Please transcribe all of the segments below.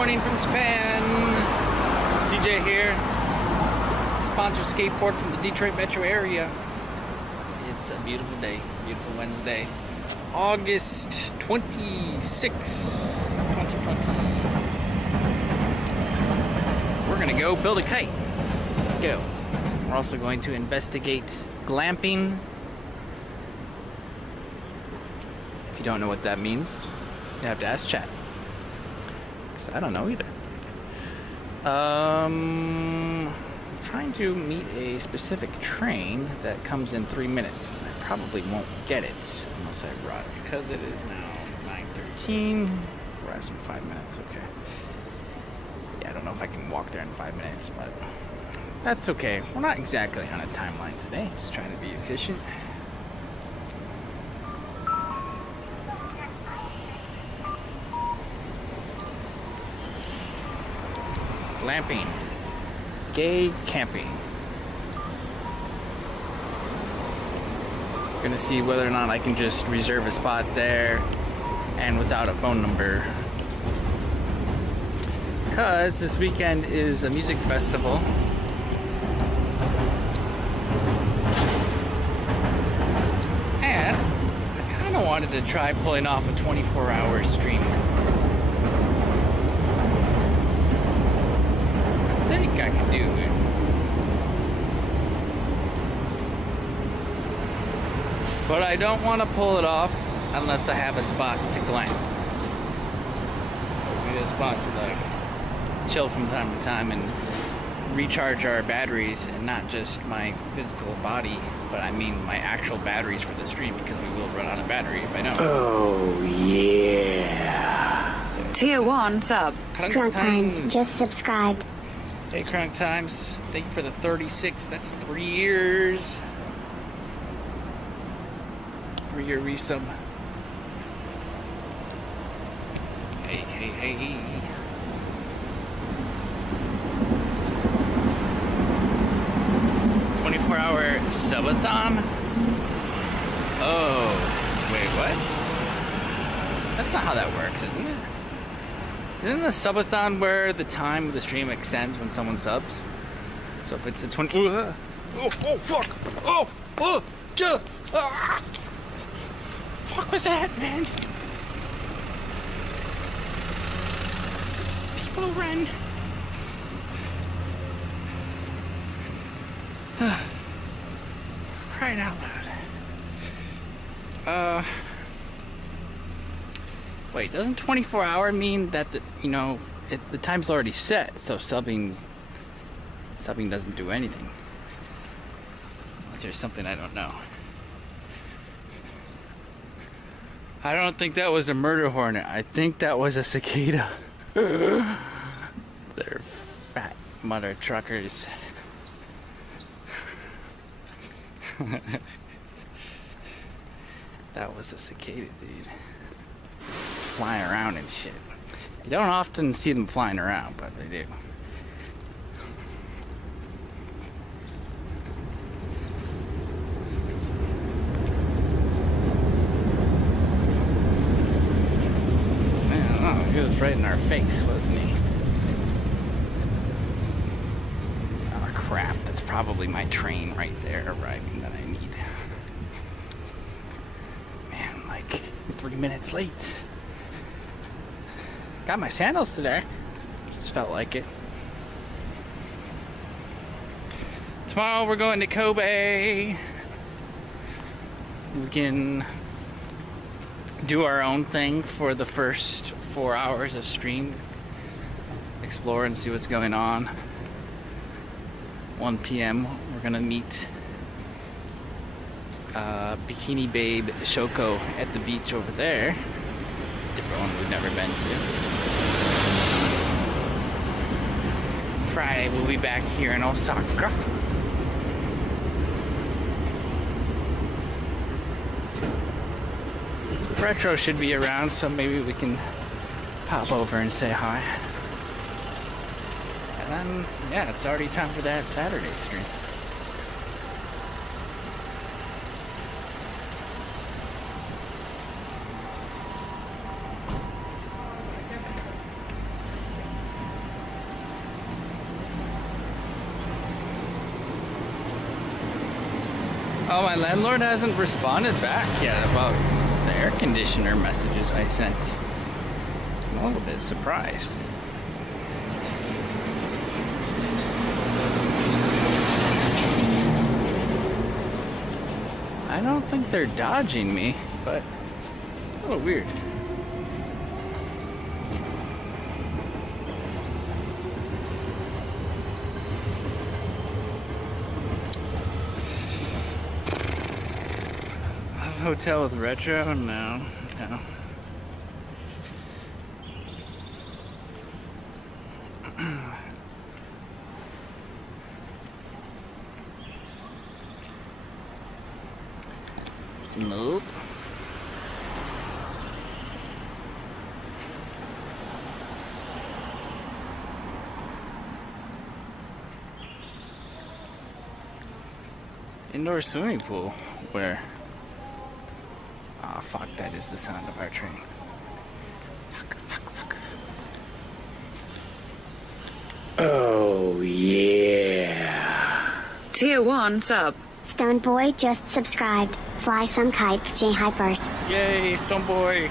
morning from Japan. CJ here. Sponsor skateboard from the Detroit metro area. It's a beautiful day, beautiful Wednesday. August 26, 2020. We're gonna go build a kite. Let's go. We're also going to investigate glamping. If you don't know what that means, you have to ask chat. Because I don't know either. I'm trying to meet a specific train that comes in 3 minutes. And I probably won't get it unless I run. Because it is now 9:13. We're at 5 minutes, okay. Yeah, I don't know if I can walk there in 5 minutes, but that's okay. We're not exactly on a timeline today. Just trying to be efficient. Glamping. Gay camping. Gonna see whether or not I can just reserve a spot there and without a phone number. Because this weekend is a music festival. And I kind of wanted to try pulling off a 24-hour stream. I think I can do it. But I don't want to pull it off unless I have a spot to glamp. We need a spot to like chill from time to time and recharge our batteries, and not just my physical body, but I mean my actual batteries for the stream, because we will run out of battery if I don't. Oh yeah. So, Tier 1 sub. Crunk Times just subscribed. Hey Crunk Times, thank you for the 36. That's 3 years. 3-year resub. Hey. 24-hour subathon? Oh, wait, what? That's not how that works, isn't it? Isn't a subathon where the time of the stream extends when someone subs? So if it's a 20... Oh, fuck! Oh! Yeah! Ah! Fuck was that, man? People run. Crying out loud. Wait, doesn't 24-hour mean that the time's already set, so subbing doesn't do anything. Unless there's something I don't know. I don't think that was a murder hornet. I think that was a cicada. They're fat mother truckers. That was a cicada, dude. Flying around and shit. You don't often see them flying around, but they do. Man, he was right in our face, wasn't he? Oh crap, that's probably my train right there arriving that I need. Man, like 3 minutes late. Got my sandals today. Just felt like it. Tomorrow we're going to Kobe. We can do our own thing for the first 4 hours of stream. Explore and see what's going on. 1 p.m. we're gonna meet Bikini Babe Shoko at the beach over there. Different one we've never been to. Friday we'll be back here in Osaka. Retro should be around, so maybe we can pop over and say hi. And then, yeah, it's already time for that Saturday stream. Oh, my landlord hasn't responded back yet about the air conditioner messages I sent. I'm a little bit surprised. I don't think they're dodging me, but a little weird. Hotel with retro? No. Nope. Indoor swimming pool? Where? Oh, fuck, that is the sound of our train. Fuck. Oh, yeah. Tier 1 sub. Stone Boy just subscribed. Fly some kite, J Hypers. Yay, Stone Boy.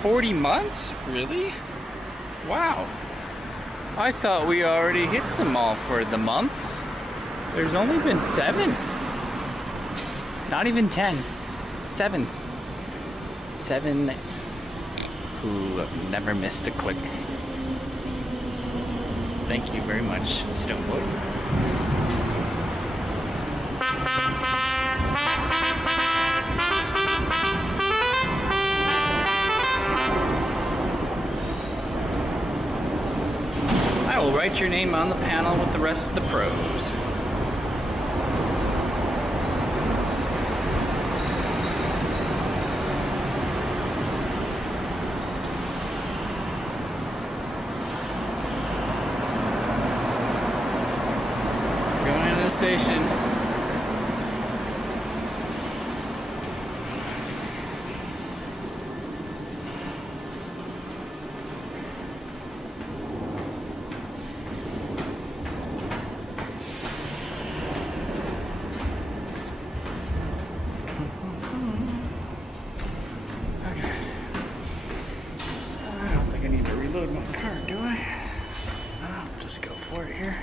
40 months? Really? Wow. I thought we already hit them all for the month. There's only been 7. Not even 10. 7 who never missed a click. Thank you very much, Stoneboy. I will write your name on the panel with the rest of the pros. Station. Okay. I don't think I need to reload my card, do I? I'll just go for it here.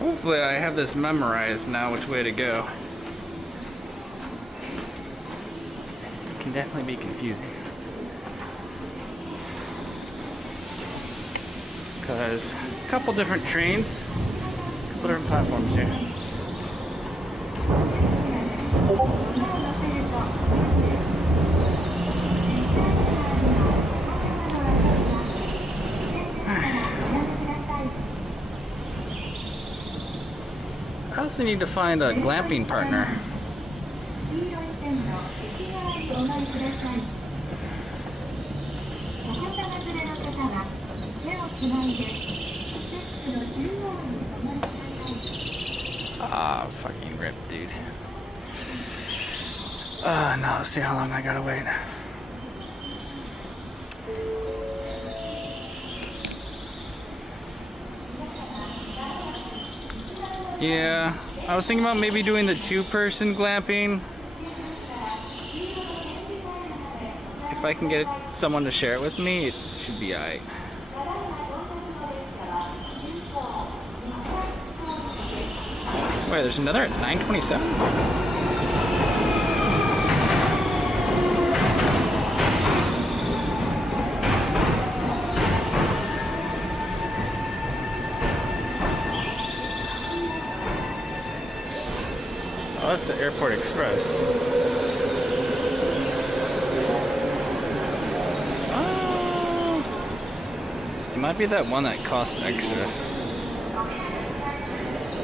Hopefully I have this memorized now which way to go. It can definitely be confusing. Because a couple different trains, a couple different platforms here. I also need to find a glamping partner. Ah, fucking rip, dude. No, let's see how long I gotta wait. Yeah, I was thinking about maybe doing the 2-person glamping. If I can get someone to share it with me, it should be alright. Wait, there's another at 9:27? Oh, that's the Airport Express. Oh, it might be that one that costs extra.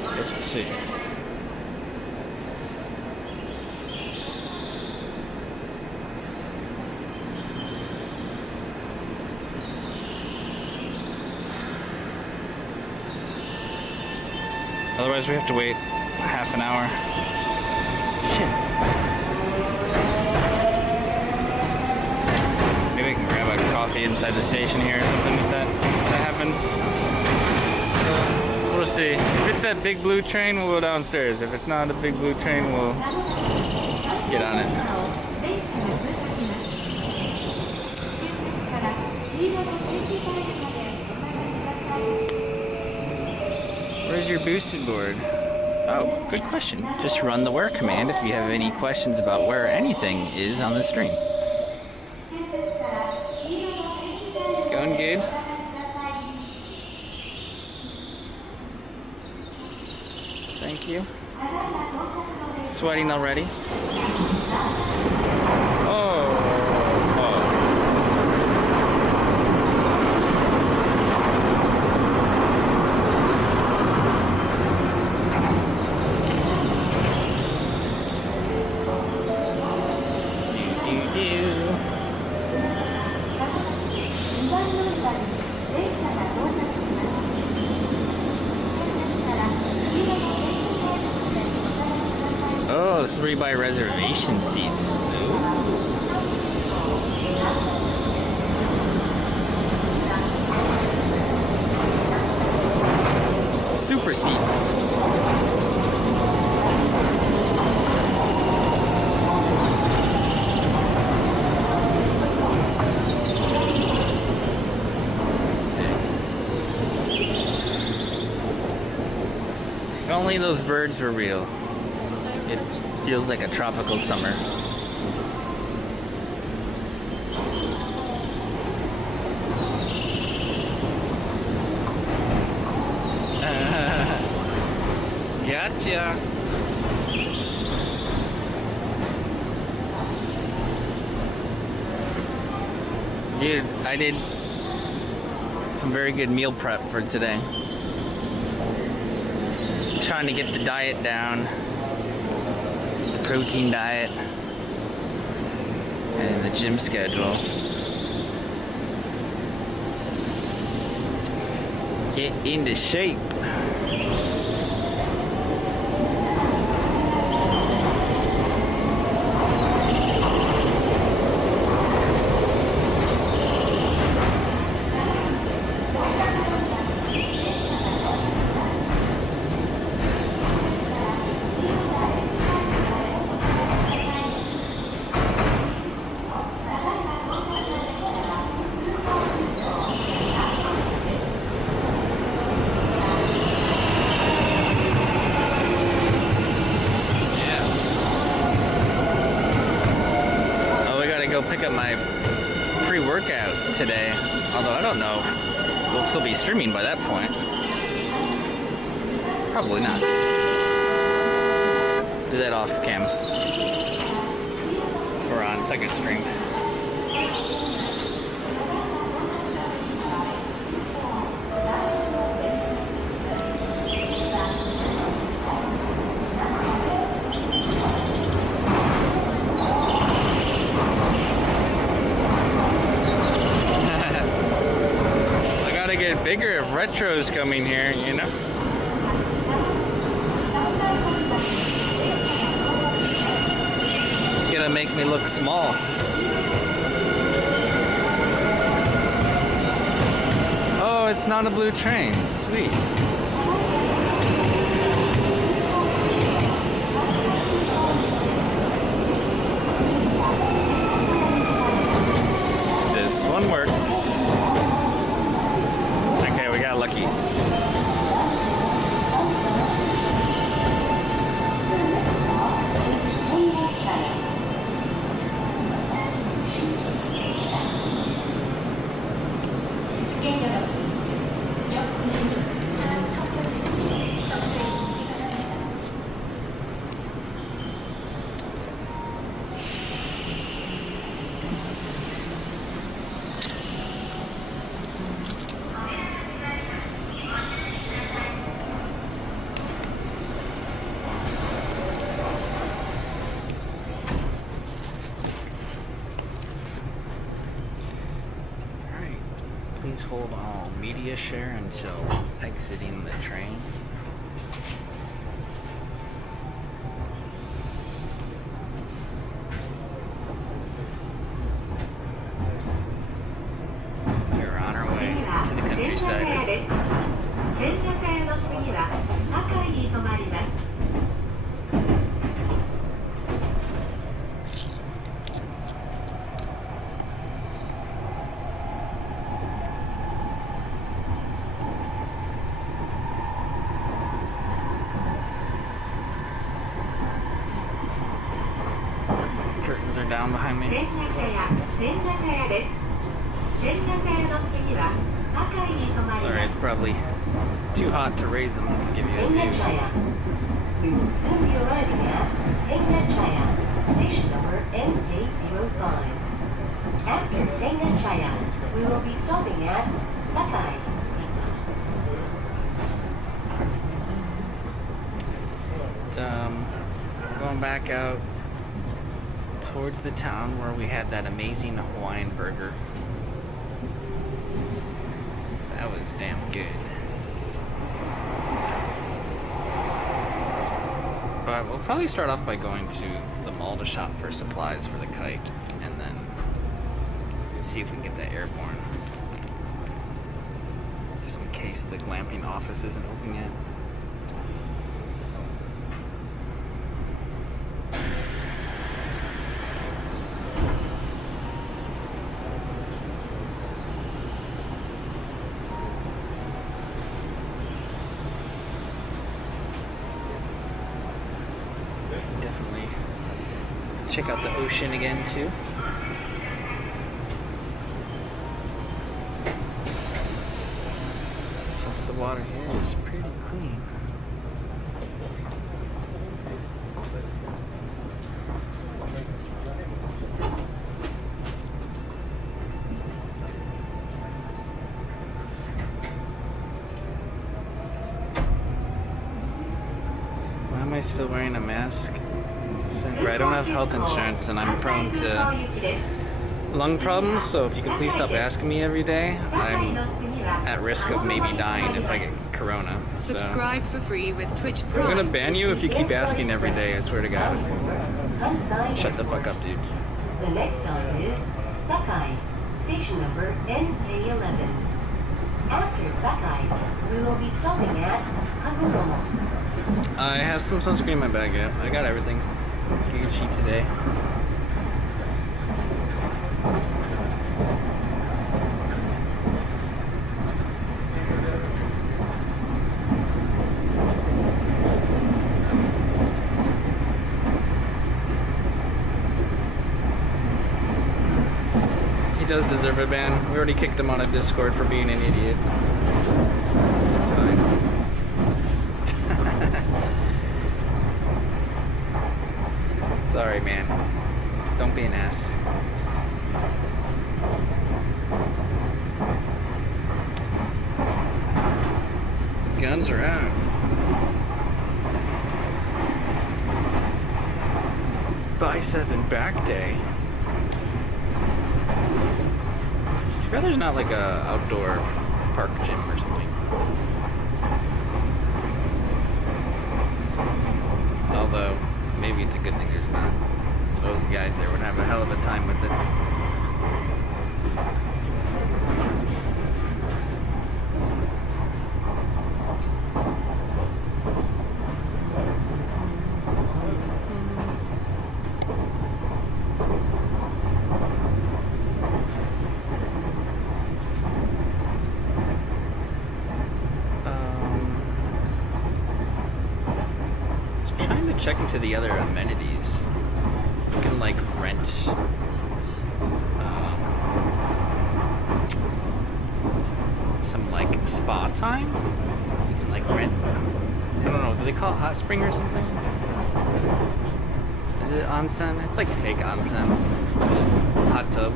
I guess we'll see. Otherwise, we have to wait half an hour. Shit. coffee inside the station here or something like that. If that happens. So, we'll see. If it's that big blue train, we'll go downstairs. If it's not a big blue train, we'll get on it. Where's your boosted board? Oh, good question. Just run the where command if you have any questions about where anything is on the screen. Going good? Thank you. Sweating already? Oh, this is where you buy reservation seats. Super seats. If only those birds were real. It feels like a tropical summer. Gotcha. Dude, I did some very good meal prep for today. Trying to get the diet down. Protein diet and the gym schedule. Get into shape. Pick up my pre-workout today, although I don't know, we'll still be streaming by that point. Probably not. Do that off cam or on second stream. Get bigger if retro's coming here, you know? It's gonna make me look small. Oh, it's not a blue train. Sweet. This one works. We got lucky. Please hold all media share until exiting the train. down behind me. Sorry, it's probably too hot to raise them to give you a view. We will soon be arriving at Tengan-chaya, station number NK05. After Tengan-chaya, we will be stopping at Sakai. We're going back out towards the town where we had that amazing Hawaiian burger. That was damn good. But we'll probably start off by going to the mall to shop for supplies for the kite, and then see if we can get that airborne. Just in case the glamping office isn't open yet. Definitely check out the ocean again too. Since the water here is pretty clean. Why am I still wearing a mask? Since I don't have health insurance and I'm prone to lung problems, so if you could please stop asking me every day, I'm at risk of maybe dying if I get corona. So Subscribe for free with Twitch I'm Prime. gonna ban you if you keep asking every day, I swear to God. Shut the fuck up, dude. The next stop is Sakai, station number NK11. After Sakai, we will be stopping at Kaguromo. I have some sunscreen in my bag, yeah. I got everything. Gucci today. He does deserve a ban. We already kicked him on a Discord for being an idiot. It's fine. Sorry, man. Don't be an ass. Guns are out. Bicep and back day. Too bad there's not like a outdoor park gym or something. Although, maybe it's a good thing there's not. Those guys there would have a hell of a time with it. Check into the other amenities. You can like rent some like spa time. You can like rent, I don't know, do they call it hot spring or something? Is it onsen? It's like fake onsen. Just hot tub.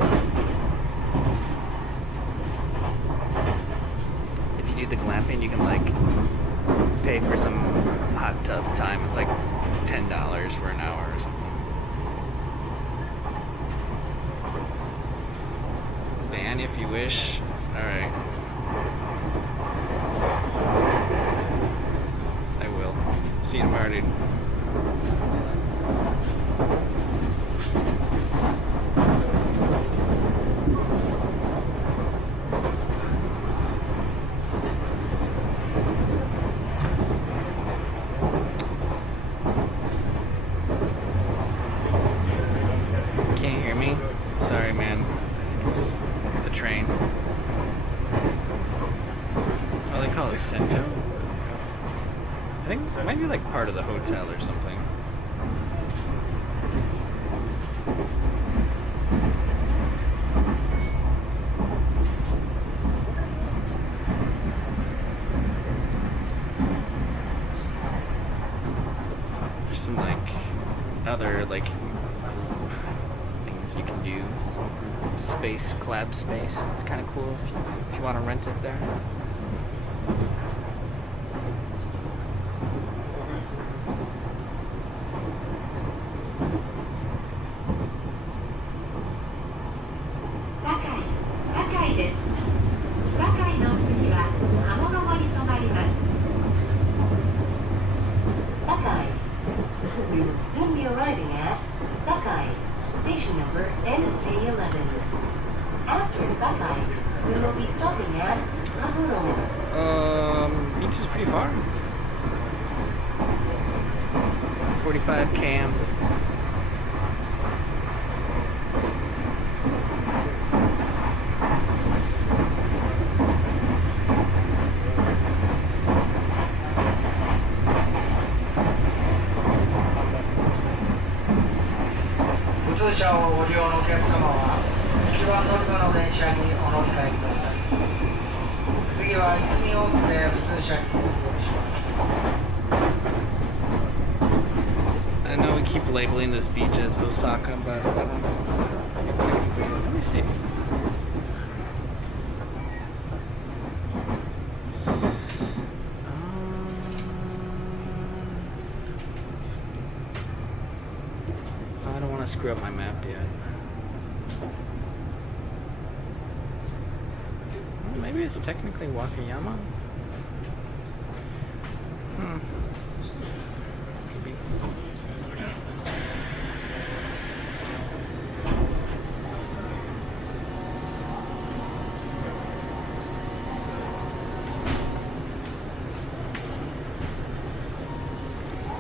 If you do the glamping, you can like pay for some hot tub time. It's like $10 for an hour or something. Ban if you wish. Alright. I will. See you tomorrow, dude. Sorry, man. It's the train. Oh, they call it Sento? I think it might be like part of the hotel or something. There's some like other like group things you can do. Some group space, collab space. It's kind of cool if you want to rent it there. We will soon be arriving at Sakai, station number NK11. After Sakai, we will be stopping at Kaguro. Beach is pretty far. 45 km. I know we keep labeling this beach as Osaka, but I don't know. Technically, let me see. I don't want to screw up my map yet. Well, maybe it's technically Wakayama. Could be.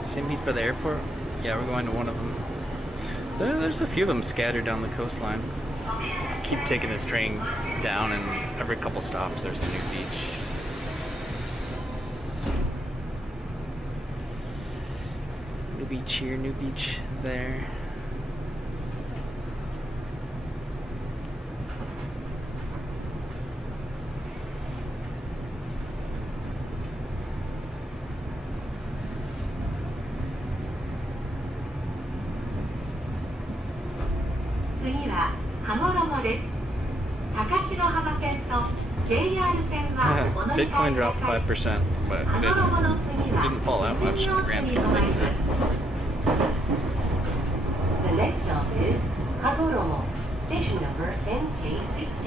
Same beach by the airport? Yeah, we're going to one of them. There's a few of them scattered down the coastline. You can keep taking this train down, and every couple stops there's a new beach. New beach here, new beach there. Bitcoin dropped 5%, but it didn't fall that much in the grand scheme of things. The next stop is Kaguro, station number NK16.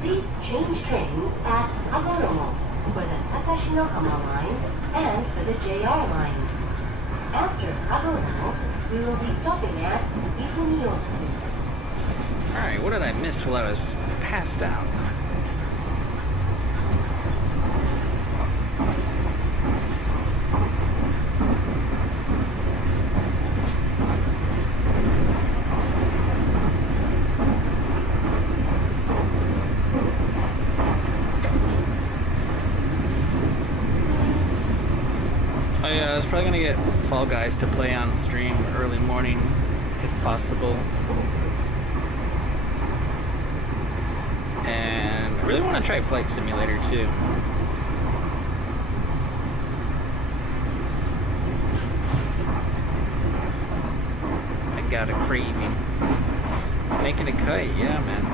Please change trains at Kaguro for the Takashinohama line and for the JR line. After Kaguro, we will be stopping at Izumiyotsu. Alright, what did I miss while I was passed out? I was probably gonna get Fall Guys to play on stream early morning, if possible. And I really want to try Flight Simulator too. I got a craving. Making a kite, yeah, man.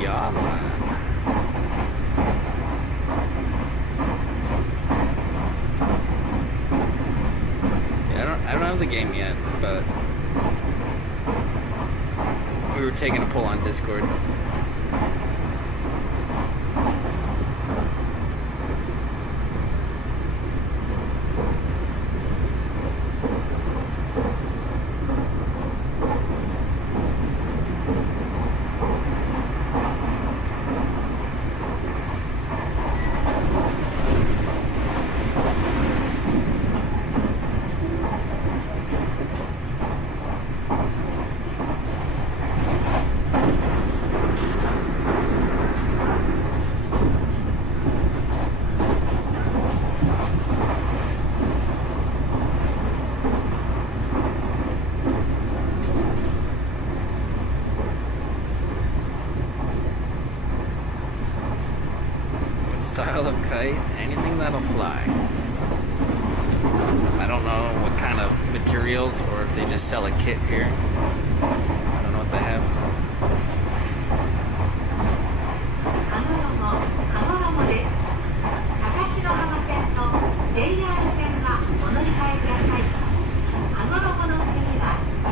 Yeah, man. I don't have the game yet, but we were taking a poll on Discord. Style of kite, anything that'll fly. I don't know what kind of materials or if they just sell a kit here. I don't know what they have. 羽衣です。高篠浜線と JR 線はお乗り換えください。羽衣の次は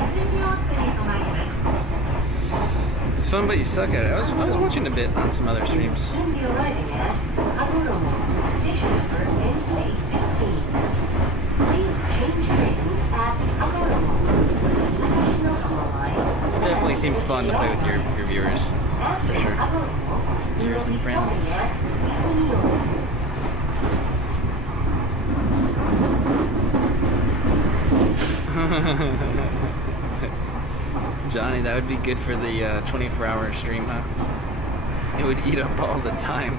泉大津に停まります。 It's fun, but you suck at it. I was watching a bit on some other streams. Soon be arriving at Agoromo, station number NK16. Please change trains at Agoromo. Takashinohama Line. Definitely seems fun to play with your viewers. After For sure. Agoromo, we Viewers will and be friends. stopping at Izumi-Ozu. Johnny, that would be good for the 24-hour stream, huh? It would eat up all the time.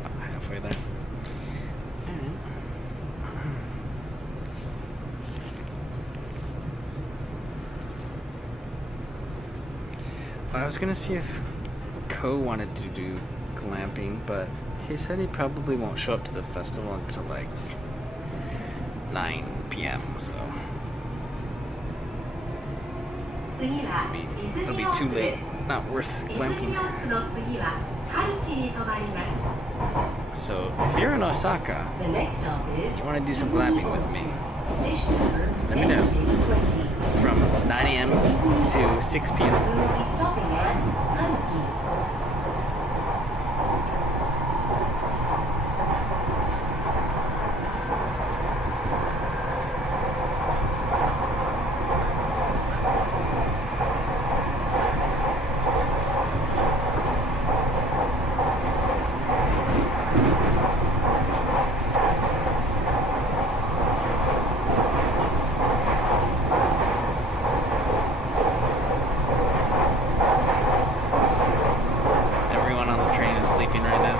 About halfway there. I was gonna see if Ko wanted to do glamping, but he said he probably won't show up to the festival until like 9 p.m. So it'll be too late. Not worth glamping. So if you're in Osaka, The next stop is you want to do some glamping with me, station number let me know. NK20. It's from 9 a.m. to 6 p.m. We will be stopping at Hanki. Everyone on the train is sleeping right now.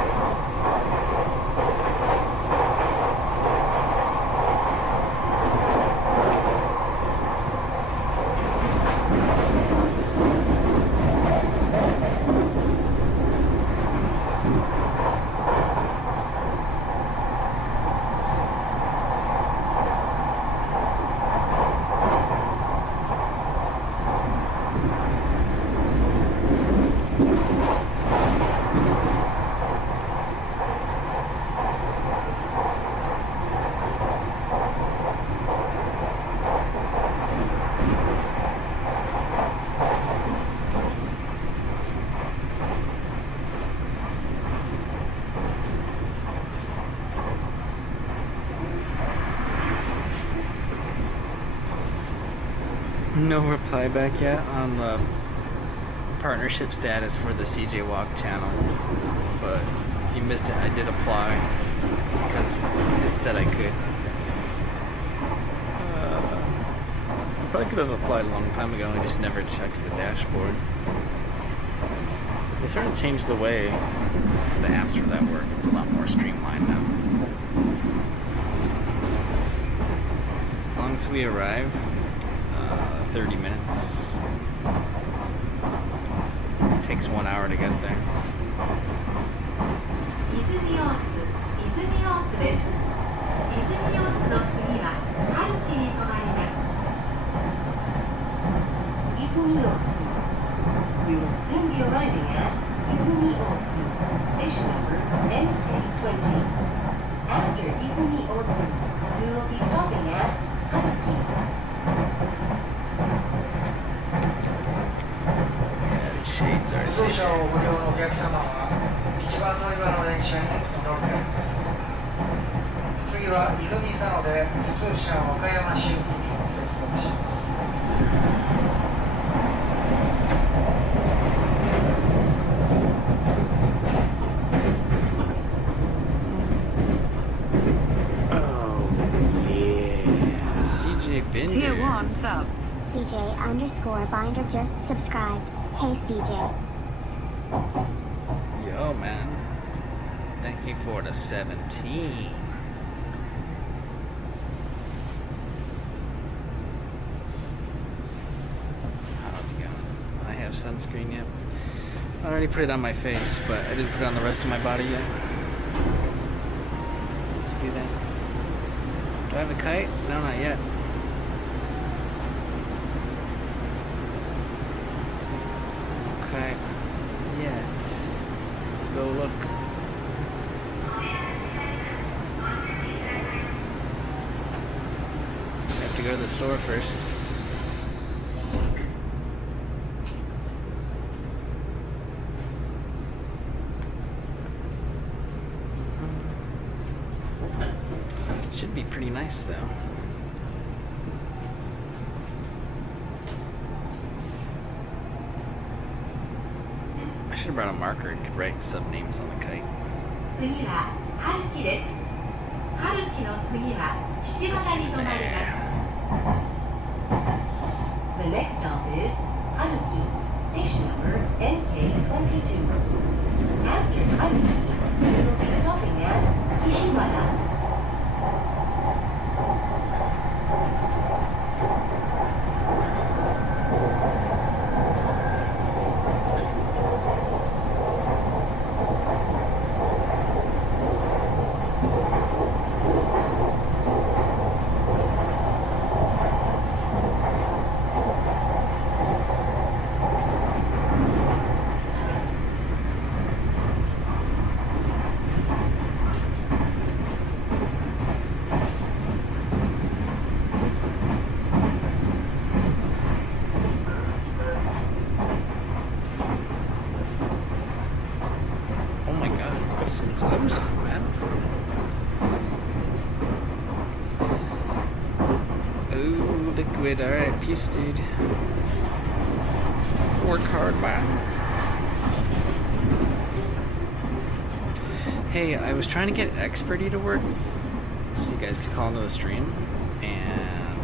No reply back yet on the partnership status for the CJ Walk channel, but if you missed it, I did apply because it said I could. I probably could have applied a long time ago and just never checked the dashboard. They sort of changed the way the apps for that work. It's a lot more streamlined now. How long till we arrive? 30 minutes. It takes 1 hour to get there. 泉大津です。泉大津の次は海気に停まります。泉大津。We will soon be arriving at Izumi Otsu, station number NK20. After Izumi Otsu, we will be stopping at Sorry, 当 see. 社をご利用のお客様は1番乗り場の電車にお乗り換えください。次は泉佐野で普通車和歌山市行きに接続します。CJ Bender. Tier 1 sub. CJ_Binder just subscribed. Hey CJ. Yo, man. Thank you for the 17. How's it going? I have sunscreen yet. I already put it on my face, but I didn't put it on the rest of my body yet. Let's do that. Do I have a kite? No, not yet. Okay. Yet. Go look. I have to go to the store first. Should be pretty nice though. I should have brought a marker and could write sub names on the kite. 次は春樹です。春樹の次は岸和田に停まります。The next stop is Haruki, station number NK22. After Haruki, we will be stopping at Kishiwada. liquid. Alright, peace, dude. Work hard, man. Hey, I was trying to get Experty to work so you guys could call into the stream, and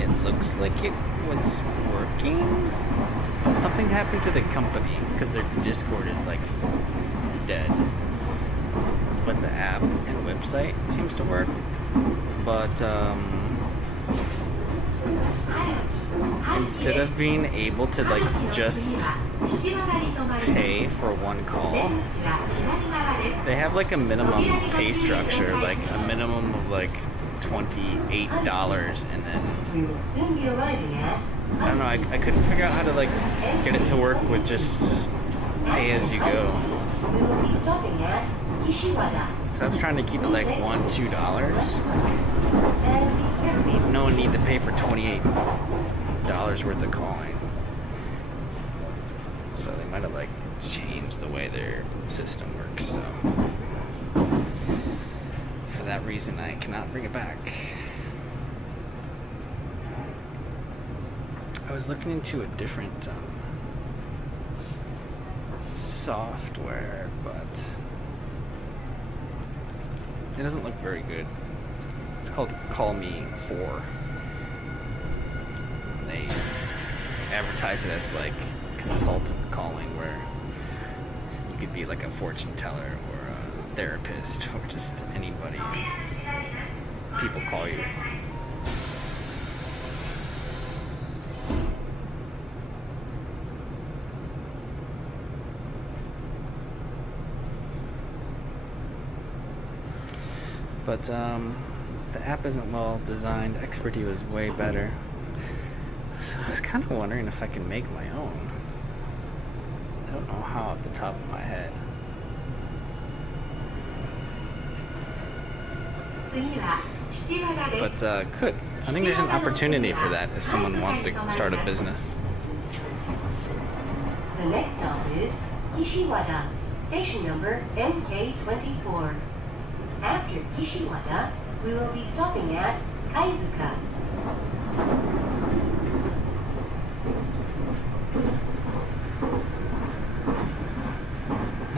it looks like it was working, but something happened to the company because their Discord is like dead. But the app and website seems to work. But instead of being able to like just pay for one call, they have like a minimum pay structure, like a minimum of like $28, and then I don't know, I couldn't figure out how to like get it to work with just pay as you go. So I was trying to keep it like $1-2. No one need to pay for $28 worth of calling. So they might have like changed the way their system works. So for that reason, I cannot bring it back. I was looking into a different software, but it doesn't look very good. It's called Call Me 4. They advertise it as like consultant calling, where you could be like a fortune teller or a therapist or just anybody. People call you. But the app isn't well designed. Experty was way better. So I was kind of wondering if I can make my own. I don't know how off the top of my head. But could. I think there's an opportunity for that if someone wants to start a business. The next stop is Kishiwada, station number MK24. After Kishiwada, we will be stopping at Kaizuka.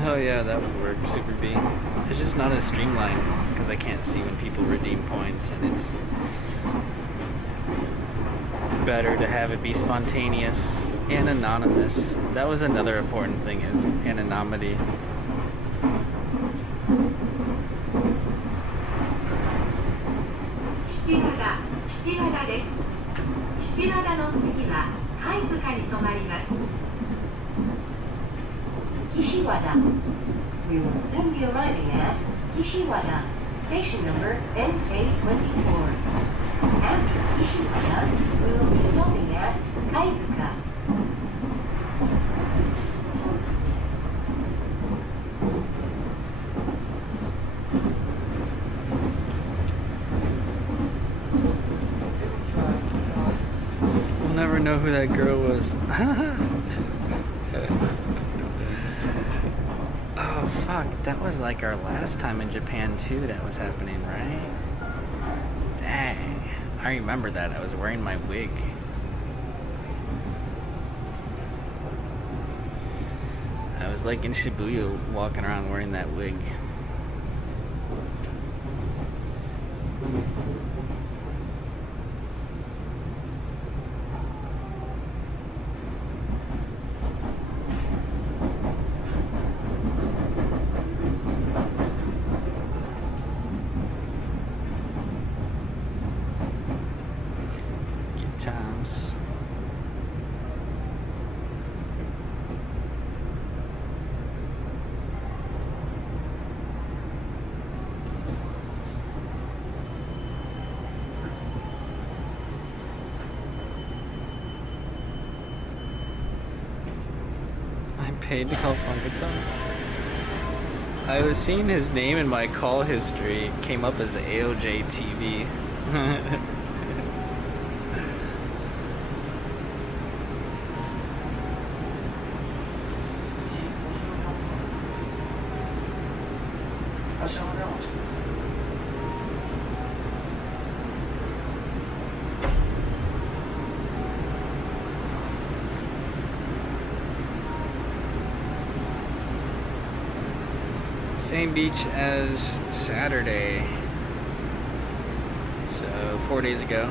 Oh yeah, that would work, Super B. It's just not as streamlined because I can't see when people redeem points, and it's better to have it be spontaneous and anonymous. That was another important thing, is anonymity. Kishiwada です。Kishiwada の次は貝塚に停まります。Kishiwada. We will soon be arriving at Kishiwada, station number MK24. After Kishiwada, we will be stopping at Kaizuka. We'll never know who that girl was. Oh fuck, that was like our last time in Japan too that was happening, right? Dang, I remember that. I was wearing my wig. I was like in Shibuya walking around wearing that wig. Times. I paid to call Funkatone. I was seeing his name in my call history. It came up as AOJ TV. Same beach as Saturday, so 4 days ago.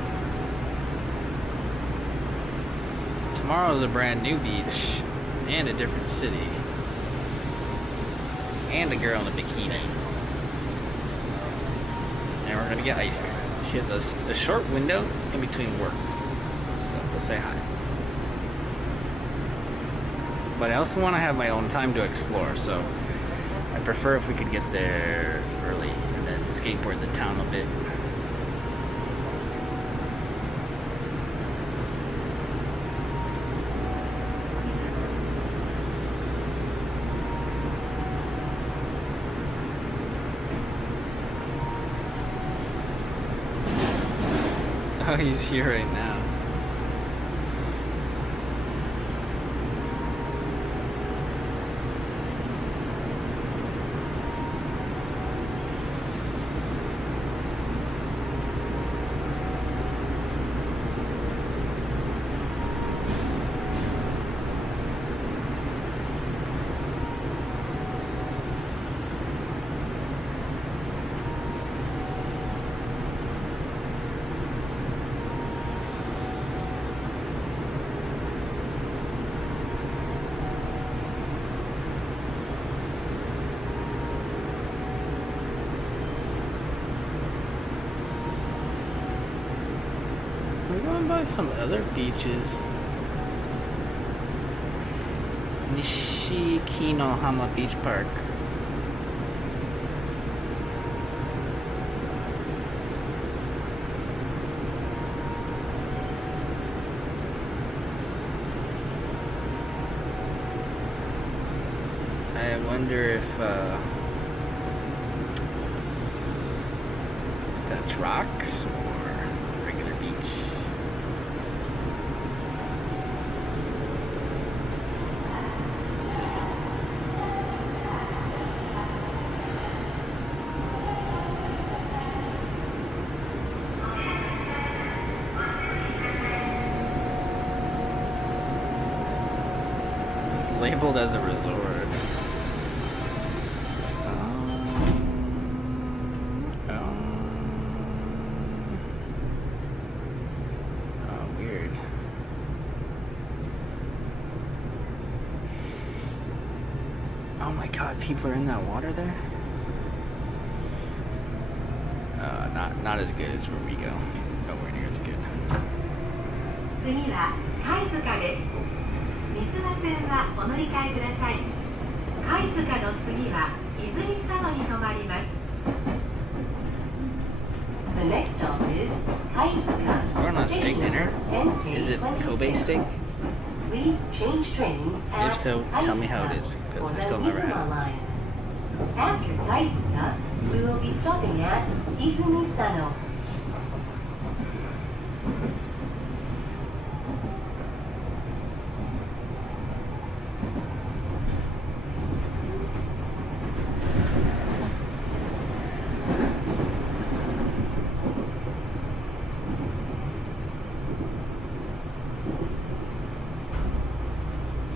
Tomorrow's a brand new beach and a different city and a girl in a bikini, and we're gonna get ice cream. She has a short window in between work, so we'll say hi. But I also want to have my own time to explore, so I prefer if we could get there early and then skateboard the town a bit. Oh, he's here right now. We're going by some other beaches. Nishikinohama Beach Park. I wonder if that's rocks or regular beach. labeled as a resort. Weird. Oh my god, people are in that water there? Not as good as where we go. Nowhere near as good. 次は貝塚です。水間線はお乗り換えください。貝塚の次は泉佐野に停まります。The next stop is 貝塚. We're on a steak dinner? Is it Kobe steak? Please change trains at If so, tell me how it is, because I still never had it. After Kaisuka, we will be stopping at Izumi Sano.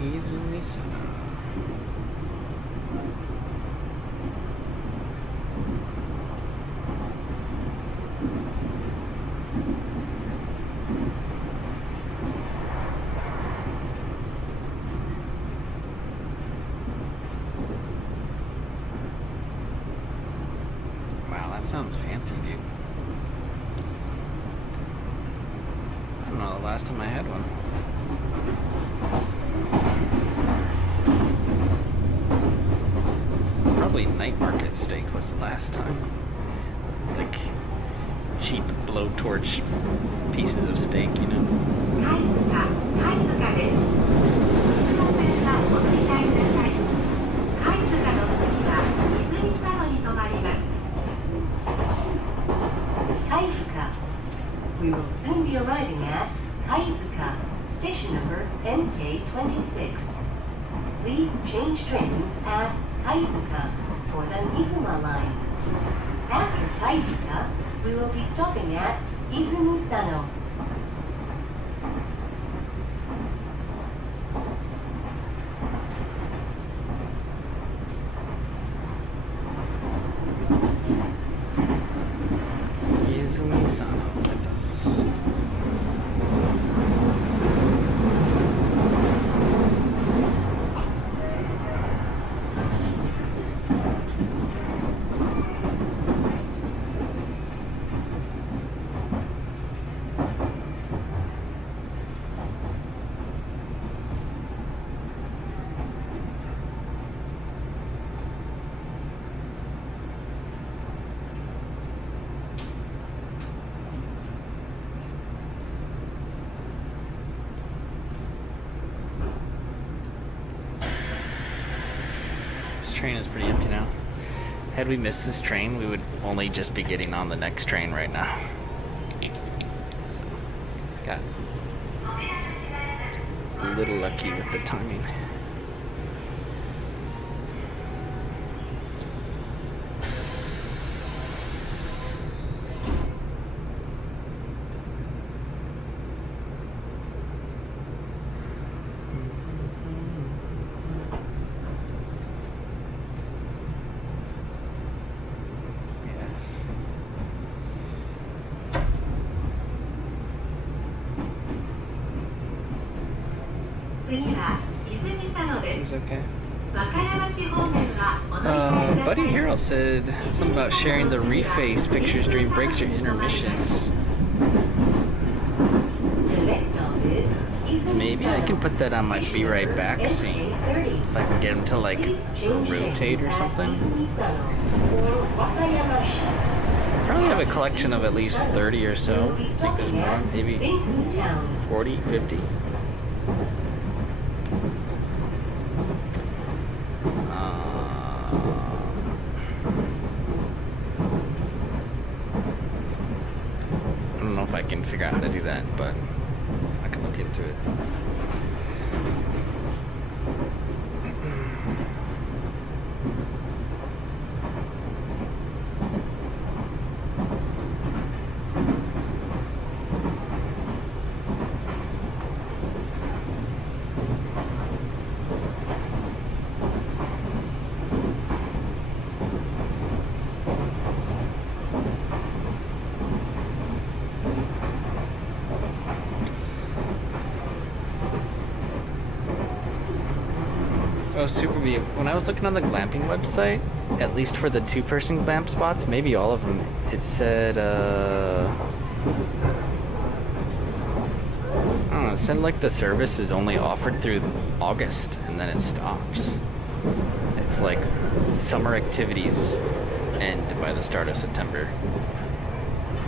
Izumi-sama. Wow, that sounds fancy, dude. I don't know the last time I had one. Probably night market steak was the last time. It's like cheap blowtorch pieces of steak, you know. 貝塚です。水間線はお乗り換えください。貝塚の次は泉佐野に停まります。貝塚. We will soon be arriving at Kaizuka, station number NK26. Please change trains at Kaizuka for the Mizuma line. After Kaizuka, we will be stopping at Izumi Sano. Izumi-sama, that's us. Train is pretty empty now. Had we missed this train, we would only just be getting on the next train right now. So, got a little lucky with the timing. Seems okay. Buddy Hero said something about sharing the reface pictures during breaks or intermissions. Maybe I can put that on my Be Right Back scene. If I can get him to like rotate or something. Probably have a collection of at least 30 or so. I think there's more, maybe 40, 50. I don't know if I can figure out how to do that, but I can look into it. Oh, Super B. When I was looking on the glamping website, at least for the two-person glamp spots, maybe all of them, it said, I don't know, it said like the service is only offered through August and then it stops. It's like summer activities end by the start of September.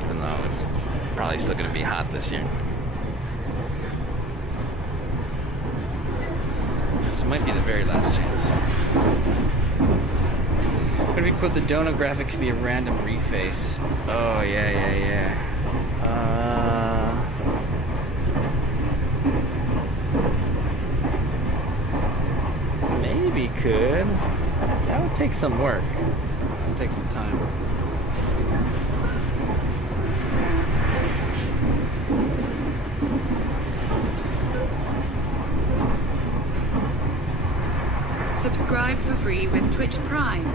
Even though it's probably still going to be hot this year. This might be the very last chance. Would it be cool if the donut graphic could be a random reface? Oh, yeah. Maybe could. That would take some work. That would take some time. Subscribe for free with Twitch Prime.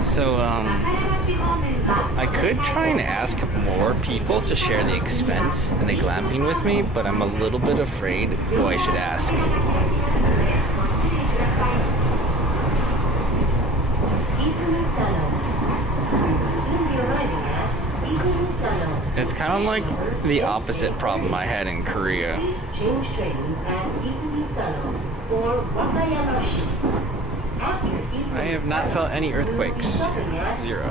So, I could try and ask more people to share the expense and the glamping with me, but I'm a little bit afraid who I should ask. It's kind of like the opposite problem I had in Korea. I have not felt any earthquakes. Zero.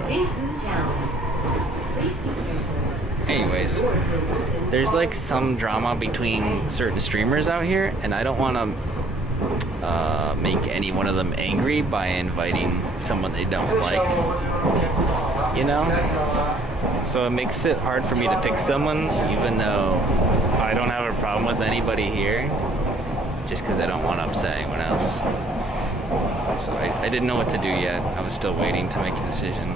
Anyways, there's like some drama between certain streamers out here, and I don't want to make any one of them angry by inviting someone they don't like. You know? So it makes it hard for me to pick someone, even though I don't have a problem with anybody here, just because I don't want to upset anyone else. So I didn't know what to do yet. I was still waiting to make a decision.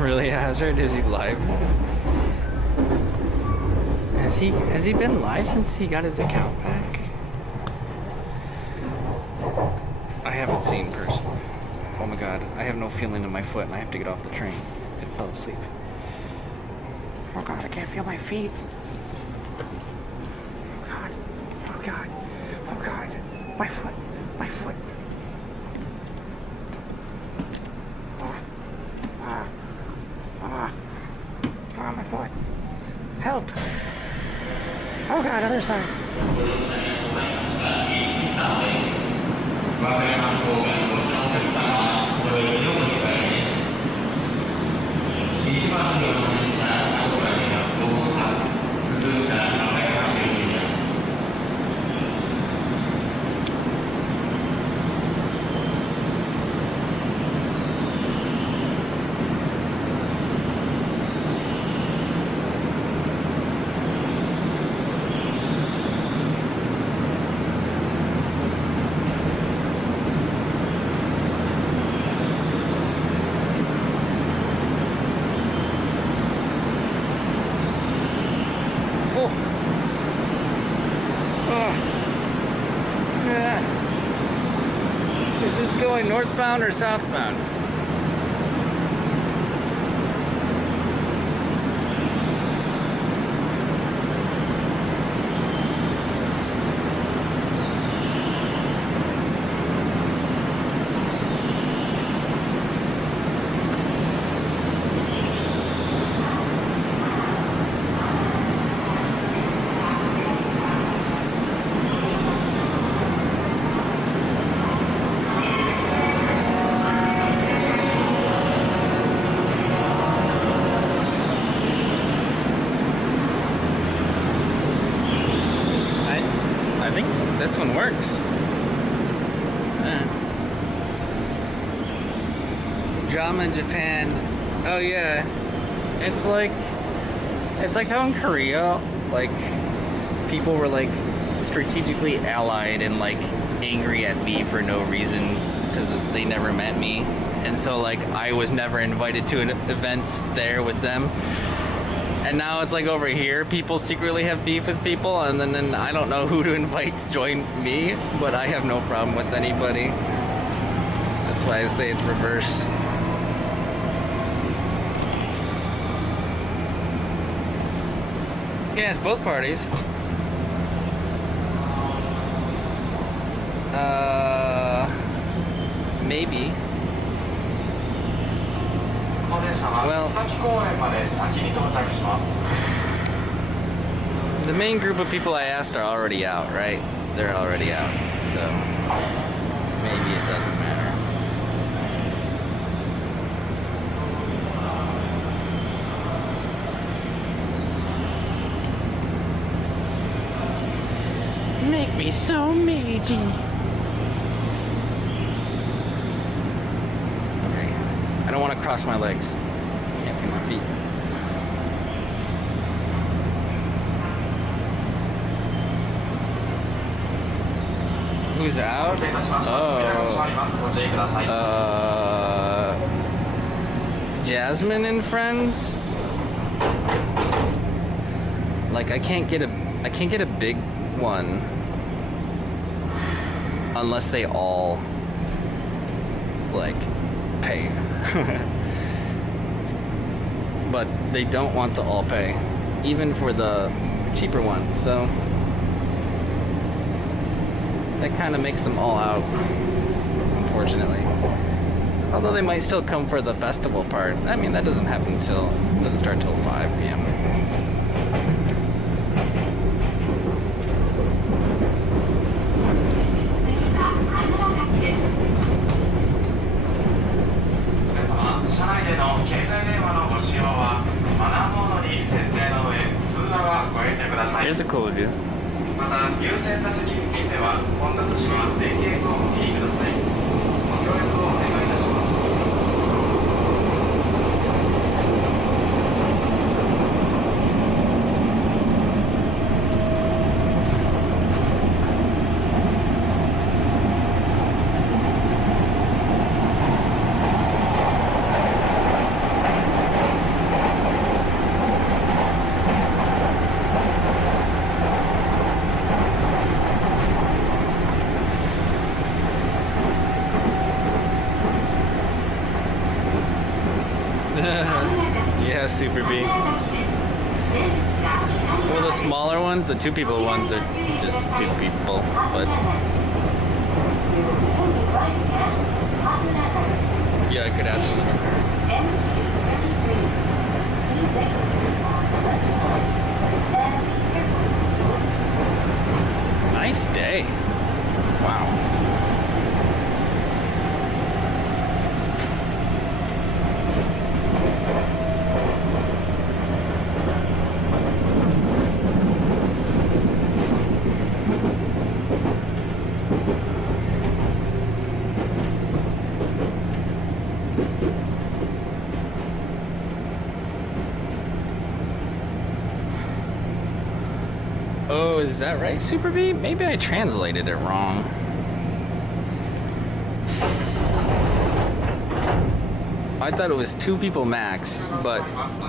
Really, Hazard? Is he live? Has he been live since he got his account back? I haven't seen person. Oh my god, I have no feeling in my foot and I have to get off the train. It fell asleep. Oh god, I can't feel my feet. Oh god. Oh god. Oh god. My foot. My foot. My foot. Help. Oh god, other side. Is this going northbound or southbound? This one works. Drama in Japan. Oh yeah. It's like how in Korea, like, people were like strategically allied and like angry at me for no reason because they never met me. And so, like, I was never invited to events there with them. And now it's like over here, people secretly have beef with people, and then I don't know who to invite to join me, but I have no problem with anybody. That's why I say it's reverse. You can ask both parties. Maybe. Well, the main group of people I asked are already out, right? They're already out, so maybe it doesn't matter. Make me so Meiji. Okay, I don't want to cross my legs. Can't feel my feet. Who's out? Jasmine and friends. Like I can't get a big one unless they all like pay. But they don't want to all pay, even for the cheaper one. So that kind of makes them all out, unfortunately. Although they might still come for the festival part. I mean, that doesn't start until 5 p.m. Here's a cool view. Yeah, Super B. Well, the smaller ones, the 2 people ones are just 2 people, but yeah, I could ask for them. Nice day. Wow. Oh, is that right, Super B? Maybe I translated it wrong. I thought it was 2 people max, but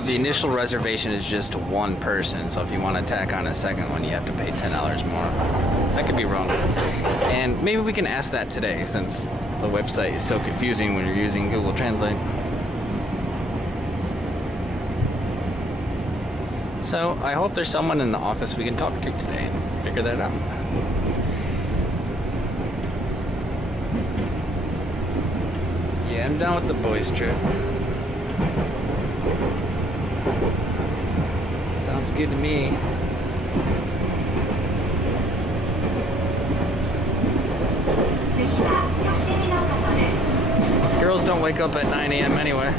the initial reservation is just 1 person. So if you want to tack on a second one, you have to pay $10 more. I could be wrong. And maybe we can ask that today, since the website is so confusing when you're using Google Translate. So I hope there's someone in the office we can talk to today and figure that out. Yeah, I'm down with the boys trip. Sounds good to me. Girls don't wake up at 9 a.m. anyway.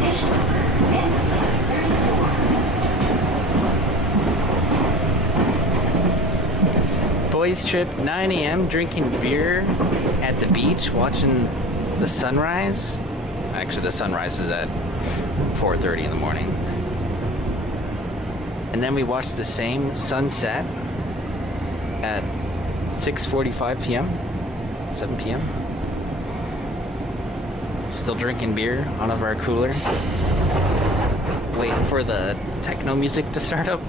Station number N33. boys trip, 9 a.m., drinking beer at the beach, watching the sunrise. Actually, the sunrise is at 4:30 in the morning. And then we watched the same sunset at 6:45 p.m., 7 p.m. Still drinking beer out of our cooler. Waiting for the techno music to start up.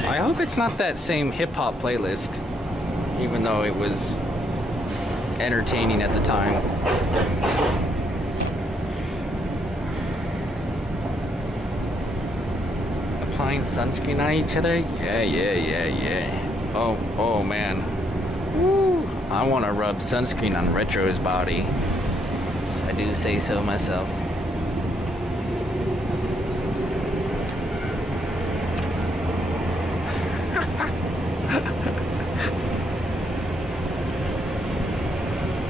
I hope it's not that same hip-hop playlist, even though it was entertaining at the time. Applying sunscreen on each other? Yeah. Oh man. Woo! I want to rub sunscreen on Retro's body. If I do say so myself.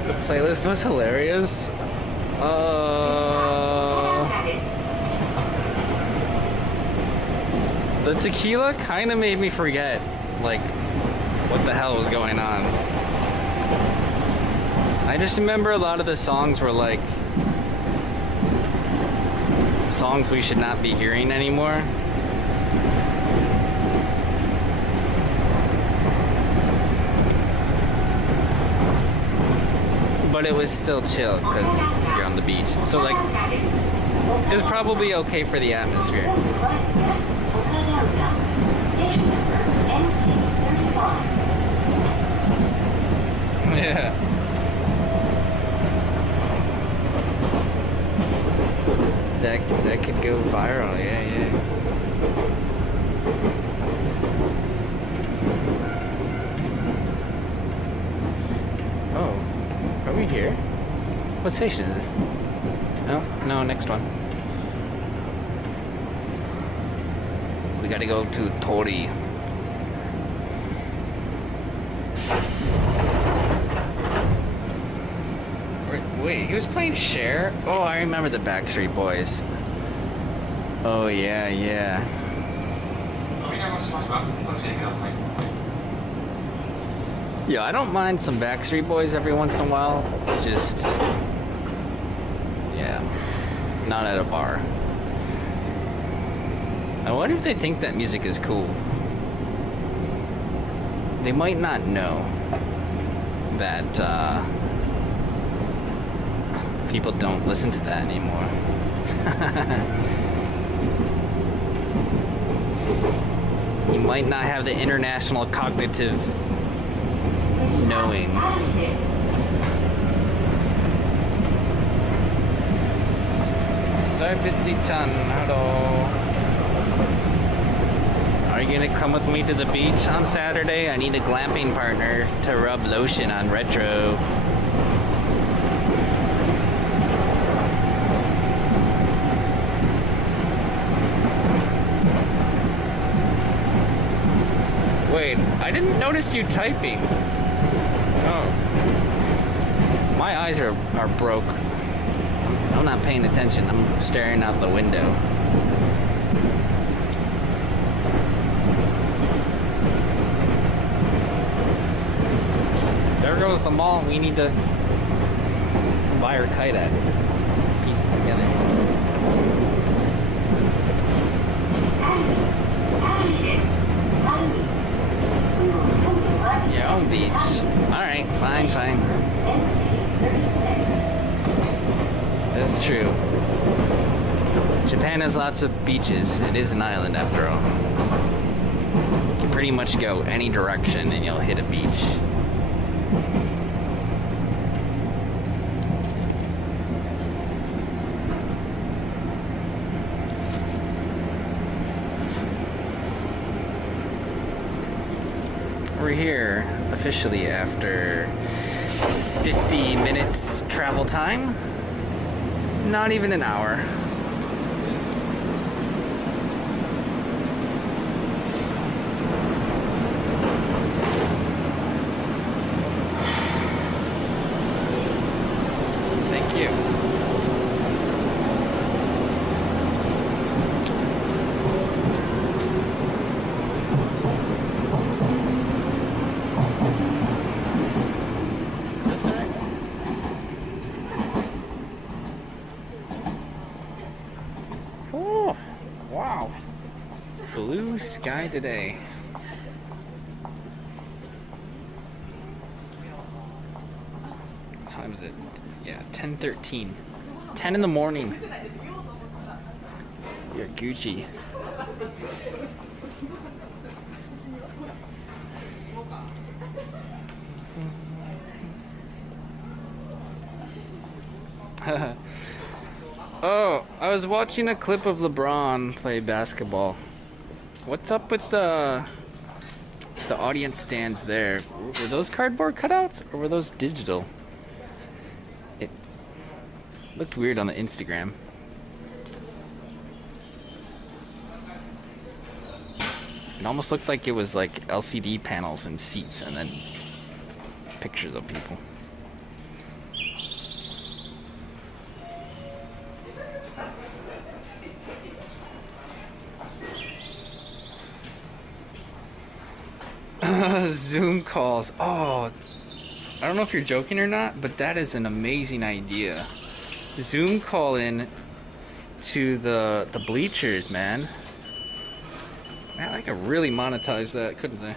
The playlist was hilarious. The tequila kind of made me forget, like, what the hell was going on. I just remember a lot of the songs were like songs we should not be hearing anymore. But it was still chill because you're on the beach. So like, it was probably okay for the atmosphere. Yeah. That could go viral, yeah. Oh, are we here? What station is this? No, next one. We gotta go to Tori. Wait, he was playing Cher? Oh, I remember the Backstreet Boys. Oh, yeah. Yeah, I don't mind some Backstreet Boys every once in a while. Just, yeah, not at a bar. I wonder if they think that music is cool. They might not know that, people don't listen to that anymore. You might not have the international cognitive knowing. Starbitzy-chan, hello. Are you gonna come with me to the beach on Saturday? I need a glamping partner to rub lotion on Retro. Wait, I didn't notice you typing. Oh. My eyes are broke. I'm not paying attention. I'm staring out the window. There goes the mall. We need to buy her Kite at. Piece it together. Your own beach. Alright, fine. That's true. Japan has lots of beaches. It is an island after all. You can pretty much go any direction and you'll hit a beach. We're here officially after 50 minutes travel time. Not even an hour. Thank you. this guy today. What time is it? Yeah, 10:13. 10 in the morning. You're Gucci. Oh, I was watching a clip of LeBron play basketball. What's up with the audience stands there? Were those cardboard cutouts or were those digital? It looked weird on the Instagram. It almost looked like it was like LCD panels and seats and then pictures of people. Zoom calls. Oh, I don't know if you're joking or not, but that is an amazing idea. Zoom call in to the bleachers, man. Man, I could really monetize that, couldn't I?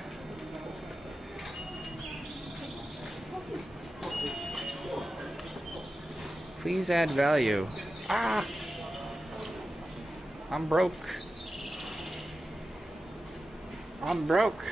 Please add value. Ah! I'm broke. I'm broke.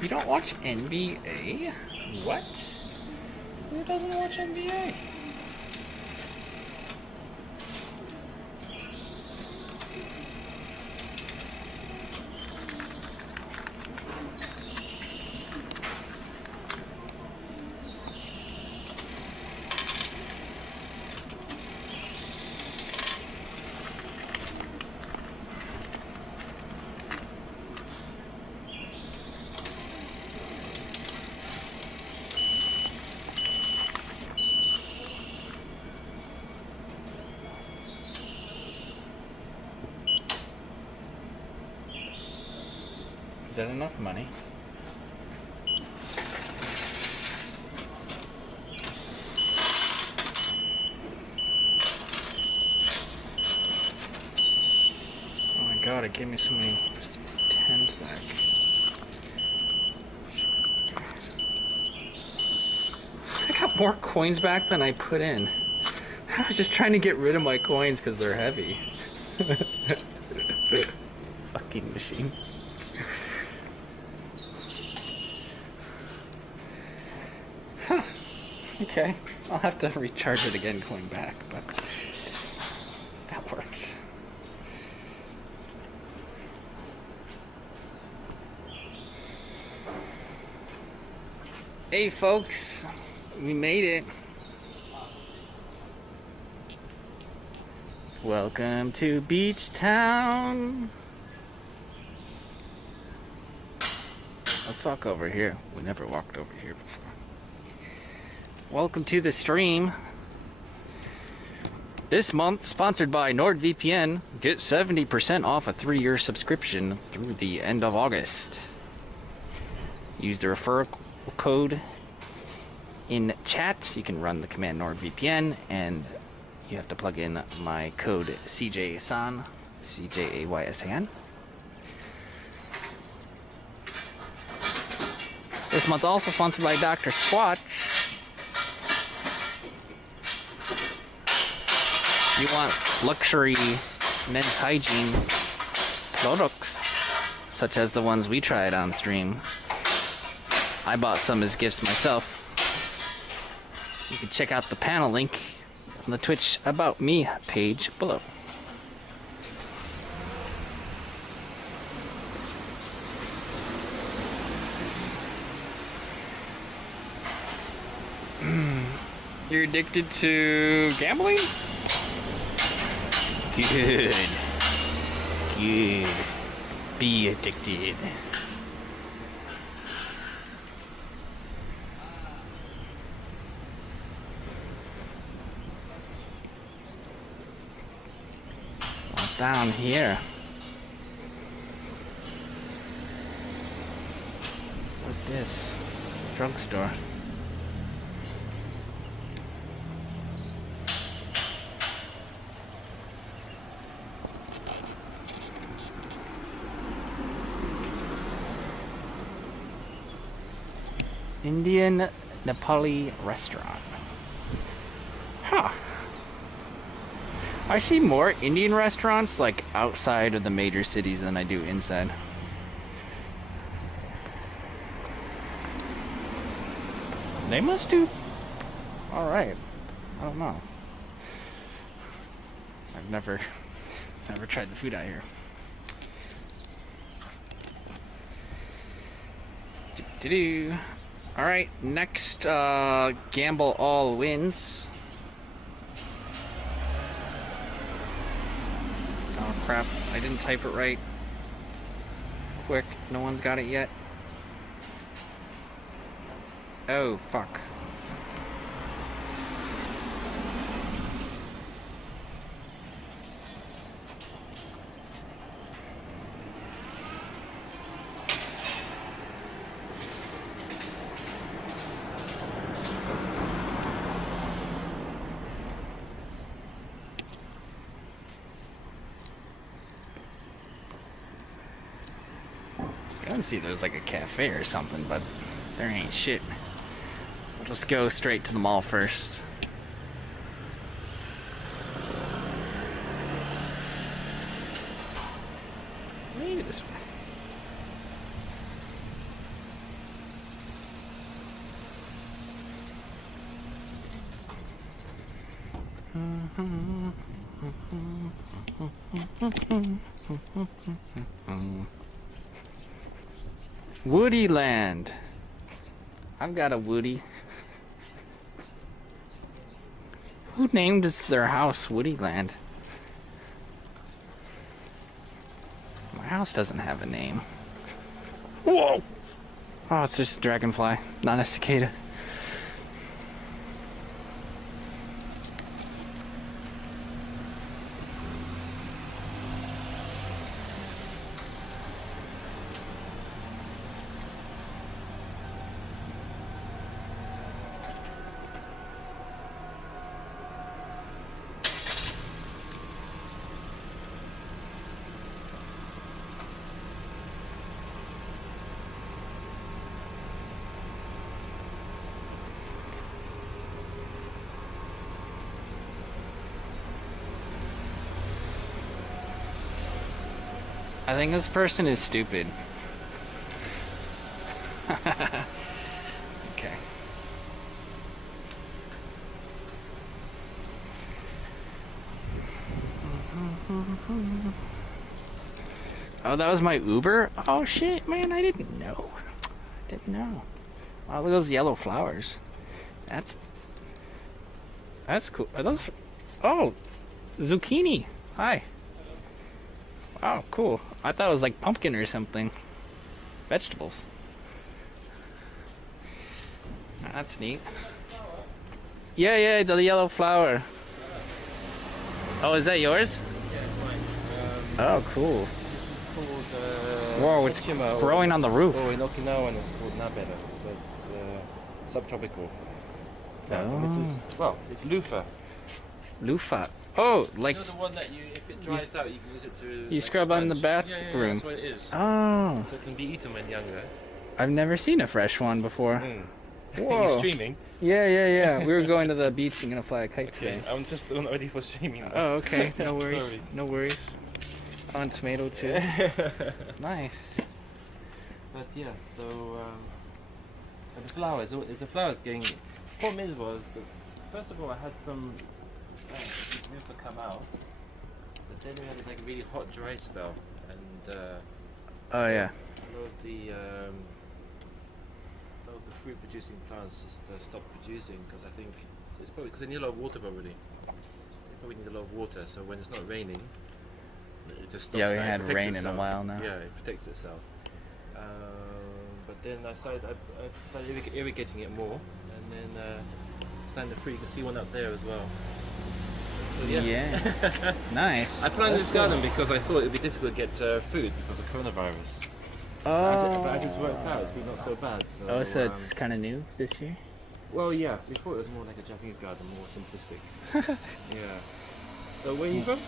You don't watch NBA? What? Who doesn't watch NBA? Is that enough money? Oh my god, it gave me so many 10s back. I got more coins back than I put in. I was just trying to get rid of my coins because they're heavy. Fucking machine. Okay, I'll have to recharge it again going back, but that works. Hey folks, we made it. Welcome to Beach Town. Let's walk over here. We never walked over here before. Welcome to the stream. This month, sponsored by NordVPN. Get 70% off a 3-year subscription through the end of August. Use the referral code in chat. You can run the command NordVPN, and you have to plug in my code CJSAN, CJAYSAN. This month also sponsored by Dr. Squatch. You want luxury men's hygiene products, such as the ones we tried on stream. I bought some as gifts myself. You can check out the panel link on the Twitch About Me page below. You're addicted to gambling? Good. Good. Be addicted. down here? With this drugstore. Indian Nepali restaurant. Huh. I see more Indian restaurants like outside of the major cities than I do inside. They must do alright. I don't know. I've never tried the food out here. Do-do-do. Alright, next gamble all wins. Oh crap, I didn't type it right. Quick, no one's got it yet. Oh, fuck. I was gonna see there's like a cafe or something, but there ain't shit. We'll just go straight to the mall first. Maybe this way. Woody Land. I've got a Woody. Who named their house Woody Land? My house doesn't have a name. Whoa! Oh, it's just a dragonfly, not a cicada. I think this person is stupid. Okay. Oh, that was my Uber? Oh shit, man, I didn't know. Didn't know. Wow, look at those yellow flowers. That's cool. Are those... Oh, zucchini. Hi. Oh, cool. I thought it was like pumpkin or something. Vegetables. That's neat. Yeah, the yellow flower. Oh, is that yours? Yeah, it's mine. Oh, cool. This is called... Whoa, it's Ochima, growing on the roof. Oh, in Okinawa, it's called Nabera. So it's subtropical. Oh. This is, well, it's loofah. Loofah. Oh, like... You know the one that you, if it dries out, you can use it to... You like, scrub on the sponge. bathroom. Yeah, that's what it is. Oh. So it can be eaten when younger. I've never seen a fresh one before. Whoa. You're streaming? Yeah. We were going to the beach and gonna fly a kite Okay, today. I'm just not ready for streaming now. Oh, okay. No worries. Sorry. No worries. On tomato too. Nice. But yeah, so the flowers, is the flowers getting... Problem was that first of all I had some nympha come out, but then we had like a really hot dry spell, and Oh yeah. a lot of the fruit producing plants just stopped producing because I think it's probably because they need a lot of water probably. They probably need a lot of water, so when it's not raining, it just stops. Yeah, we it had protects rain in itself. a while now. Yeah, it protects itself. But then I started irrigating it more, and then starting to fruit. You can see one up there as well. So, yeah. Nice. I planted That's this garden because I thought it would be difficult to get food because of coronavirus. But as it's worked out, it's been not so bad. So, So it's kind of new this year? well, yeah. Before it was more like a Japanese garden, more simplistic. Yeah. So where are you from?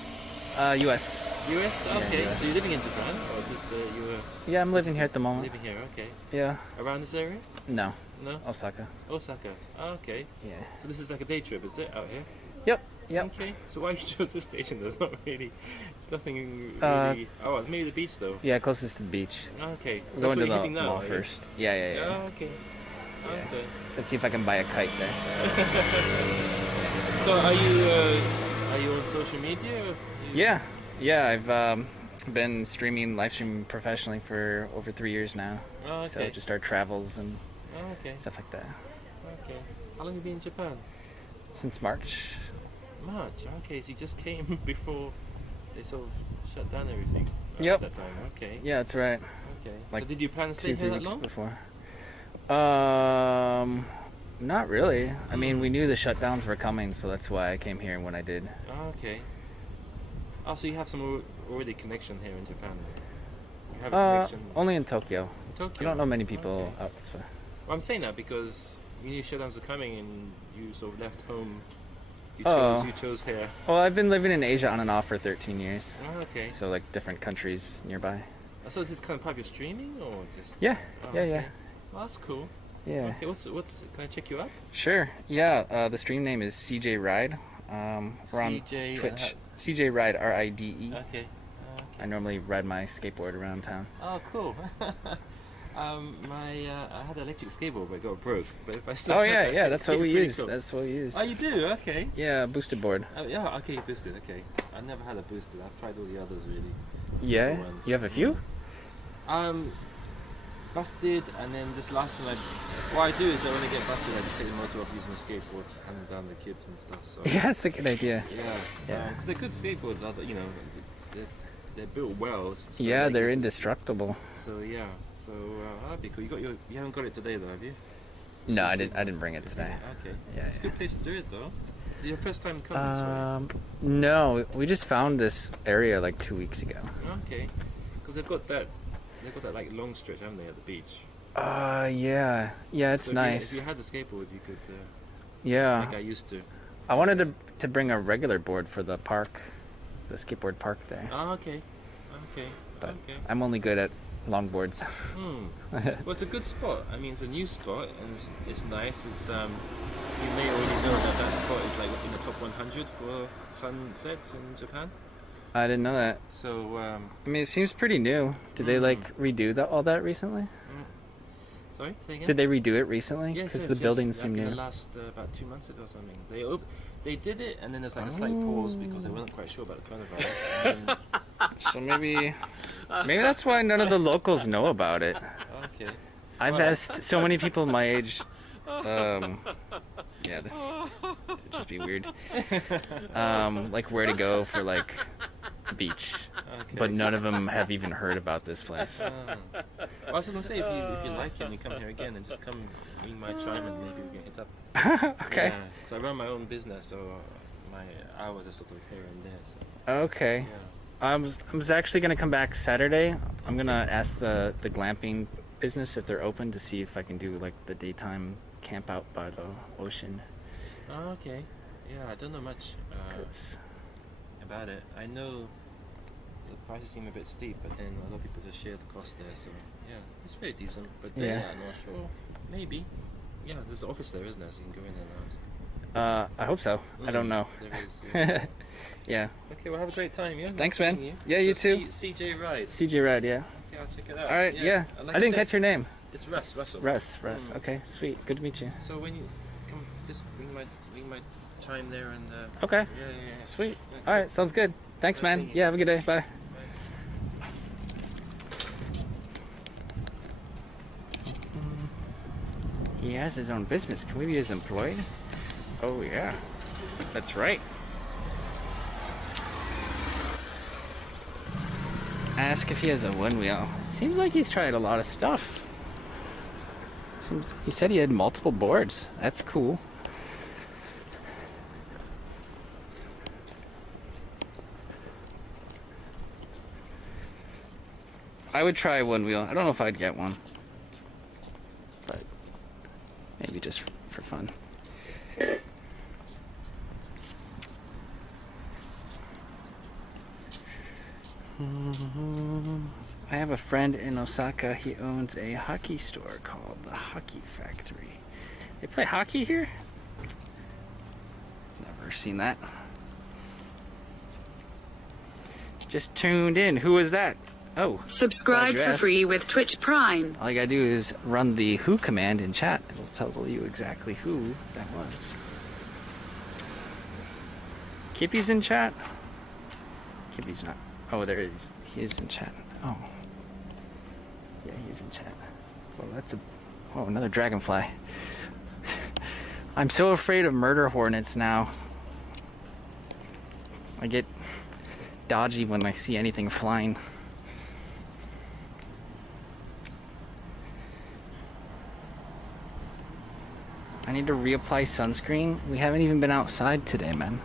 US. US? Okay. US. So you're living in Japan, or just you were Yeah, I'm living here at the moment. living here? Okay. Yeah. Around this area? No, No. Osaka. Osaka. Okay. Yeah. So this is like a day trip, is it, out here? Yep. Yep. Okay. So why you chose this station? There's not really, it's nothing really. Oh, maybe the beach though. Yeah, closest to the beach. Okay. We're That's going what to you're the hitting now. mall are you? first. Yeah. Oh, okay. Yeah. Okay. Let's see if I can buy a kite there. So are you on social media? Or Yeah. I've been live streaming professionally for over 3 years now. Oh, okay. So just our travels and Oh, okay. stuff like that. Okay. How long have you been in Japan? Since March. March. Okay, so you just came before they sort of shut down everything. Yep. At that time. Okay. Yeah, that's right. Okay. Like so did you plan to stay 2-3 here that weeks long? before. Not really. I mean, we knew the shutdowns were coming, so that's why I came here when I did. Oh, okay. Oh, so you have some already connection here in Japan. You have a connection Only in Tokyo. in Tokyo. I don't know many people Okay. out this way. Well, I'm saying that because you knew shutdowns were coming and you sort of left home. You Oh. chose here. Well, I've been living in Asia on and off for 13 years. Oh, okay. So like different countries nearby. So is this kind of part of your streaming or just? Yeah. Oh, Yeah. okay. Well, that's cool. Yeah. Okay, what's? Can I check you up? Sure. Yeah. The stream name is CJ Ride. We're on CJ, Twitch. CJ Ride, RIDE. Okay. I normally ride my skateboard around town. Oh, cool. I had an electric skateboard, but it got broke. But if I still Oh yeah. That's what we Pretty use. cool. That's what we use. Oh, you do? Okay. Yeah, boosted board. Yeah. Okay, boosted. Okay. I never had a boosted. I've tried all the others really. Yeah. Simple ones. You have a few? Busted, and then this last one, what I do is when I get busted, I just take the motor off using a skateboard, hand down the kids and stuff. So Yeah, that's a good idea. yeah, because they're good skateboards. They're built well. So Yeah, they they're can- indestructible. So yeah, so that'd be cool. You haven't got it today though, have you? No, I didn't bring it today. Okay. Yeah, It's a good place to do it though. Is it your first time coming this way? No, we just found this area like 2 weeks ago. Okay. Because they've got that like long stretch, haven't they, at the beach? Yeah, it's So nice. If you had the skateboard, you could. Yeah, Like I used to. I wanted to bring a regular board for the park, the skateboard park there. Oh, okay. Okay. But okay. I'm only good at longboards. Well, it's a good spot. I mean, it's a new spot and it's nice. It's you may already know that spot is like in the top 100 for sunsets in Japan. I didn't know that. So I mean, it seems pretty new. Did they like redo all that recently? sorry, say again. Did they redo it recently? Yes, Because yes, the yes. buildings Like seem in new. the last about 2 months ago or something. They did it, and then there's like a slight pause because they weren't quite sure about the coronavirus. And then, So maybe that's why none of the locals know about it. okay. I've asked so many people my age. Yeah, it'd just be weird. Like where to go for like the beach, Okay. but none of them have even heard about this place. Well, I was gonna say if you like it and you come here again, then just come ring my chime and maybe we can hit up. Okay. Yeah, so I run my own business, so my hours are sort of here and there. So Okay. yeah. I was actually gonna come back Saturday. I'm gonna ask the glamping business if they're open to see if I can do like the daytime camp out by the ocean. Oh, okay. Yeah, I don't know much 'Cause- about it. I know the prices seem a bit steep, but then a lot of people just share the cost there. So yeah, it's very decent. But Yeah. yeah, I'm not sure. Maybe. Yeah, there's an office there, isn't there? So you can go in and ask. I hope so. I don't know. There is. Yeah. Yeah. Okay, well, have a great time. Yeah. Thanks, Nice man. meeting Yeah, you So too. CJ Ride. CJ Ride, yeah. Okay, I'll check it out. All right, yeah. And like I didn't said, catch your name. It's Russell. Russ. Mm. Okay, sweet. Good to meet you. So when you come, just ring my chime there and. Okay, Yeah. sweet. Yeah, All right, sounds good. Thanks, Nice man. seeing you. Yeah, have a good day. Bye. He has his own business. Can we be his employee? Oh, yeah. That's right. Ask if he has a one wheel. Seems like he's tried a lot of stuff. He said he had multiple boards. That's cool. I would try one wheel. I don't know if I'd get one, but maybe just for fun. I have a friend in Osaka. He owns a hockey store called the Hockey Factory. They play hockey here? Never seen that. Just tuned in. Who is that? Oh. Subscribe glad you for asked. free with Twitch Prime. All you gotta do is run the who command in chat. It'll tell you exactly who that was. Kippy's in chat? Kippy's not. Oh, there is. He is in chat. Oh. Yeah, he's in chat. Well, that's a... Oh, another dragonfly. I'm so afraid of murder hornets now. I get dodgy when I see anything flying. I need to reapply sunscreen. We haven't even been outside today, man.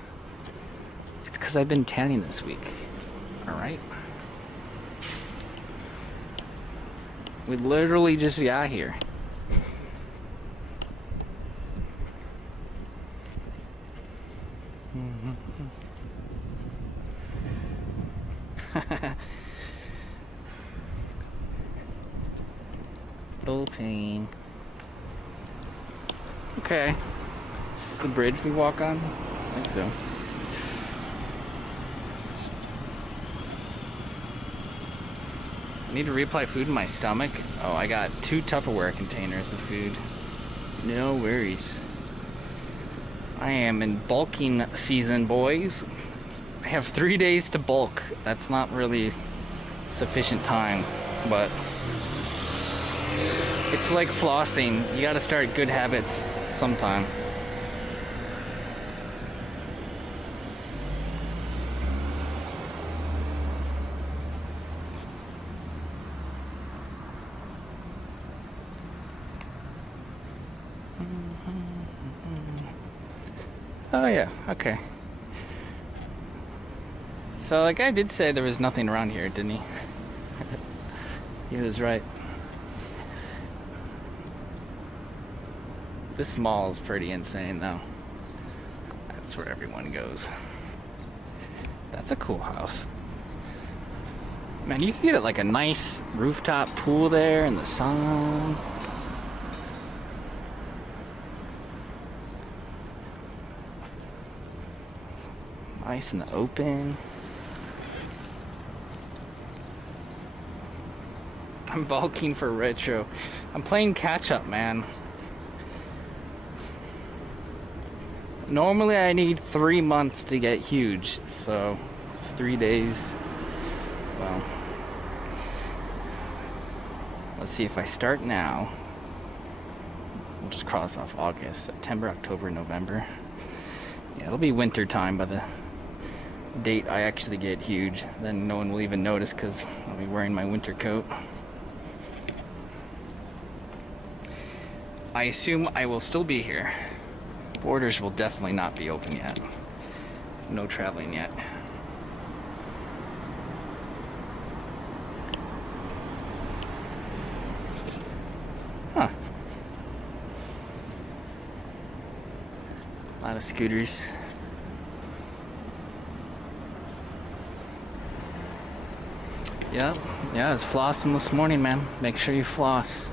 It's because I've been tanning this week. Alright? We literally just got here. Little pain. Okay. Is this the bridge we walk on? I think so. I need to reapply food in my stomach. Oh, I got 2 Tupperware containers of food. No worries. I am in bulking season, boys. I have 3 days to bulk. That's not really sufficient time, but it's like flossing. You gotta start good habits sometime. Oh yeah, okay. So the guy did say there was nothing around here, didn't he? He was right. This mall is pretty insane though. That's where everyone goes. That's a cool house. Man, you can get like a nice rooftop pool there in the sun. Nice in the open. I'm bulking for retro. I'm playing catch up, man. Normally I need 3 months to get huge, so 3 days. Well, let's see if I start now. We'll just cross off August, September, October, November. Yeah, it'll be winter time by the date I actually get huge. Then no one will even notice because I'll be wearing my winter coat. I assume I will still be here. Borders will definitely not be open yet. No traveling yet. Huh. A lot of scooters. Yep. Yeah, I was flossing this morning, man. Make sure you floss.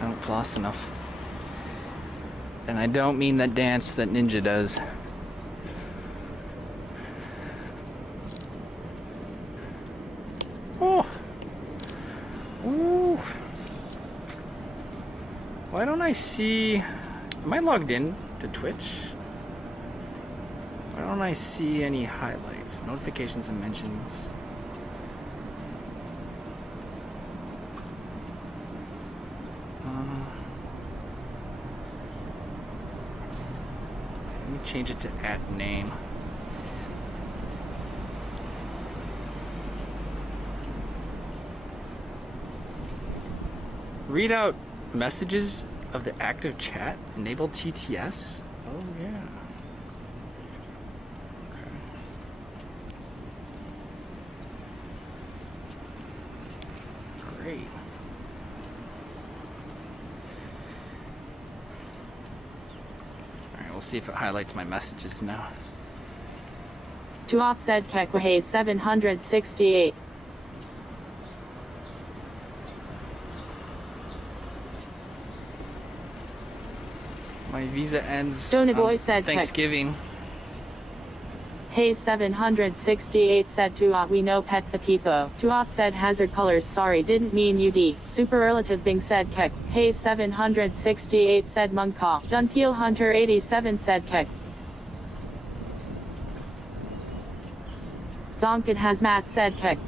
I don't floss enough. And I don't mean that dance that Ninja does. Oh. Ooh. Why don't I see... Am I logged in to Twitch? Why don't I see any highlights, notifications and mentions? Let me change it to @name. Read out messages of the active chat. Enable TTS. Oh yeah. Okay. great. Alright, we'll see if it highlights my messages now. Tuat said Kekwahe 768. My visa ends Stony Boy on said Thanksgiving. Hey 768 said Tuat we know pet the people. Tuat said hazard colors sorry didn't mean UD. Superlative Bing said Kek. Hey 768 said Munkaw. Dunpeel Hunter 87 said Kek. Zonkid Hazmat said Kek.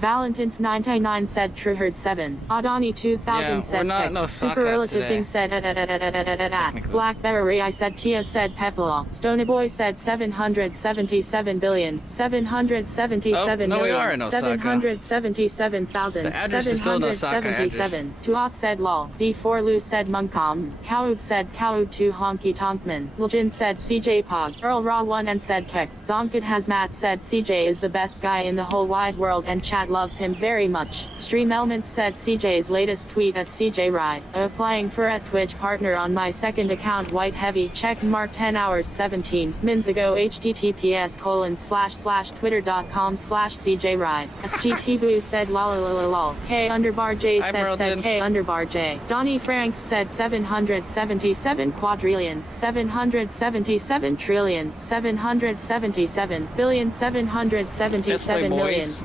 Valentin 99 said Truherd 7. Adani 2000 Yeah, said we're not Kek. in Osaka Superlative today. Thing said Technically. Blackberry I said Tia said Pepla. Stony Boy said 777 billion. 777 Oh, no, we million. are in Osaka. 777,000. The address is still an Osaka address. 777. Tuat said lol. D4 Lu said Munkam. Kaub said Kaub 2 Honky Tonkman. Liljin said CJ Pog. Earl Raw 1 and said Kek. Zonkid Hazmat said CJ is the best guy in the whole wide world and chat loves him very much. Stream Elements said CJ's latest tweet at CJ Rye. Applying for a Twitch partner on my second account White Heavy check mark 10 hours 17 mins ago https://twitter.com/CJ Rye. SGT Boo said lol. K underbar J Hi, said Merlton. K underbar J. Donnie Franks said 777 quadrillion. 777 trillion. 777 billion. 777 million. boys.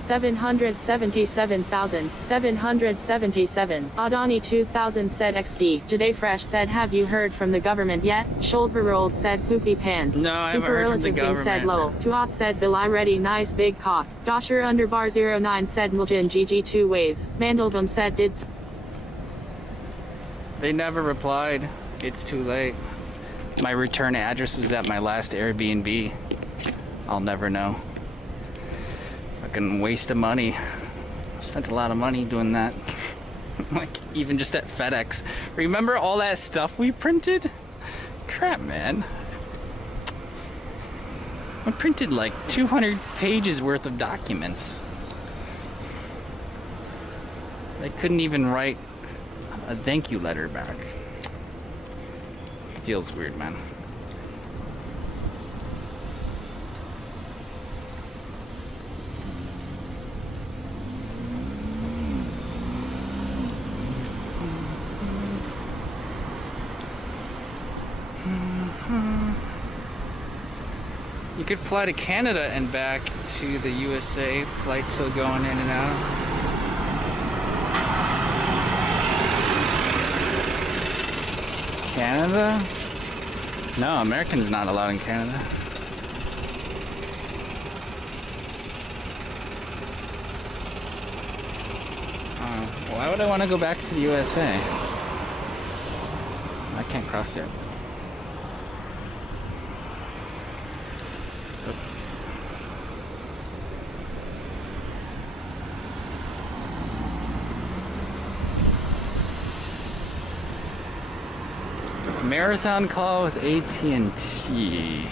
777,000. 777. Adani 2000 said XD. Jade Fresh said have you heard from the government yet? Shoulder rolled said poopy pants. No, I haven't heard from the Superlative Thing said lol. government. Tuat said Bill I ready nice big cock. Dosher underbar 09 said Muljin GG2 wave. Mandelbaum said did They never replied. It's too late. My return address was at my last Airbnb. I'll never know. Fucking waste of money. Spent a lot of money doing that. Like, even just at FedEx. Remember all that stuff we printed? Crap, man. I printed like 200 pages worth of documents. I couldn't even write a thank you letter back. Feels weird, man. You could fly to Canada and back to the USA. Flights still going in and out. Canada? No, Americans not allowed in Canada. Why would I want to go back to the USA? I can't cross yet. Marathon call with AT&T.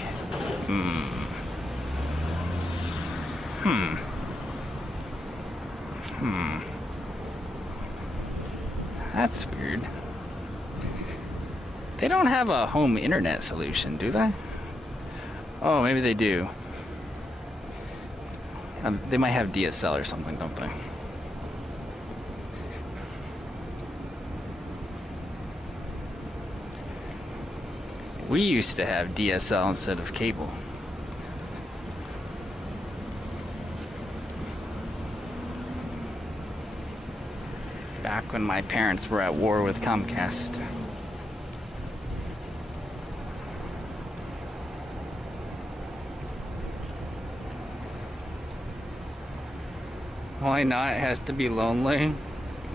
That's weird. They don't have a home internet solution, do they? Oh, maybe they do. They might have DSL or something, don't they? We used to have DSL instead of cable. Back when my parents were at war with Comcast. Why not? It has to be lonely.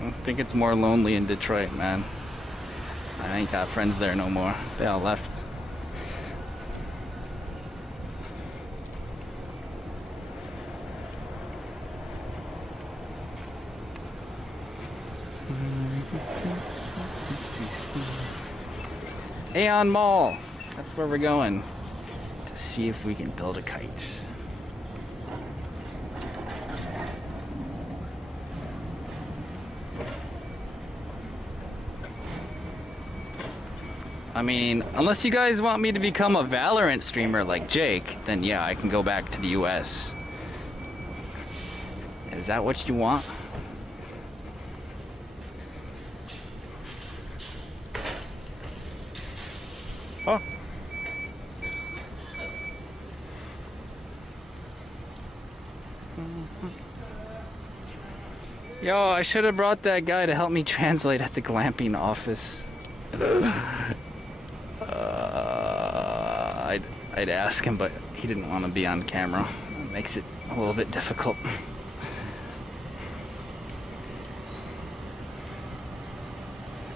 I think it's more lonely in Detroit, man. I ain't got friends there no more. They all left. Aeon Mall. That's where we're going to see if we can build a kite. I mean, unless you guys want me to become a Valorant streamer like Jake, then yeah, I can go back to the US. Is that what you want? Oh. Yo, I should have brought that guy to help me translate at the glamping office. I'd ask him, but he didn't want to be on camera. It makes it a little bit difficult.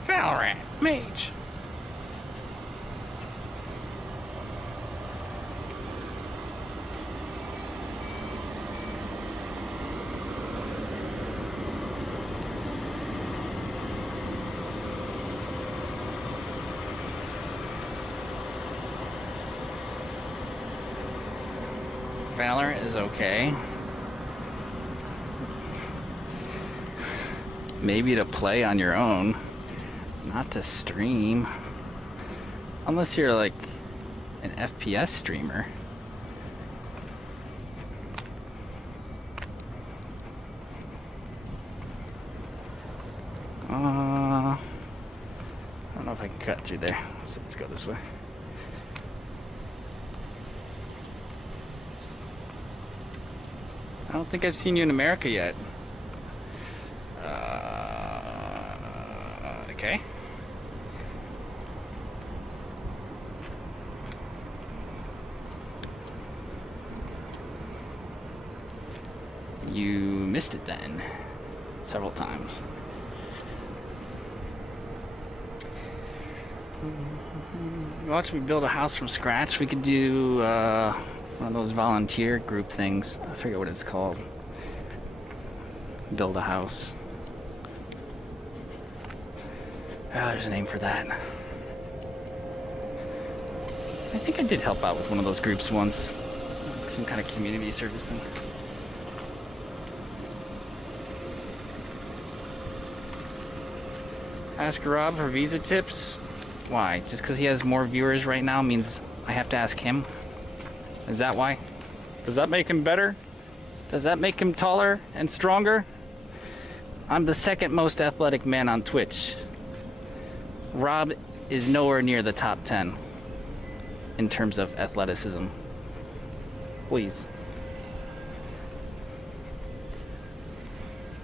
Valorant, mage. Valorant is okay. Maybe to play on your own, not to stream. Unless you're like an FPS streamer. I don't know if I can cut through there. So let's go this way. I don't think I've seen you in America yet. Okay. You missed it then. Several times. Watch me build a house from scratch. We could do one of those volunteer group things. I forget what it's called. Build a house. Oh, there's a name for that. I think I did help out with one of those groups once. Some kind of community service thing. Ask Rob for visa tips. Why? Just because he has more viewers right now means I have to ask him? Is that why? Does that make him better? Does that make him taller and stronger? I'm the second most athletic man on Twitch. Rob is nowhere near the top 10 in terms of athleticism. Please.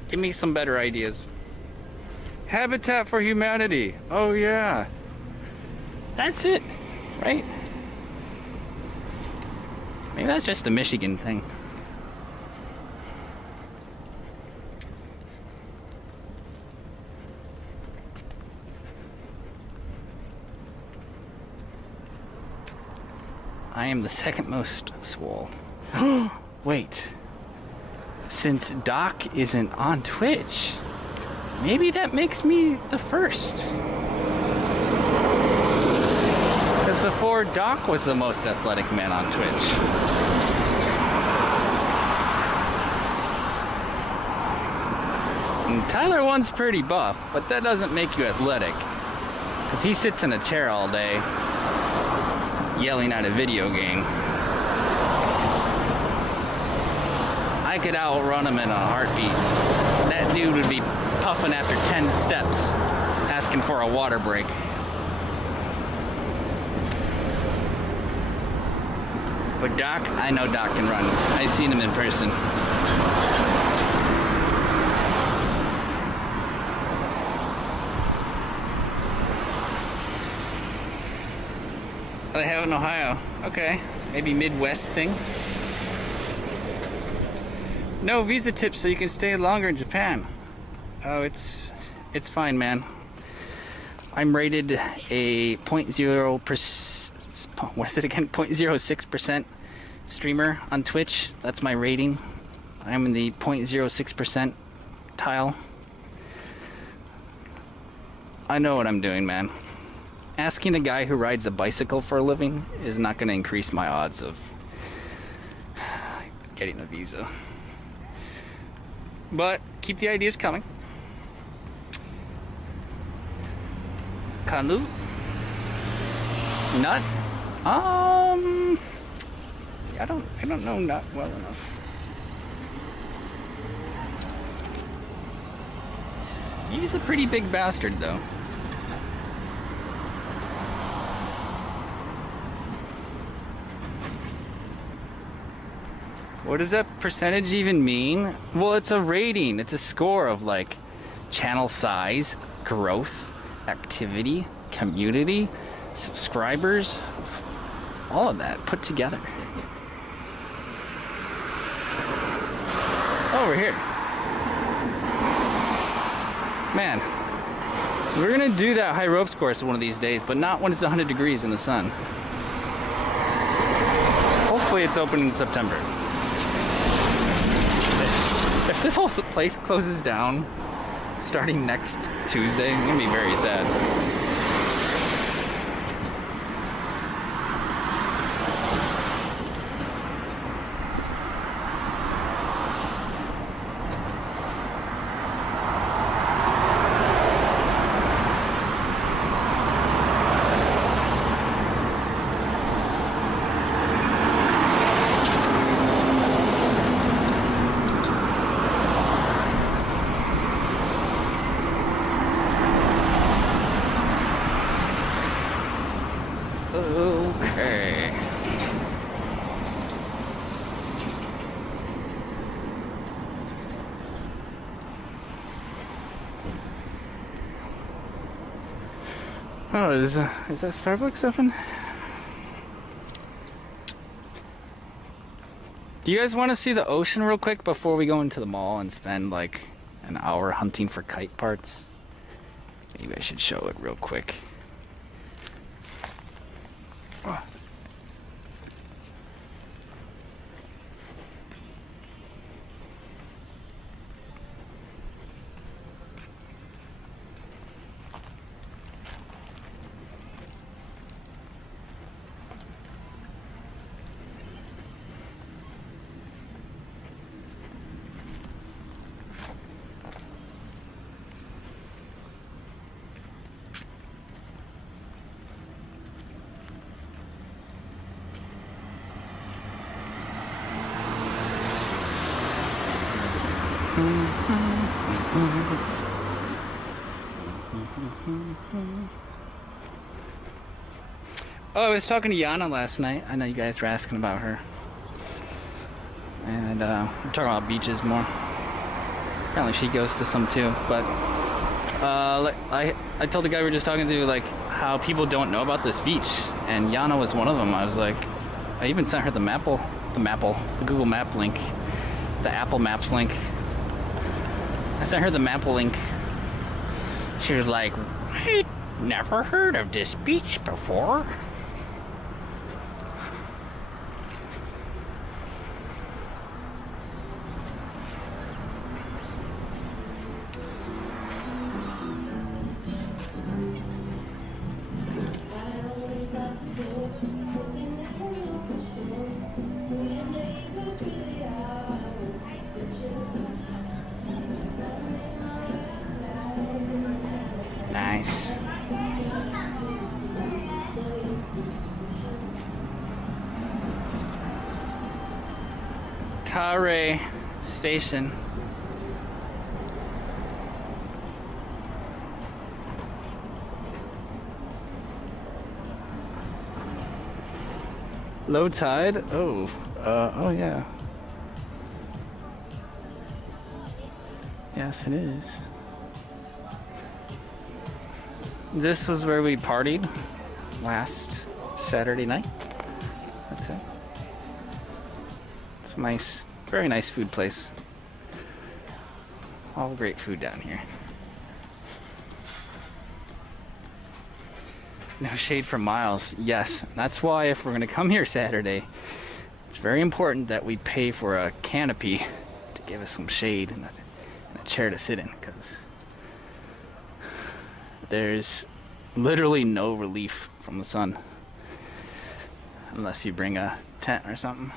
Give me some better ideas. Habitat for Humanity. Oh yeah. That's it, right? Maybe that's just a Michigan thing. I am the second most swole. Wait. Since Doc isn't on Twitch, maybe that makes me the first. Because before, Doc was the most athletic man on Twitch. And Tyler 1's pretty buff, but that doesn't make you athletic. Because he sits in a chair all day, yelling at a video game. I could outrun him in a heartbeat. That dude would be puffing after 10 steps, asking for a water break. But Doc, I know Doc can run. I've seen him in person. They have it in Ohio. Okay, maybe Midwest thing. No visa tips so you can stay longer in Japan. Oh, it's fine, man. I'm rated a 0.0%. What is it again? 0.06% streamer on Twitch. That's my rating. I'm in the 0.06% tile. I know what I'm doing, man. Asking a guy who rides a bicycle for a living is not going to increase my odds of getting a visa. But keep the ideas coming. Kanlu. Nut? I don't know nut well enough. He's a pretty big bastard, though. What does that percentage even mean? Well, it's a rating. It's a score of like channel size, growth, activity, community, subscribers, all of that put together. Oh, we're here. Man, we're gonna do that high ropes course one of these days, but not when it's 100 degrees in the sun. Hopefully it's open in September. If this whole place closes down starting next Tuesday, I'm gonna be very sad. Okay. Oh, is that Starbucks open? Do you guys want to see the ocean real quick before we go into the mall and spend like an hour hunting for kite parts? Maybe I should show it real quick. Oh, I was talking to Yana last night. I know you guys were asking about her. And we're talking about beaches more. Apparently she goes to some too. But I told the guy we were just talking to like how people don't know about this beach. And Yana was one of them. I was like, I even sent her the Google Map link. The Apple Maps link. I sent her the map link. She was like, I never heard of this beach before. Nice. Tare Station. Low tide? Oh, oh yeah. Yes, it is. This was where we partied last Saturday night. That's it. It's a nice, very nice food place. All great food down here. No shade for miles. Yes, that's why if we're gonna come here Saturday, it's very important that we pay for a canopy to give us some shade and a chair to sit in, because there's literally no relief from the sun unless you bring a tent or something.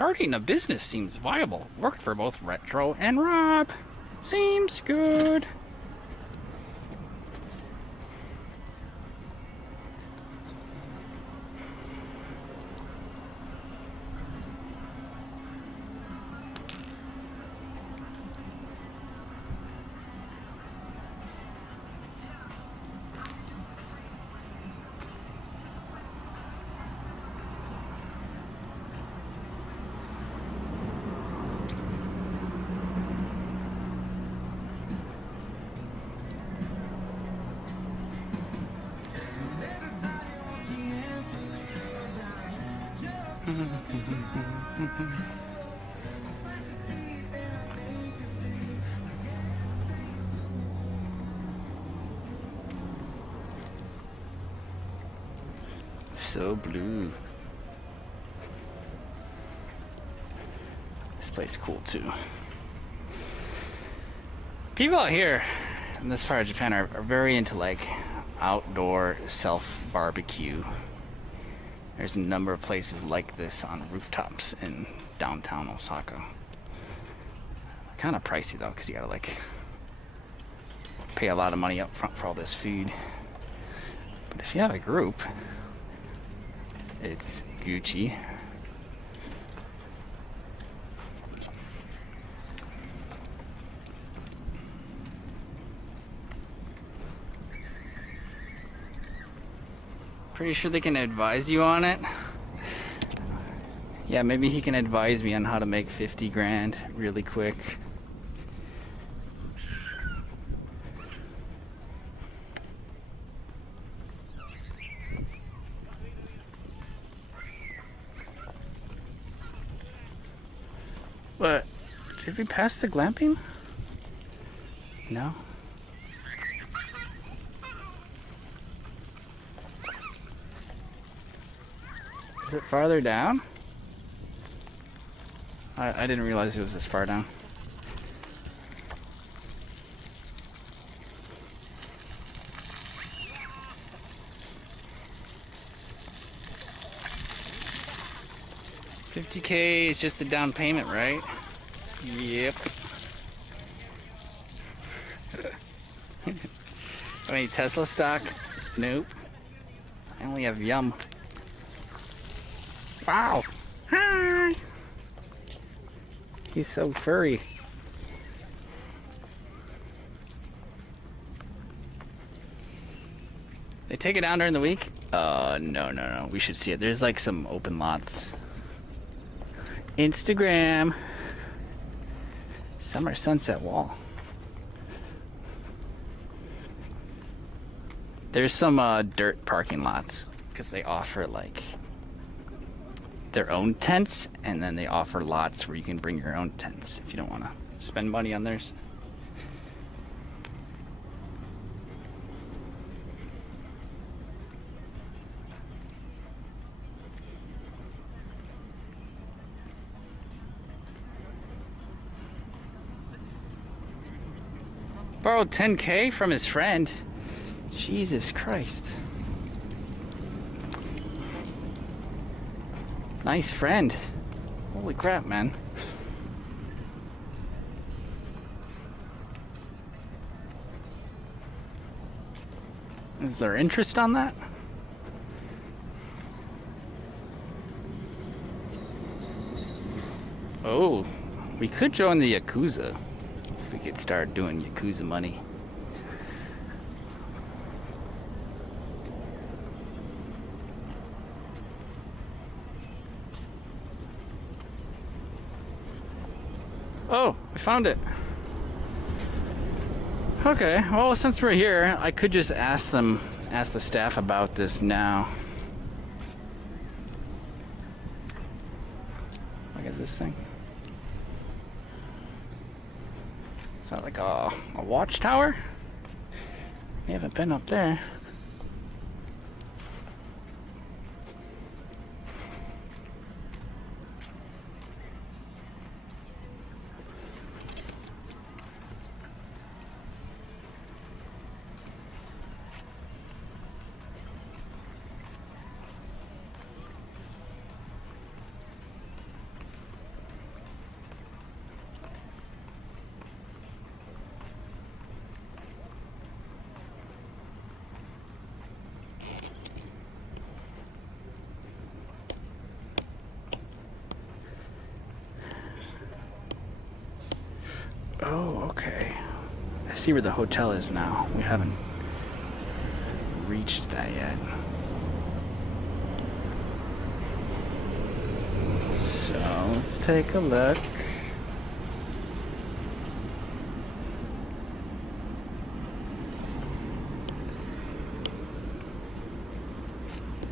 Starting a business seems viable. Worked for both Retro and Rob. Seems good. So blue. This place cool too. People out here in this part of Japan are very into like outdoor self barbecue. There's a number of places like this on rooftops in downtown Osaka. Kind of pricey though, because you gotta like pay a lot of money up front for all this food. But if you have a group, it's Gucci. Pretty sure they can advise you on it. Yeah, maybe he can advise me on how to make 50 grand really quick. What? Did we pass the glamping? No? Is it farther down? I didn't realize it was this far down. $50K is just the down payment, right? Yep. Have any Tesla stock? Nope. I only have Yum. Wow. Hi. He's so furry. They take it down during the week? No. We should see it. There's like some open lots. Instagram. Summer sunset wall. There's some dirt parking lots because they offer like their own tents, and then they offer lots where you can bring your own tents if you don't want to spend money on theirs. Borrowed 10K from his friend. Jesus Christ. Nice friend. Holy crap, man. Is there interest on that? Oh, we could join the Yakuza. We could start doing Yakuza money. Oh, we found it. Okay, well, since we're here, I could just ask the staff about this now. What is this thing? Is that like a watchtower? We haven't been up there. Oh, okay. I see where the hotel is now. We haven't reached that yet. So let's take a look.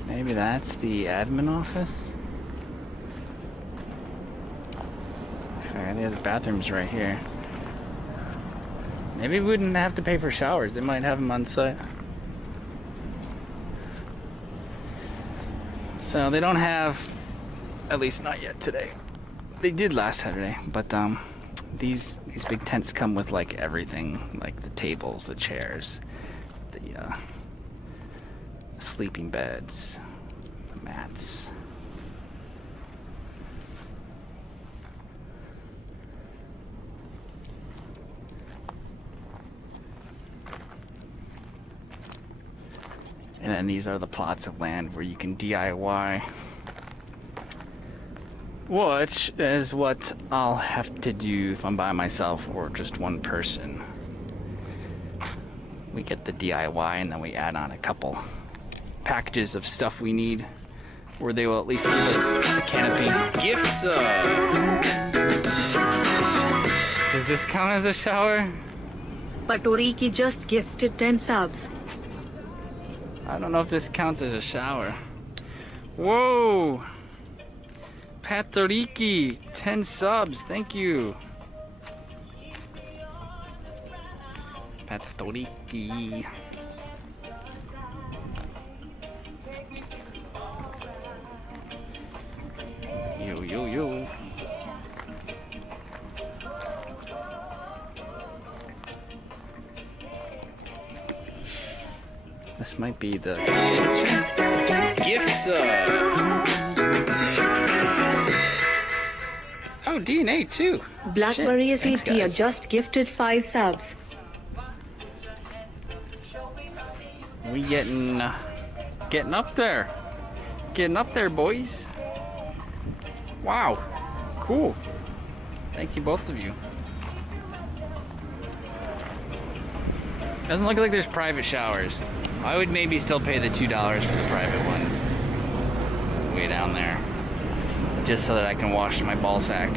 Maybe that's the admin office? Okay, they have the bathrooms right here. Maybe we wouldn't have to pay for showers. They might have them on site. So they don't have, at least not yet today. They did last Saturday, but these big tents come with like everything, like the tables, the chairs, the sleeping beds, the mats. And then these are the plots of land where you can DIY. Which is what I'll have to do if I'm by myself or just one person. We get the DIY and then we add on a couple packages of stuff we need, where they will at least give us a canopy. Gift sub! Does this count as a shower? Patoriki just gifted 10 subs. I don't know if this counts as a shower. Whoa! Patoriki, 10 subs, thank you. Patoriki. Yo, yo, yo. This might be the kitchen. Gift sub. Oh, DNA too. Blackberry Shit. Thanks, Asia guys. just gifted 5 subs. We getting up there. Getting up there, boys. Wow. Cool. Thank you, both of you. Doesn't look like there's private showers. I would maybe still pay the $2 for the private one. Way down there. Just so that I can wash my ball sack.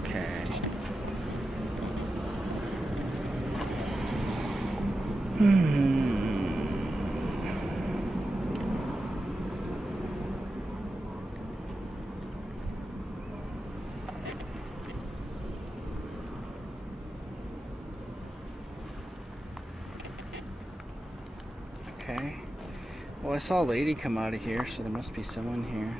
Okay. Okay. Well, I saw a lady come out of here, so there must be someone here.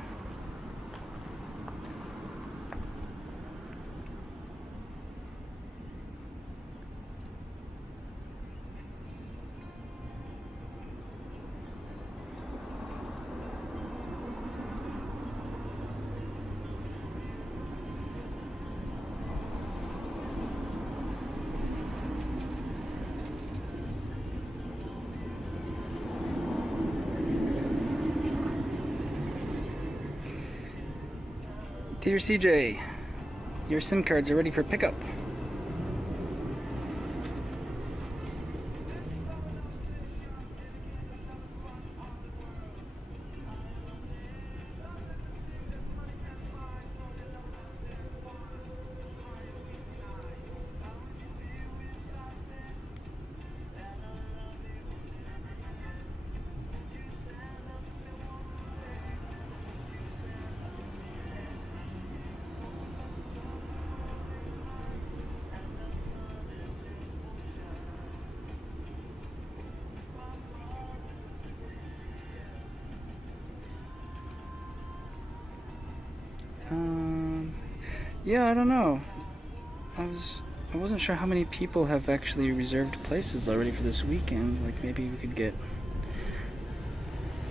Dear CJ, your SIM cards are ready for pickup. Yeah, I don't know. I wasn't sure how many people have actually reserved places already for this weekend. Like maybe we could get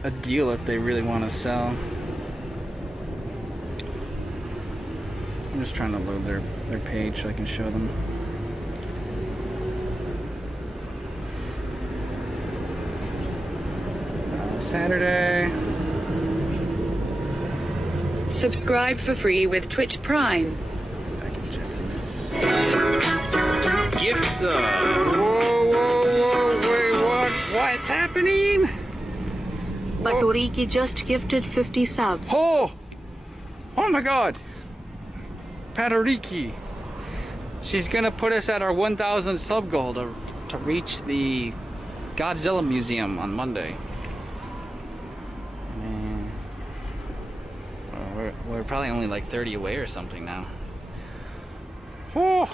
a deal if they really want to sell. I'm just trying to load their page so I can show them. Saturday. Subscribe for free with Twitch Prime. I can check this. Gift sub. Whoa, wait, what? What's happening? Batoriki just gifted 50 subs. Oh my god. Patoriki. She's gonna put us at our 1,000 sub goal to reach the Godzilla Museum on Monday. We're probably only like 30 away or something now. Oh!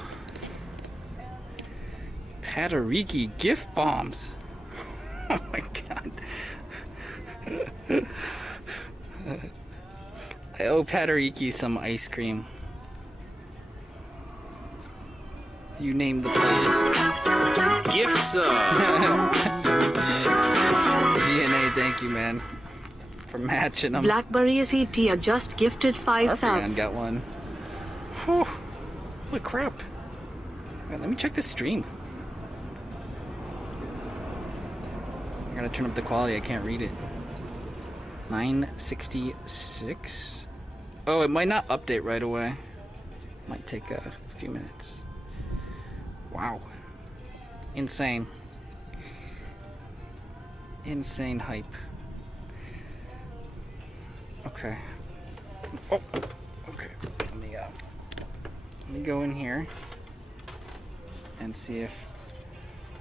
Patoriki gift bombs. Oh my god. I owe Patoriki some ice cream. You named the place. Gifts. DNA, thank you, man, for matching them. Blackberry Tia just gifted 5 subs. Got one. Whew. Holy crap. Let me check the stream. I gotta turn up the quality, I can't read it. 966. Oh, it might not update right away. Might take a few minutes. Wow. Insane. Insane hype. Okay. Oh, okay. Let me go in here and see if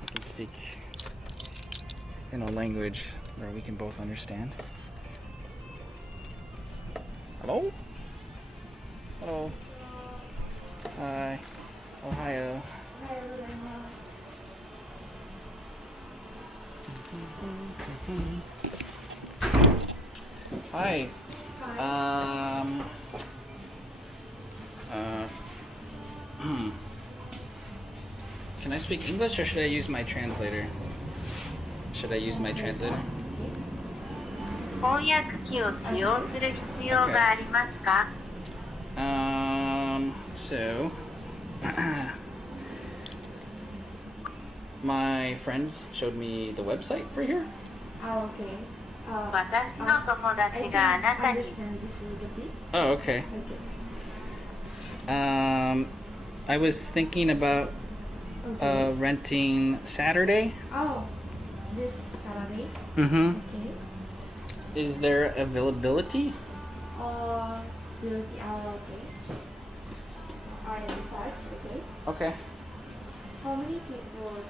I can speak in a language where we can both understand. Hello? Hello. Hi. Ohio. Hi. Can I speak English or should I use my translator? Should I use my translator? 翻訳機を使用する必要がありますか? So my friends showed me the website for here. Oh, okay. 私の友達があなたに Oh, okay. I was thinking about renting Saturday. Oh, this Saturday? Mm-hmm. Okay. Is there availability? Okay. I research, okay. Okay. How many people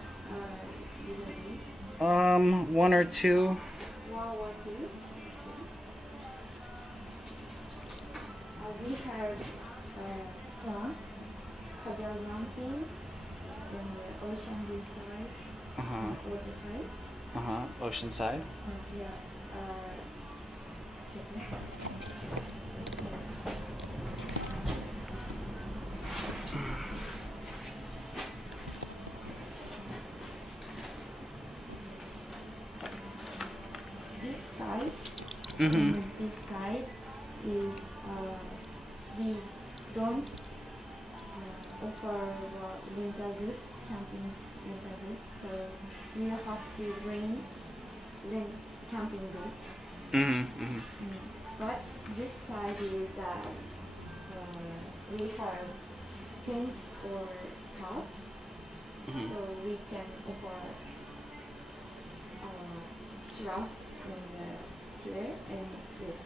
do you need? 1 or 2. 1 or 2? Okay. We have fun, casual jumping, and the ocean view side, water side. Oceanside. Yeah. This side, and this side is we don't offer winter goods, camping winter goods, so you have to bring camping goods. But this side is we have tent or top, so we can offer shrub and chair and this.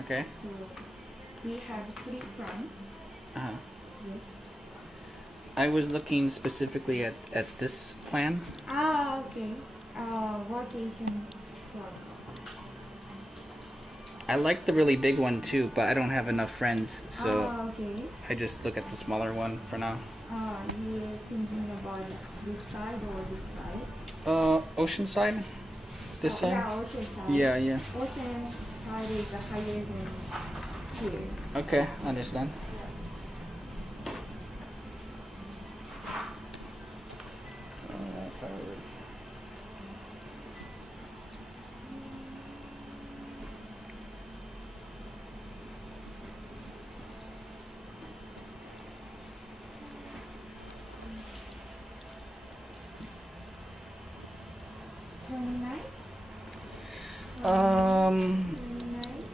Okay. So we have 3 plants. Yes. I was looking specifically at this plan. Okay. Vacation club. I like the really big one too, but I don't have enough friends, so Okay. I just look at the smaller one for now. You're thinking about this side or this side? Oceanside? This side? Yeah, ocean side. Yeah. Ocean side is higher than here. Okay, understand.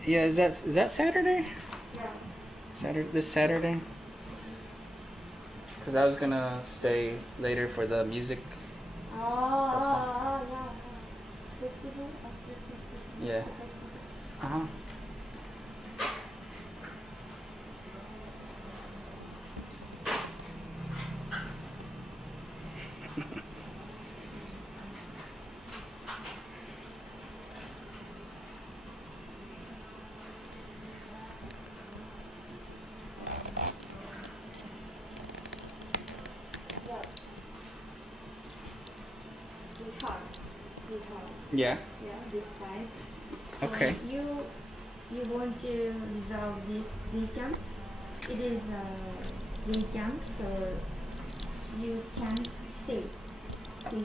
Yeah, is that Saturday? Yeah. This Saturday? Because I was gonna stay later for the music. Yeah. Festival after festival. Yeah. Festival. Yeah. We have. Yeah. Yeah, this side. Okay. You want to reserve this day camp? It is a day camp, so you can stay.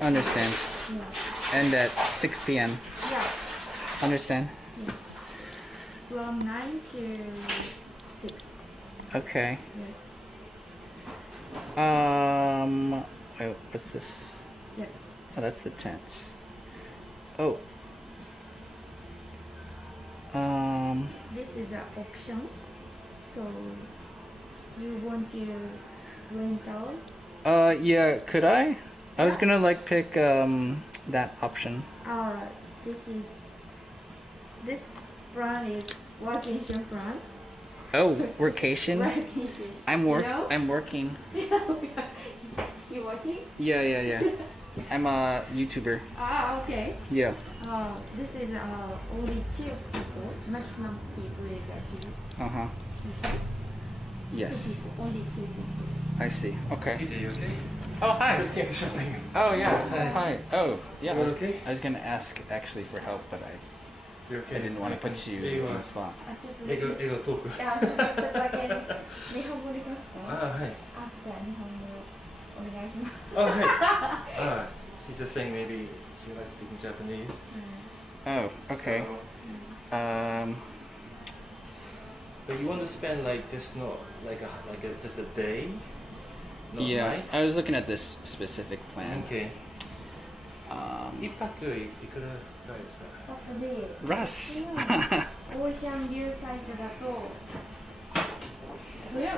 Understand. Yeah. And at 6 p.m. Yeah. Understand. Yes. From 9 to 6. Okay. Yes. Wait, what's this? Yes. Oh, that's the tent. Oh. This is an option. So you want to rent out? Yeah, could I? I was gonna like pick that option. This plan is vacation plan. Oh, workation? Vacation. I'm No? I'm working. You working? Yeah. I'm a YouTuber. Okay. Yeah. This is only 2 people. Maximum people is actually Uh-huh. 2 Yes. people. Only 2 people. I see. Okay. Kite, you okay? Oh, hi. Just came for shopping. Oh, yeah. Hi. Oh, yeah. You okay? I was gonna ask actually for help, but You I didn't want to put you on the spot. ちょっと英語トーク。ちょっとだけ日本語できますか？はい。じゃあ日本語お願いします。はい。She's just saying maybe she likes speaking Japanese. Oh, okay. So, but you want to spend like just not like just a day, not Yeah, night. I was looking at this specific plan. Okay. 一 Um, 泊いくらぐらいですか？あとで Russ. オーシャンビューサイトだと Where?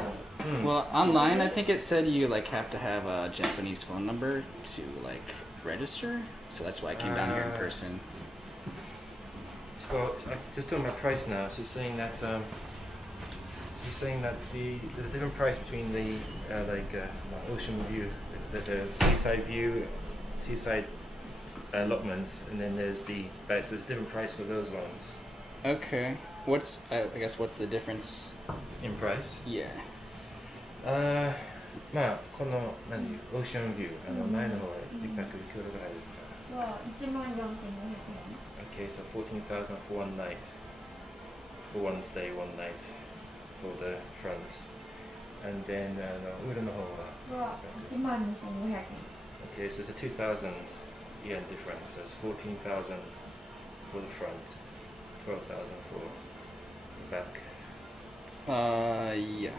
Well, online, I think it said you like have to have a Japanese phone number to like register. So that's why I came down here in person. So I just doing my price now. She's saying that there's a different price between the ocean view, there's a seaside view, seaside allotments, and then there's so there's a different price for those ones. Okay. I guess what's the difference? In price? Yeah. まあこのオーシャンビュー前の方は一泊いくらぐらいですか？は14,500円。 Okay, so 14,000 for one night, for one stay, one night for the front, and then 上の方はは12,500円。 Okay, so it's a 2,000 yen difference. So it's 14,000 for the front, 12,000 for the back. Yeah.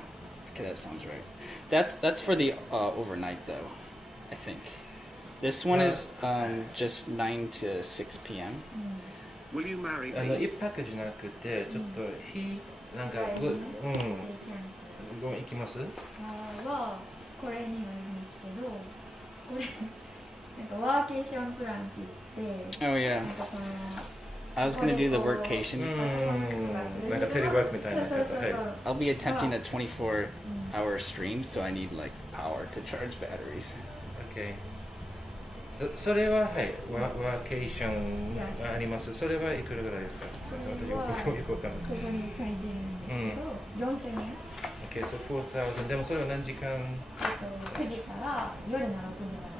Okay, that sounds right. That's for the overnight though, I think. This one is just 9 to 6 p.m. Will you marry 一泊じゃなくてちょっとなんかごめん行きます？はこれになるんですけど、これなんかワーケーションプランって言って、 Oh yeah. なんかこの I was gonna do the workation. なんかテレワークみたいなやつ。そうそうそうそう。 I'll be attempting a 24-hour stream, so I need like power to charge batteries. Okay. それははいワーケーションがあります。それはいくらぐらいですか？それ私はよくわかんない。ここに書いてるんですけど、4,000円。 Okay, so 4,000. でもそれは何時間9時から夜の6時ま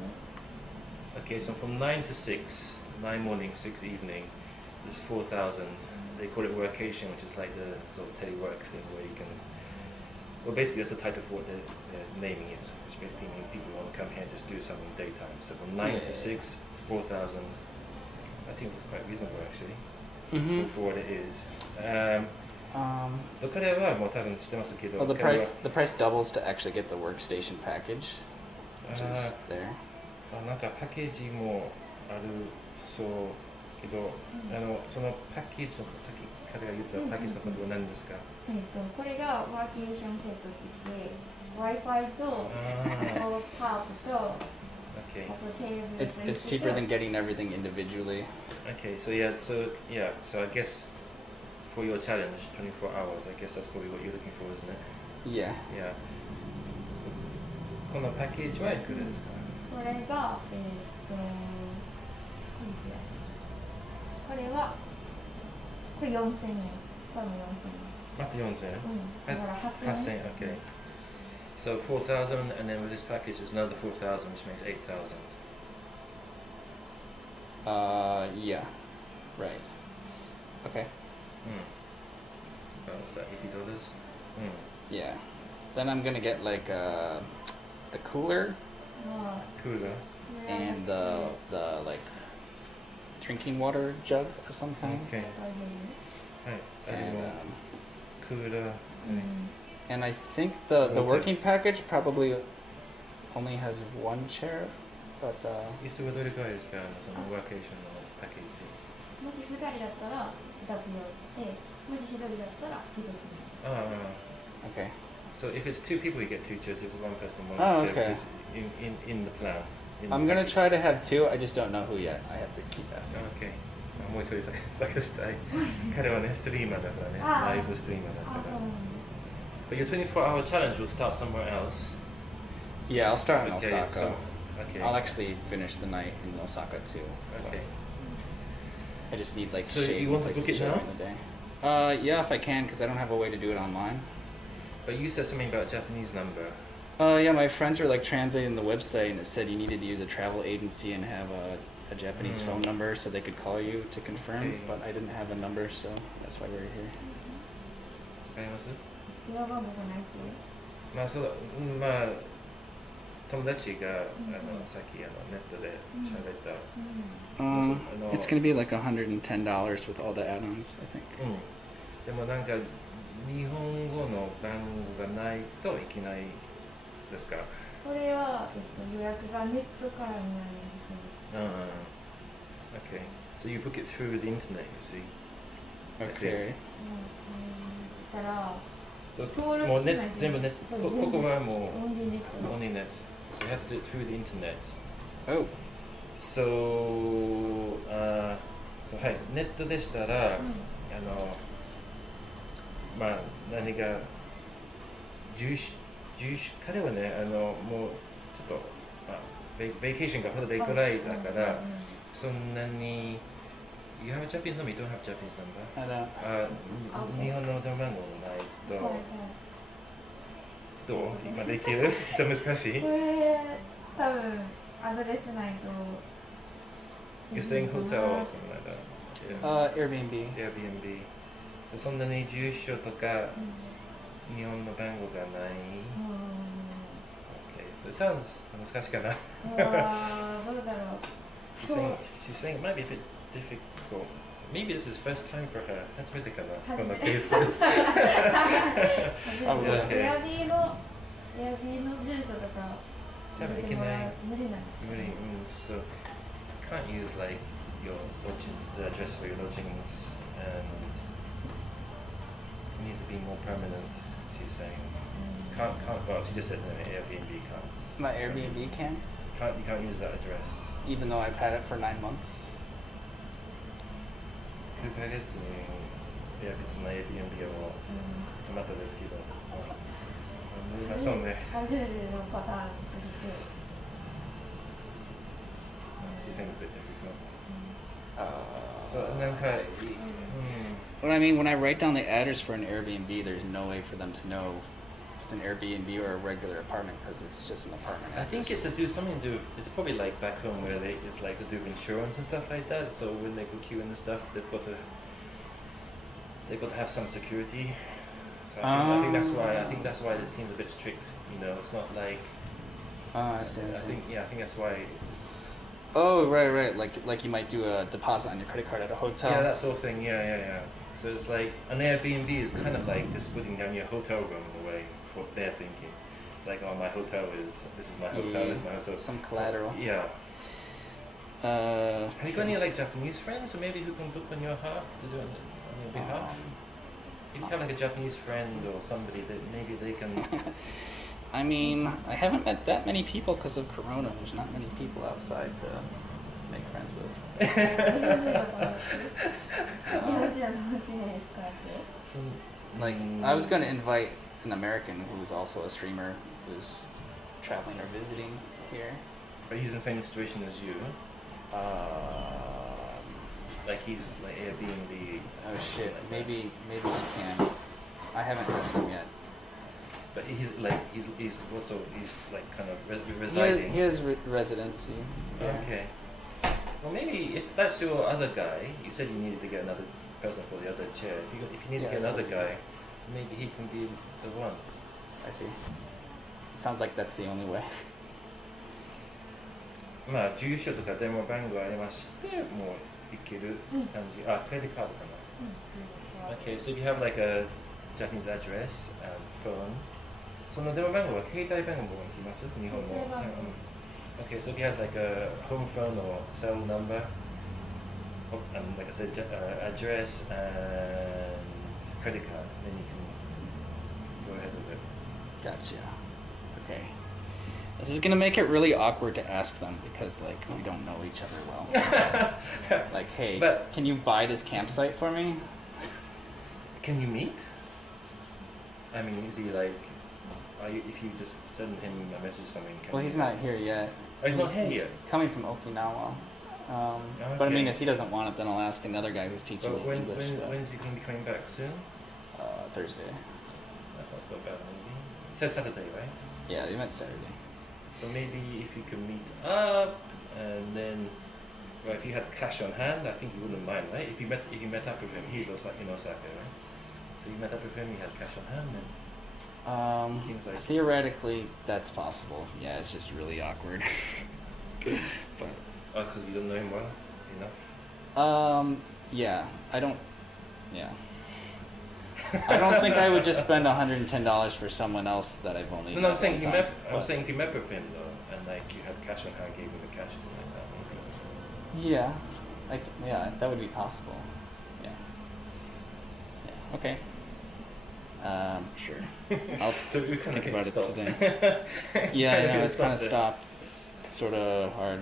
で。 Okay, so from 9 to 6, 9 morning, 6 evening, is 4,000. They call it workation, which is like the sort of telework thing where you can. Well, basically, that's the title for what they're naming it, which basically means people want to come here and just do something daytime. So from 9 to 6, it's 4,000. That seems quite reasonable, actually, for what it is. But 彼はもう多分知ってますけど、 Well, the price doubles to actually get the workstation package, which is there. なんかパッケージもあるそうけど、そのパッケージのさっき彼が言ったパッケージのことは何ですか？これがワーケーションセットって言って Wi-Fi とタープと Okay. あとテーブル It's cheaper than getting everything individually. Okay, so I guess for your challenge, 24 hours, I guess that's probably what you're looking for, isn't it? Yeah. Yeah. このパッケージはいくらですか？これがこれはこれ4000円これも4000円待って4000円？だから8000円8000円 Okay. So 4,000 and then with this package there's another 4,000 which makes 8,000. Yeah. Right. Okay. What's that, $80? Yeah. Then I'm gonna get like the cooler Cooler. and the like drinking water jug of some kind. Okay. はい。 And Cooler. and I think the Okay. working package probably only has one chair, but 椅子はどれくらいですか？そのワーケーションのパッケージ。もし2人だったら2つ用意してもし1人だったら1つ okay. So if it's two people, you get two chairs. If it's one person, one Oh, chair. okay. Just in the plan. I'm gonna try to have two. I just don't know who yet. I have to keep asking. Okay. もう一人探したい。彼はね、ストリーマーだからね。ああ。ライブストリーマーだあ、からそう。なんだ But your 24-hour challenge will start somewhere else. Yeah, I'll start in Okay, Osaka. so- okay. I'll actually finish the night in Osaka too. but Okay. I just need like So shade you want to place book it chill now? during the day. Yeah, if I can, because I don't have a way to do it online. But you said something about a Japanese number. Yeah, my friends were like translating the website, and it said you needed to use a travel agency and have a Japanese phone number so they could call you to confirm. Okay. But I didn't have a number, so that's why we're here. わかります？電話番号がないってまあそうだ、まあ友達がさっきネットで喋った。It's gonna be like $110 with all the add-ons, I think. でもなんか日本語の番号がないといけないですか？これは、予約がネットからになるんですよ Okay. So you book it through the internet, you see. Okay. だからそうもうね全部ねここはもうオンリーネット only net. So you have to do it through the internet. Oh. So はいネットでしたら、まあ何が彼はねもうちょっと、まあ、ベーケーションがホリデーくらいだからそんなに You have a Japanese number? You don't have a Japanese number? I don't. 日本の電話番号ないとどう今できるちょっと難しいこれ多分アドレスないと You're staying hotel or something like that? Airbnb. Airbnb. そんなに住所とか日本の番号がない。Okay, so it sounds 難しいかな。どうだろう She's saying it might be a bit difficult. Maybe this is first time for her. 初めてかなこのケース。エアビーの住所とか多分いけない。無理なんです無理。So can't use like your the address for your lodgings and it needs to be more permanent. She's saying can't. Well, she just said no. Airbnb can't. My Airbnb can't, You can't use that address. even though I've had it for 9 months. 9ヶ月に別の Airbnb を泊まったんですけど、そうね。初めてのパターンすぎて She thinks it's a bit difficult. So なんか、But I mean, when I write down the address for an Airbnb, there's no way for them to know if it's an Airbnb or a regular apartment because it's just an apartment I address. think it's something to do. It's probably like back home where it's like to do with insurance and stuff like that. So when they go queuing and stuff, they've got to have some security. So I think that's why. I think that's why it seems a bit strict. You know, it's not like. I see. I think that's why. Oh, right. Like you might do a deposit on your credit card at a hotel. Yeah, that sort of thing. Yeah. So it's like an Airbnb is kind of like just putting down your hotel room in a way. What they're thinking. It's like, oh, my hotel this is my hotel, this is my hotel. Some collateral. Yeah. Have you got any like Japanese friends, or maybe who can book on your behalf to do it on your behalf? If you have like a Japanese friend or somebody that maybe they can. I mean, I haven't met that many people because of Corona. There's not many people outside to make friends with. Like, I was going to invite an American who's also a streamer who's traveling or visiting here. But he's in the same situation as you. Like he's like Airbnb. Oh shit! Like maybe he can. I haven't asked him yet. But he's also like kind of residing. He has residency. Yeah. Okay. Well, maybe if that's your other guy, you said you needed to get another person for the other chair. If you need to get another guy, maybe he can be the one. I see. It sounds like that's the only way. まあ住所とか電話番号ありましてもう行ける感じ。あ、クレジットカードかな。Okay, so if you have like a Japanese address and phone, その電話番号は携帯番号に行きます？日本の。Okay, so if he has like a home phone or cell number, and like I said, address and credit card, then you can go ahead with it. Gotcha. Okay. This is gonna make it really awkward to ask them because like we don't know each other well. Like, hey, can you buy this campsite for me? Can you meet? I mean, is he like? If you just send him a message or something. Well, he's not here yet. Oh, he's not here yet. Coming from Okinawa. But I mean, if he doesn't want it, then I'll ask another guy who's teaching me English. When is he going to be coming back soon? Thursday. That's not so bad, maybe. It says Saturday, right? Yeah, they meant Saturday. So maybe if you can meet up, and then, well, if you had cash on hand, I think you wouldn't mind, right? If you met up with him, he's also in Osaka, right? So you met up with him, you had cash on hand, then. Seems like theoretically that's possible. Yeah, it's just really awkward. But because you don't know him well enough. Yeah, I don't think I would just spend $110 for someone else that I've only. No, I'm saying if you met with him though, and like you had cash on hand, gave him the cash or something like that. Yeah, yeah, that would be possible. Yeah. Okay. Sure. I'll so we kind think of about it stopped. today. Yeah, I know, it's kind of stopped. It's sort of hard.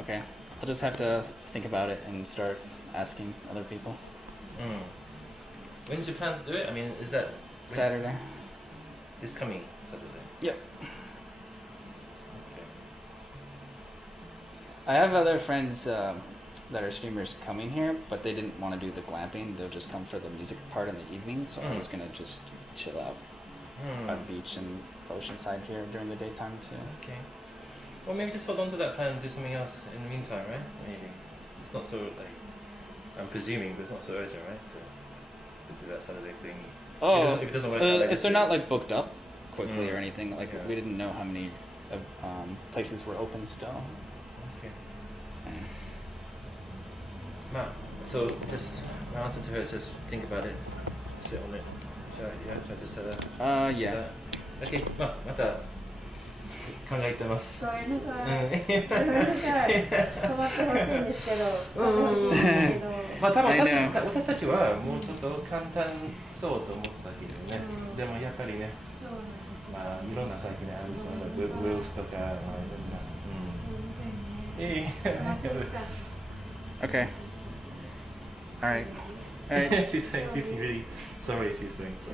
Okay. I'll just have to think about it and start asking other people. When's your plan to do it? I mean, is that Saturday? This coming Saturday? Yep. Okay. I have other friends that are streamers coming here, but they didn't want to do the glamping. They'll just come for the music part in the evening, so I was going to just chill out by the beach and oceanside here during the daytime too. Okay. Well, maybe just hold on to that plan and do something else in the meantime, right? Maybe. It's not so, like, I'm presuming, but it's not so urgent, right? To do that Saturday thing. Oh, if it doesn't work out, if they're not like booked up quickly or anything, like Yeah. we didn't know how many places were open still. Okay. Yeah. So just my answer to her is just think about it, sit on it. Should I just say that? Yeah. Okay, また考えてます。ごめんなさい。ごめんなさい。止まってほしいんですけど。欲しいんですけど。まあ多分私たちはもうちょっと簡単そうと思ったけどね。でもやっぱりね、まあいろんな最近あるそのウェルスとかまあいろんな。すいませんね。待ってほしかった。Okay. All right. she's really sorry. She's saying so.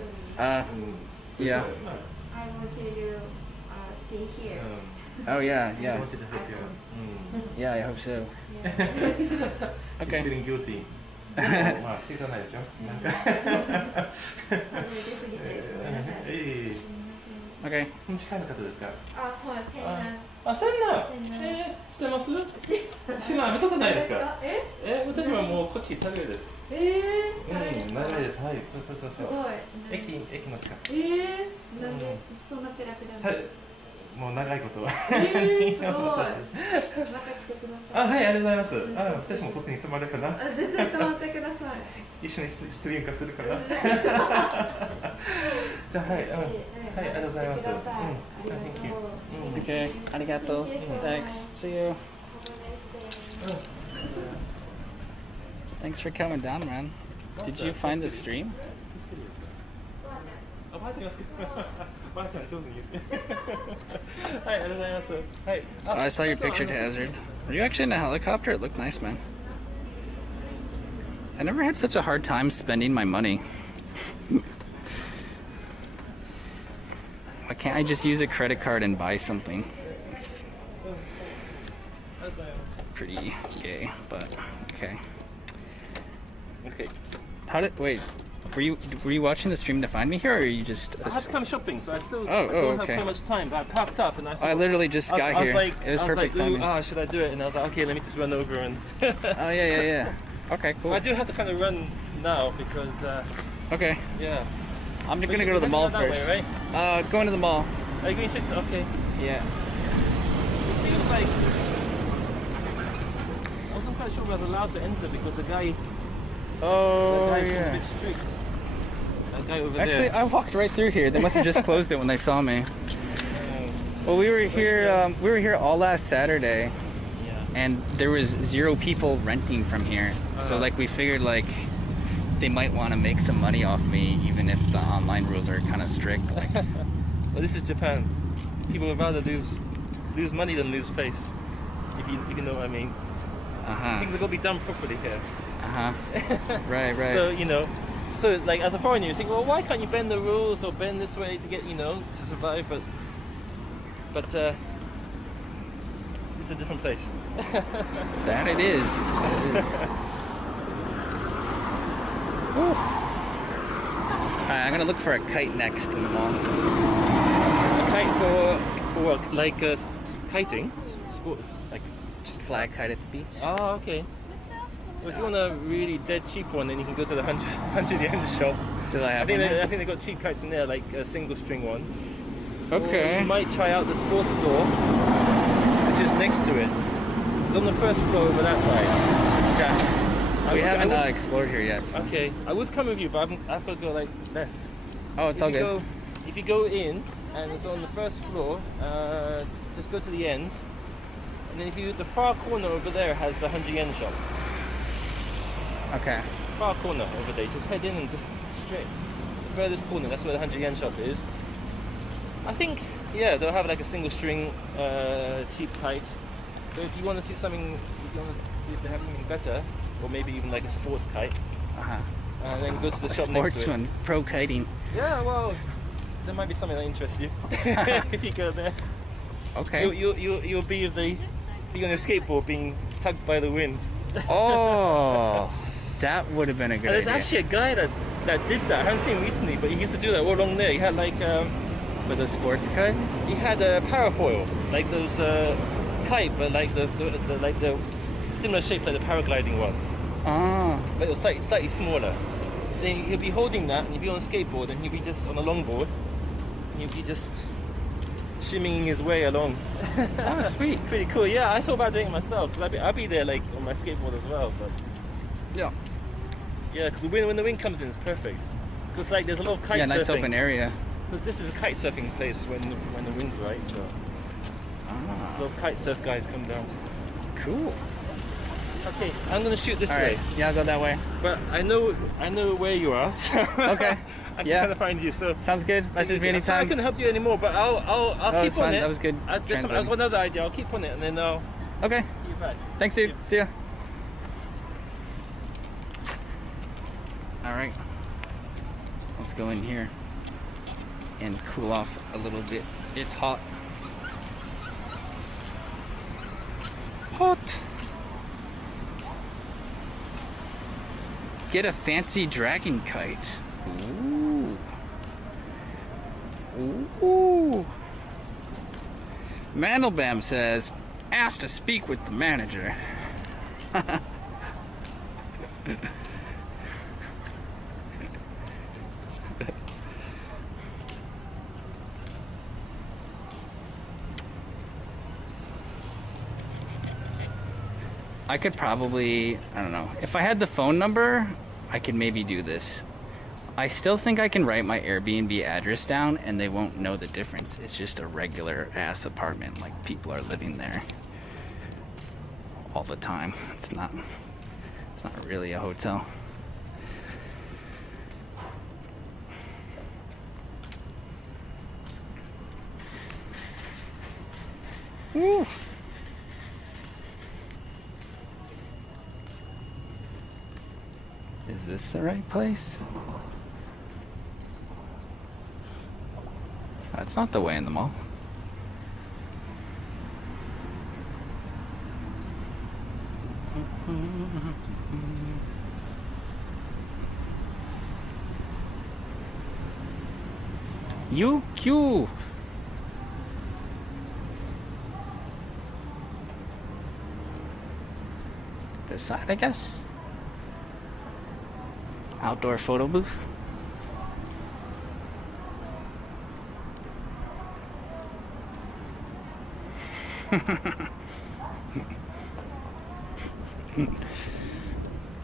Yeah. I want to stay here. Oh yeah. I wanted to help you. Yeah, I hope so. She's Okay. feeling guilty. まあ仕方ないでしょ。なんか。初めてすぎてごめんなさい。 Okay. 近いの方ですか。あ、はい、千南。あ、千南。してます？しない、見たことないですか。私はもうこっちイタリアです。長いです。はい、そう。すごい。駅の近く。なんでそんなペラペラ。もう長いことは。すごい。また来てください。あ、はい、ありがとうございます。私もここに泊まるかな。絶対泊まってください。一緒にストリーム化するかな。じゃあ、はい、はい、ありがとうございます。Thank you. Okay, arigato. Thanks. See you. Thanks for coming down, man. Did you find the stream? あ、ばあちゃんが好き。ばあちゃん上手に言って。はい、ありがとうございます。はい。 I saw your picture, Hazard. Are you actually in a helicopter? It looked nice, man. I never had such a hard time spending my money. Why can't I just use a credit card and buy something? It's pretty gay, but okay. Okay. How did wait? Were you watching the stream to find me here, or are you just? I had to come shopping, so I still Oh, I don't okay. have too much time. But I packed up and I thought. I literally just got here. It was perfect timing. Ah, should I do it? And I was like, okay, let me just run over and. Oh yeah. Okay, cool. I do have to kind of run now because. Okay, Yeah. I'm gonna go to the mall that first. way, right? Going to the mall. Are you going straight to? Okay. Yeah. It seems like. I wasn't quite sure I was allowed to enter because the guy Oh seemed a yeah. bit strict. That guy over Actually, there. I walked right through here. They must have just closed it when they saw me. Well, we were here. We were here all last Saturday, Yeah. and there was 0 people renting from here. So like we figured like they might want to make some money off me, even if the online rules are kind of strict. Well, this is Japan. People would rather lose money than lose face. If you know what I mean. Things are gonna be done properly here. Right. So so like as a foreigner, you think, well, why can't you bend the rules or bend this way to get to survive? But this is a different place. That it is. Alright, I'm gonna look for a kite next in the mall. A kite for what? Like kiting, sport, like. Just fly a kite at the beach. Oh, okay. Well, if you want a really dead cheap one, then you can go to the 100 yen shop. Do I I have think one? they got cheap kites in there, like single string ones. Or Okay. you might try out the sports store, which is next to it. It's on the first floor over that side. We haven't I would- explored here yet. So. Okay, I would come with you, but I've got to go like left. Oh, it's all good. If you go in and it's on the first floor, just go to the end. And then the far corner over there has the 100 yen shop. Okay. Far corner over there, just head in and just straight. The furthest corner, that's where the 100 yen shop is. I think, yeah, they'll have like a single string cheap kite. But if you want to see something, if you want to see if they have something better, or maybe even like a sports kite, then go to the A shop next to it. sportsman, pro kiting. Yeah, well, there might be something that interests you if you go there. Okay. You'll be on your skateboard being tugged by the wind. Oh, that would have been a good And there's idea. actually a guy that did that. I haven't seen him recently, but he used to do that all along there. He had like With a sports kite? he had a parafoil, like those kite, but like the similar shape like the paragliding ones, Oh. but it was slightly smaller. Then he'll be holding that, and he'll be on a skateboard, and he'll be just on a longboard, and he'll be just shimmying his way along. Oh, sweet. Pretty cool. Yeah, I thought about doing it myself. Cause I'll be there like on my skateboard as well. But Yeah. yeah, because when the wind comes in, it's perfect. Because like there's a lot of kite Yeah, surfing. nice open area. Because this is a kite surfing place when the wind's right. So there's a lot of kite surf guys come down. Cool. Okay, I'm gonna shoot this All way. right. Yeah, I'll go that way. But I know where you are. So Okay. I can Yeah. kind of find you. So Sounds good. Message me sorry I anytime. couldn't help you anymore, but I'll That was keep on fun. it. That was good I've translating. got another idea. I'll keep on it and then I'll Okay. see you back. Thanks, dude. See ya. All right. Let's go in here and cool off a little bit. It's hot. Hot. Get a fancy dragon kite. Ooh. Ooh. Mandelbaum says, asked to speak with the manager. I could probably, I don't know, if I had the phone number, I could maybe do this. I still think I can write my Airbnb address down and they won't know the difference. It's just a regular ass apartment, like people are living there all the time. It's not really a hotel. Woo! Is this the right place? That's not the way in the mall. UQ. This side, I guess. Outdoor photo booth.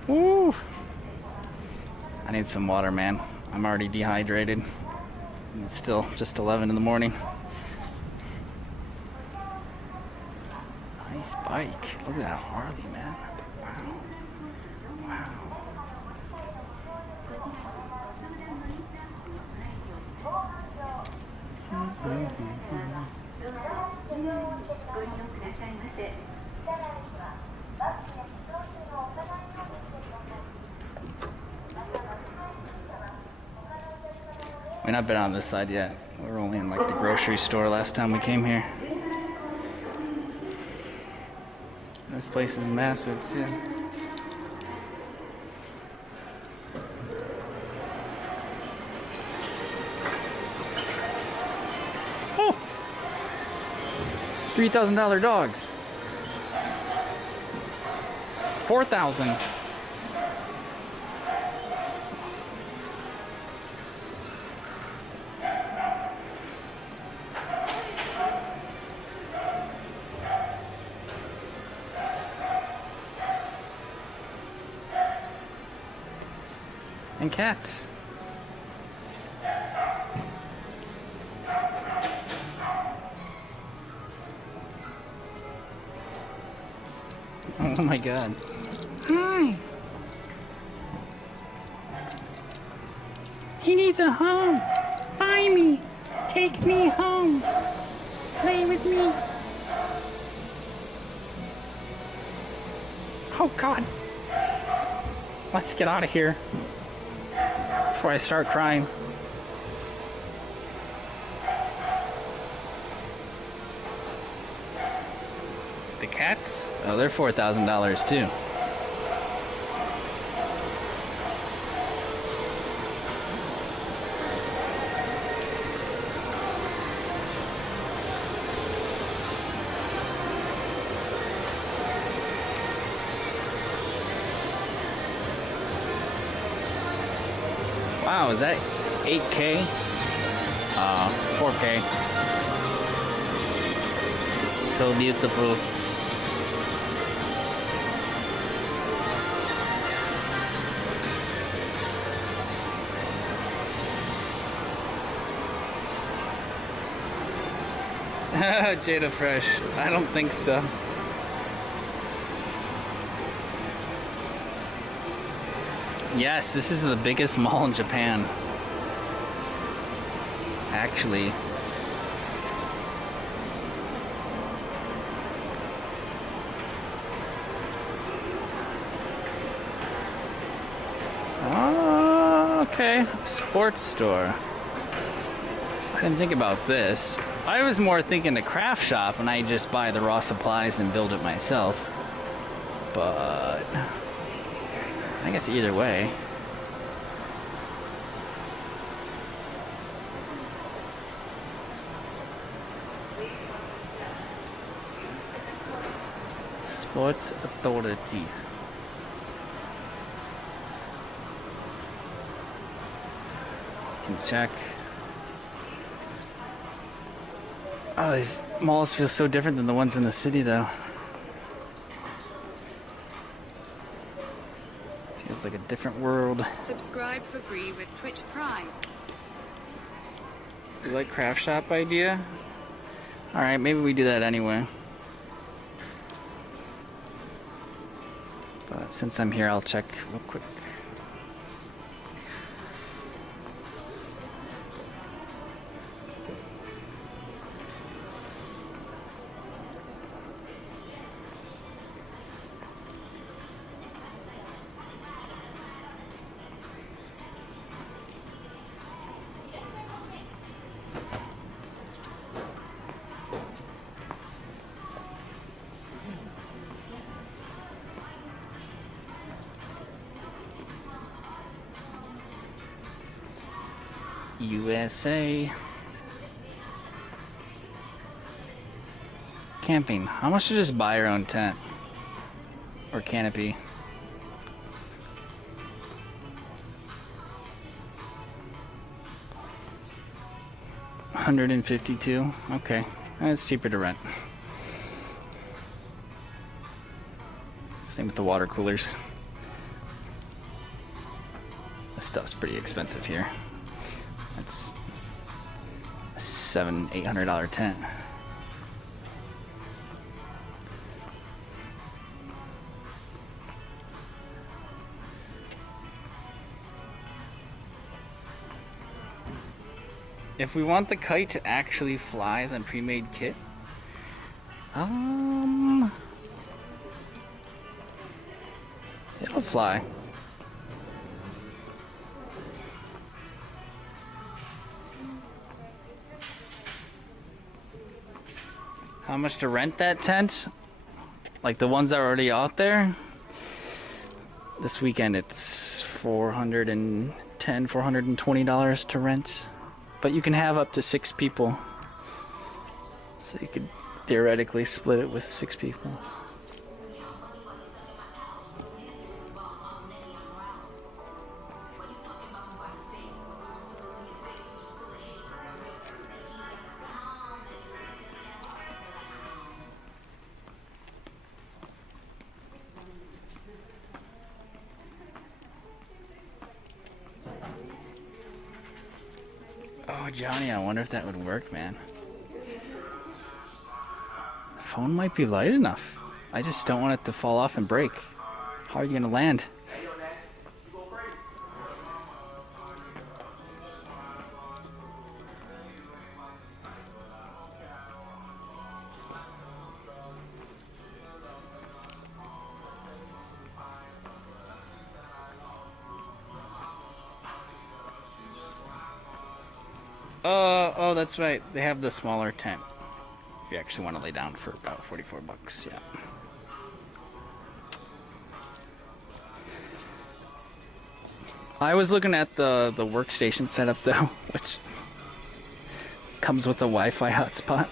Woo! I need some water, man. I'm already dehydrated. It's still just 11 in the morning. Nice bike. Look at that Harley, man. Wow. Wow. We've not been on this side yet. We were only in like the grocery store last time we came here. And this place is massive too. Oh! $3,000 dogs. 4,000. And cats. Oh my god. Hi. He needs a home. Buy me. Take me home. Play with me. Oh god. Let's get out of here before I start crying. The cats? Oh, they're $4,000 too. Wow, is that 8K? 4K. So beautiful. Jada Fresh. I don't think so. Yes, this is the biggest mall in Japan. Actually. Oh, okay. Sports store. I didn't think about this. I was more thinking a craft shop and I just buy the raw supplies and build it myself. But I guess either way. Sports Authority. Can check. Oh, these malls feel so different than the ones in the city, though. Feels like a different world. Subscribe for free with Twitch Prime. You like craft shop idea? Alright, maybe we do that anyway. But since I'm here, I'll check real quick. USA. Camping. How much to just buy your own tent? Or canopy? $152. Okay. It's cheaper to rent. Same with the water coolers. This stuff's pretty expensive here. It's a $700-800 tent. If we want the kite to actually fly, then pre-made kit. It'll fly. How much to rent that tent? Like the ones that are already out there? This weekend it's $410, $420 to rent. But you can have up to 6 people. So you could theoretically split it with 6 people. Oh, Johnny, I wonder if that would work, man. The phone might be light enough. I just don't want it to fall off and break. How are you gonna land? Oh, that's right. They have the smaller tent. If you actually want to lay down for about $44, yeah. I was looking at the workstation setup though, which comes with a Wi-Fi hotspot.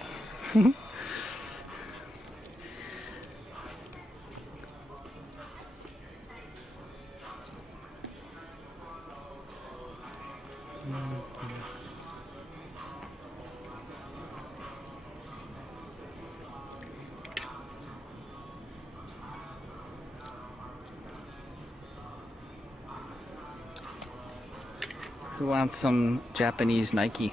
Who wants some Japanese Nike?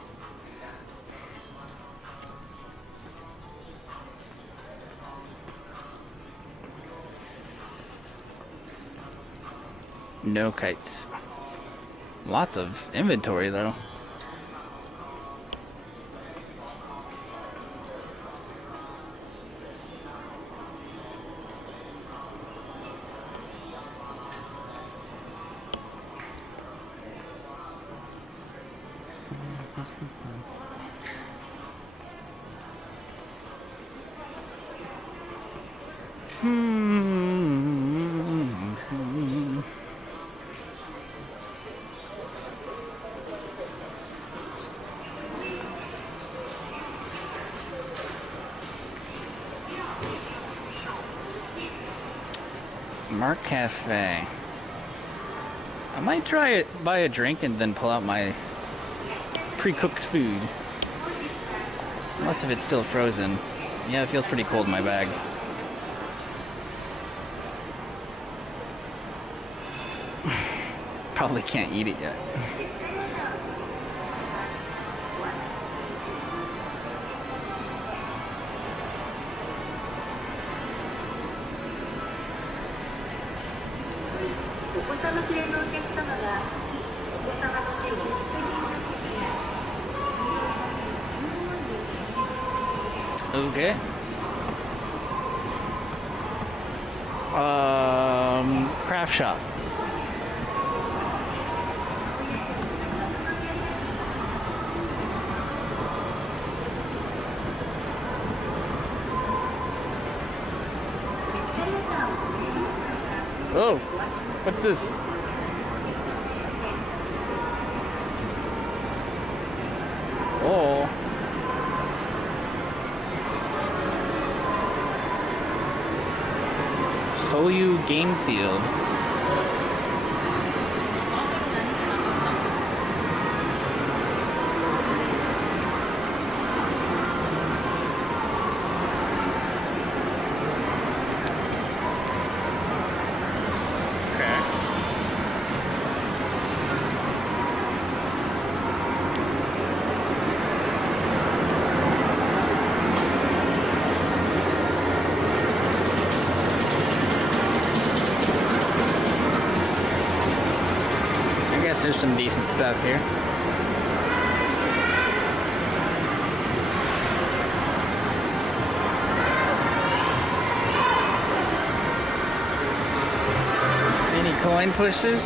No kites. Lots of inventory though. Mark Cafe. I might try it, buy a drink and then pull out my pre-cooked food. Unless if it's still frozen. Yeah, it feels pretty cold in my bag. probably can't eat it yet. Okay. Craft shop. Oh, what's this? Oh. Soyu Game Field. There's some decent stuff here. Any coin pushers?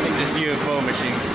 Like just UFO machines.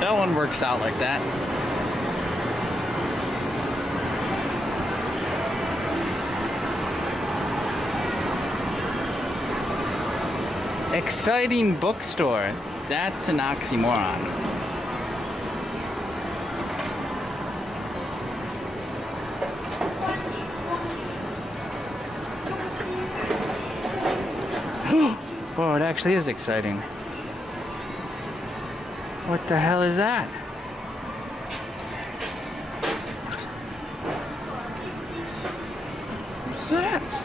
That one works out like that. Exciting bookstore. That's an oxymoron. Oh, it actually is exciting. What the hell is that? What's that?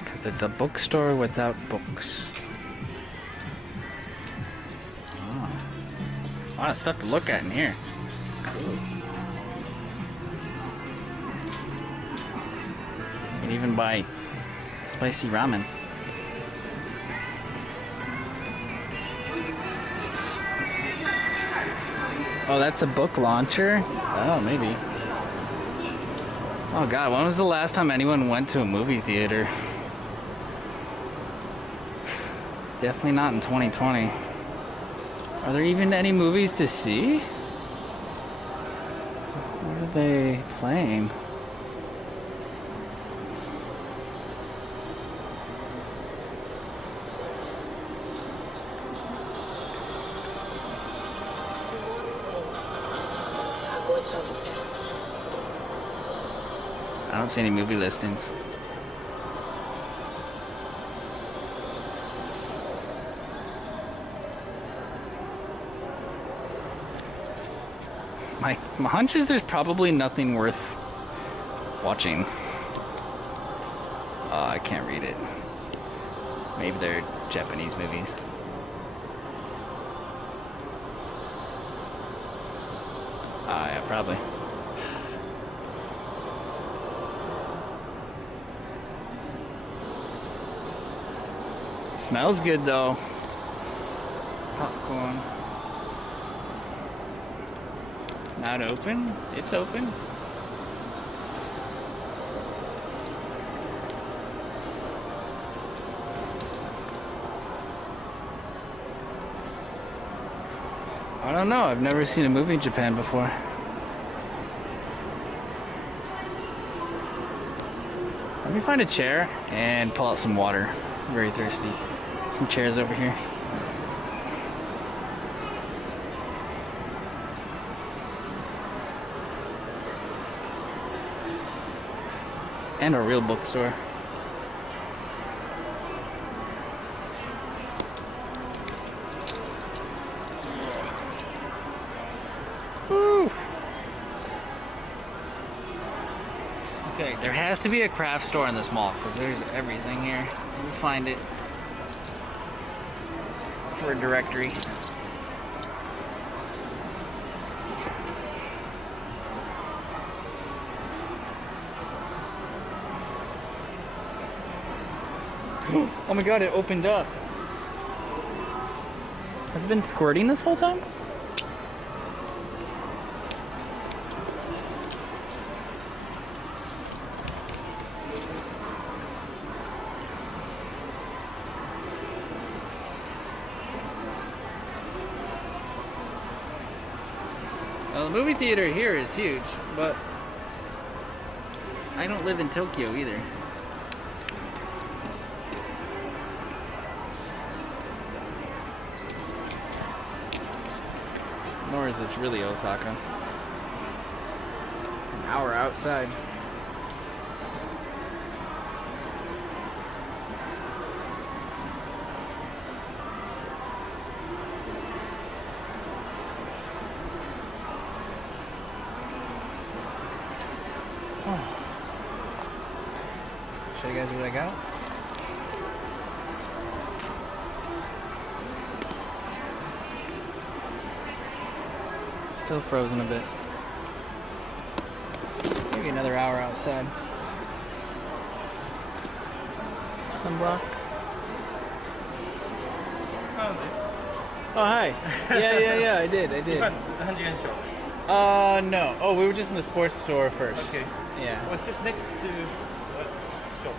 Because it's a bookstore without books. A lot of stuff to look at in here. Cool. You can even buy spicy ramen. Oh, that's a book launcher? Oh, maybe. Oh god, when was the last time anyone went to a movie theater? Definitely not in 2020. Are there even any movies to see? What are they playing? I don't see any movie listings. My hunch is there's probably nothing worth watching. Oh, I can't read it. Maybe they're Japanese movies. Probably. Smells good though. Popcorn. Not open? It's open. I don't know. I've never seen a movie in Japan before. Let me find a chair and pull out some water. I'm very thirsty. Some chairs over here. And a real bookstore. Woo! Okay, there has to be a craft store in this mall because there's everything here. We'll find it for a directory. Oh my god, it opened up. Has it been squirting this whole time? Well, the movie theater here is huge, but I don't live in Tokyo either. Nor is this really Osaka. This is an hour outside. Oh. Show you guys what I got. Still frozen a bit. Maybe another hour outside. Sunblock. Found it. Oh, hi. Yeah, I did. You found 100 yen shop. No. Oh, we were just in the sports store first. Okay. Yeah. Well, it's just next to shop.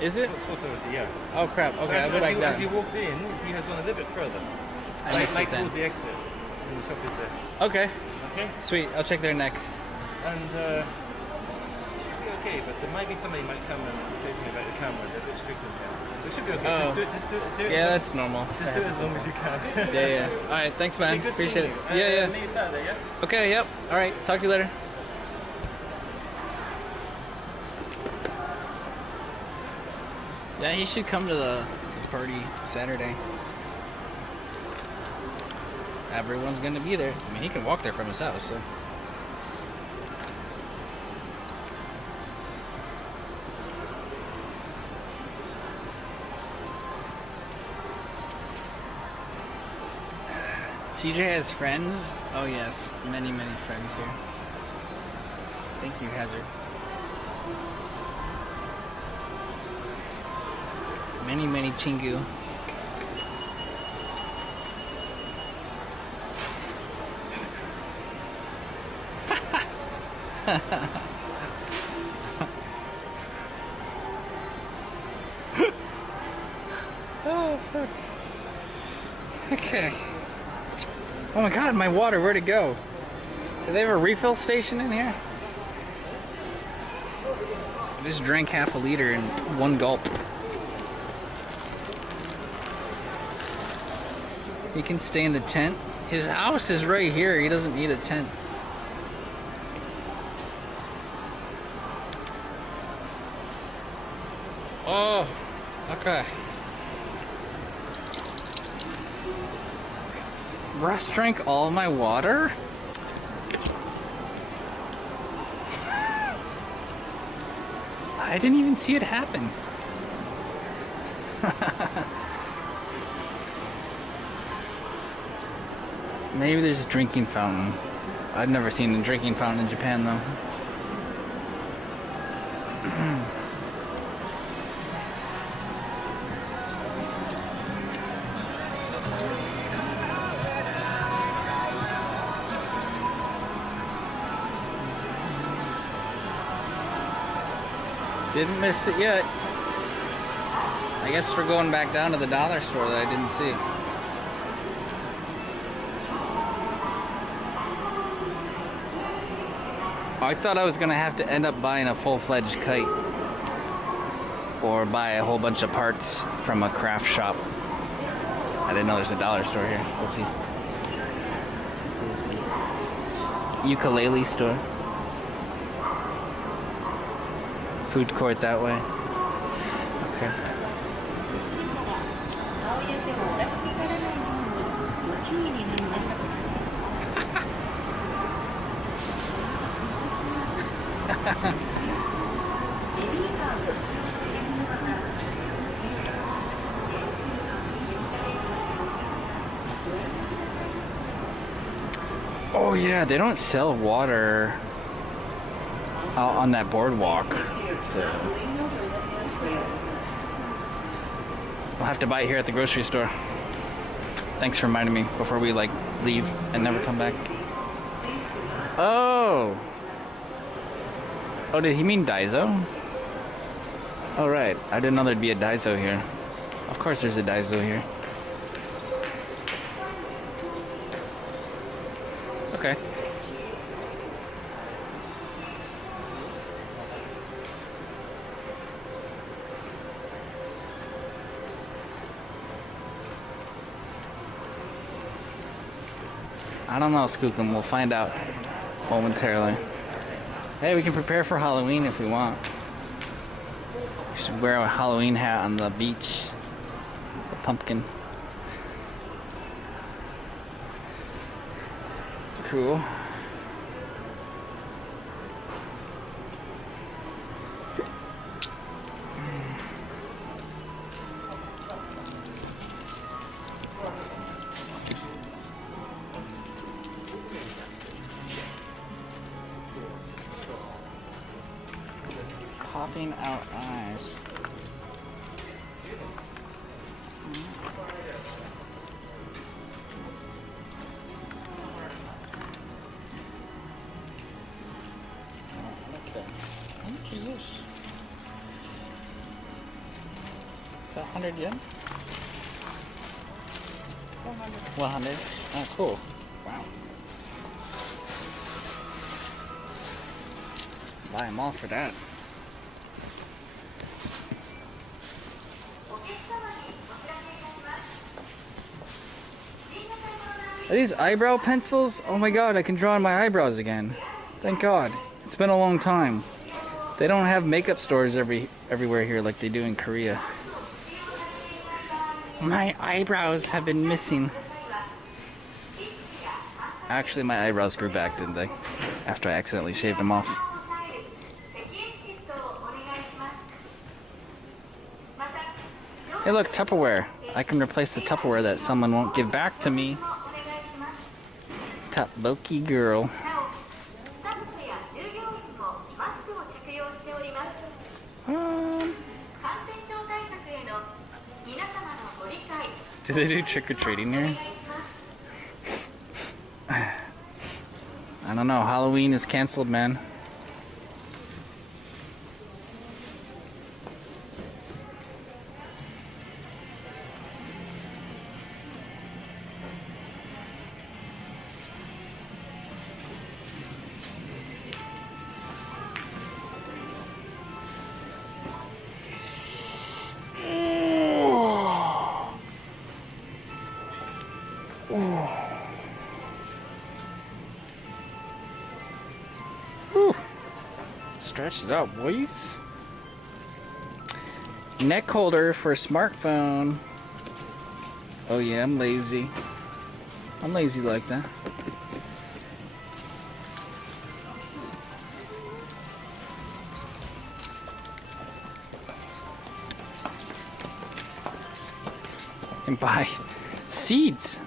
Is it? Sports Authority, yeah. Oh, crap. So Okay, I'll go back as you down. walked in, if you had gone a little bit further, I missed it then. towards the exit, and the shop is there. Okay. Okay? Sweet. I'll check there next. And should be okay, but there might be somebody might come and say something about the camera. They're a bit strict in here. It should be okay. Oh. Just do it. Yeah, that's normal. Just do it as long as you can. Yeah. All right. Thanks, man. Okay, good Appreciate seeing it. you. Yeah. Maybe Saturday, yeah? Okay. Yep. All right. Talk to you later. Yeah, he should come to the party Saturday. Everyone's gonna be there. I mean, he can walk there from his house, so. CJ has friends? Oh yes, many friends here. Thank you, Hazard. Many chingu. Oh, fuck. Okay. Oh my god, my water, where'd it go? Do they have a refill station in here? I just drank half a liter in one gulp. He can stay in the tent. His house is right here. He doesn't need a tent. Oh, okay. Russ drank all my water? I didn't even see it happen. Maybe there's a drinking fountain. I've never seen a drinking fountain in Japan though. Didn't miss it yet. I guess we're going back down to the dollar store that I didn't see. I thought I was gonna have to end up buying a full-fledged kite or buy a whole bunch of parts from a craft shop. I didn't know there's a dollar store here. We'll see. We'll see. Ukulele store. Food court that way. Okay. Oh yeah, they don't sell water out on that boardwalk. So we'll have to buy it here at the grocery store. Thanks for reminding me before we like leave and never come back. Oh! Oh, did he mean Daiso? Oh right, I didn't know there'd be a Daiso here. Of course there's a Daiso here. Okay. I don't know, Skookum. We'll find out momentarily. Hey, we can prepare for Halloween if we want. We should wear a Halloween hat on the beach. A pumpkin. Cool. Popping out eyes. How much is this? Is that 100 yen? 100. Oh, cool. Wow. Buy them all for that. Are these eyebrow pencils? Oh my god, I can draw on my eyebrows again. Thank god. It's been a long time. They don't have makeup stores everywhere here like they do in Korea. My eyebrows have been missing. Actually, my eyebrows grew back, didn't they? After I accidentally shaved them off. Hey look, Tupperware. I can replace the Tupperware that someone won't give back to me. Top bulky girl. Do they do trick-or-treating here? I don't know. Halloween is canceled, man. Stretch it out, boys. Neck holder for a smartphone. Oh yeah, I'm lazy. I'm lazy like that. And buy seeds.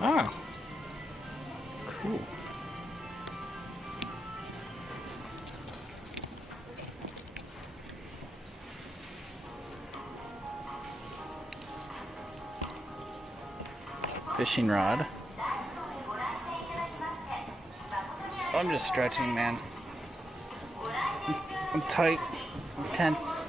Wow. Cool. fishing rod. I'm just stretching, man. I'm tight. I'm tense.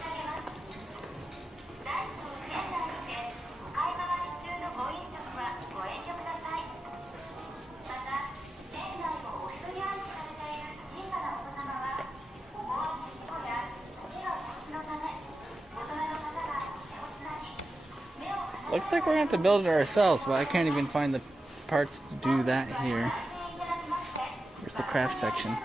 Looks like we're going to have to build it ourselves, but I can't even find the parts to do that here. Here's the craft section.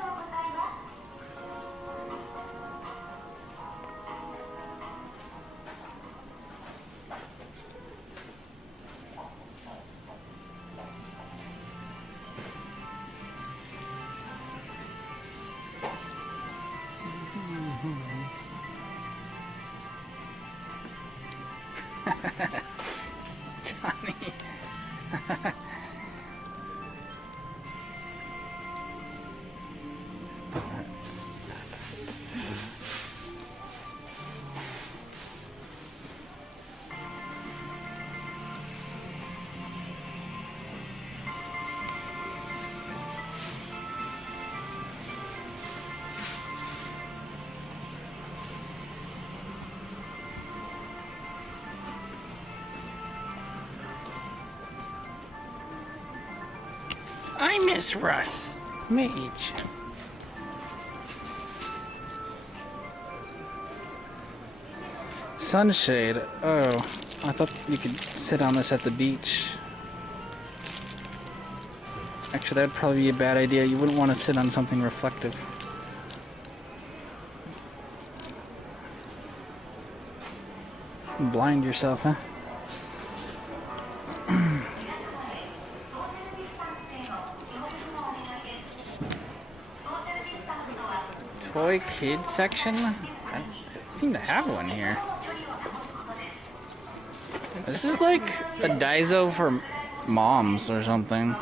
Johnny. I miss Russ. Mage. Sunshade. Oh, I thought you could sit on this at the beach. Actually, that'd probably be a bad idea. You wouldn't want to sit on something reflective. Blind yourself, huh? Toy kid section? I don't seem to have one here. This is like a Daiso for moms or something.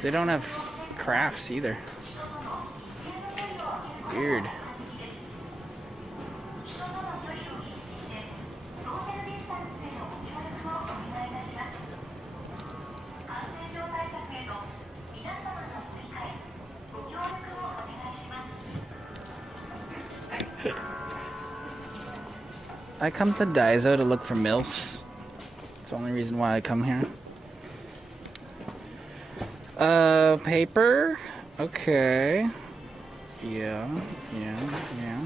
They don't have crafts either. Weird. I come to Daiso to look for MILFs. It's the only reason why I come here. Paper? Okay. Yeah. Okay.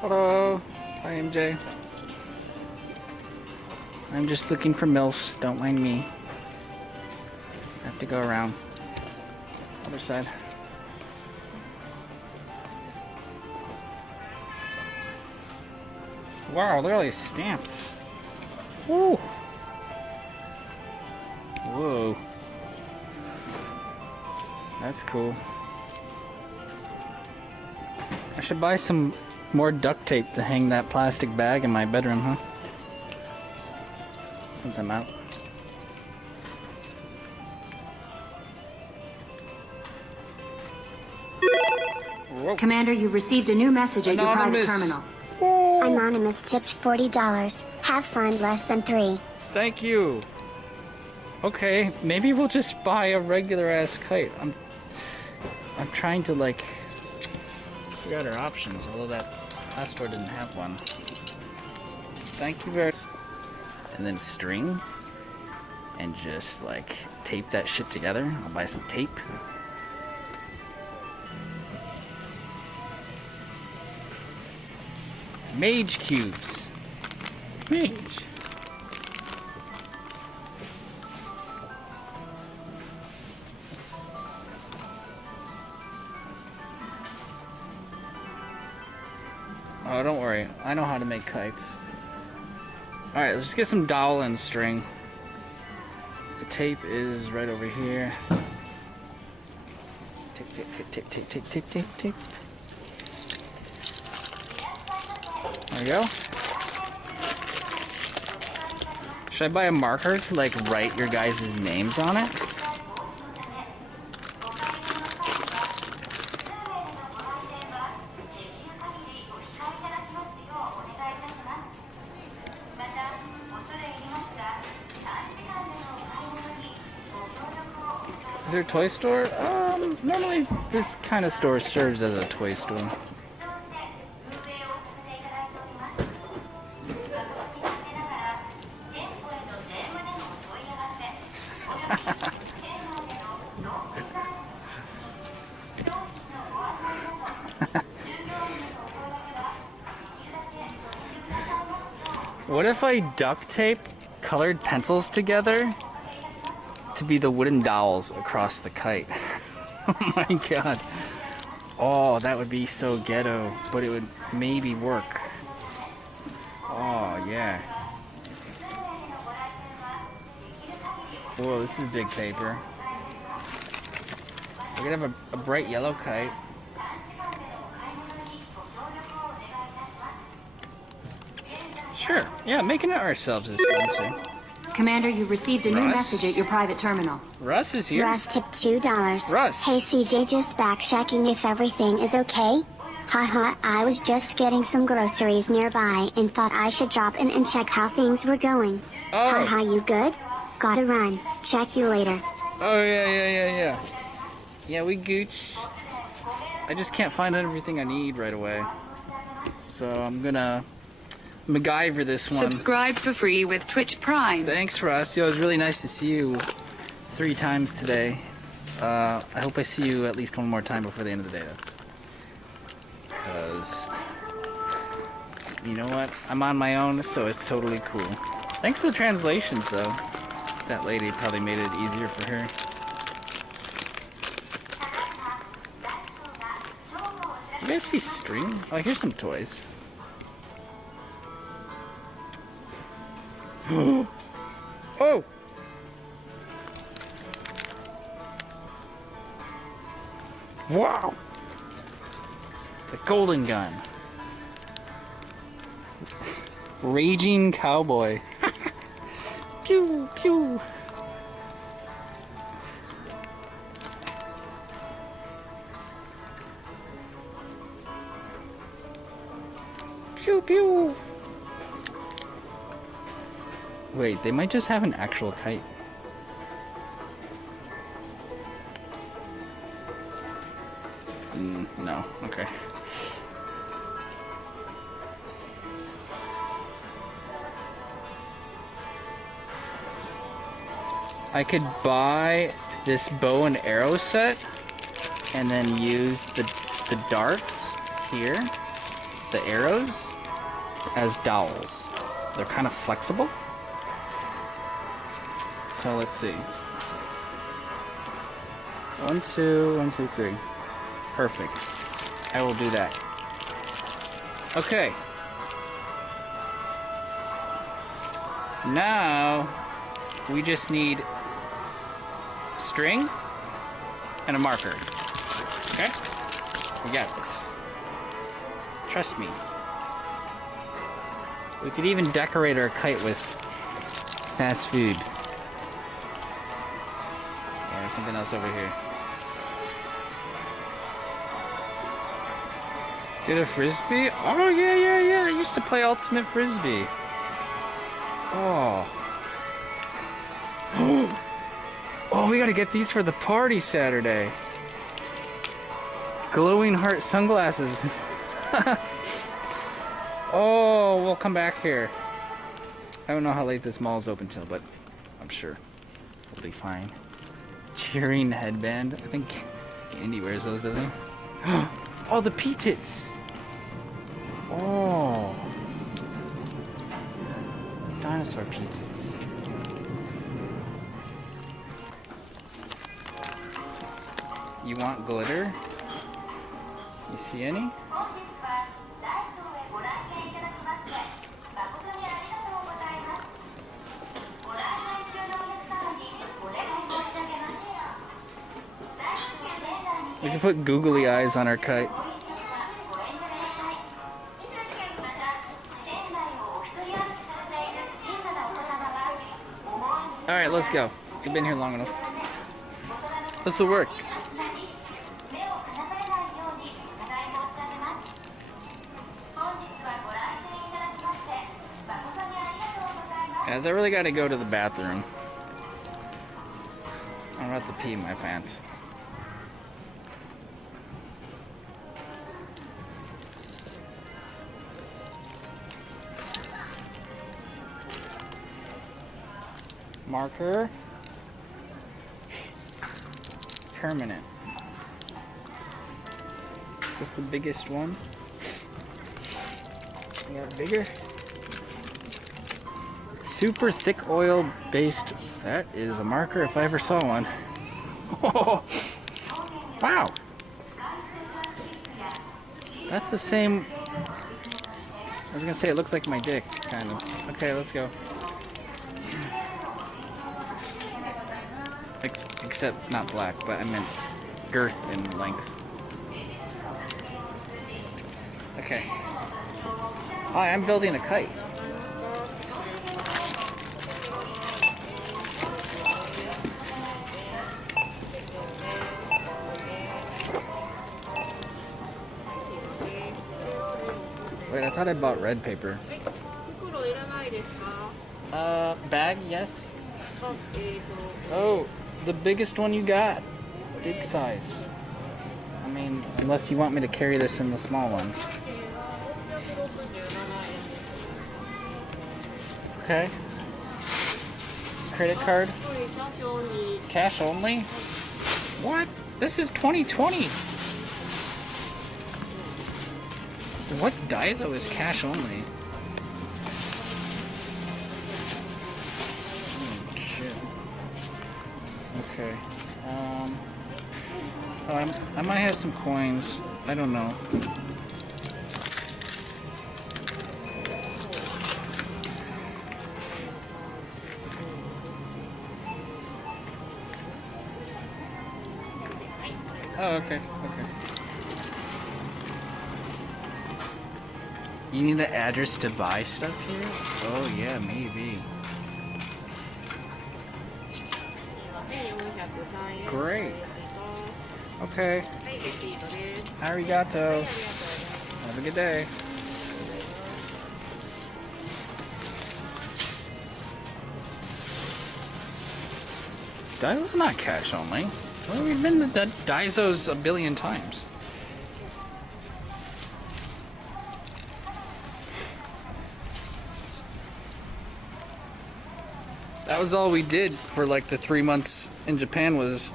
Hello, hi MJ. I'm just looking for MILFs, don't mind me. I have to go around. Other side. Wow, look at all these stamps. Woo! Whoa. That's cool. I should buy some more duct tape to hang that plastic bag in my bedroom, huh? Since I'm out. Whoa. Commander, you've received a new message at your private terminal. Anonymous tipped $40. Have fun less than 3. Thank you. Okay, maybe we'll just buy a regular ass kite. I'm trying to like figure out our options, although that last store didn't have one. Thank you very much. And then string and just like tape that shit together. I'll buy some tape. Mage cubes. Mage. Oh, don't worry. I know how to make kites. Alright, let's get some dowel and string. The tape is right over here. Tick, tick, tick, tick, tick, tick, tick, tick, tick. There we go. Should I buy a marker to like write your guys' names on it? Is there a toy store? Normally this kind of store serves as a toy store. What if I duct tape colored pencils together to be the wooden dowels across the kite? Oh my god. Oh, that would be so ghetto, but it would maybe work. Oh, yeah. Whoa, this is big paper. We're gonna have a bright yellow kite. Sure. Yeah, making it ourselves is fun too. Commander, you've received a new message at your private terminal. Russ is here. Russ tipped $2. Russ. Hey CJ, just back checking if everything is okay. Haha, I was just getting some groceries nearby and thought I should drop in and check how things were going. Oh. Haha, you good? Gotta run. Check you later. Oh, yeah. Yeah, we gooch. I just can't find everything I need right away. So I'm gonna MacGyver this one. Subscribe for free with Twitch Prime. Thanks, Russ. Yo, it was really nice to see you 3 times today. I hope I see you at least one more time before the end of the day, though. Because, you know what? I'm on my own, so it's totally cool. Thanks for the translations, though. That lady probably made it easier for her. You guys see string? Oh, here's some toys. Oh! Wow! The golden gun. Raging cowboy. Pew, pew. Pew, pew. Wait, they might just have an actual kite. No, okay. I could buy this bow and arrow set and then use the darts here, the arrows, as dowels. They're kind of flexible. So let's see. 1, 2, 1, 2, 3. Perfect. I will do that. Okay. Now we just need string and a marker. Okay? We got this. Trust me. We could even decorate our kite with fast food. Or something else over here. Get a frisbee? Oh, yeah. I used to play Ultimate Frisbee. Oh. Oh, we gotta get these for the party Saturday. Glowing heart sunglasses. Oh, we'll come back here. I don't know how late this mall is open till, but I'm sure we'll be fine. Cheering headband. I think Andy wears those, doesn't he? Oh, the P-tits. Oh. Dinosaur P-tits. You want glitter? You see any? We can put googly eyes on our kite. Alright, let's go. We've been here long enough. This will work. Guys, I really gotta go to the bathroom. I'm about to pee in my pants. Marker. Permanent. Is this the biggest one? We got bigger. Super thick oil based. That is a marker if I ever saw one. Wow. That's the same. I was gonna say it looks like my dick, kind of. Okay, let's go. Except not black, but I meant girth and length. Okay. Hi, I'm building a kite. Wait, I thought I bought red paper. Bag, yes. Oh, the biggest one you got. Big size. I mean, unless you want me to carry this in the small one. Okay. Credit card? Cash only? What? This is 2020. What Daiso is cash only? Oh, shit. Okay. Oh, I might have some coins. I don't know. Oh, okay, okay. You need the address to buy stuff here? Oh, yeah, maybe. Great. Okay. Arigato. Have a good day. Daiso's not cash only. Well, we've been to that Daiso's a billion times. That was all we did for like the 3 months in Japan was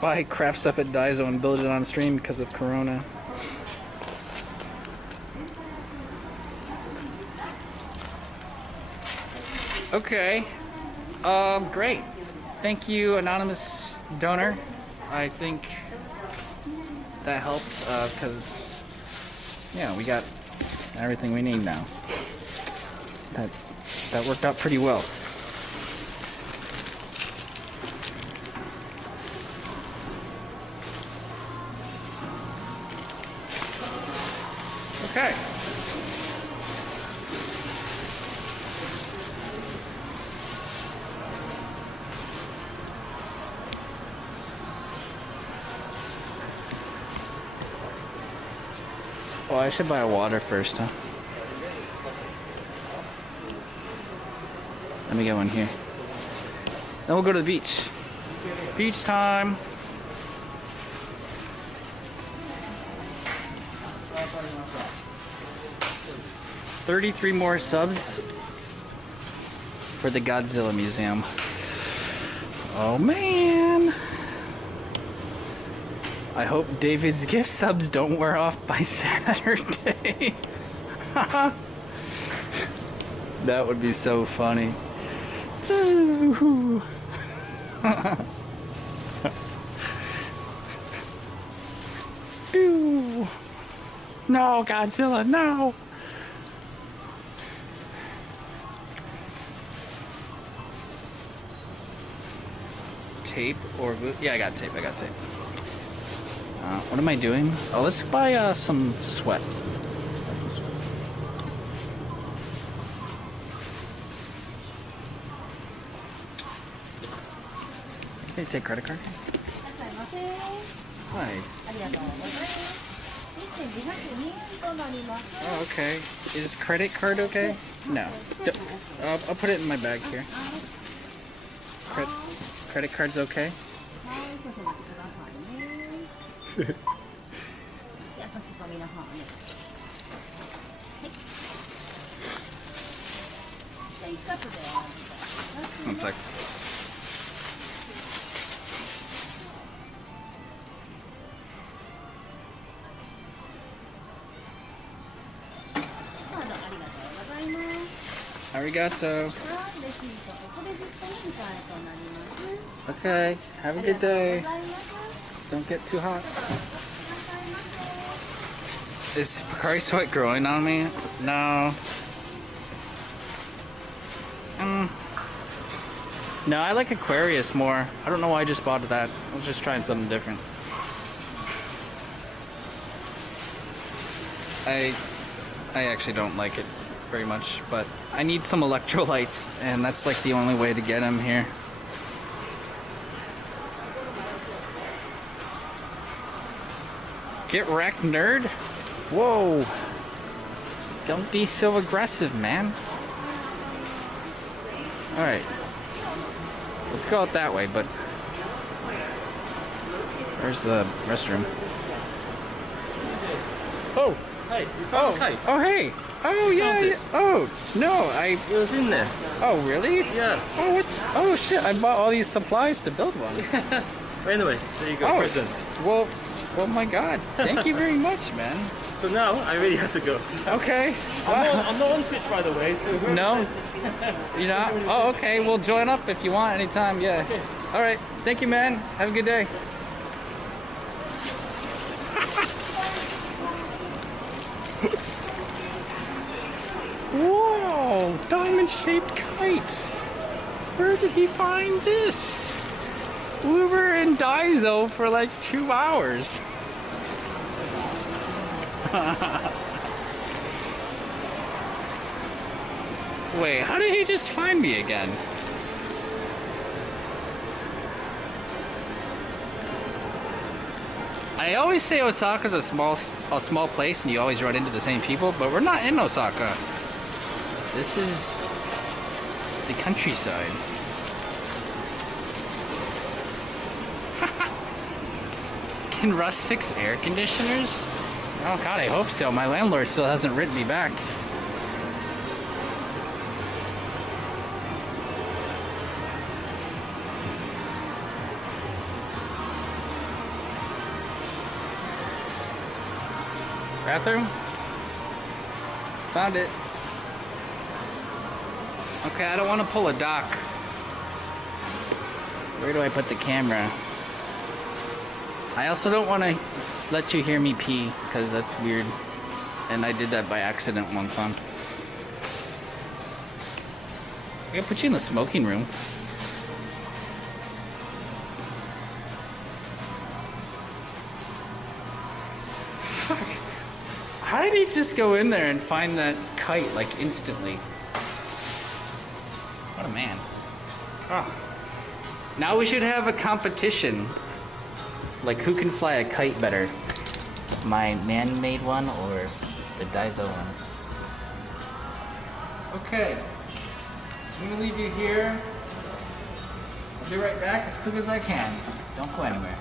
buy craft stuff at Daiso and build it on stream because of Corona. Okay. Great. Thank you, anonymous donor. I think that helped because yeah, we got everything we need now. That worked out pretty well. Okay. Well, I should buy water first, huh? Let me get one here. Then we'll go to the beach. Beach time. $33 more subs for the Godzilla Museum. Oh man. I hope David's gift subs don't wear off by Saturday. That would be so funny. No, Godzilla, no. Tape or glue? Yeah, I got tape. What am I doing? Oh, let's buy some sweat. Can you take credit card? Hi. Oh, okay. Is credit card okay? No. I'll put it in my bag here. Credit card's okay? One sec. Arigato. Okay, have a good day. Don't get too hot. Is Picari sweat growing on me? No. No, I like Aquarius more. I don't know why I just bought that. I was just trying something different. I actually don't like it very much, but I need some electrolytes, and that's like the only way to get them here. Get wrecked, nerd? Whoa. Don't be so aggressive, man. Alright. Let's go out that way, but... Where's the restroom? Oh! Hey, you found Kite? Oh, hey! Oh, yeah! Oh, no, It was in there. Oh, really? Yeah. Oh, what? Oh, shit, I bought all these supplies to build one. But anyway, there you go, present. Well, my God. Thank you very much, man. So now, I really have to go. Okay. I'm not on Twitch, by the way, so whoever No? says... You're not? Oh, okay. We'll join up if you want anytime, yeah. Okay. All right. Thank you, man. Have a good day. Whoa! Diamond-shaped kite. Where did he find this? We were in Daiso for like 2 hours. Wait, how did he just find me again? I always say Osaka's a small place and you always run into the same people, but we're not in Osaka. This is the countryside. Can Russ fix air conditioners? Oh God, I hope so. My landlord still hasn't written me back. Bathroom? Found it. Okay, I don't want to pull a dock. Where do I put the camera? I also don't want to let you hear me pee, because that's weird. And I did that by accident one time. I gotta put you in the smoking room. How did he just go in there and find that kite, like, instantly? What a man. Oh. Now we should have a competition. Like, who can fly a kite better? My man-made one or the Daiso one? Okay. I'm gonna leave you here. I'll be right back as quick as I can. Don't go anywhere.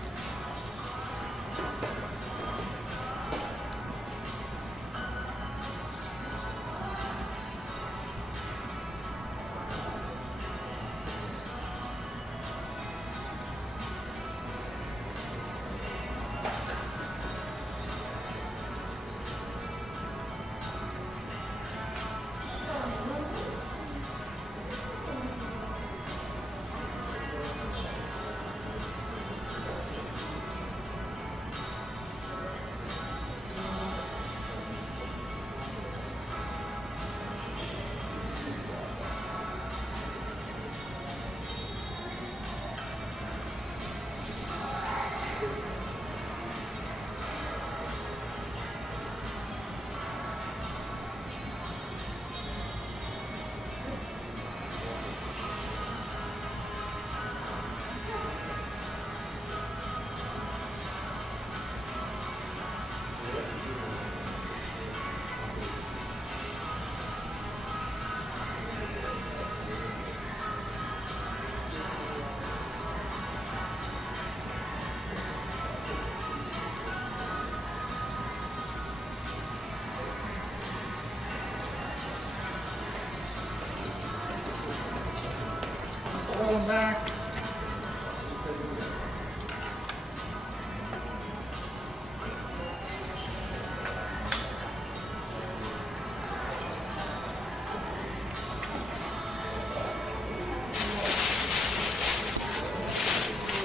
back.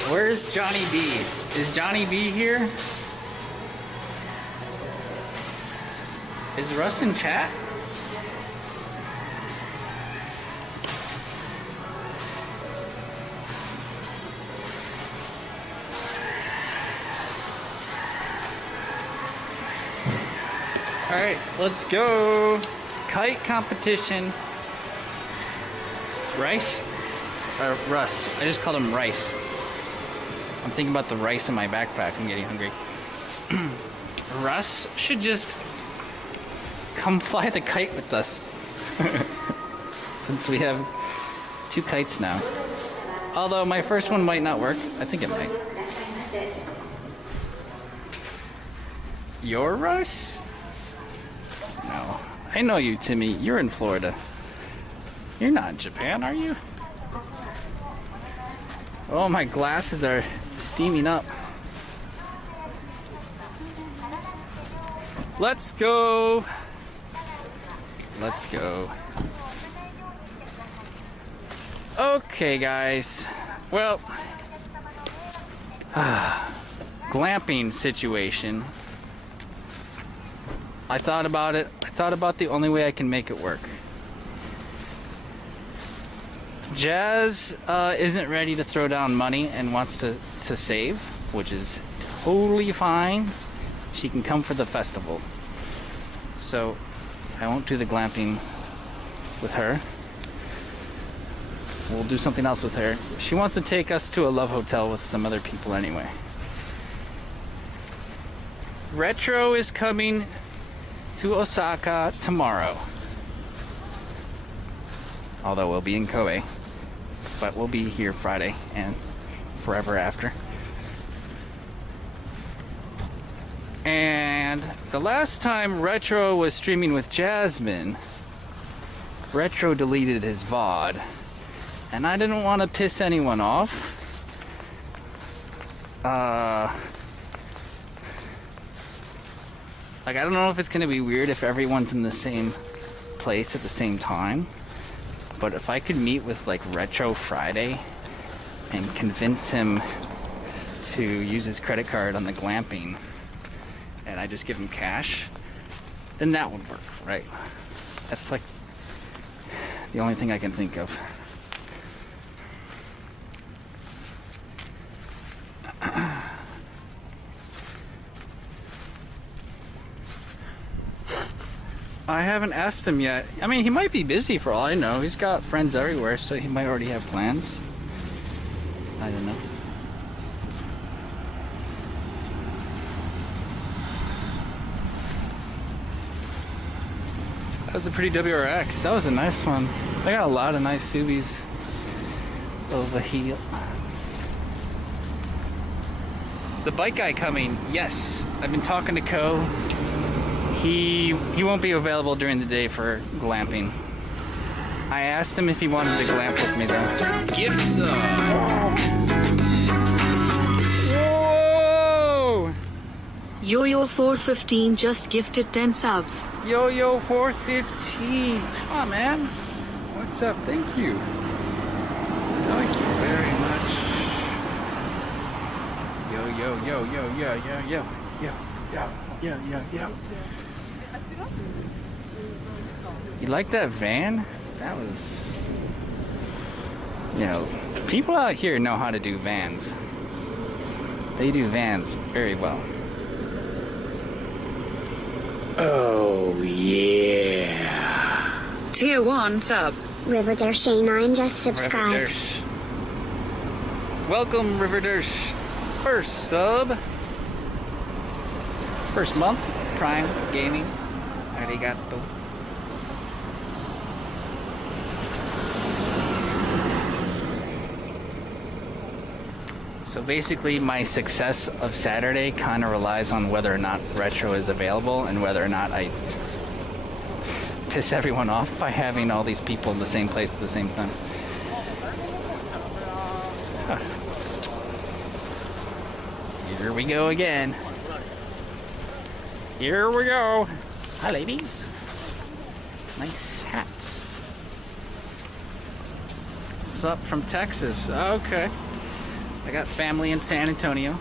Where's Johnny B? Is Johnny B here? Is Russ in chat? Alright, let's go. Kite competition. Rice? Or Russ. I just called him Rice. I'm thinking about the rice in my backpack. I'm getting hungry. Russ should just come fly the kite with us. Since we have 2 kites now. Although my first one might not work. I think it might. You're Russ? No. I know you, Timmy. You're in Florida. You're not in Japan, are you? Oh, my glasses are steaming up. Let's go. Let's go. Okay, guys. Well, glamping situation. I thought about it. I thought about the only way I can make it work. Jazz isn't ready to throw down money and wants to save, which is totally fine. She can come for the festival. So I won't do the glamping with her. We'll do something else with her. She wants to take us to a love hotel with some other people anyway. Retro is coming to Osaka tomorrow. Although we'll be in Kobe. But we'll be here Friday and forever after. And the last time Retro was streaming with Jasmine, Retro deleted his VOD. And I didn't want to piss anyone off. Like, I don't know if it's gonna be weird if everyone's in the same place at the same time. But if I could meet with like Retro Friday and convince him to use his credit card on the glamping and I just give him cash, then that would work, right? That's like the only thing I can think of. I haven't asked him yet. I mean, he might be busy for all I know. He's got friends everywhere, so he might already have plans. I don't know. That was a pretty WRX. That was a nice one. I got a lot of nice Subis over here. Is the bike guy coming? Yes. I've been talking to Ko. He won't be available during the day for glamping. I asked him if he wanted to glamp with me though. Gift sub. Whoa! Yo-Yo415 just gifted 10 subs. Yo-Yo415. Come on, man. What's up? Thank you. Thank you very much. Yo. You like that van? That was... You know, people out here know how to do vans. They do vans very well. Oh, yeah. Tier 1 sub. Riverdersh9 just subscribed. Riverdersh. Welcome, Riverdersh. First sub. First month, Prime Gaming. Arigato. So basically, my success of Saturday kind of relies on whether or not Retro is available and whether or not I piss everyone off by having all these people in the same place at the same time. Here we go again. Here we go. Hi, ladies. Nice hat. What's up from Texas? Okay. I got family in San Antonio.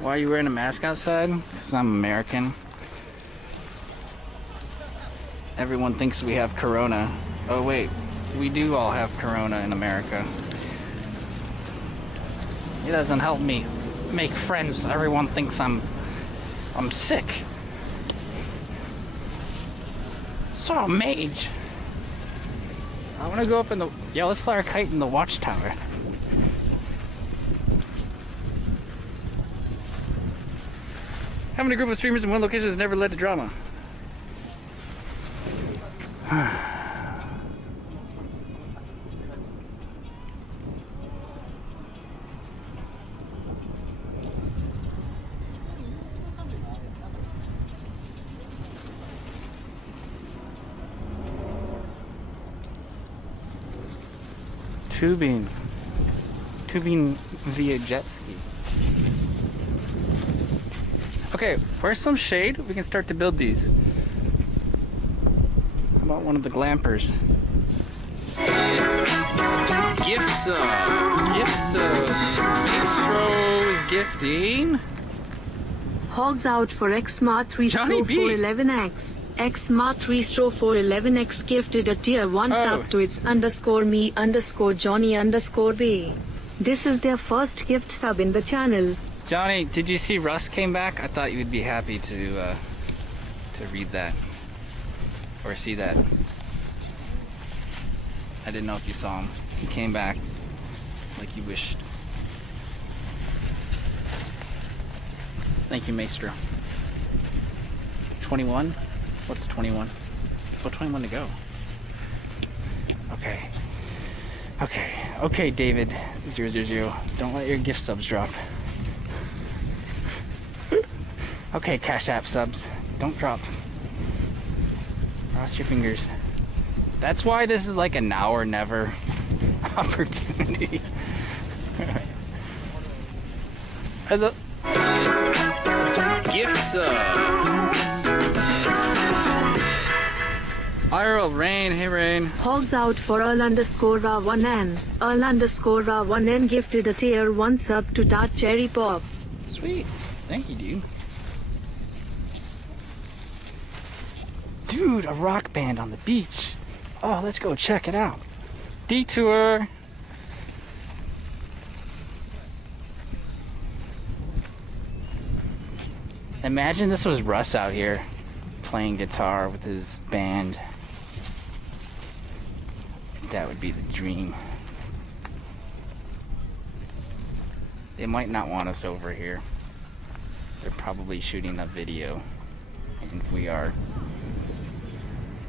Why are you wearing a mask outside? Because I'm American. Everyone thinks we have corona. Oh wait, we do all have corona in America. It doesn't help me make friends. Everyone thinks I'm sick. Saw a mage. I want to go up in the... Yeah, let's fly our kite in the watchtower. Having a group of streamers in one location has never led to drama. Tubing via jet ski. Okay, where's some shade? We can start to build these. How about one of the glampers? Gift sub. Gift sub. Maestro is gifting. Hogs out for Xma 3 Johnny B. 411X. Xma 3 411X gifted a tier 1 sub to its _me_Johnny_B. This is their first gift sub in the channel. Johnny, did you see Russ came back? I thought you would be happy to read that or see that. I didn't know if you saw him. He came back like you wished. Thank you, Maestro. 21? What's 21? Oh, 21 to go. Okay. Okay, David 000. Don't let your gift subs drop. Okay, Cash App subs. Don't drop. Cross your fingers. That's why this is like a now or never opportunity. Gift sub. IRL Rain, hey Rain. Hogs out for Earl_Ra1N. Earl_Ra1N gifted a tier 1 sub to Tart Cherry Pop. Sweet. Thank you, dude. Dude, a rock band on the beach. Oh, let's go check it out. Detour. Imagine this was Russ out here playing guitar with his band. That would be the dream. They might not want us over here. They're probably shooting a video. And we are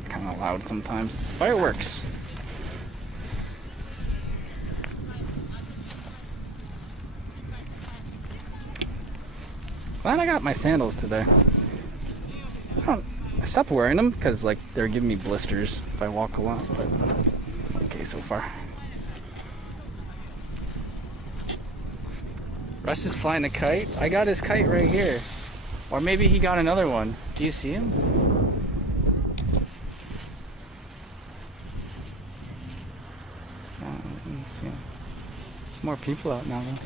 kind of loud sometimes. Fireworks. Glad I got my sandals today. I stopped wearing them because like they're giving me blisters if I walk a lot, but okay so far. Russ is flying a kite. I got his kite right here. Or maybe he got another one. Do you see him? I don't see him. There's more people out now though.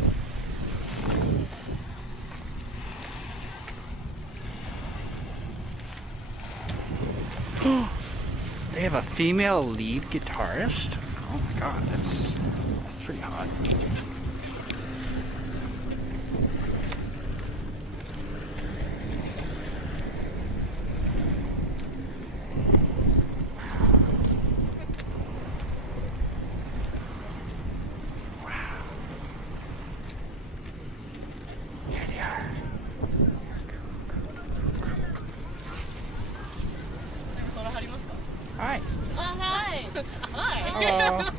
They have a female lead guitarist? Oh my god, that's pretty hot. Hi. Hi. Hi. Hello.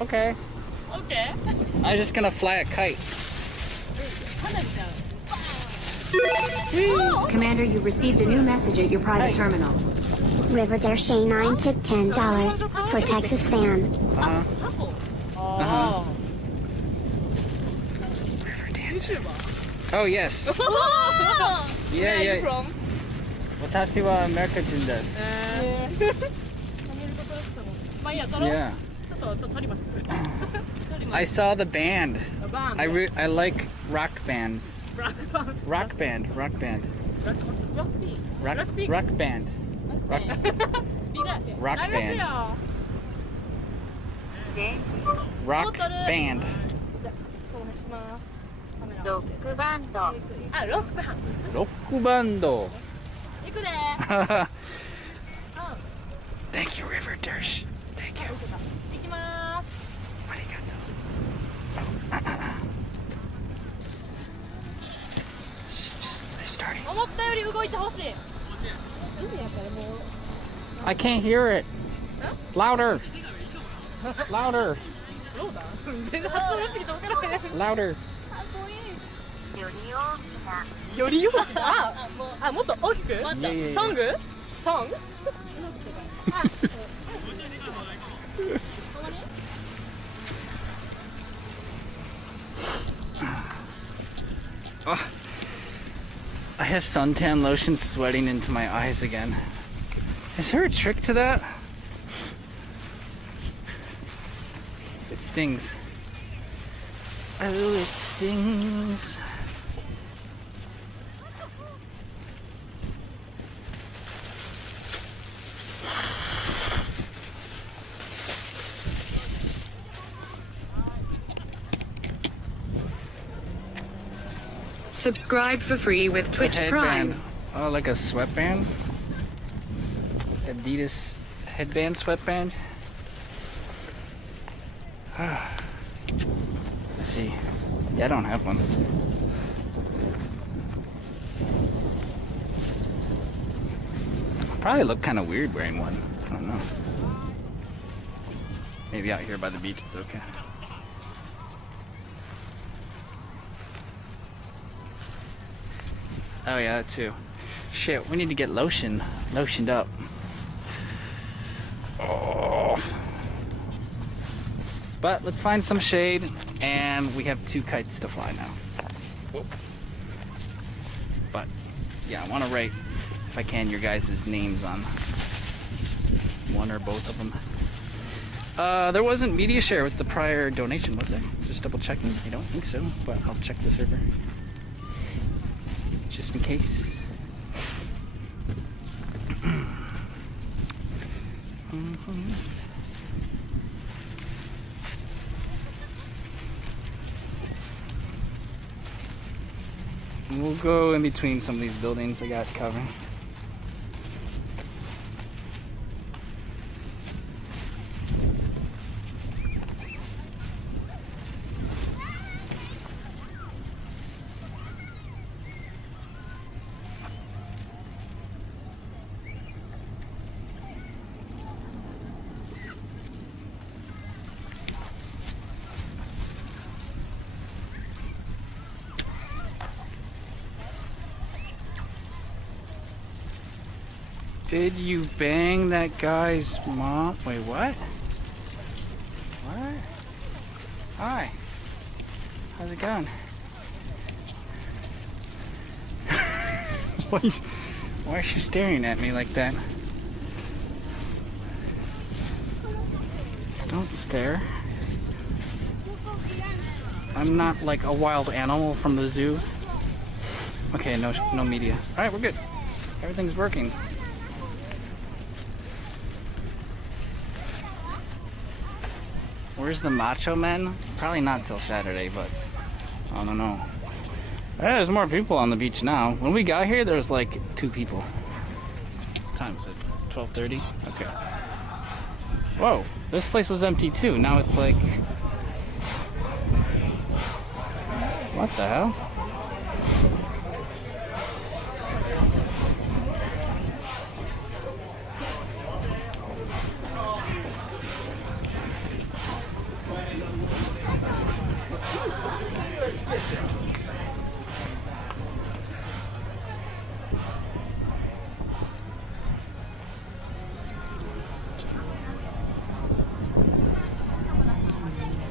Okay. Okay. I'm just gonna fly a kite. Commander, you received a new message at your private terminal. Riverdale Shay 9 tip $10 for Texas fan. Oh yes. Where are you from? 私はアメリカ人です。まあいいや、撮ろう。 Yeah. ちょっと撮ります。 I saw the band. A band. I like rock bands. Rock band. Rock band. Rock band. Rock Rock band. Rock Rock band. Rock band. ロックバンド。あ、ロックバンド。ロックバンド。行くで。 Thank you, River Dersh. Thank you. 行きます。ありがとう。They're starting. 思ったより動いてほしい。 I can't hear it. Louder. Louder. 全然発音しすぎて分からへん。 Louder. より大きな。より大きな。あ、もっと大きく。ソング？ソング？ Oh, I have suntan lotion sweating into my eyes again. Is there a trick to that? It stings. Oh, it stings. Subscribe for free with Twitch Prime. Oh, like a sweatband? Adidas headband sweatband? Let's see. Yeah, I don't have one. Probably look kind of weird wearing one. I don't know. Maybe out here by the beach it's okay. Oh yeah, that too. Shit, we need to get lotioned up. Oh. But let's find some shade, and we have 2 kites to fly now. But yeah, I want to write, if I can, your guys' names on one or both of them. There wasn't media share with the prior donation, was there? Just double checking. I don't think so, but I'll check the server. Just in case. We'll go in between some of these buildings I got covered. Did you bang that guy's mom? Wait, what? What? Hi. How's it going? Why is she staring at me like that? Don't stare. I'm not like a wild animal from the zoo. Okay, no media. Alright, we're good. Everything's working. Where's the Macho Men? Probably not till Saturday, but I don't know. Yeah, there's more people on the beach now. When we got here, there was like 2 people. What time is it? 12:30? Okay. Whoa, this place was empty too. Now it's like... What the hell?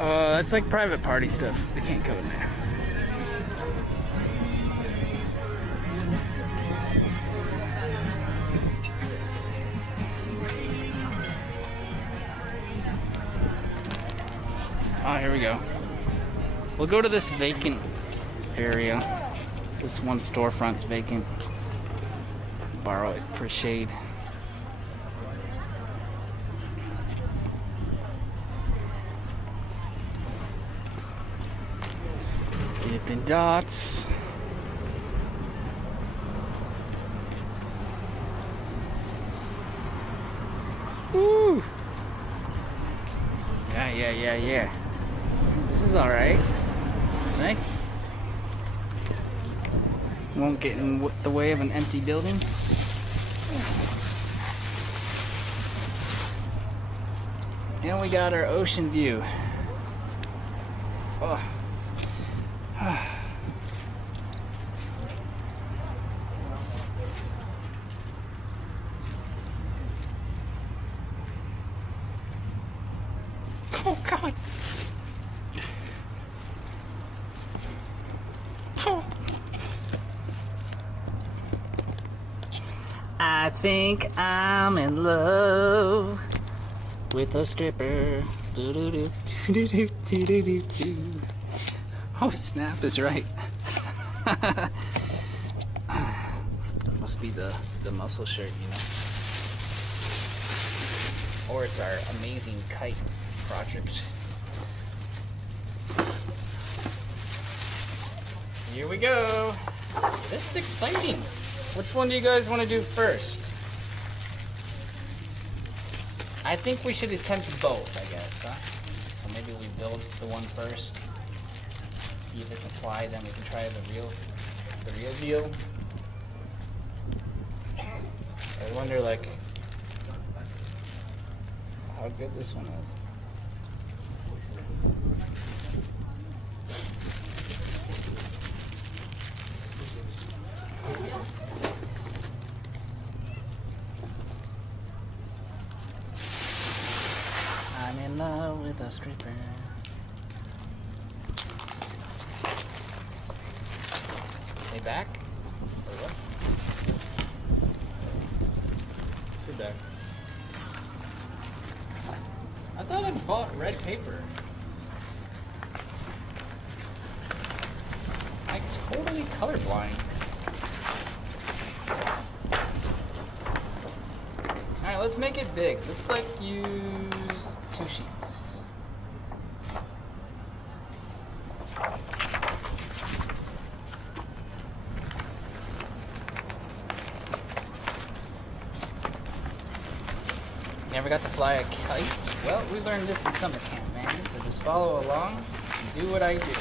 That's like private party stuff. They can't go in there. Oh, here we go. We'll go to this vacant area. This one storefront's vacant. Borrow it for shade. Dippin' Dots. Woo! Yeah. This is alright. I think. Won't get in the way of an empty building. And we got our ocean view. Oh. Oh God. Oh. I think I'm in love with a stripper. Oh, snap is right. Must be the muscle shirt, you know. Or it's our amazing kite project. Here we go. This is exciting. Which one do you guys want to do first? I think we should attempt both, I guess, huh? So maybe we build the one first. See if it can fly, then we can try the real deal. I wonder, like, how good this one is. I'm in love with a stripper. Stay back? Or what? Stay back. I thought I bought red paper. I'm totally colorblind. Alright, let's make it big. Let's like use 2 sheets. Never got to fly a kite? Well, we learned this in summer camp, man. So just follow along and do what I do.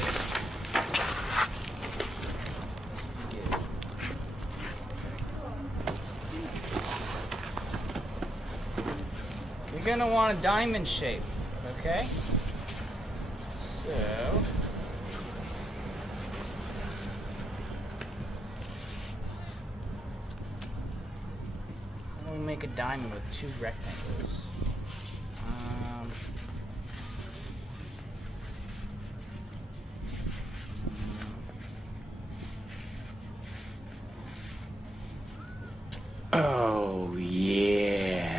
You're gonna want a diamond shape, okay? So we make a diamond with 2 rectangles. Oh yeah.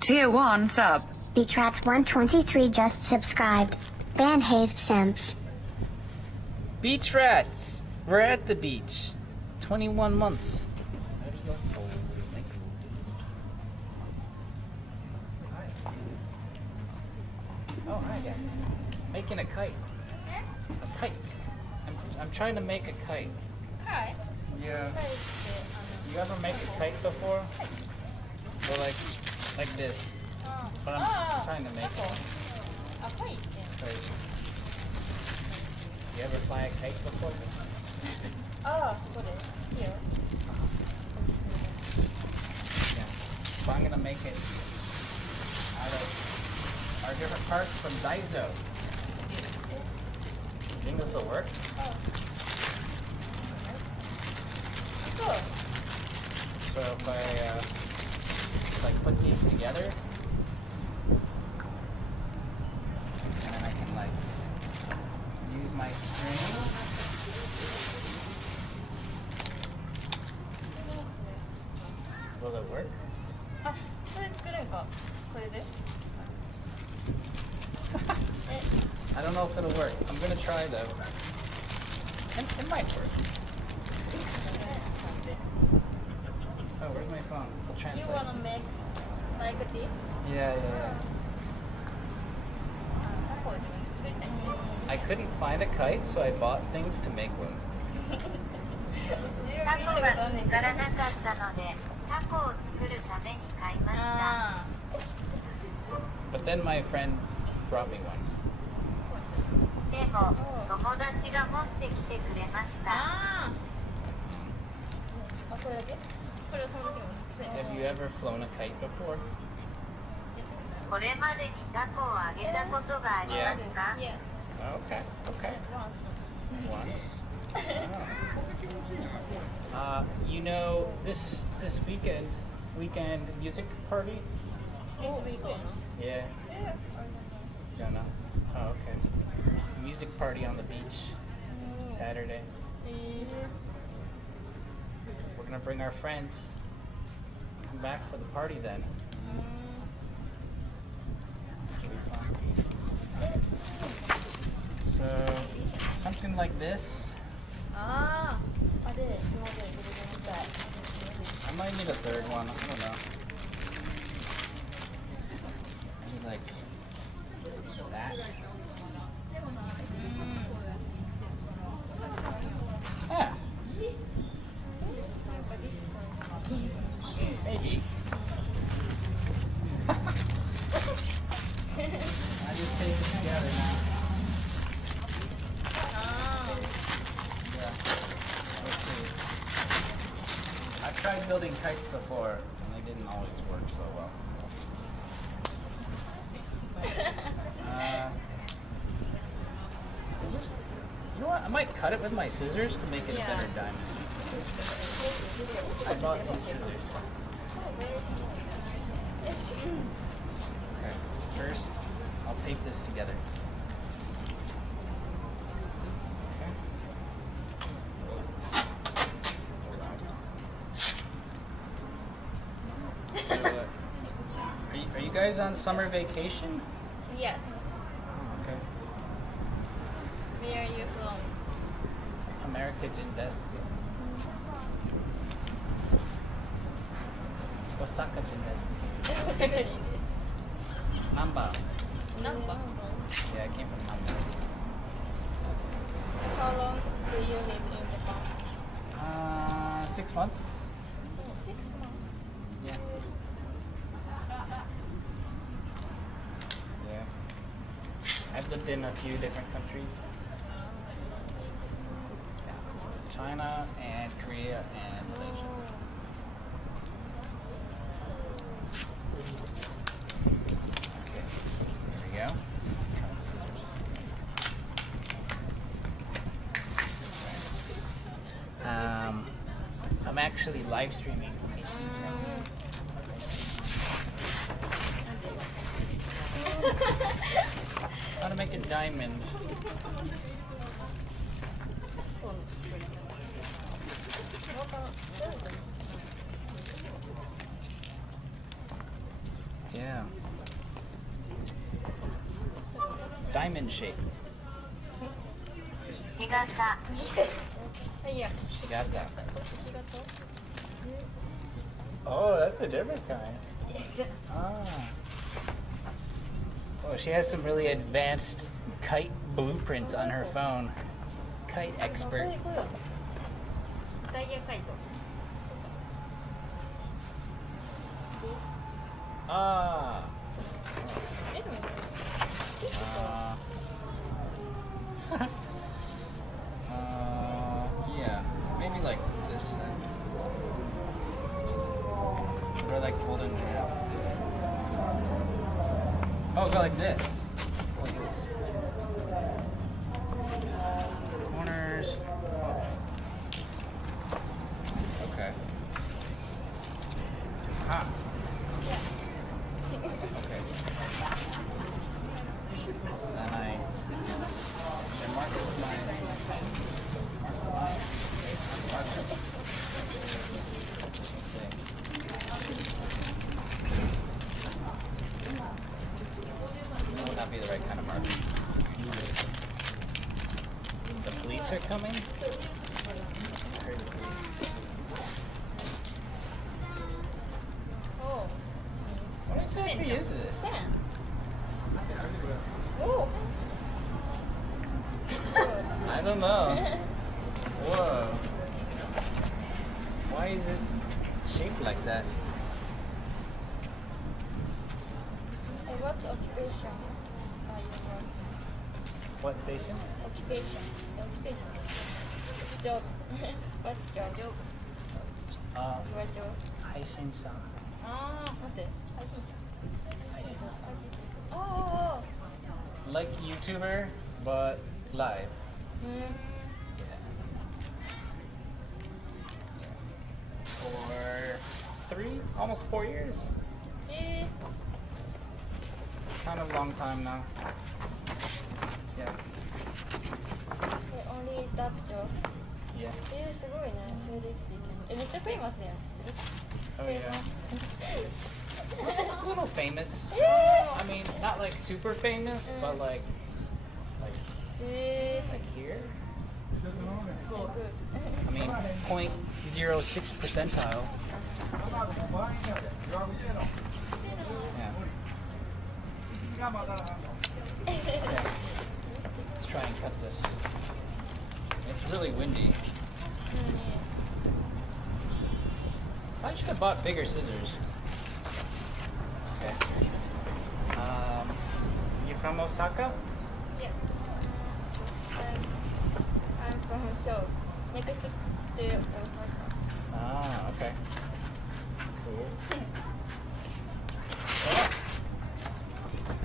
Tier 1 sub. Beatrats 123 just subscribed. Ban Hayes Simps. Beach rats! We're at the beach. 21 months. Oh, hi, yeah. Making a kite. A kite. I'm trying to make a kite. Kite? Yeah. You ever make a kite before? Or like this. But I'm trying to make one. A kite? Kite. You ever fly a kite before? Here. Yeah. So I'm gonna make it out of our different parts from Daiso. You think this will work? Cool. So if I like put these together, and then I can don't know if it'll work. I'm gonna try though. It might work. Oh, where's my phone? I'll translate. You wanna make like this? Yeah. I couldn't find a kite, so I bought things to make one. タコが見つからなかったので、タコを作るために買いました。But then my friend brought me one. でも、友達が持ってきてくれました。あ、それだけ？これを友達が持ってきて。 Have you ever flown a kite before? これまでにタコをあげたことがありますか？ Yes. Okay. Once. You know, this weekend music party? This weekend. Yeah. Don't know. Oh, okay. Music party on the beach. Saturday. We're gonna bring our friends. Come back for the party then. It'll be fun. So, something like this. Ah, I might need a third one. I don't know. Maybe like that. Yeah. Maybe. I just take it together now. Yeah. Let's see. I've tried building kites before, and they didn't always work so well. Is this, you know what? I might cut it with my scissors to make it a better diamond. I bought these scissors. Okay, first I'll tape this together. So, are you guys on summer vacation? Yes. Okay. Where are you from? America Jindes. Osaka Jindes. Namba. Namba. Yeah, I came from Namba. How long do you live in Japan? 6 months. 6 months. Yeah. Yeah. I've lived in a few different countries. Yeah. China and Korea and Malaysia. Okay. There we go. Try the scissors. I'm actually live streaming. How to make a diamond. Yeah. Diamond shape. Shigata. Yeah. Shigata. Oh, that's a different kind. Ah. Oh, she has some really advanced kite blueprints on her phone. Kite expert. Ah. Yeah, maybe like this then. Or like fold it in half. Oh, go like this. Go like this. Corners. Okay. Ah. Okay. Then I mark it with my pen. Mark the line. Mark it. Let's see. This would not be the right kind of mark. geese are coming. I heard the geese. Oh. What exactly is this? Oh. I don't know. Whoa. Why is it shaped like that? What occupation are you on? What station? Occupation. Occupation. Job. What's your job? Your job. 配信者。あー、待って。配信者。配信者。あ Like YouTuber, but live. ー。For 3, almost 4 years. え Kind of long time now. Yeah. only that job? Yeah. すごいね。それでめっちゃフェイマスやん。 Oh yeah. A little famous. Yeah. I mean, not like super famous, but like here. I mean, 0.06 percentile. Yeah. Let's try and cut this. It's really windy. I should have bought bigger scissors. Okay. You from Osaka? Yes. I'm from Seoul. Next to Osaka. Ah, okay. Cool.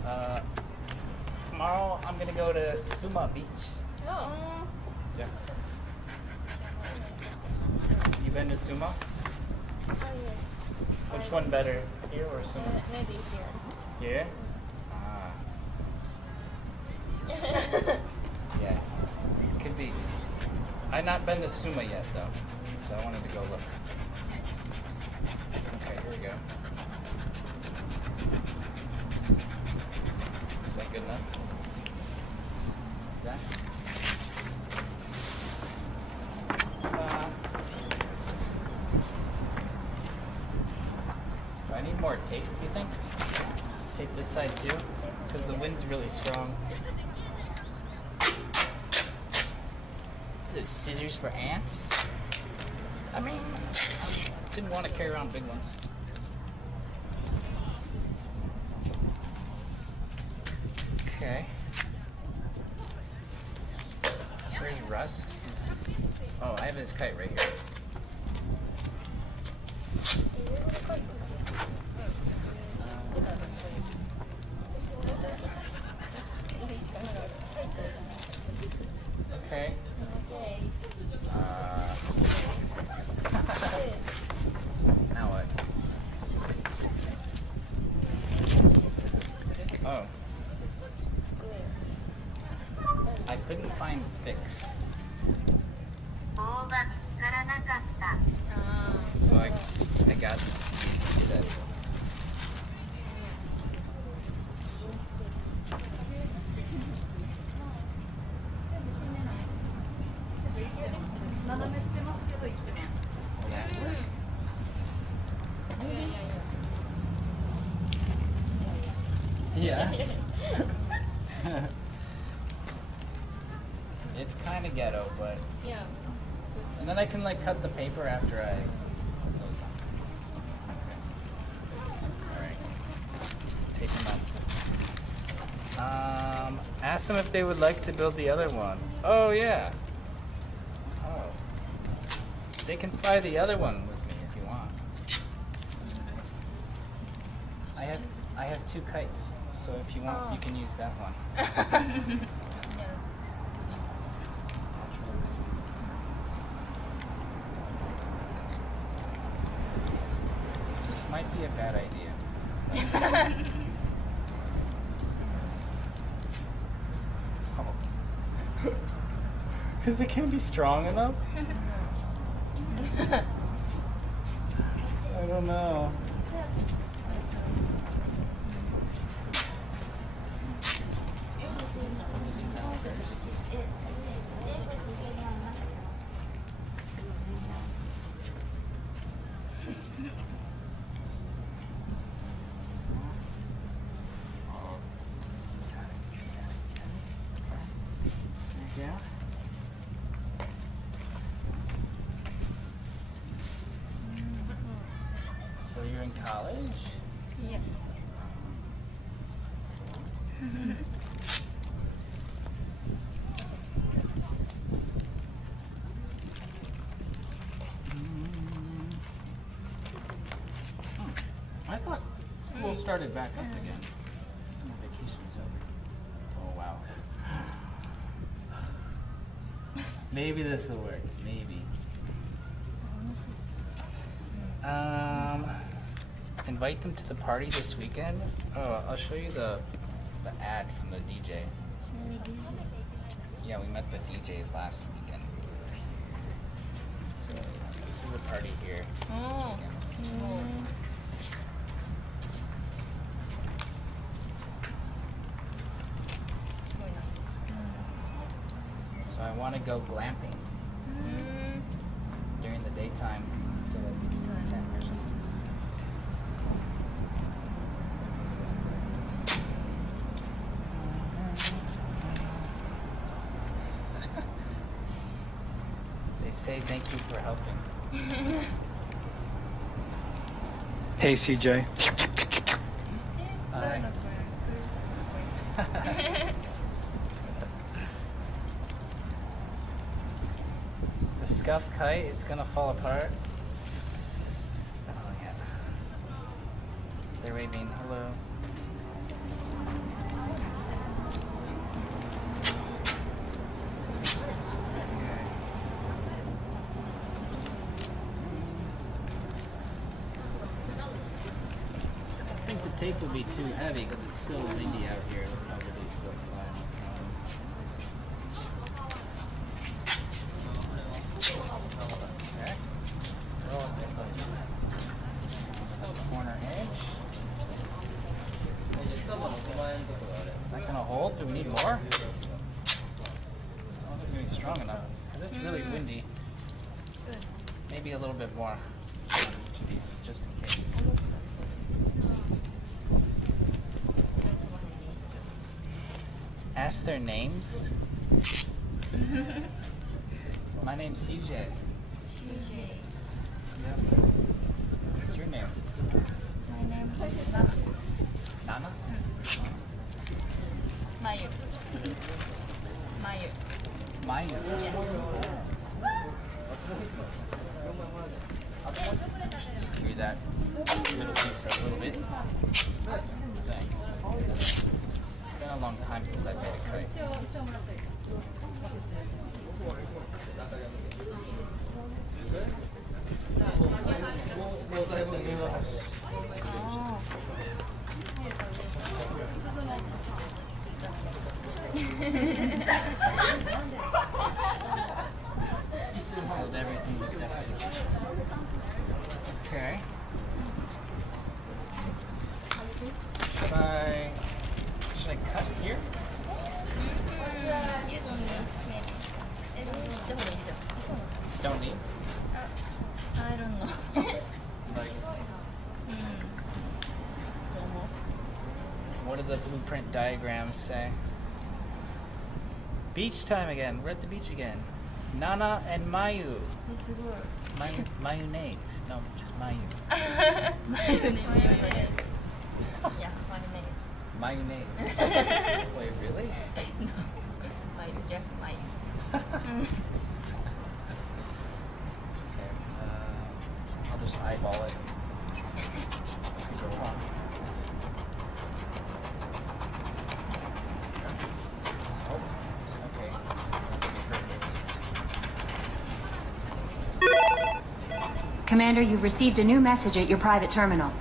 Well, tomorrow I'm gonna go to Suma Beach. Oh. Yeah. You been to Suma? Oh yes. Which one better, here or Suma? Maybe here. Here? Ah. Yeah. Could be. I've not been to Suma yet though, so I wanted to go look. Okay, here we go. Is that good enough? That? Do I need more tape, do you think? Tape this side too? Because the wind's really strong. Those scissors for ants? I mean, didn't want to carry around big ones. Okay. Where's Russ? Oh, I have his kite right here. Okay. Now what? Oh. I couldn't find sticks. 棒が見つからなかった。 So I got these instead. Yeah. It's kind of ghetto, but Yeah. and then I can like cut the paper after I put those on. All right, take them up. Ask them if they would like to build the other one. Oh yeah. Oh, they can fly the other one with me if you want. I have 2 kites, so if you want, you can use that one. This might be a bad idea. Is it gonna be strong enough? I don't know. Put this down first. college? Yes. I thought school started back up again. Summer vacation is over. Oh wow. Maybe this will work. Maybe. Invite them to the party this weekend. Oh, I'll show you the ad from the DJ. Yeah, we met the DJ last weekend. So this is the party here this weekend. So I want to go glamping during the daytime. Get a tent or something. They say thank you for helping. Hey CJ. Hi. The scuffed kite, it's gonna fall apart. Oh yeah. They're waving hello. I think the tape will be too heavy because it's so windy out here. Nobody's still flying. Okay. Corner edge. Is that gonna hold? Do we need more? I don't think it's gonna be strong enough because it's really windy. Maybe a little bit more on each of these, just in case. Ask their names. My name's CJ. CJ. Yep. What's your name? My name is Nana. Nana? Mayu. Mayu. Mayu. Secure that middle piece a little bit. Thank. It's been a long time since I've made a kite. Hold everything with deft touch. Okay. Should I cut here? Don't need? I don't know. Like, what do the blueprint diagrams say? Beach time again. We're at the beach again. Nana and Mayu. Mayonnaise. No, just Mayu. Mayonnaise. Yeah, Mayonnaise. Wait, really? No. Mayu, just Mayu. Okay. I'll just eyeball it. Go on. Oh, okay. Commander, you've received a new message at your private terminal.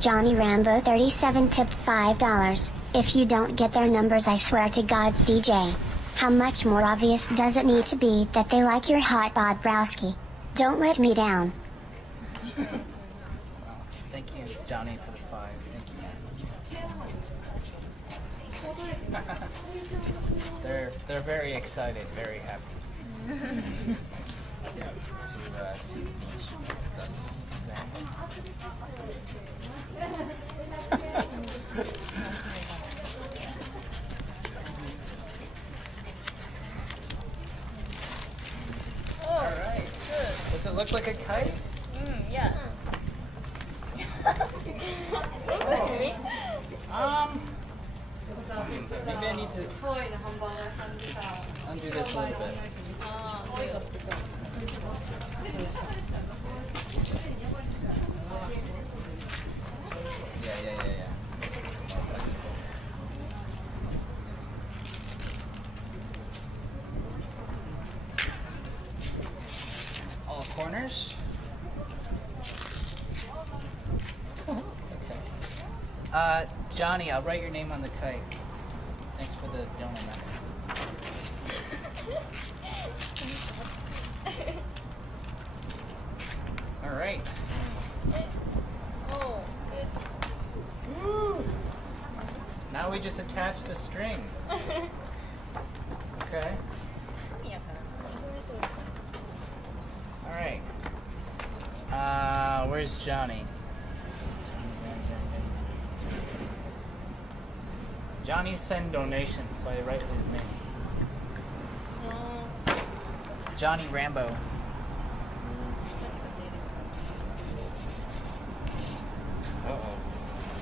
Johnny Rambo 37 tipped $5. If you don't get their numbers, I swear to God, CJ. How much more obvious does it need to be that they like your hot bod browski? Don't let me down. Thank you, Johnny, for the 5. Thank you. They're very excited, very happy to see the beach with us Alright, good. Does it look like a kite? Yeah. Maybe I need to undo this a little bit. Yeah. More flexible. All corners. Okay. Johnny, I'll write your name on the kite. Thanks for the donut. All right. Now we just attach the string. Okay. All right. Where's Johnny? Johnny send donations, so I write his name. Johnny Rambo. Uh-oh.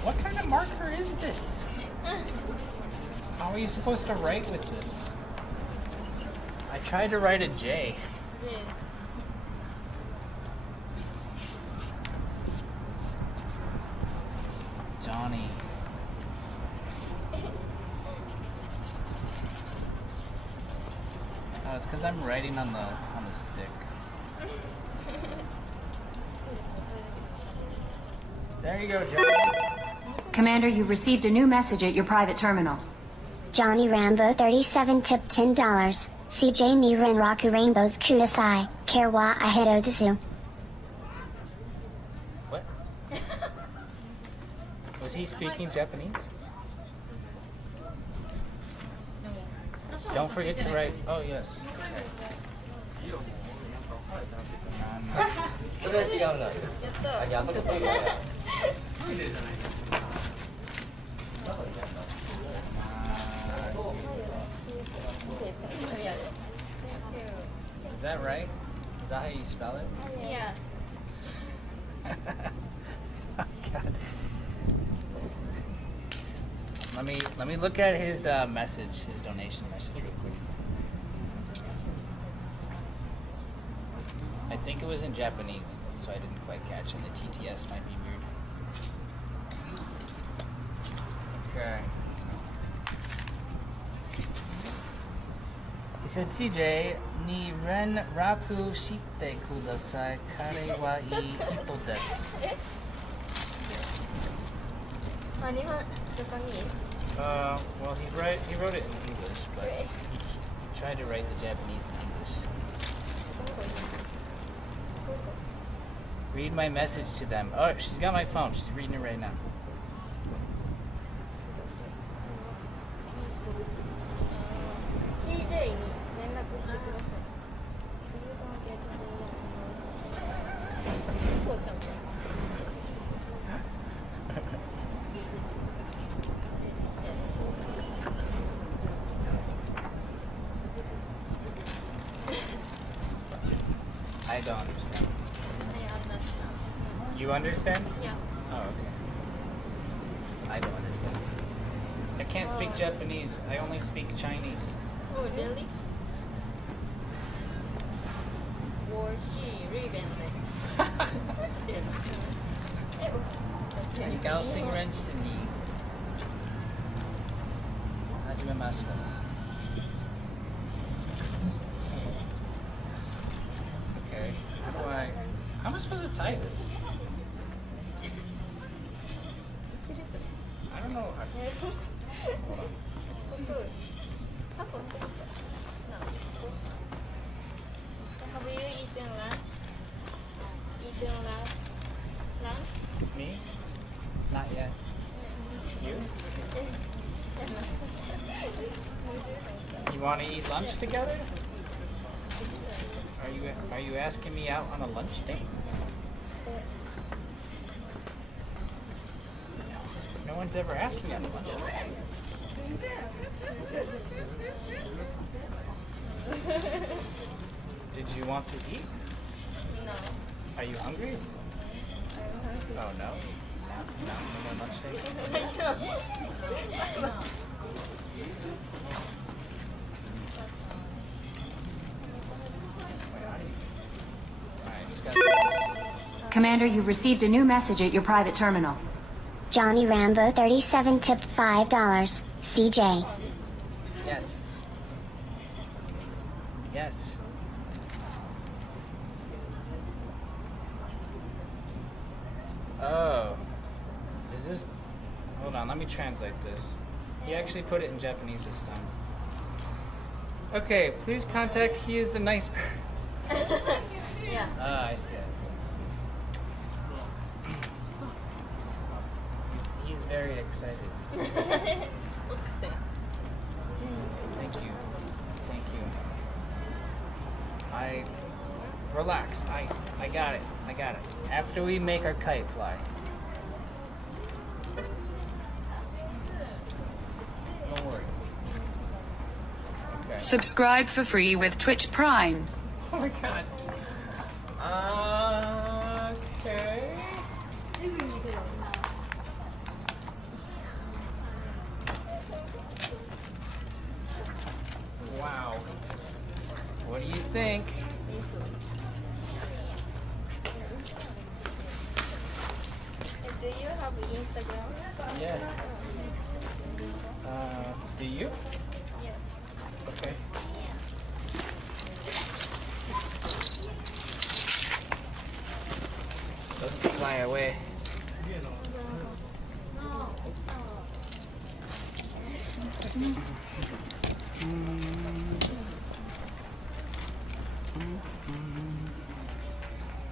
What kind of marker is this? How are you supposed to write with this? I tried to write a J. Johnny. Oh, it's because I'm writing on the stick. There you go, Johnny. Commander, you've received a new message at your private terminal. Johnny Rambo 37 tip $10. CJ ni Renraku Rainbows Kudasai, Kerwa Ahedo Desu. What? Was he speaking Japanese? Don't forget to write. Oh, yes. Is that right? Is that how you spell it? Yeah. Oh, God. Let me look at his message, his donation message real quick. I think it was in Japanese, so I didn't quite catch, and the TTS might be weird. Okay. He said, CJ, ni ren raku shite kudasai, kare wa ii hito desu. Well, he wrote it in English, but he tried to write the Japanese in English. Read my message to them. Oh, she's got my phone. She's reading it right now. I don't understand. You understand? Yeah. Oh, okay. I don't understand. I can't speak Japanese. I only speak Chinese. Oh, really? Okay. How am I supposed to tie this? I don't know. Hold on. Have you eaten lunch? Lunch? Me? Not yet. You? You want to eat lunch together? Are you asking me out on a lunch date? No one's ever asked me on a lunch date. Did you want to eat? No. Are you hungry? Oh no? No more lunch date? Commander, you've received a new message at your private terminal. Johnny Rambo 37 tipped $5. CJ. Yes. Yes. Oh. Is this... Hold on, let me translate this. He actually put it in Japanese this time. Okay, please contact he is a nice person. Yeah. Ah, I see. He's very excited. Thank you. Relax. I got it. After we make our kite fly. Don't worry. Okay. Subscribe for free with Twitch Prime. Oh my god. Okay. Wow. What do you think? Do you have Instagram? Yeah. Do you? Yes. Okay. So doesn't fly away.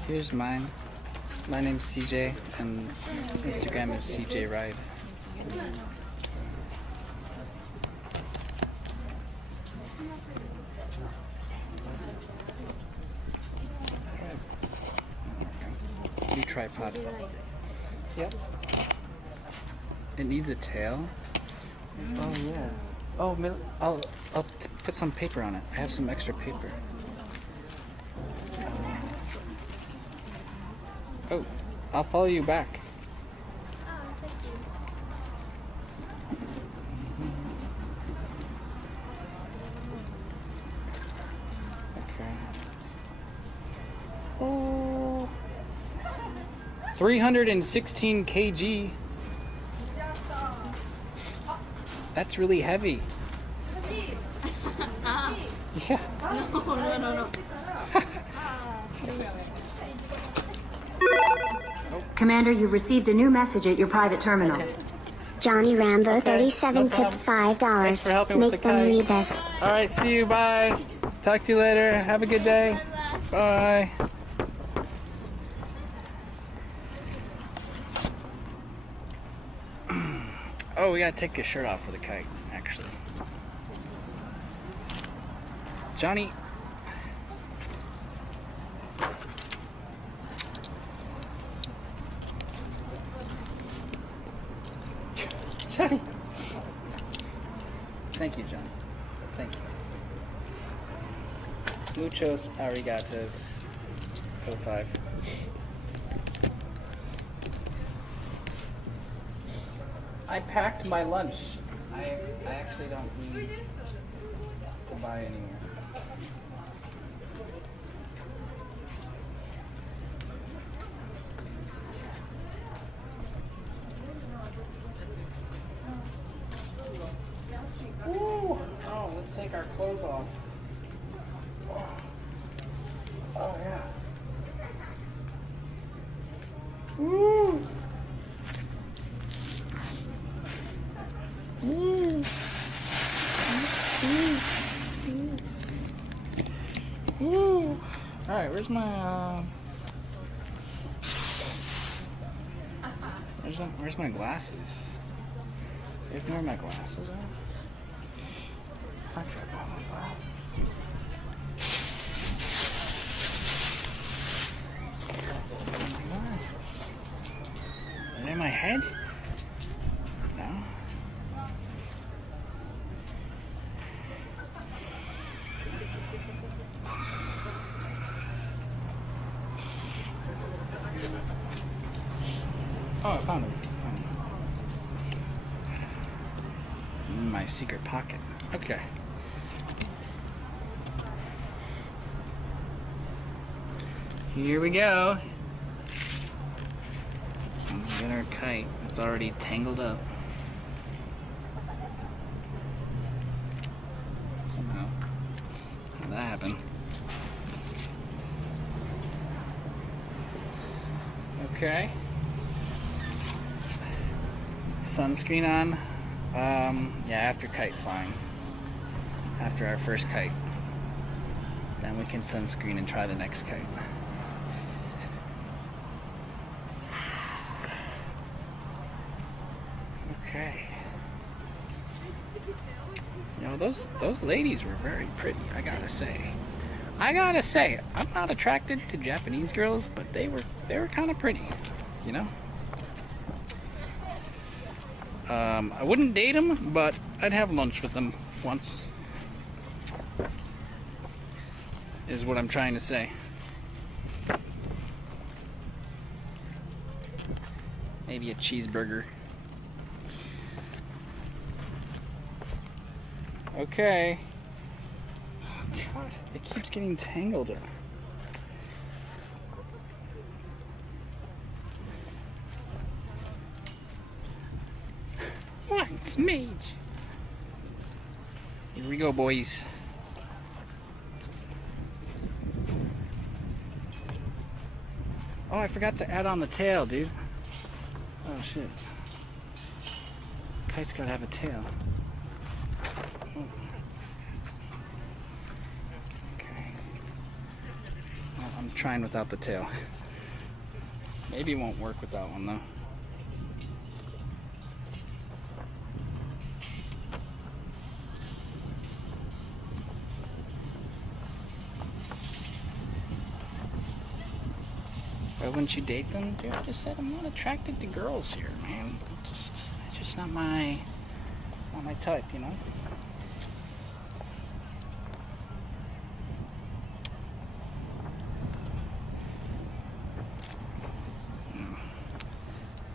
Here's mine. My name's CJ, and Instagram is CJ Ride. New tripod. Yep. It needs a tail. Oh yeah. Oh, I'll put some paper on it. I have some extra paper. Oh, I'll follow you back. Oh, thank you. Okay. Oh. 316 kg. That's really heavy. Yeah. No. Commander, you've received a new message at your private terminal. Johnny Rambo 37 tipped $5. Thanks for helping with Make the them kite. read this. All right, see you. Bye. Talk to you later. Have a good day. Bye. Oh, we gotta take his shirt off for the kite, actually. Johnny. Johnny. Thank you, Johnny. Thank you. Muchos arigatos. For the 5. I packed my lunch. I actually don't need to buy anymore. Woo! Oh, let's take our clothes off. Oh yeah. Woo! Woo! Woo! All right, where's my glasses? There's where my glasses are. I should have bought my glasses. My glasses. Are they in my head? No. Oh, I found them. In my secret pocket. Okay. Here we go. We got our kite. It's already tangled up. Somehow. How did that happen? Okay. Sunscreen on. Yeah, after kite flying. After our first kite. Then we can sunscreen and try the next kite. Okay. You know, those ladies were very pretty, I gotta say. I'm not attracted to Japanese girls, but they were kind of pretty, you know? I wouldn't date them, but I'd have lunch with them once. Is what I'm trying to say. Maybe a cheeseburger. Okay. Oh, God, it keeps getting tangled. Once mage. Here we go, boys. Oh, I forgot to add on the tail, dude. Oh, shit. Kite's gotta have a tail. Oh. Okay. Well, I'm trying without the tail. Maybe it won't work with that one, though. Why wouldn't you date them? Dude, I just said I'm not attracted to girls here, man. It's just not my type, you know?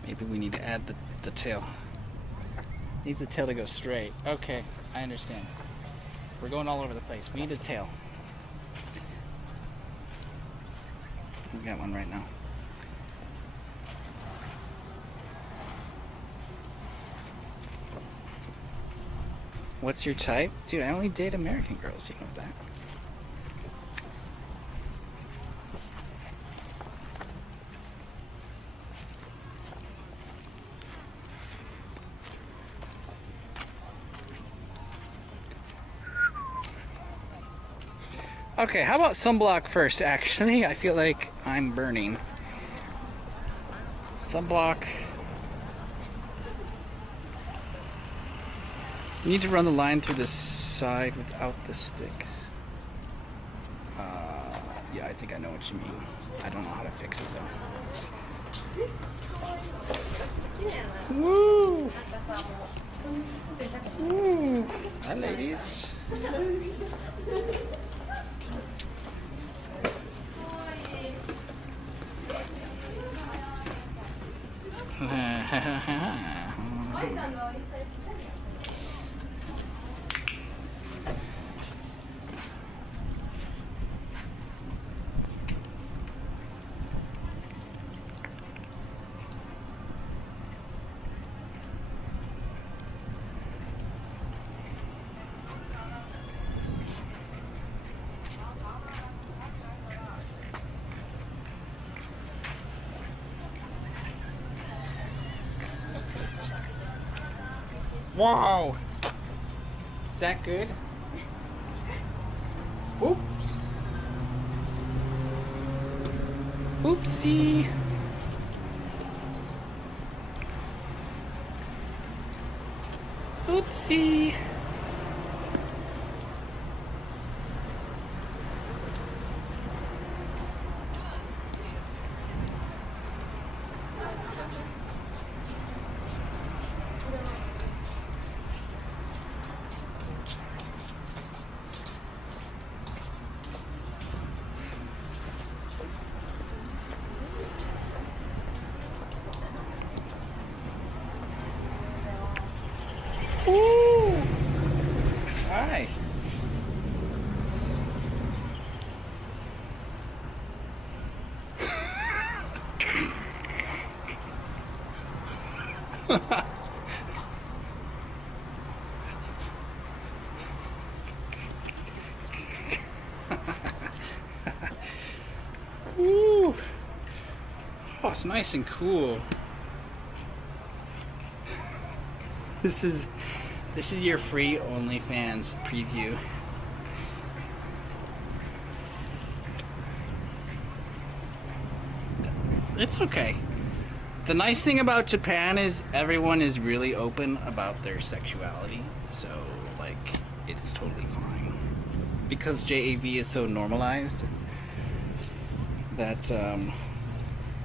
Maybe we need to add the tail. Needs the tail to go straight. Okay, I understand. We're going all over the place. We need a tail. We got one right now. What's your type? Dude, I only date American girls, you know that. Okay, how about sunblock first, actually? I feel like I'm burning. Sunblock. You need to run the line through the side without the sticks. Yeah, I think I know what you mean. I don't know how to fix it, though. Woo! Woo! Hi, ladies. Wow! Is that good? Oops! Oopsie! Oopsie! Ooh. it's nice and cool. This is your free OnlyFans preview. It's okay. The nice thing about Japan is everyone is really open about their sexuality, so like it's totally fine. Because JAV is so normalized that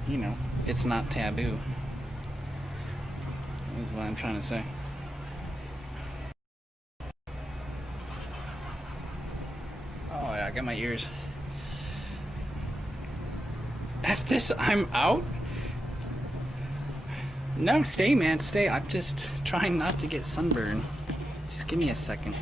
you know, it's not taboo. Is what I'm trying to say. Oh yeah, I got my ears. F this, I'm out? No, stay man, stay. I'm just trying not to get sunburned. Just give me a second.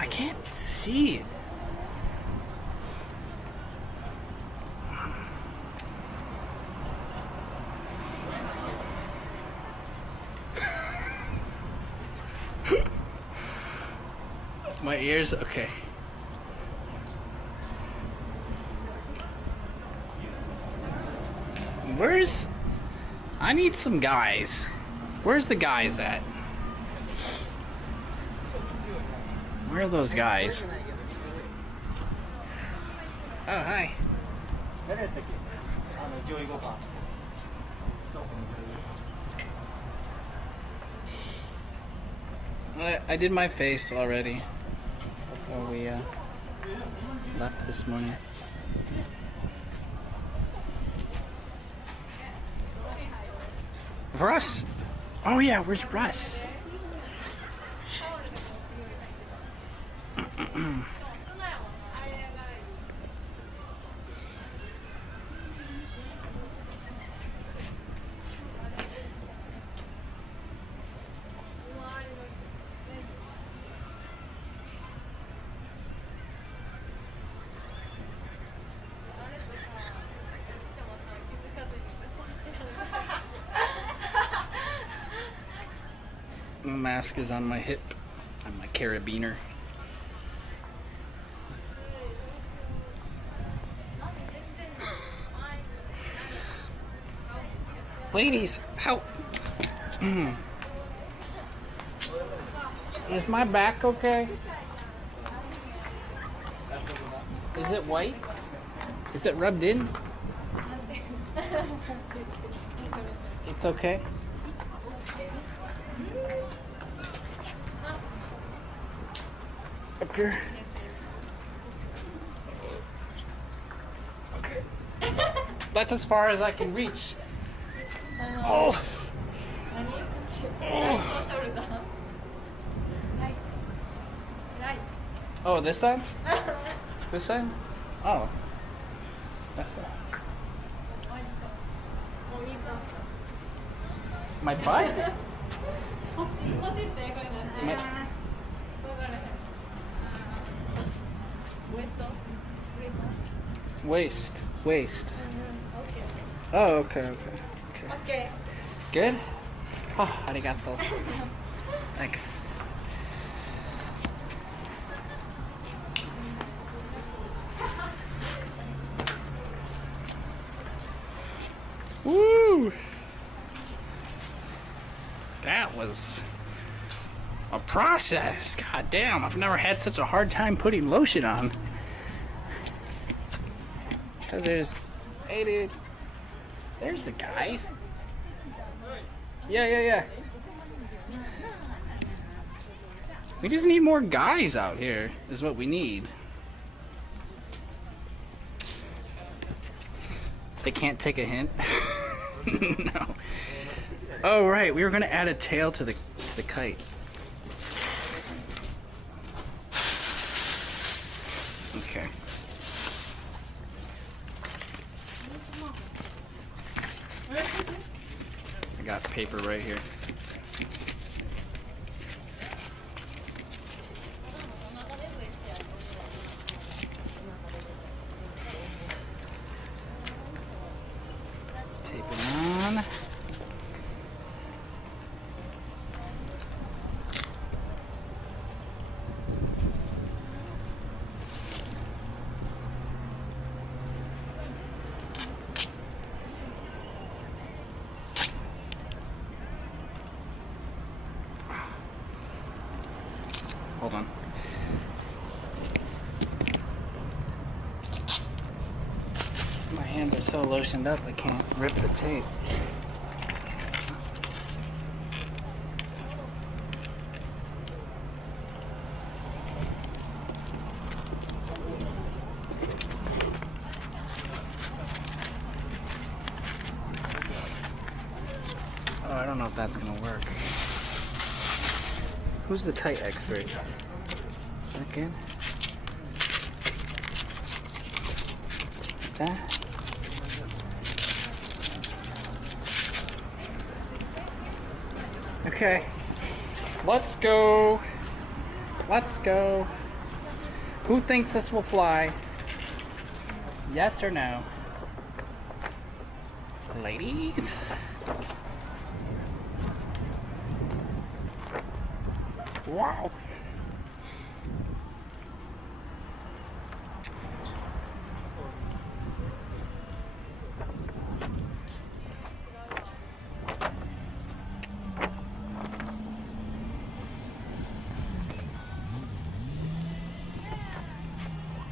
I can't see it. My ears, okay. Where's... I need some guys. Where's the guys at? Where are those guys? Oh, hi. I did my face already before we left this morning. Russ! Oh yeah, where's Russ? The mask is on my hip, on my carabiner. Ladies, help! Is my back okay? Is it white? Is it rubbed in? It's okay. Up here. Okay. That's as far as I can reach. Oh. Oh, this side? This side? Oh. That's it. My butt? Waist. Oh, okay. Good? Oh, arigato. Thanks. Woo! That was a process. God damn, I've never had such a hard time putting lotion on. Because there's Hey, dude. There's the guys. Yeah. We just need more guys out here, is what we need. They can't take a hint? No. Oh, right. We were going to add a tail to the kite. Okay. I got paper right here. Tape it on. Hold on. My hands are so lotioned up I can't rip the tape. Oh, I don't know if that's gonna work. Who's the kite expert? Is that good? Like that? Okay. Let's go. Let's go. Who thinks this will fly? Yes or no? Ladies? Wow.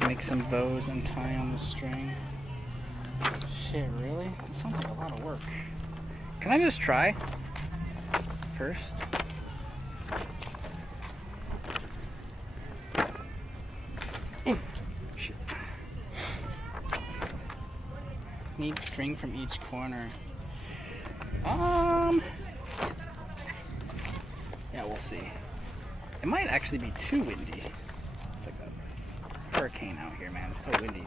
Make some bows and tie on the string. Shit, really? That sounds like a lot of work. Can I just try first? Shit. Need string from each corner. Yeah, we'll see. It might actually be too windy. It's like a hurricane out here, man. It's so windy.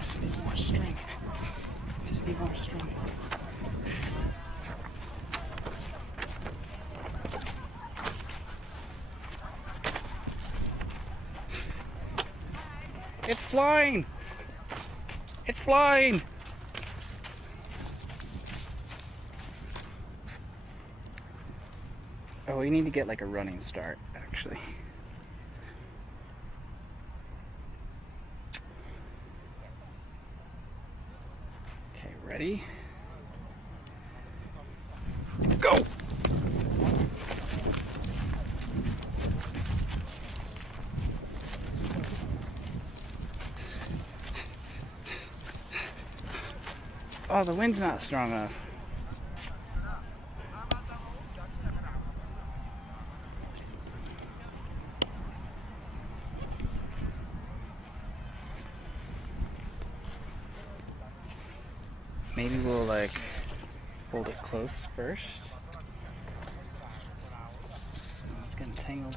Just need more string. Just need more string. It's flying! It's flying! Oh, we need to get like a running start, actually. Okay, ready? Go! Oh, the wind's not strong enough. Maybe we'll like hold it close first. Oh, it's getting tangled.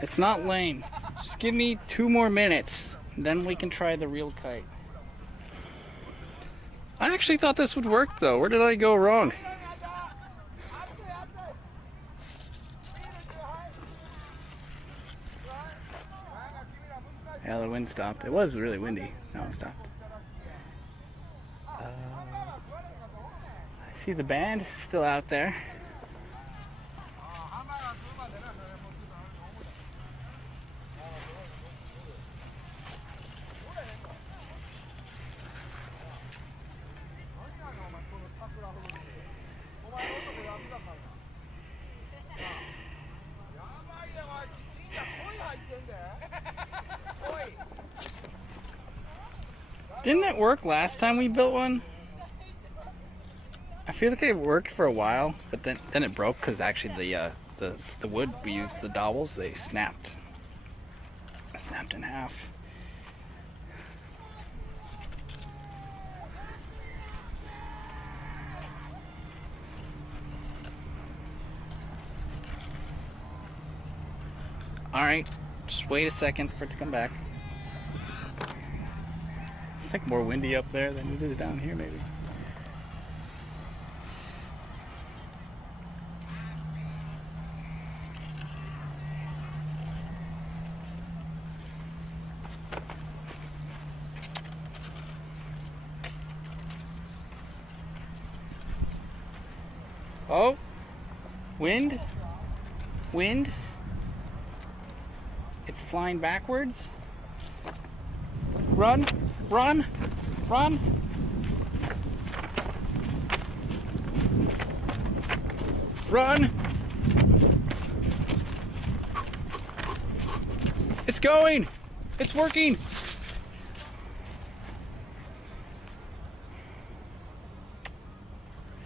It's not lame. Just give me 2 more minutes, then we can try the real kite. I actually thought this would work though. Where did I go wrong? Yeah, the wind stopped. It was really windy. Now it stopped. I see the band still out there. Didn't it work last time we built one? I feel like it worked for a while, but then it broke because actually the wood we used, the dowels, they snapped. Snapped in half. Alright, just wait a second for it to come back. It's like more windy up there than it is down here, maybe. Oh, wind, wind. It's flying backwards. Run, run, run. Run. It's going. It's working.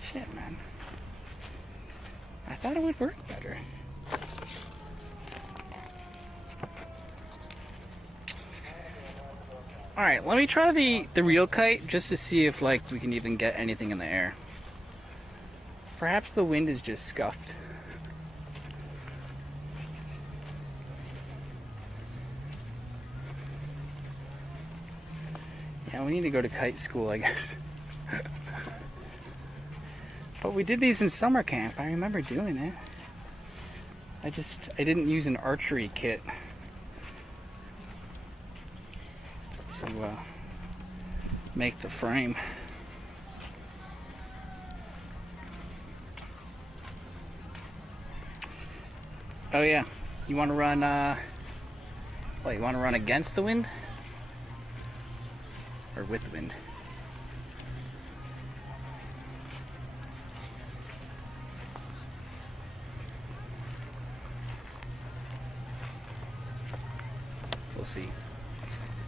Shit, man. I thought it would work better. Alright, let me try the real kite just to see if like we can even get anything in the air. Perhaps the wind is just scuffed. Yeah, we need to go to kite school, I guess. But we did these in summer camp. I remember doing it. I didn't use an archery kit to make the frame. Oh yeah, you want to run? What, you want to run against the wind or with the wind? We'll see.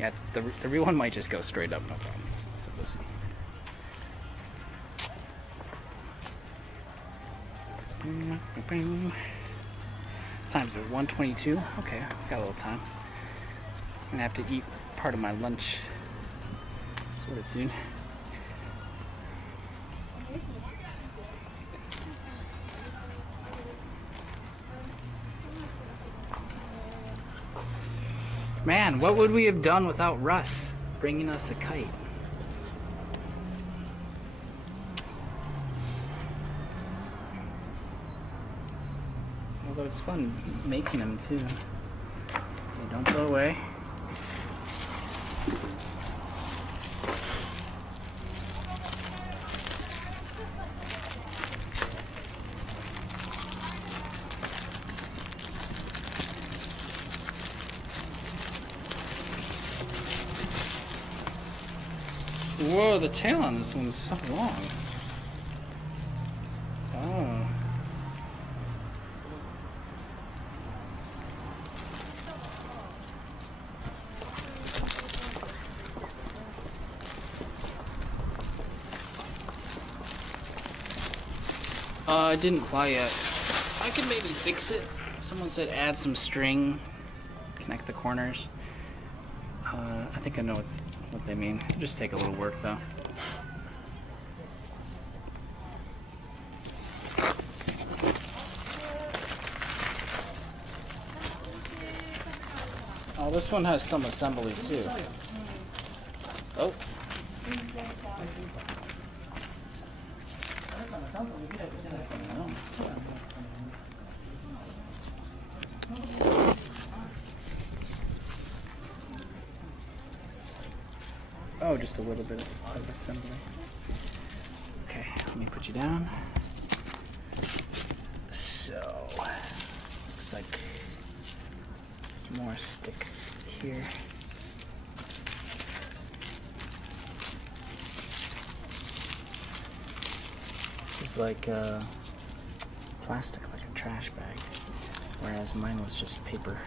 Yeah, the real one might just go straight up, no problems. So we'll see. Times are 1:22. Okay, got a little time. I'm gonna have to eat part of my lunch sort of soon. Man, what would we have done without Russ bringing us a kite? Although it's fun making them too. Okay, don't go away. Whoa, the tail on this one's so long. Oh. It didn't fly yet. I could maybe fix it. Someone said add some string, connect the corners. I think I know what they mean. It'll just take a little work though. Oh, this one has some assembly too. Oh. Oh, just a little bit of assembly. Okay, let me put you down. So, looks like there's more sticks here. This is like plastic, like a trash bag, whereas mine was just paper.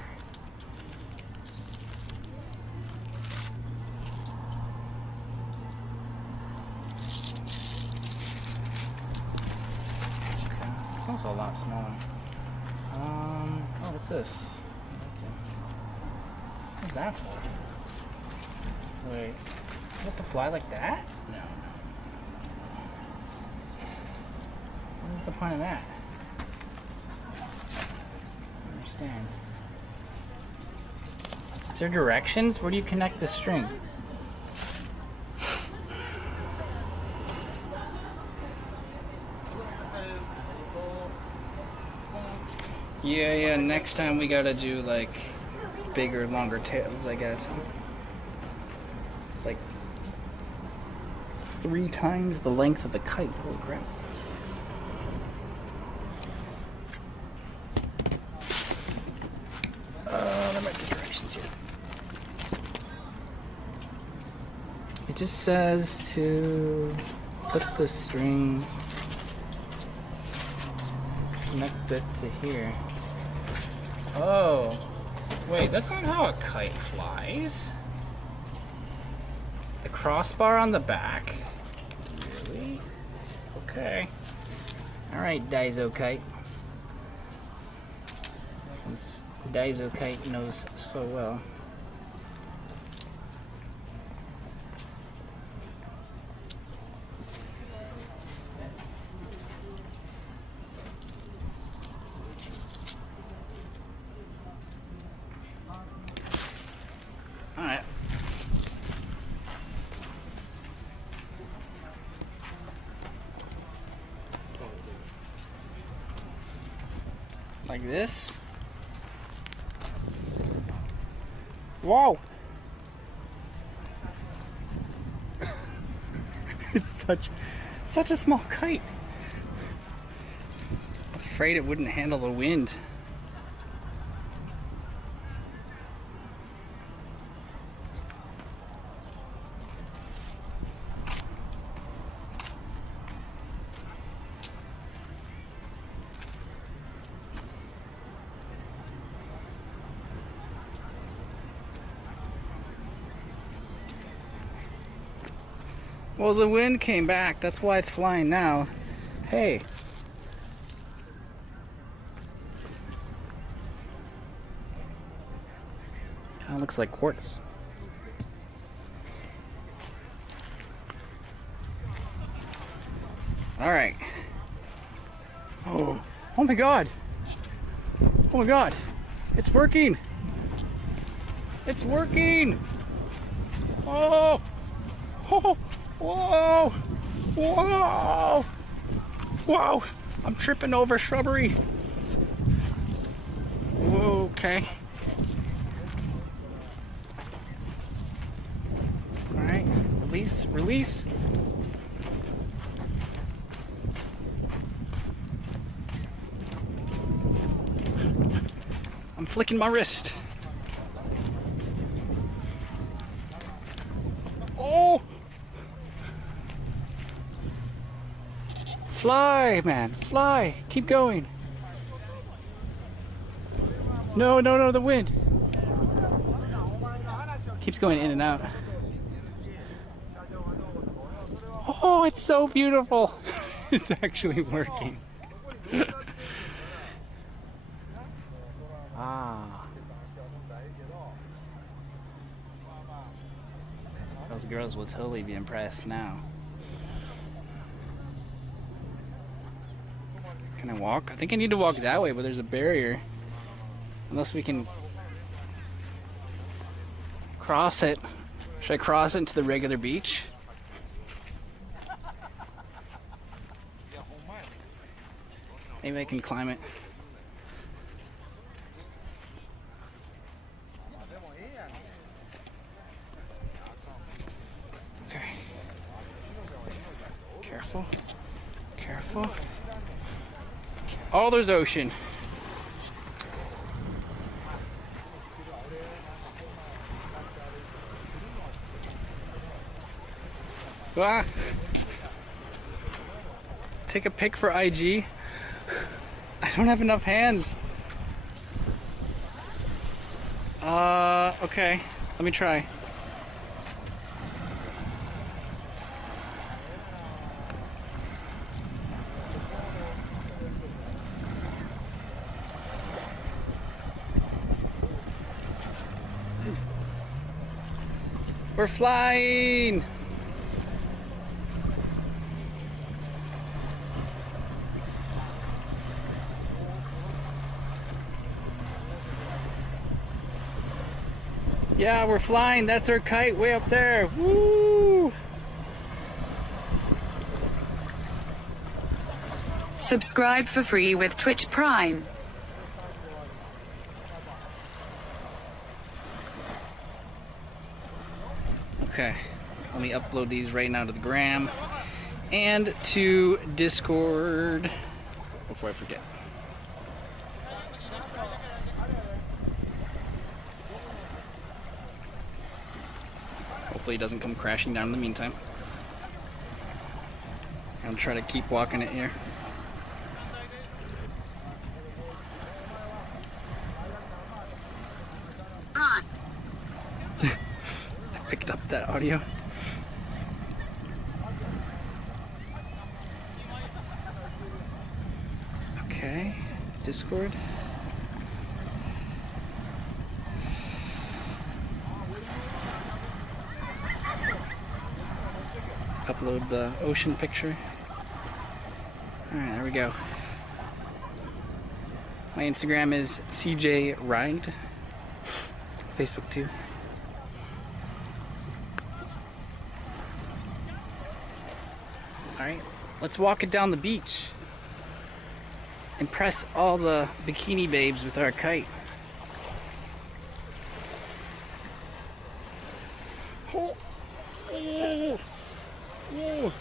also a lot smaller. Oh, what's this? What's that for? Wait, it's supposed to fly like that? No. What is the point of that? I don't understand. Is there directions? Where do you connect the string? Yeah, next time we gotta do like bigger, longer tails, I guess. It's like 3 times the length of the kite. Holy crap. There might be directions here. It just says to put the string, connect it to here. Oh, wait, that's not how a kite flies. The crossbar on the back? Really? Okay. Alright, Daiso Kite. Since Daiso Kite knows so well. Alright. Like this. Whoa! It's such a small kite. I was afraid it wouldn't handle the wind. Well, the wind came back. That's why it's flying now. Hey. Kind of looks like quartz. All right. Oh my God. Oh my God. It's working. It's working. Oh. Oh. Whoa! Whoa! Whoa! I'm tripping over shrubbery. Whoa, okay. Alright, release. I'm flicking my wrist. Oh! Fly, man, fly. Keep going. No, the wind. Keeps going in and out. Oh, it's so beautiful. It's actually working. Those girls will totally be impressed now. Can I walk? I think I need to walk that way, but there's a barrier. Unless we can cross it. Should I cross it into the regular beach? Maybe I can climb it. Okay. Careful. Careful. Oh, there's ocean. Ah. Take a pic for IG. I don't have enough hands. Okay. Let me try. We're flying! Yeah, we're flying. That's our kite way up there. Woo! Subscribe for free with Twitch Prime. Okay, let me upload these right now to the gram and to Discord before I forget. Hopefully it doesn't come crashing down in the meantime. I'm gonna try to keep walking it here. I picked up that audio. Okay, Discord. Upload the ocean picture. Alright, there we go. My Instagram is CJ Ride. Facebook too. Alright, let's walk it down the beach. Impress all the bikini babes with our kite. Oh, oh, oh,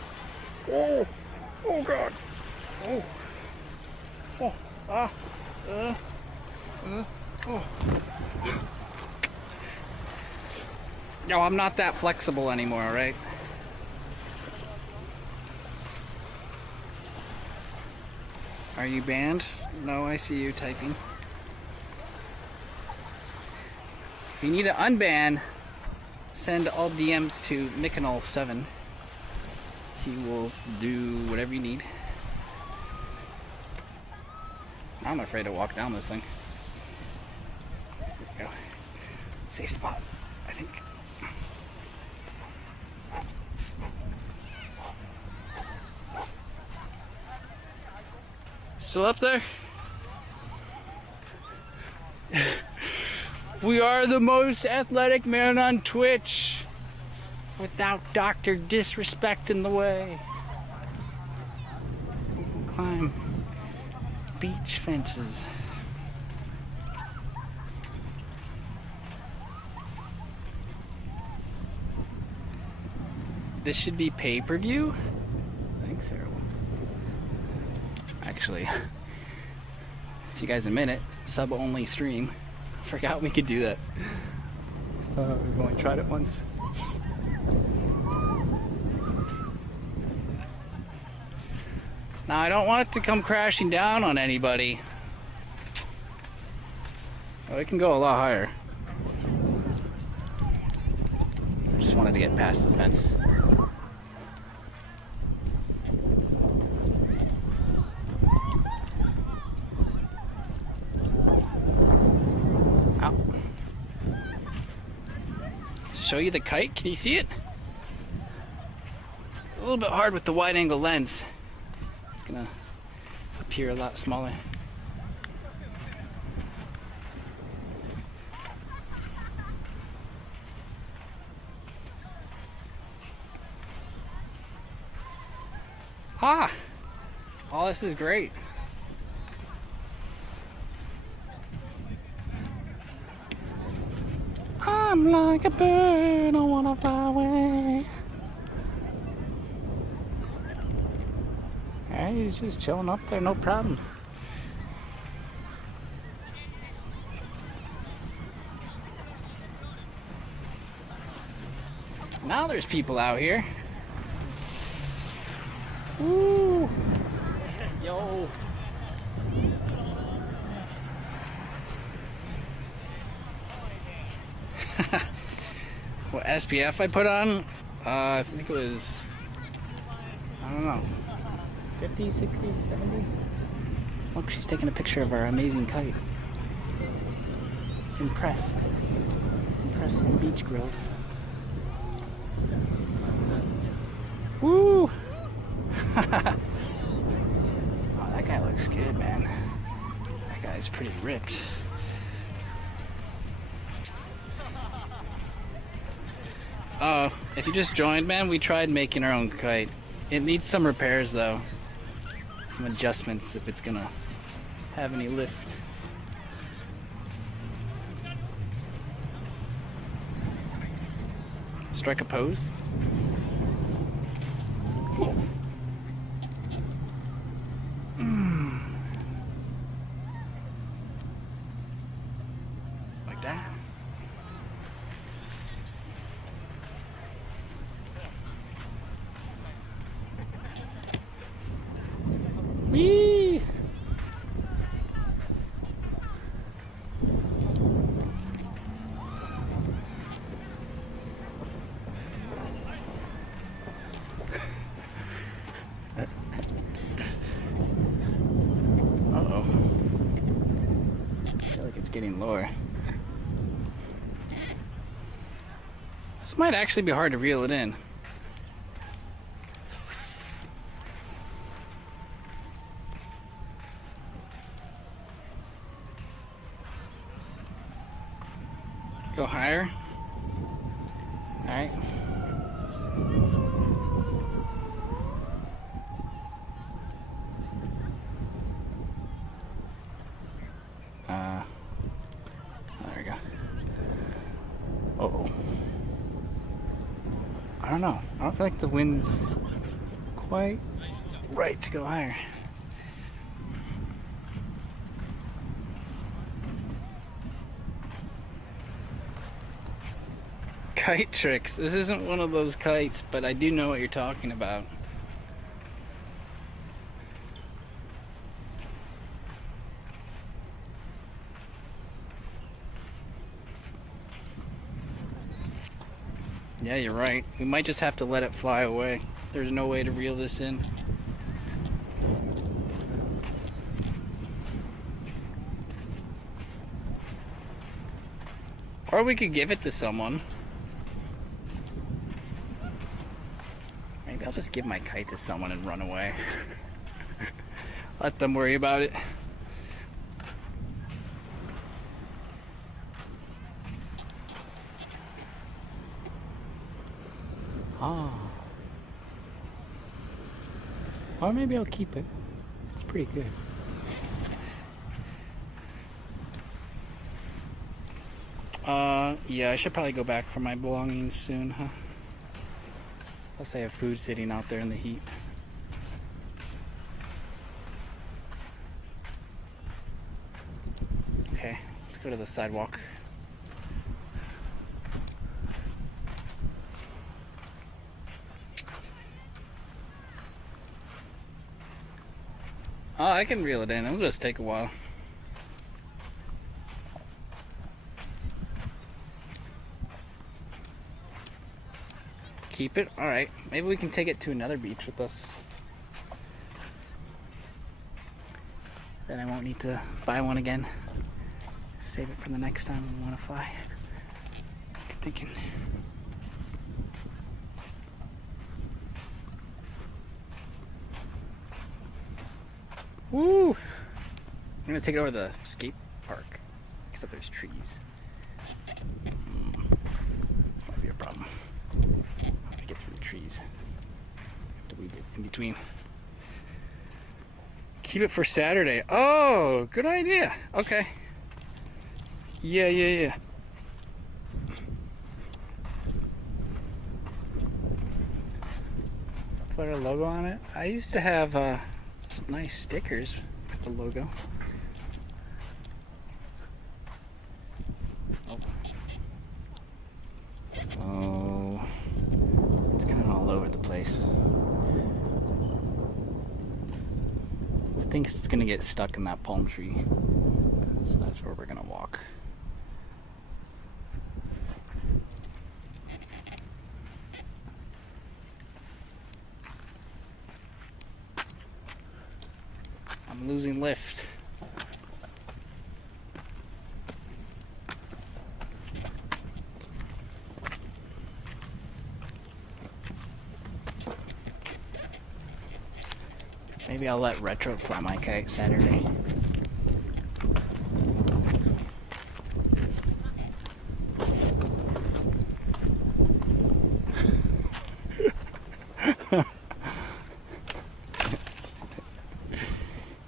oh, oh God. Oh, oh, oh. No, I'm not that flexible anymore, alright? Are you banned? No, I see you typing. If you need to unban, send all DMs to Mikanol7. He will do whatever you need. I'm afraid to walk down this thing. There we go. Safe spot, I think. Still up there? We are the most athletic man on Twitch without Dr. Disrespect in the way. We can climb beach fences. This should be pay-per-view? Thanks, Harold. Actually, see you guys in a minute. Sub-only stream. Forgot we could do that. We've only tried it once. Now, I don't want it to come crashing down on anybody. But it can go a lot higher. I just wanted to get past the fence. Show you the kite. Can you see it? A little bit hard with the wide angle lens. It's gonna appear a lot smaller. Ah! Oh, this is great. I'm like a bird, I wanna fly away. Yeah, he's just chilling up there, no problem. Now there's people out here. Woo! Yo! What SPF I put on? I think it was, I don't know, 50, 60, 70? Look, she's taking a picture of our amazing kite. Impressed. Impressed the beach girls. Oh, that guy looks good, man. That guy's pretty ripped. Oh, if you just joined, man, we tried making our own kite. It needs some repairs, though. Some adjustments if it's gonna have any lift. Strike a pose. Like that. Whee! Uh-oh. I feel like it's getting lower. This might actually be hard to reel it in. Go higher. All right. There we go. Uh-oh. I don't know. I don't feel like the wind's quite right to go higher. Kite tricks. This isn't one of those kites, but I do know what you're talking about. Yeah, you're right. We might just have to let it fly away. There's no way to reel this in. Or we could give it to someone. Maybe I'll just give my kite to someone and run away. Let them worry about it. Oh. Or maybe I'll keep it. It's pretty good. Yeah, I should probably go back for my belongings soon, huh? Plus I have food sitting out there in the heat. Okay, let's go to the sidewalk. Oh, I can reel it in. It'll just take a while. Keep it? Alright. Maybe we can take it to another beach with us. Then I won't need to buy one again. Save it for the next time we want to fly. Good thinking. Woo! I'm gonna take it over to the skate park. Except there's trees. This might be a problem. How do I get through the trees? Have to weave it in between. Keep it for Saturday. Oh, good idea. Okay. Yeah. Put a logo on it. I used to have some nice stickers with the logo. Oh, it's kind of all over the place. I think it's gonna get stuck in that palm tree. So that's where we're gonna walk. I'm losing lift. Maybe I'll let Retro fly my kite Saturday.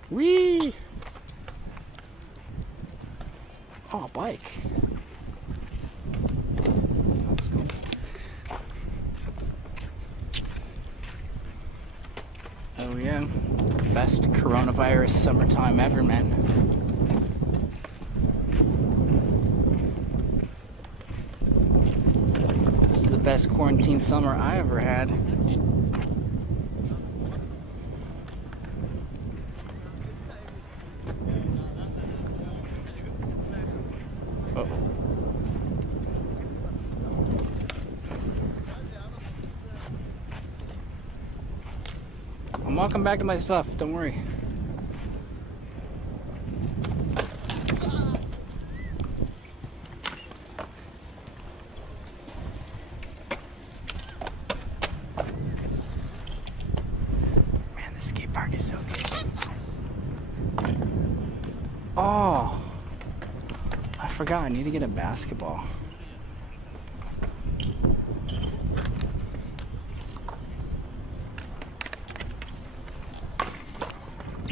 Whee! Oh, a bike. That's cool. Oh yeah, best coronavirus summertime ever, man. This is the best quarantine summer I ever had. I'm walking back to my stuff, don't worry. Man, this skate park is so good. Oh, I forgot, I need to get a basketball.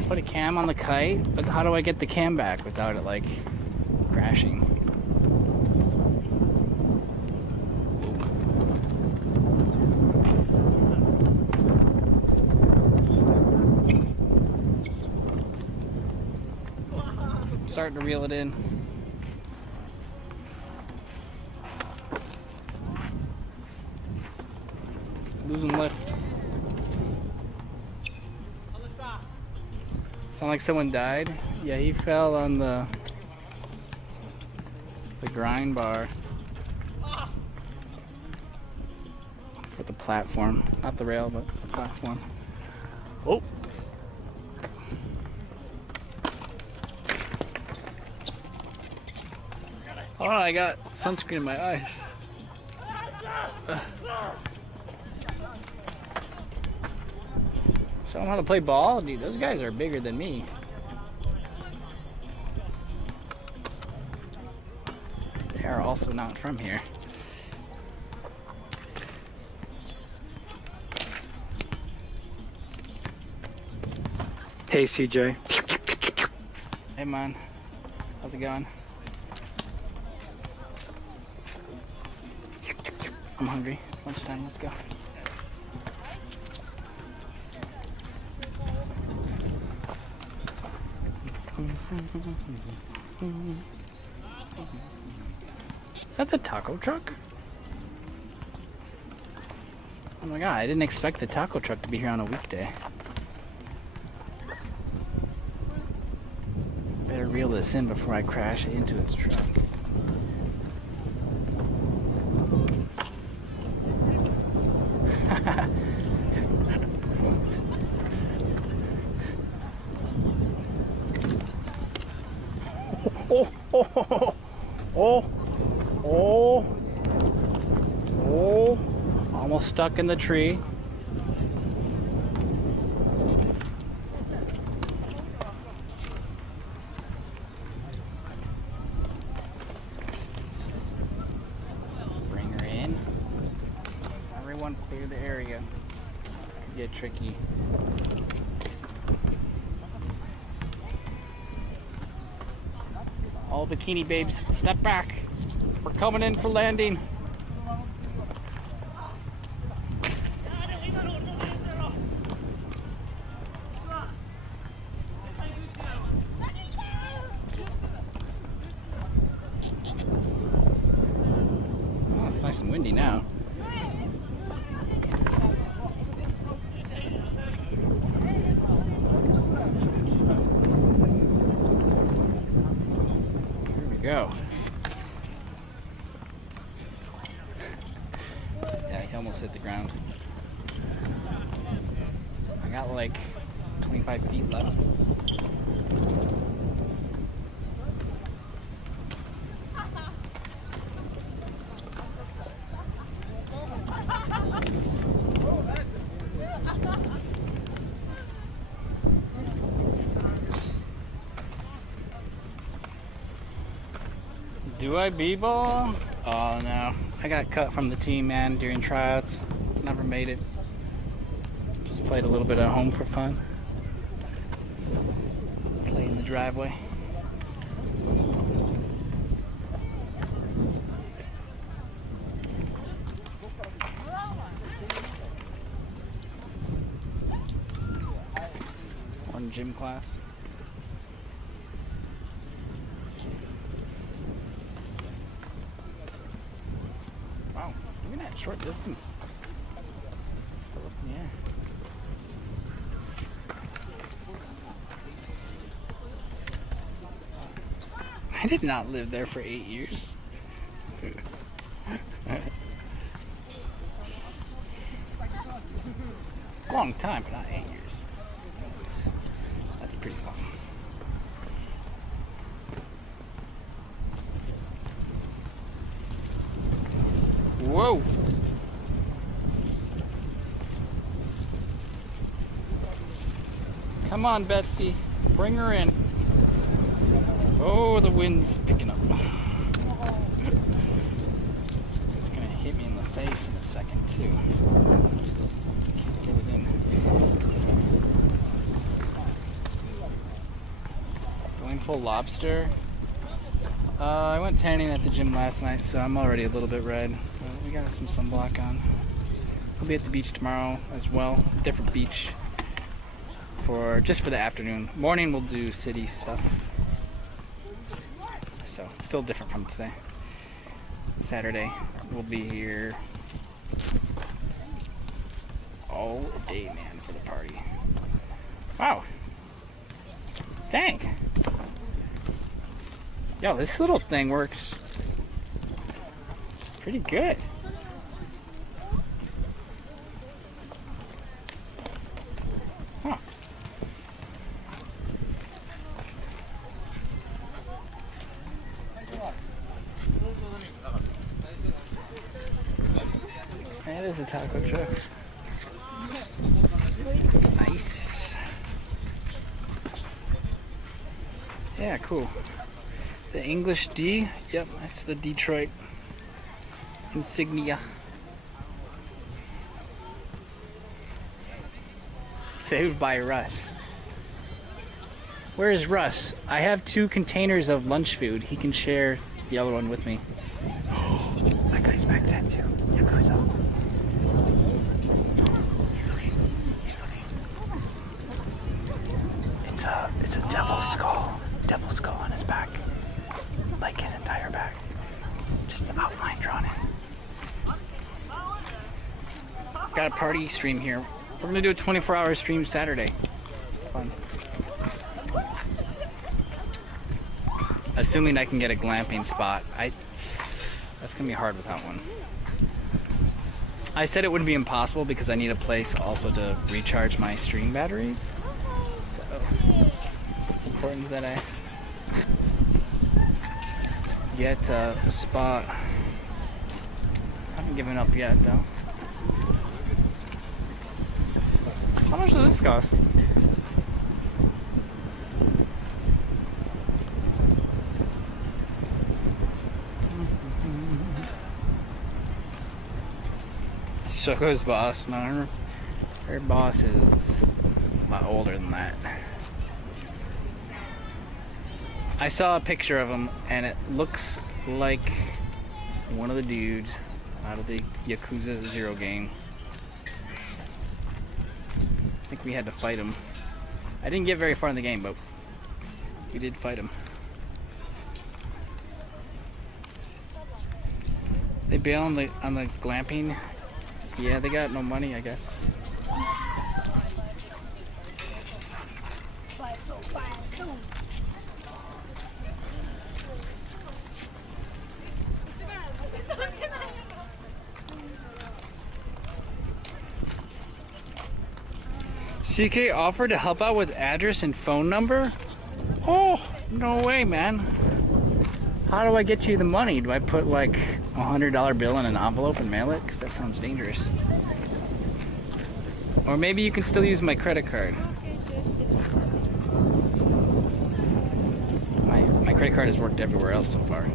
Put a cam on the kite, but how do I get the cam back without it like crashing? I'm starting to reel it in. Losing lift. Sound like someone died? Yeah, he fell on the grind bar for the platform. Not the rail, but the platform. Oh! Oh, I got sunscreen in my eyes. Show them how to play ball? Dude, those guys are bigger than me. They are also not from here. Hey, CJ. Hey, man. How's it going? I'm hungry. Lunchtime, let's go. Is that the taco truck? Oh my god, I didn't expect the taco truck to be here on a weekday. Better reel this in before I crash into its truck. Oh, oh, oh, oh, oh, oh, almost stuck in the tree. Bring her in. Everyone clear the area. This could get tricky. All bikini babes, step back. We're coming in for landing. Oh, it's nice and windy now. Go. Yeah, he almost hit the ground. I got like 25 feet left. Do I b-ball? Oh no. I got cut from the team, man, during tryouts. Never made it. Just played a little bit at home for fun. Play in the driveway. One gym class. Wow, even at short distance. Still up in the air. I did not live there for 8 years. Long time, but not 8 years. That's pretty fun. Whoa! Come on, Betsy. Bring her in. Oh, the wind's picking up. It's gonna hit me in the face in a second, too. Can't get it in. Going full lobster. I went tanning at the gym last night, so I'm already a little bit red. But we got some sunblock on. We'll be at the beach tomorrow as well. Different beach just for the afternoon. Morning we'll do city stuff. So still different from today. Saturday we'll be here all day, man, for the party. Wow. Dang. Yo, this little thing works pretty good. Huh. That is a taco truck. Nice. Yeah, cool. The English D, yep, that's the Detroit insignia. Saved by Russ. Where is Russ? I have 2 containers of lunch food. He can share the other one with me. That guy's back there too. Here goes up. He's looking. He's looking. It's a devil skull on his back. Like his entire back. Just the outline drawn in. Got a party stream here. We're gonna do a 24-hour stream Saturday. It's fun. Assuming I can get a glamping spot. That's gonna be hard with that one. I said it wouldn't be impossible because I need a place also to recharge my stream batteries. So it's important that I get a spot. I haven't given up yet though. How much does this cost? Shoko's boss. No, her boss is a lot older than that. I saw a picture of him and it looks like one of the dudes out of the Yakuza 0 game. I think we had to fight him. I didn't get very far in the game, but we did fight him. They bail on the glamping. Yeah, they got no money, I guess. CK offered to help out with address and phone number? Oh, no way, man. How do I get you the money? Do I put like a $100 bill in an envelope and mail it? Because that sounds dangerous. Or maybe you can still use my credit card. My credit card has worked everywhere else so far.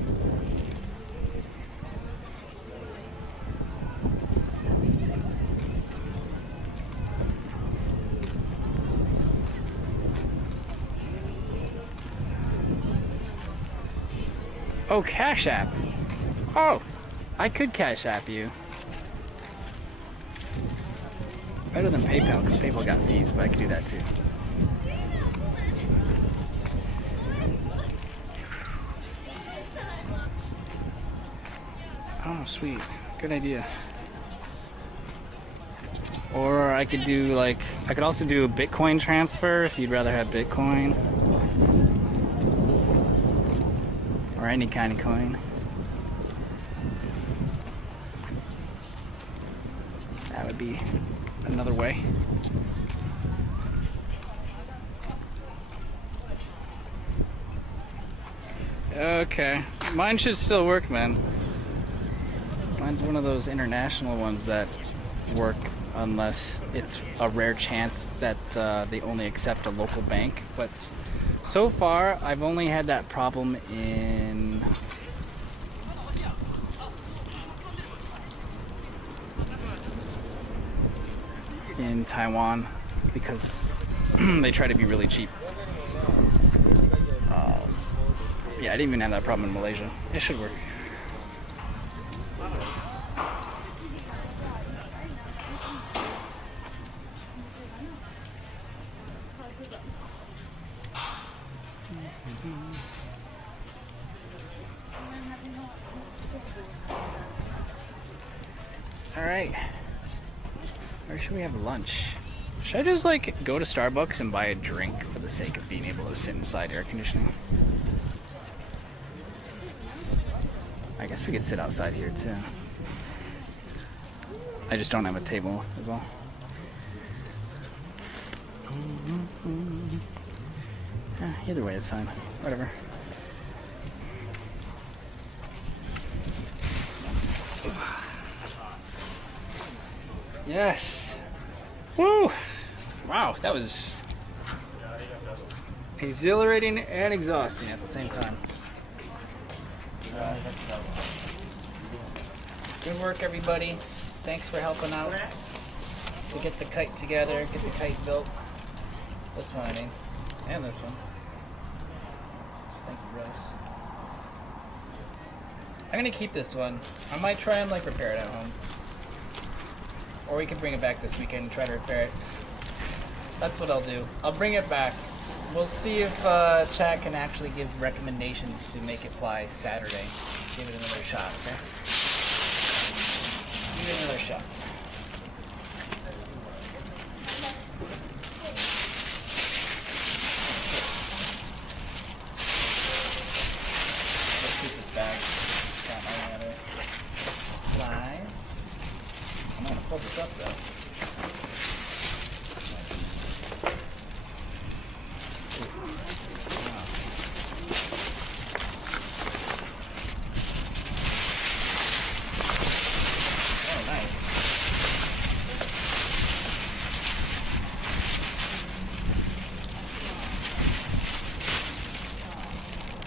Oh, Cash App. Oh, I could Cash App you. Better than PayPal, because PayPal got fees, but I could do that too. Oh, sweet. Good idea. Or I could do like, I could also do a Bitcoin transfer if you'd rather have Bitcoin. Or any kind of coin. That would be another way. Okay, mine should still work, man. Mine's one of those international ones that work unless it's a rare chance that they only accept a local bank. But so far, I've only had that problem in Taiwan because they try to be really cheap. Yeah, I didn't even have that problem in Malaysia. It should work. All right. Where should we have lunch? Should I just like go to Starbucks and buy a drink for the sake of being able to sit inside air conditioning? I guess we could sit outside here too. I just don't have a table as well. Either way, it's fine. Whatever. Yes. Woo! Wow, that was exhilarating and exhausting at the same time. Good work, everybody. Thanks for helping out to get the kite together, get the kite built. This one, I mean, and this one. Thank you, Rose. I'm gonna keep this one. I might try and like repair it at home. Or we can bring it back this weekend and try to repair it. That's what I'll do. I'll bring it back. We'll see if chat can actually give recommendations to make it fly Saturday. Give it another shot, okay? Give it another shot. Let's keep this bag. Got my other flies. I'm gonna pull this up though.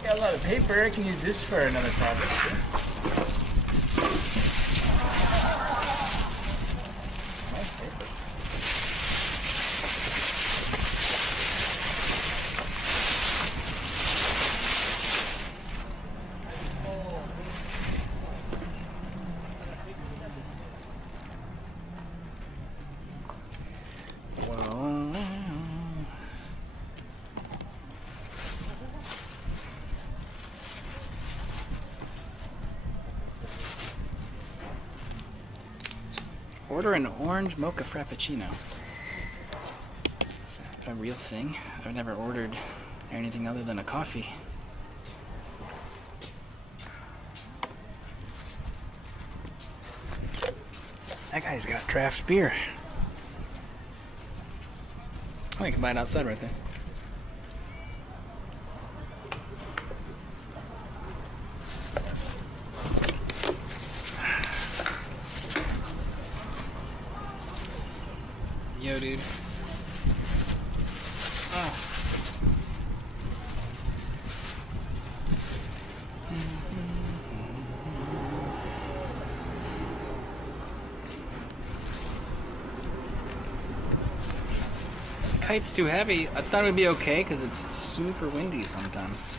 Got a lot of paper. I can use this for another project too. Nice paper. Order an orange mocha frappuccino. Is that a real thing? I've never ordered anything other than a coffee. That guy's got draft beer. Oh, you can buy it outside right there. Yo, dude. Oh. The kite's too heavy. I thought it would be okay because it's super windy sometimes.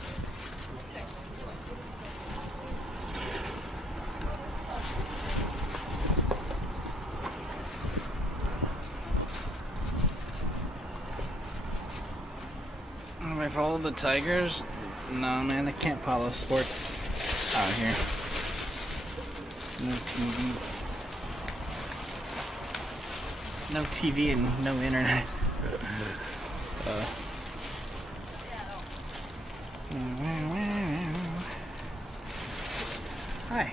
I follow the Tigers? No, man, I can't follow sports out here. No TV. No TV and no internet. Hi.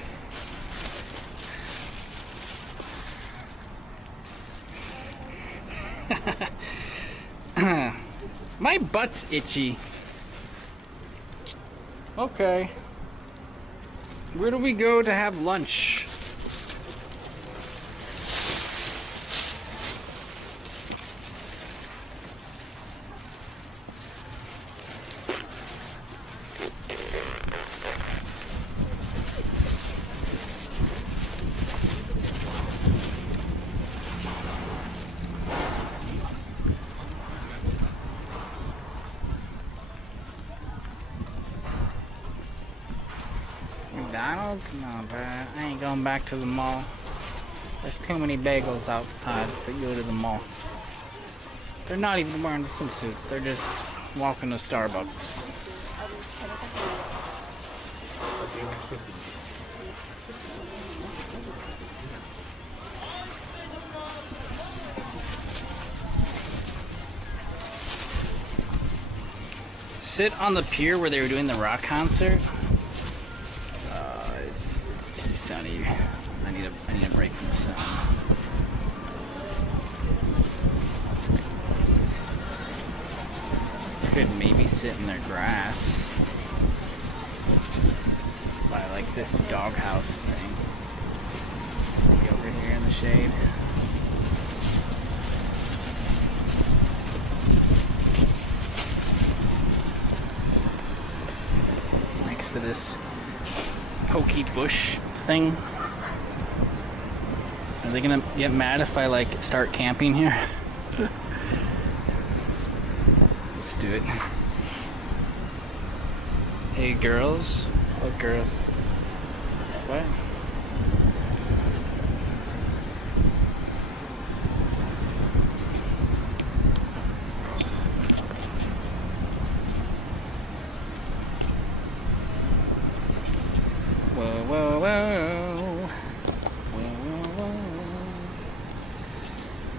My butt's itchy. Okay. Where do we go to have lunch? McDonald's? No, bro. I ain't going back to the mall. There's too many bagels outside to go to the mall. They're not even wearing the swimsuits. They're just walking to Starbucks. Sit on the pier where they were doing the rock concert. It's too sunny. I need a break from the sun. Could maybe sit in their grass by like this doghouse thing. Maybe over here in the shade. Next to this pokey bush thing. Are they gonna get mad if I like start camping here? Let's do it. Hey girls. What girls? What? Whoa, whoa, whoa. Whoa, whoa,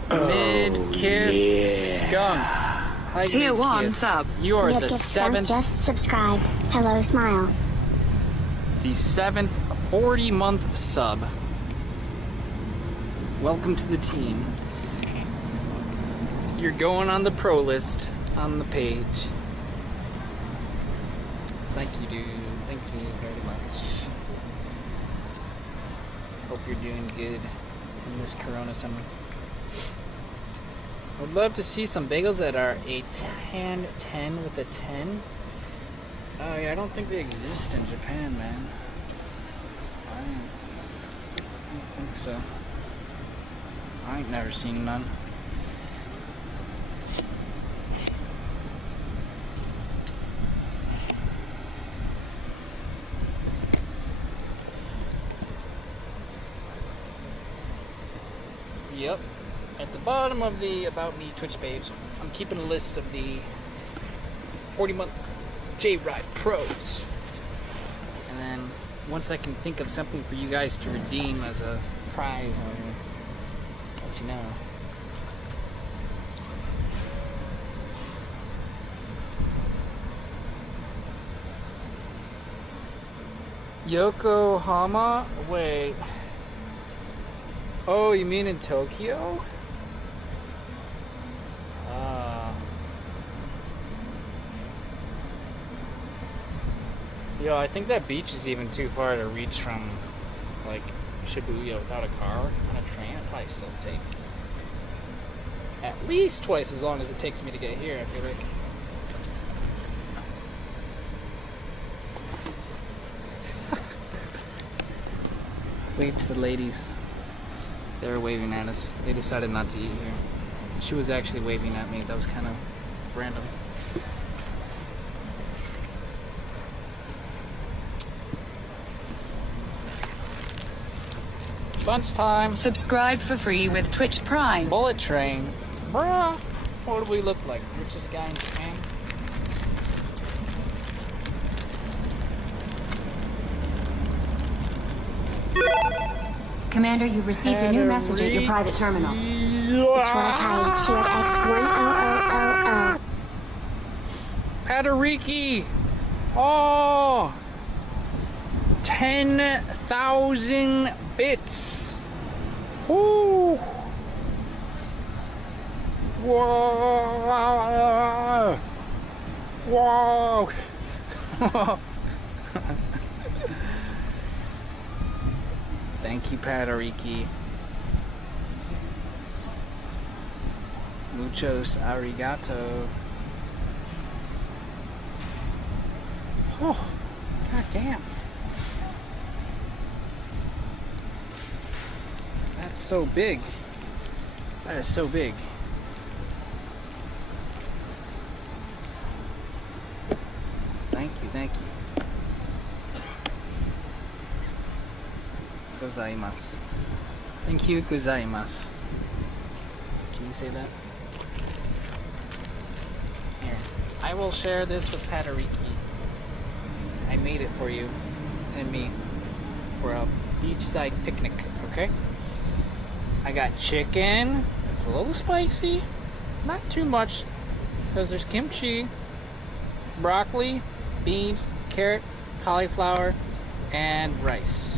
whoa. Mid-Kiff Skunk. Hi, Tier 1 Mid-Kiff. sub. You are the Mid-Kiff Skunk 7th. just subscribed. Hello, smile. The 7th 40-month sub. Welcome to the team. You're going on the pro list on the page. Thank you, dude. Thank you very much. Hope you're doing good in this Corona summer. I would love to see some bagels that are a tan 10 with a 10. Oh yeah, I don't think they exist in Japan, man. I don't think so. I ain't never seen none. Yep. At the bottom of the About Me Twitch page, I'm keeping a list of the 40-month J-Ride Pros. And then once I can think of something for you guys to redeem as a prize, I'll let you know. Yokohama? Wait. Oh, you mean in Tokyo? Yo, I think that beach is even too far to reach from, like, Shibuya without a car on a train. It'd probably still take at least twice as long as it takes me to get here, I feel like. Wave to the ladies. They were waving at us. They decided not to eat here. She was actually waving at me. That was kind of random. Lunchtime. Subscribe for free with Twitch Prime. Bullet train. Bruh. What do we look like? Richest guy in Japan? Commander, you've received a new message at your private terminal. It's Kite shared X10000. Padariki! Oh! 10,000 bits! Whoo! Whoa! Whoa! Thank you, Padariki. Muchos arigato. Oh, god damn. That's so big. That is so big. Thank you, thank you. Gozaimasu. Thank you, gozaimasu. Can you say that? Here. I will share this with Padariki. I made it for you and me for a beachside picnic, okay? I got chicken. It's a little spicy. Not too much, because there's kimchi, broccoli, beans, carrot, cauliflower, and rice.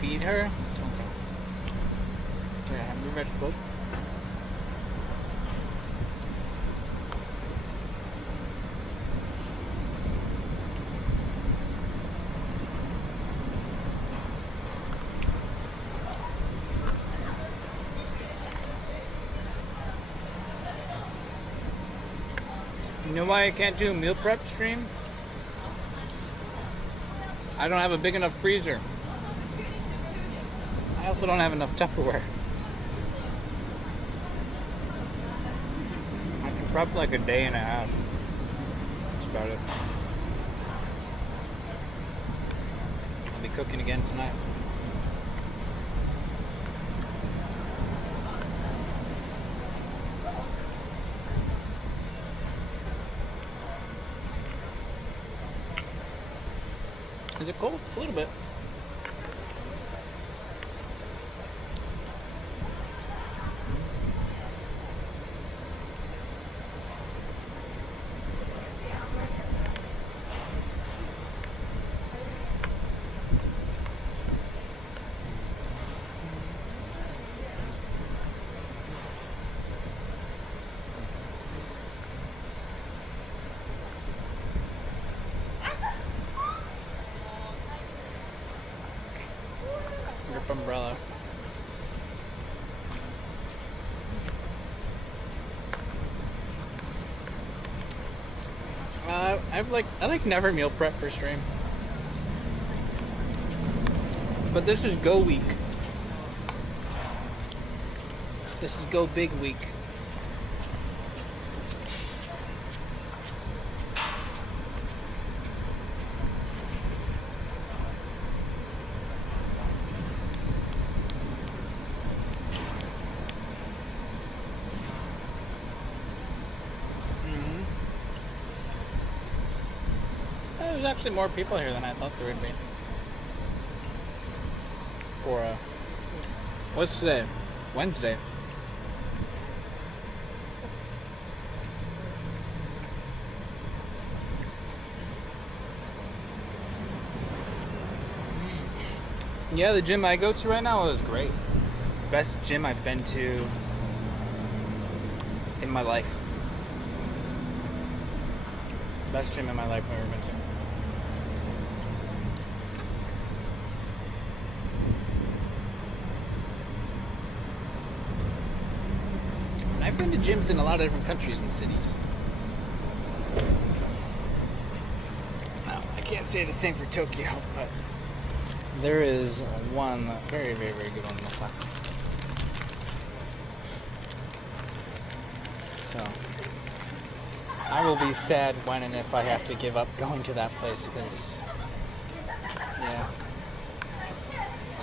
Feed her? Okay. Can I have your vegetables? You know why I can't do a meal prep stream? I don't have a big enough freezer. I also don't have enough Tupperware. I can prep like a day and a half. That's about it. I'll be cooking again tonight. Is it cold? A little bit. Umbrella. I like never meal prep for stream, but this is go week. This is go big week. There's actually more people here than I thought there would be. For what's today? Wednesday. Yeah, the gym I go to right now is great. It's the best gym I've been to in my life. Best gym in my life I've ever been to. And I've been to gyms in a lot of different countries and cities. Now, I can't say the same for Tokyo, but there is one very, very, very good one in Osaka. So, I will be sad when and if I have to give up going to that place because, yeah,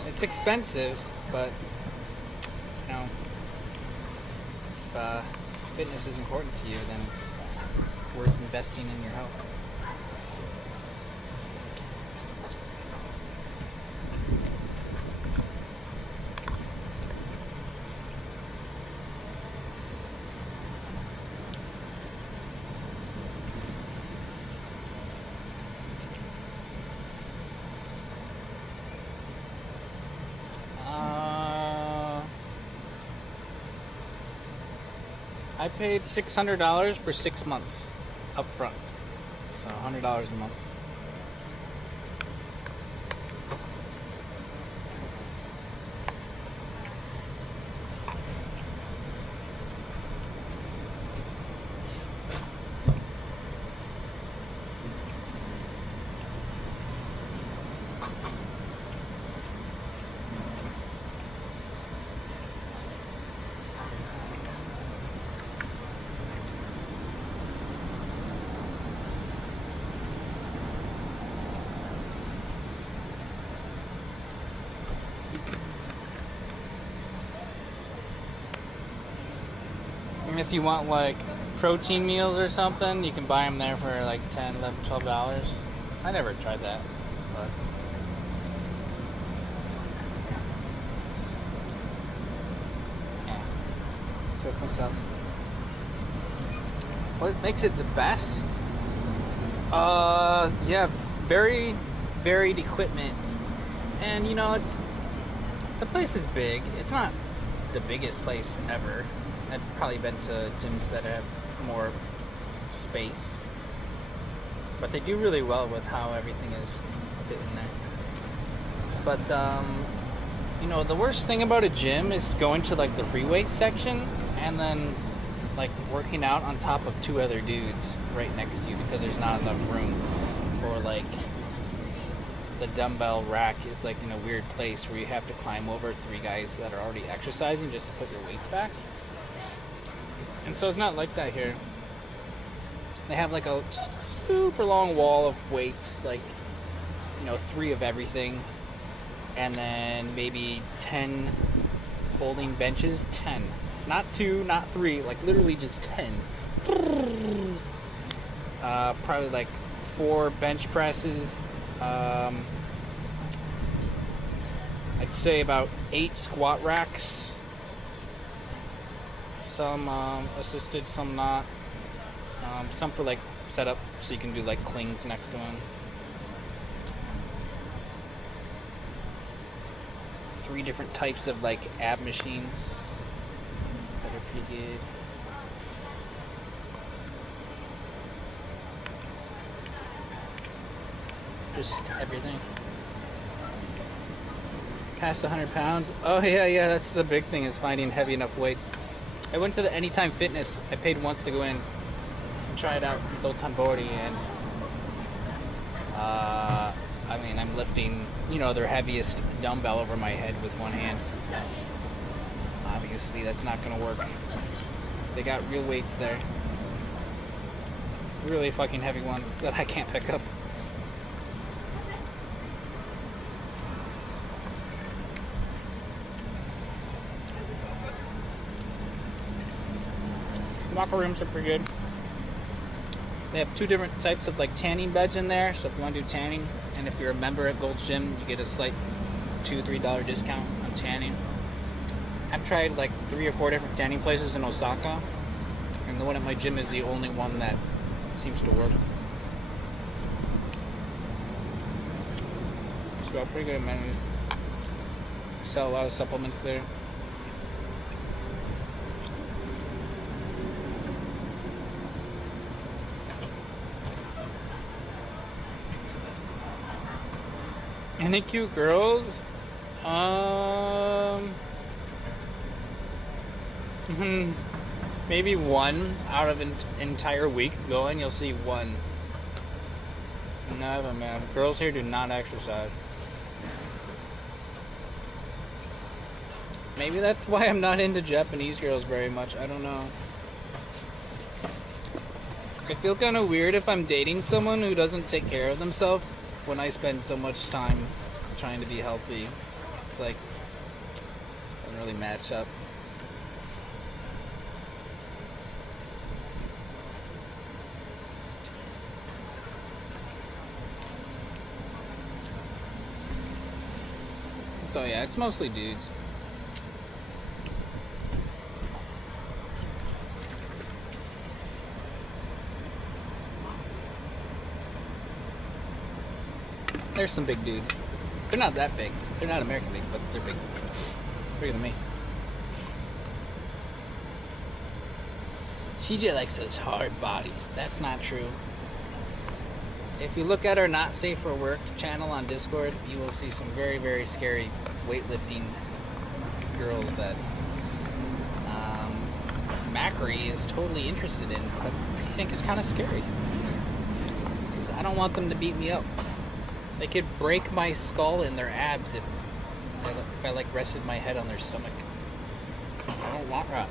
it's expensive, but, you know, if fitness is important to you, then it's worth investing in your health. I paid $600 for 6 months up front, so $100 a month. And if you want like protein meals or something, you can buy them there for like $10, $11, $12. I never tried that, but yeah, cook myself. What makes it the best? Yeah, very varied equipment, and you know, the place is big. It's not the biggest place ever. I've probably been to gyms that have more space, but they do really well with how everything is fit in there. But you know, the worst thing about a gym is going to like the free weight section and then like working out on top of two other dudes right next to you because there's not enough room, or like the dumbbell rack is like in a weird place where you have to climb over three guys that are already exercising just to put your weights back. And so it's not like that here. They have like a super long wall of weights, like, you know, 3 of everything, and then maybe 10 folding benches. 10, not 2, not 3, like literally just 10. Probably like 4 bench presses. I'd say about 8 squat racks. Some assisted, some not. Some for like setup, so you can do like clings next to them. 3 different types of like ab machines that are pretty good. Just everything. Past 100 pounds. Oh yeah, that's the big thing, is finding heavy enough weights. I went to the Anytime Fitness. I paid once to go in and try it out with Tambori, and I mean, I'm lifting, you know, their heaviest dumbbell over my head with one hand. Obviously, that's not gonna work. They got real weights there. Really fucking heavy ones that I can't pick up. Locker rooms are pretty good. They have 2 different types of like tanning beds in there, so if you want to do tanning, and if you're a member at Gold's Gym, you get a slight $2-3 discount on tanning. I've tried like 3 or 4 different tanning places in Osaka, and the one at my gym is the only one that seems to work. It's got pretty good menus. Sell a lot of supplements there. Any cute girls? Maybe one out of an entire week going, you'll see one. Never, man. Girls here do not exercise. Maybe that's why I'm not into Japanese girls very much. I don't know. I feel kind of weird if I'm dating someone who doesn't take care of themselves when I spend so much time trying to be healthy. It's like, doesn't really match up. So yeah, it's mostly dudes. There's some big dudes. They're not that big. They're not American big, but they're big. Bigger than me. CJ likes those hard bodies. That's not true. If you look at our Not Safe for Work channel on Discord, you will see some very, very scary weightlifting girls that Macri is totally interested in, but I think is kind of scary. Because I don't want them to beat me up. They could break my skull in their abs if I like rested my head on their stomach. I don't want that.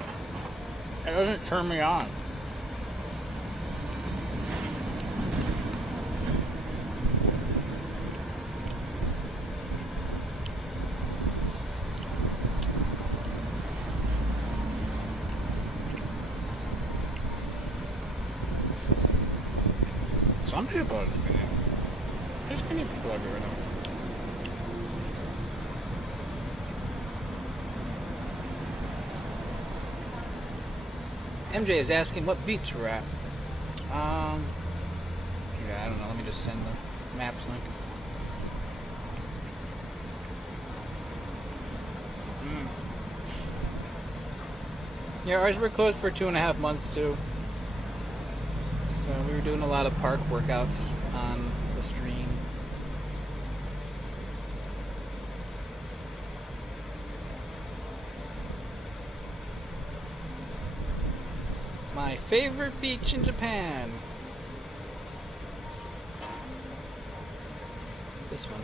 It doesn't turn me on. Some people are skinny. There's skinny people everywhere now. MJ is asking what beach we're at. Yeah, I don't know. Let me just send the maps link. Yeah, ours were closed for 2.5 months too. So we were doing a lot of park workouts on the stream. My favorite beach in Japan. This one.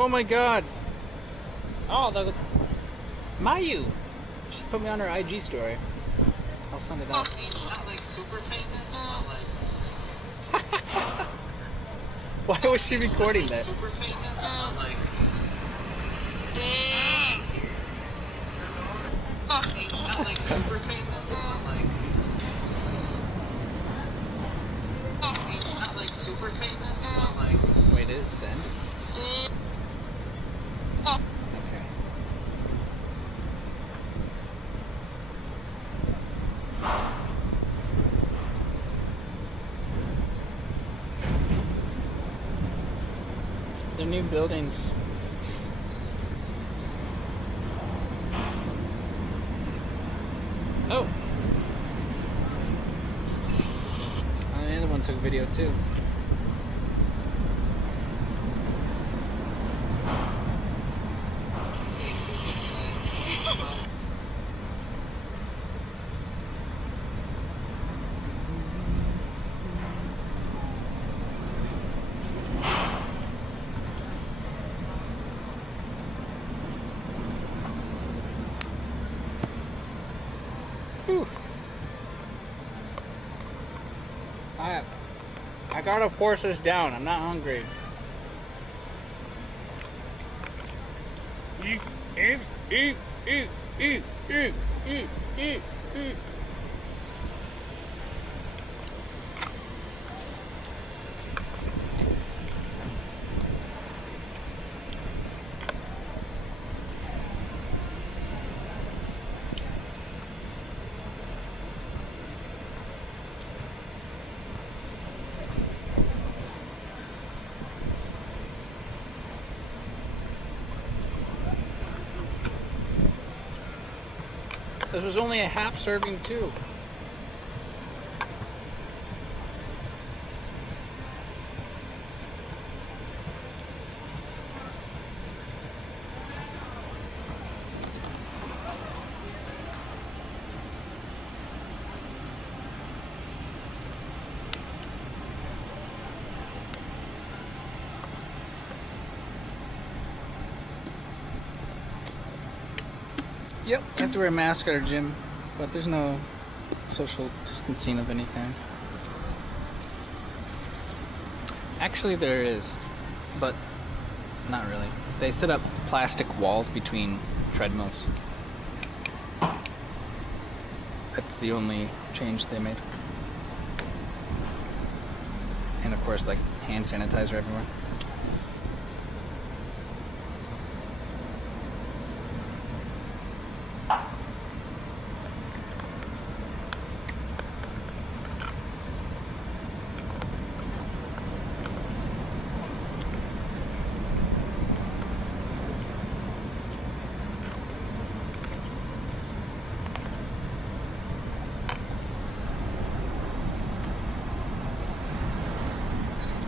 Oh my god! Oh, the Mayu! She put me on her IG story. I'll send it out. Not like super famous, Why was she recording that? super famous, like. Not like super famous, like. Not like super famous, but like. Wait, did it send? Okay. The new buildings. Oh! And the other one took video too. Whew. I gotta force this down. I'm not hungry. Eat, eat, eat, eat, eat, eat, eat, eat, eat. This was only a half serving too. Yep, you have to wear a mask at our gym, but there's no social distancing of anything. Actually, there is, but not really. They set up plastic walls between treadmills. That's the only change they made. And of course, like, hand sanitizer everywhere.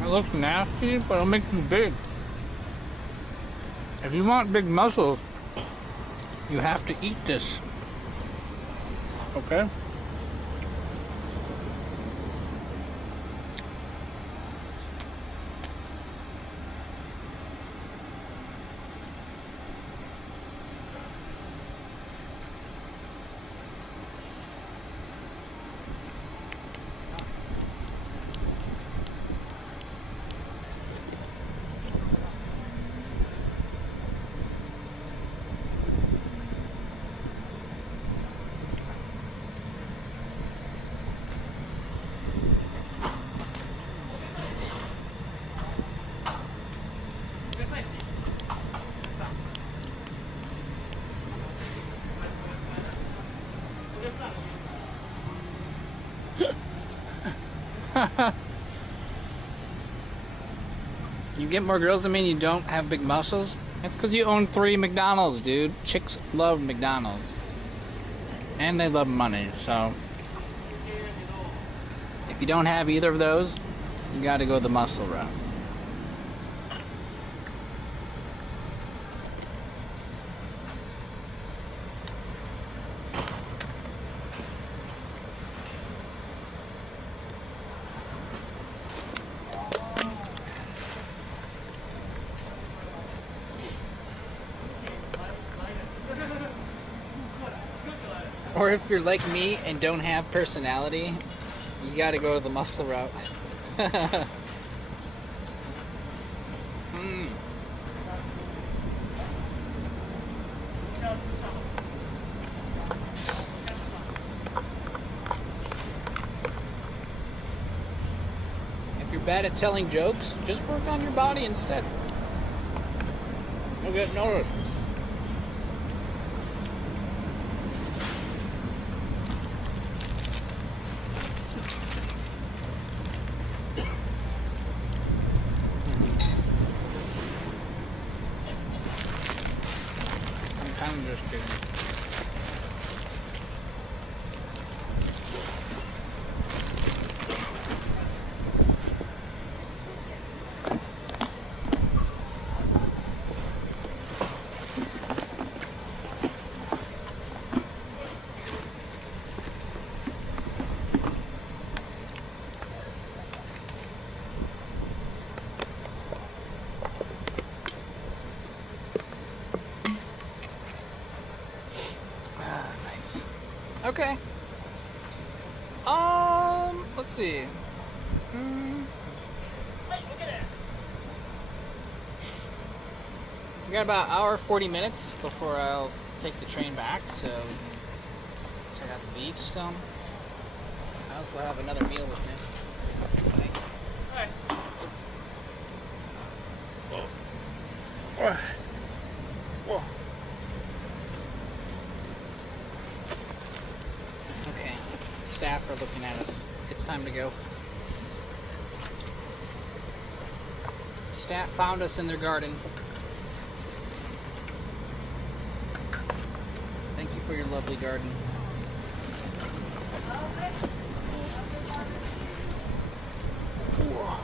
It looks nasty, but it'll make you big. If you want big muscles, you have to eat this. Okay? You get more girls than me and you don't have big muscles? That's because you own 3 McDonald's, dude. Chicks love McDonald's. And they love money, so... if you don't have either of those, you gotta go the muscle route. Or if you're like me and don't have personality, you gotta go the muscle route. If you're bad at telling jokes, just work on your body instead. You'll get noticed. I'm just kidding. Okay. Let's see. We got about an hour 40 minutes before I'll take the train back, so check out the beach some. I also have another meal with me. Whoa. Whoa. Okay, staff are looking at us. It's time to go. Staff found us in their garden. Thank you for your lovely garden. Whoa.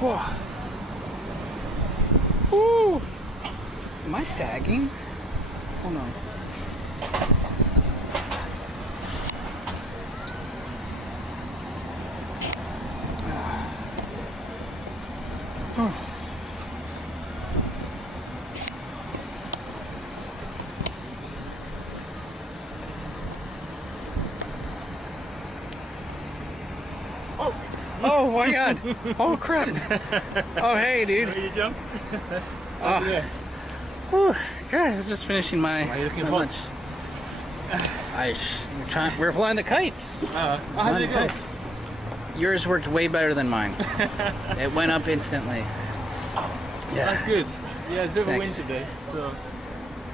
Whoa. Whoa. Woo. Am I sagging? Hold on. Oh my god! Oh crap! Oh hey, dude. Ready to jump? Oh. Yeah. Whew. God, I was just finishing my, Why are you looking my hot? lunch. We're flying the kites. How did it go? Yours worked way better than mine. It went up instantly. Yeah. That's good. Yeah, it's a bit of a wind Thanks. today. So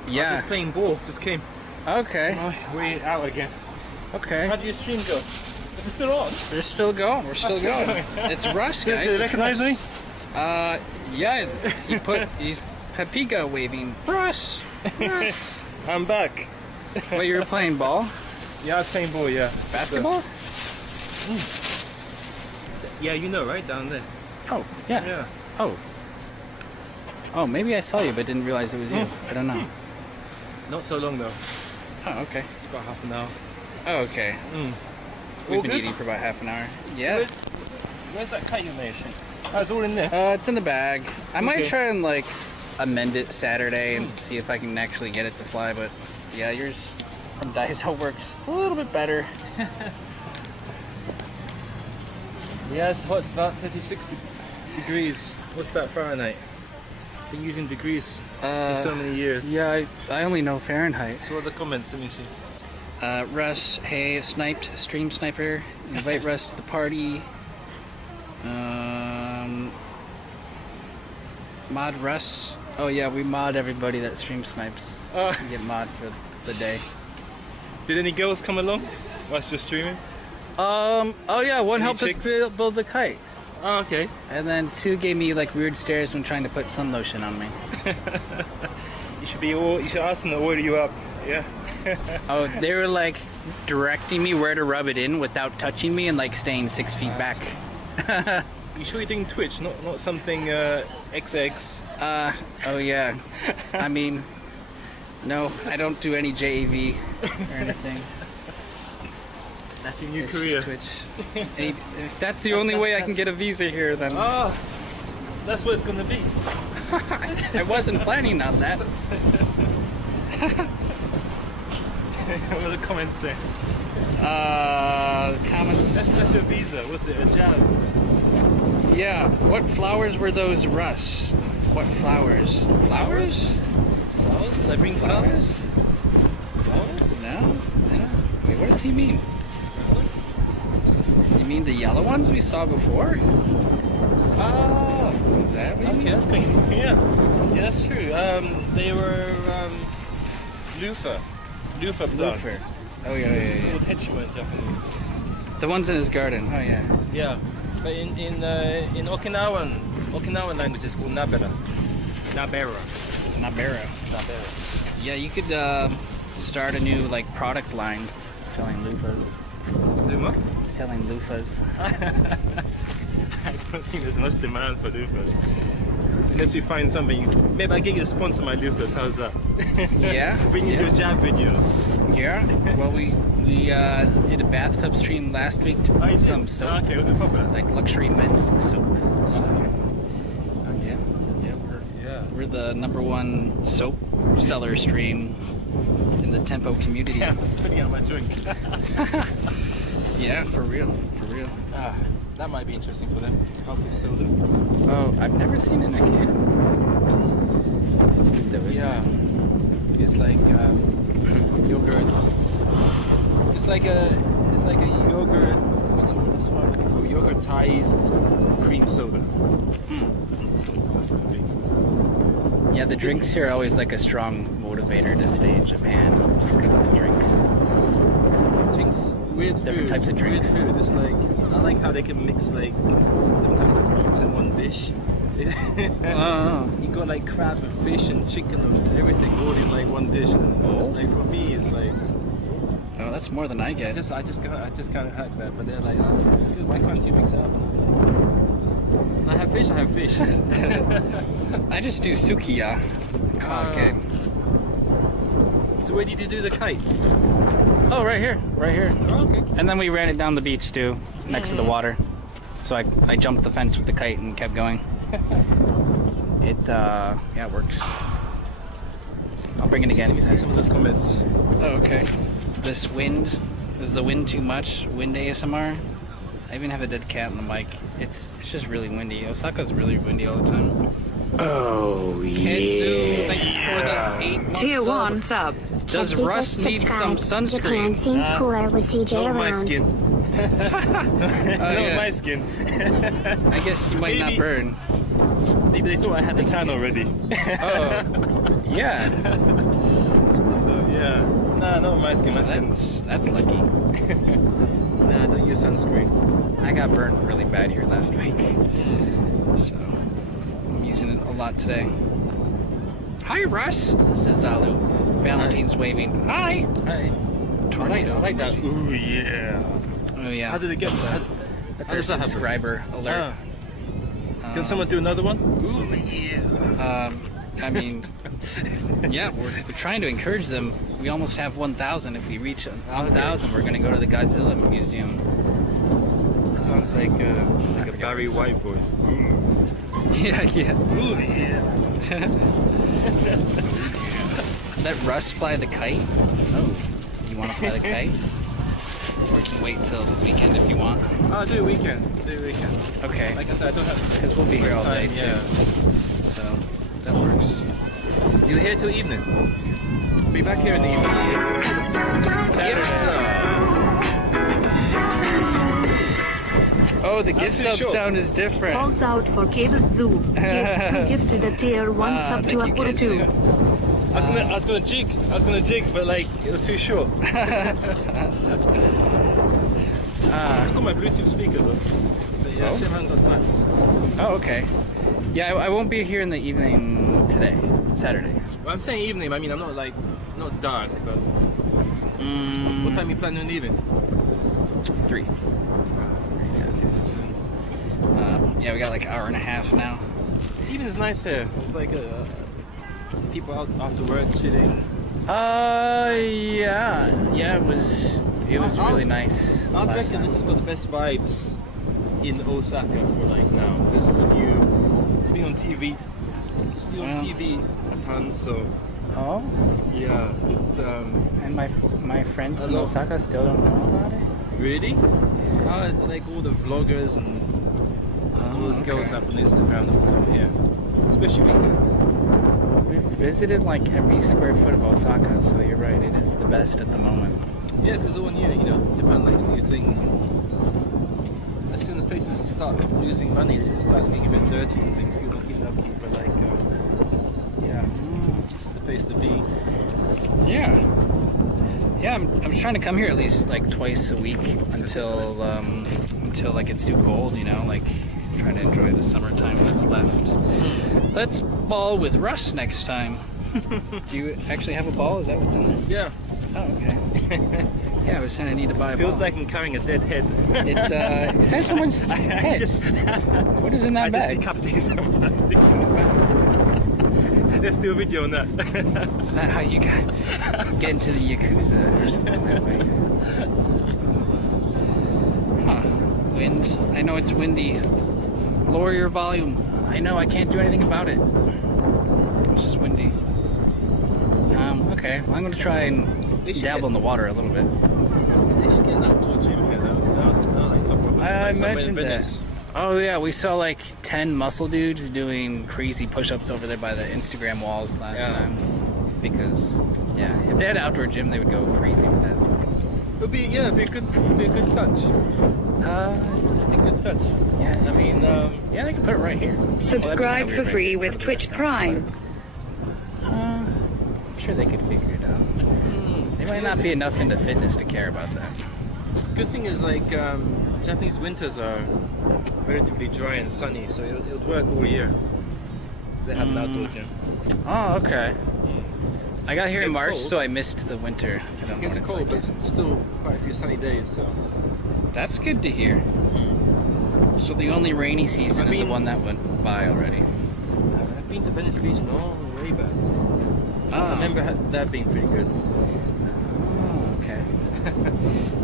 I Yeah. was just playing ball, just came. Okay. Oh, we're out again. Okay. So how did your stream go? Is it still on? We're still going. We're still going. It's Russ, guys. Did they recognize me? Yeah. He's Papiga waving. Russ. Russ. I'm back. Well, you were playing ball. Yeah, I was playing ball. Yeah. Basketball. Yeah, you know, right down there. Oh, yeah. Yeah. Oh. Oh, maybe I saw you, but didn't realize it was you. I don't know. Not so long though. Oh, okay. It's about half an hour. Oh, okay. All We've been good? eating for about half an hour. Yeah. Where's that kite you made? Oh, it's all in there. It's in the bag. I might Okay. try and like amend it Saturday and see if I can actually get it to fly. But yeah, yours from Daiso works a little bit better. Yeah, it's hot. It's about 36 degrees. What's that Fahrenheit? Been using degrees for so many years. Yeah, I only know Fahrenheit. So what are the comments? Let me see. Russ, hey, sniped, stream sniper. Invite Russ to the party. Mod Russ. Oh yeah, we mod everybody that stream snipes. We get mod for the day. Did any girls come along whilst you're streaming? Oh yeah, one Any helped chicks? us build the kite. Oh, okay. And then two gave me like weird stares when trying to put sun lotion on me. You should ask them to order you up. Yeah. Oh, they were like directing me where to rub it in without touching me and like staying 6 feet back. You sure you're doing Twitch, not something XX? Oh yeah. I mean, no, I don't do any JAV or anything. That's your new It's career. just Twitch. If that's the only way I can get a visa here, then Oh, so that's what it's gonna be. I wasn't planning on that. What are the comments say? Comments. That's your visa. What's it? A jab? Yeah. What flowers were those, Russ? What flowers? Flowers? Flowers? Did I bring flowers? Flowers? No. Wait, what does he mean? You mean the yellow ones we saw before? Oh, Is that what you okay, mean? that's pretty cool. Yeah, that's true. They were loofah plant. Loofah. Oh yeah. It's called hechima in Japanese. The ones in his garden. Oh yeah. Yeah, but in Okinawan language it's called nabera. Nabera. Nabera. Yeah, you could start a new like product line selling loofahs. Do what? Selling loofahs. I don't think there's much demand for loofahs. Unless we find something. Maybe I get you to sponsor my loofahs. How's that? Yeah. Bring you to jab videos. Yeah. Well, we did a bathtub stream last week to I did. some soap, Okay, was it popular? like luxury men's soap. So, Yeah. we're the #1 soap seller stream in the Tempo community. Yeah, I'm spitting out my drink. Yeah, for real. That might be interesting for them. Coffee soda. Oh, I've never seen it in a can. It's good though, isn't Yeah. it? It's like yogurt. It's like a yogurt. What's what I'm looking for? Yogurtized cream soda. That's what it would be. Yeah, the drinks here are always like a strong motivator to stay in Japan, just because of the drinks. Drinks. Weird Different food. types of drinks. Weird food. It's like I like how they can mix like different types of meats in one dish. Oh. You got like crab and fish and chicken and everything all in like one dish. And, like for me, it's like Oh, that's more than I get. I just can't hack that. But they're like, oh, it's good. Why can't you mix it up? And I have fish. I have fish. I just do sukiya. Okay. So where did you do the kite? Oh, right here. Oh, okay. And then we ran it down the beach too, next to the water. So I jumped the fence with the kite and kept going. It works. I'll bring it again. Let me see some of those comments. Oh, okay. This wind, is the wind too much? Wind ASMR? I even have a dead cat on the mic. It's just really windy. Osaka's really windy all the time. Oh, Kenzu, thank you for the 8-month Tier 1 sub. Does Jesse Russ just need some subscribed. sunscreen? Japan seems cooler with CJ Not my around. skin. Not yeah. my skin. I guess you might not Maybe. burn. Maybe they thought I had the tan already. Oh, yeah. So yeah. Nah, not my skin. My skin. That's lucky. Nah, don't use sunscreen. I got burnt really bad here last week, so I'm using it a lot today. Hi, Russ, says Zalu. Valentine's waving. Hi. Hi. Tornado. I like that. Ooh yeah. Oh yeah. How did it get? That's, How that's does our that happen? subscriber alert. Can someone do another one? Ooh yeah. I mean, yeah, we're trying to encourage them. We almost have 1,000. If we reach 1,000, we're going to go to the Godzilla Museum. Sounds like a Barry White voice. Yeah, yeah. Ooh yeah. Let Russ fly the kite. Oh, you want to fly the kite? Or you can wait till the weekend if you want. Oh, do a weekend. Okay. Like I said, I don't have. Because we'll be here all day too. Yeah. So that works. You're here till evening. Be back here in the evening. Oh, the gift sub sound is different. Hogs out for Cable Zoo. Yes, gifted a tier 1 sub to Apuro 2. I was gonna jig, but like it was too short. I got my Bluetooth speaker though. But yeah, I haven't got time. Oh, okay. Yeah, I won't be here in the evening today, Saturday. Well, I'm saying evening. I mean, I'm not like not dark, but what time you planning on leaving? 3. Yeah, we got like an hour and a half now. Evening's nice here. It's like people out after work chilling. Yeah, it was really nice. I reckon this has got the best vibes in Osaka for like now. This one new. It's been on TV. It's been on TV a ton, so. Oh. Yeah, it's And my friends in Osaka still don't know about it. Really? Like all the vloggers and all those girls up on Instagram that come here, especially weekends. We've visited like every square foot of Osaka, so you're right. It is the best at the moment. Yeah, because all new, Japan likes new things. And as soon as places start losing money, it starts getting a bit dirty and things. People keep upkeep, but like, yeah, this is the place to be. Yeah. Yeah, I'm trying to come here at least like twice a week until like it's too cold, like trying to enjoy the summertime that's left. Let's ball with Russ next time. Do you actually have a ball? Is that what's in there? Yeah. Oh, okay. Yeah, I was saying I need to buy a Feels ball. like I'm carrying a dead head. Is that someone's head? What is in that bag? I just decapitated someone. Let's do a video on that. Is that how you get into the Yakuza or something that way? Huh. Wind. I know it's windy. Lower your volume. I know, I can't do anything about it. It's just windy. Okay, well, I'm going to try and dabble in the water a little bit. They should get an outdoor gym here. I mentioned that. Oh yeah, we saw like 10 muscle dudes doing crazy push-ups over there by the Instagram walls last time. Because if they had an outdoor gym, they would go crazy with that. It'd be a good touch. A good touch. Yeah, I mean, they can put it right here. Subscribe for free with Twitch Prime. I'm sure they could figure it out. They might not be enough into fitness to care about that. Good thing is like Japanese winters are relatively dry and sunny, so it'll work all year. They have an outdoor gym. Oh, okay. I got here in March, cold. so I missed the winter. It gets cold, but still quite a few sunny days. So that's good to hear. So the only rainy season is the one that went by already. I've been to Venice Beach long way back. Ah. I remember that being pretty good. Oh, okay.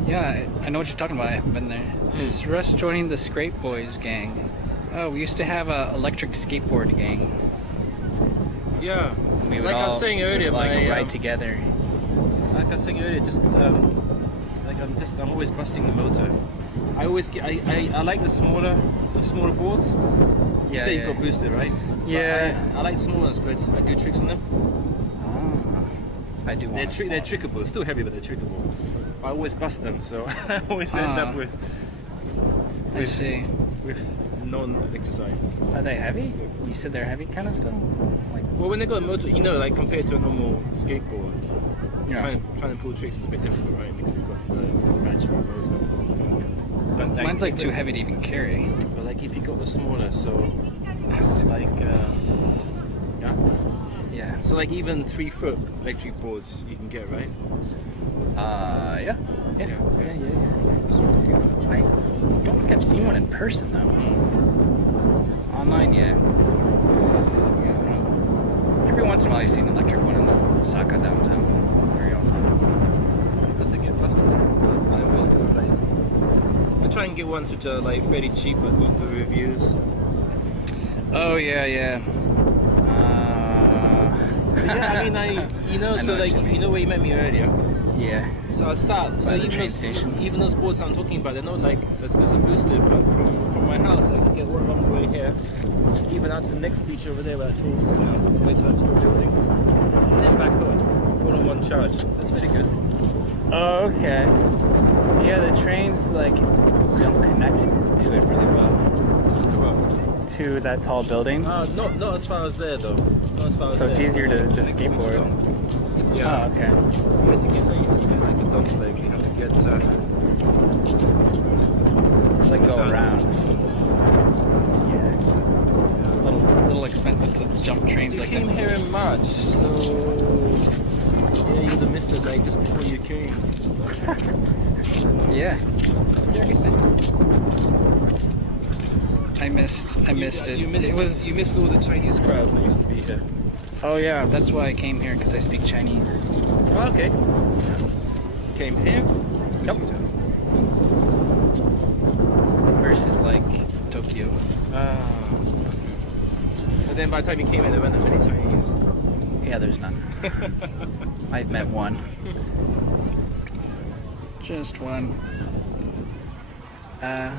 Yeah, I know what you're talking about. I haven't been there. Is Russ joining the Scrape Boys gang? Oh, we used to have a electric skateboard gang. Yeah. We would like I was saying earlier, ride together. Like I was saying earlier, just like I'm always busting the motor. I always get, I like the smaller boards. You say you've got boosted, right? Yeah. But I like smaller ones because I do tricks on them. I do want They're trickable. They're still heavy, but they're trickable. I always bust them, so I always end up with non-electricized. Are they heavy? You said they're heavy kind of still? Like, well, when they got a motor, you know, like compared to a normal skateboard, yeah. trying to pull tricks is a bit difficult, right? Because you've got the battery motor. But like, mine's like too heavy to even carry. But like if you got the smaller, so it's like yeah. So like even 3 foot electric boards you can get, right? Yeah. Yeah. That's what I'm talking about. I don't think I've seen one in person though. Online, yeah. Every once in a while you see an electric one in Osaka downtown. Very often. Because they get busted. I always go like. I try and get ones which are like fairly cheap but good for reviews. Oh yeah. Yeah, I mean, you know, so like, you know where you met me earlier? Yeah. So I'll start. So the train station. Even those boards I'm talking about, they're not like as good as a boosted, but from my house I can get one along the way here, even out to the next beach over there where I told you, all the way to that tall building, and then back home, all on one charge. That's really good. Oh, okay. Yeah, the trains like don't connect to it really well. To what? To that tall building. Not as far as there though. Not as far as so it's there. easier to just skateboard. Yeah. Oh, okay. You have to get like a dog slave. You have to get like go around. Yeah. Little expensive to jump trains so like you came that. here in March, so yeah, you would have missed it like just before you came. Yeah. I missed it. You missed all the Chinese crowds that used to be here. Oh yeah, that's why I came here, because I speak Chinese. Oh, okay. Came here? Yep. Versus like Tokyo. But then by the time you came in, there weren't that many Chinese. Yeah, there's none. I've met one. Just one. Yeah.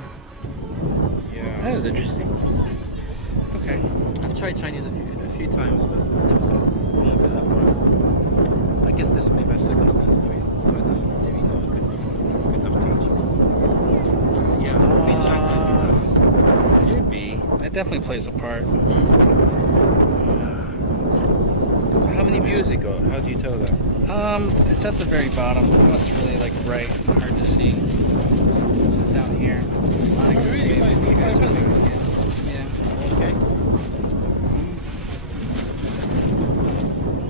That was interesting. Okay. I've tried Chinese a few times, but never got along with that one. I guess this may be my circumstance, maybe not a good enough teacher. Yeah, I've been China a few times. It could be. That definitely plays a part. So how many views it got? How do you tell that? It's at the very bottom. It's really like bright, hard to see. This is down here. Really? 500? Yeah. Okay.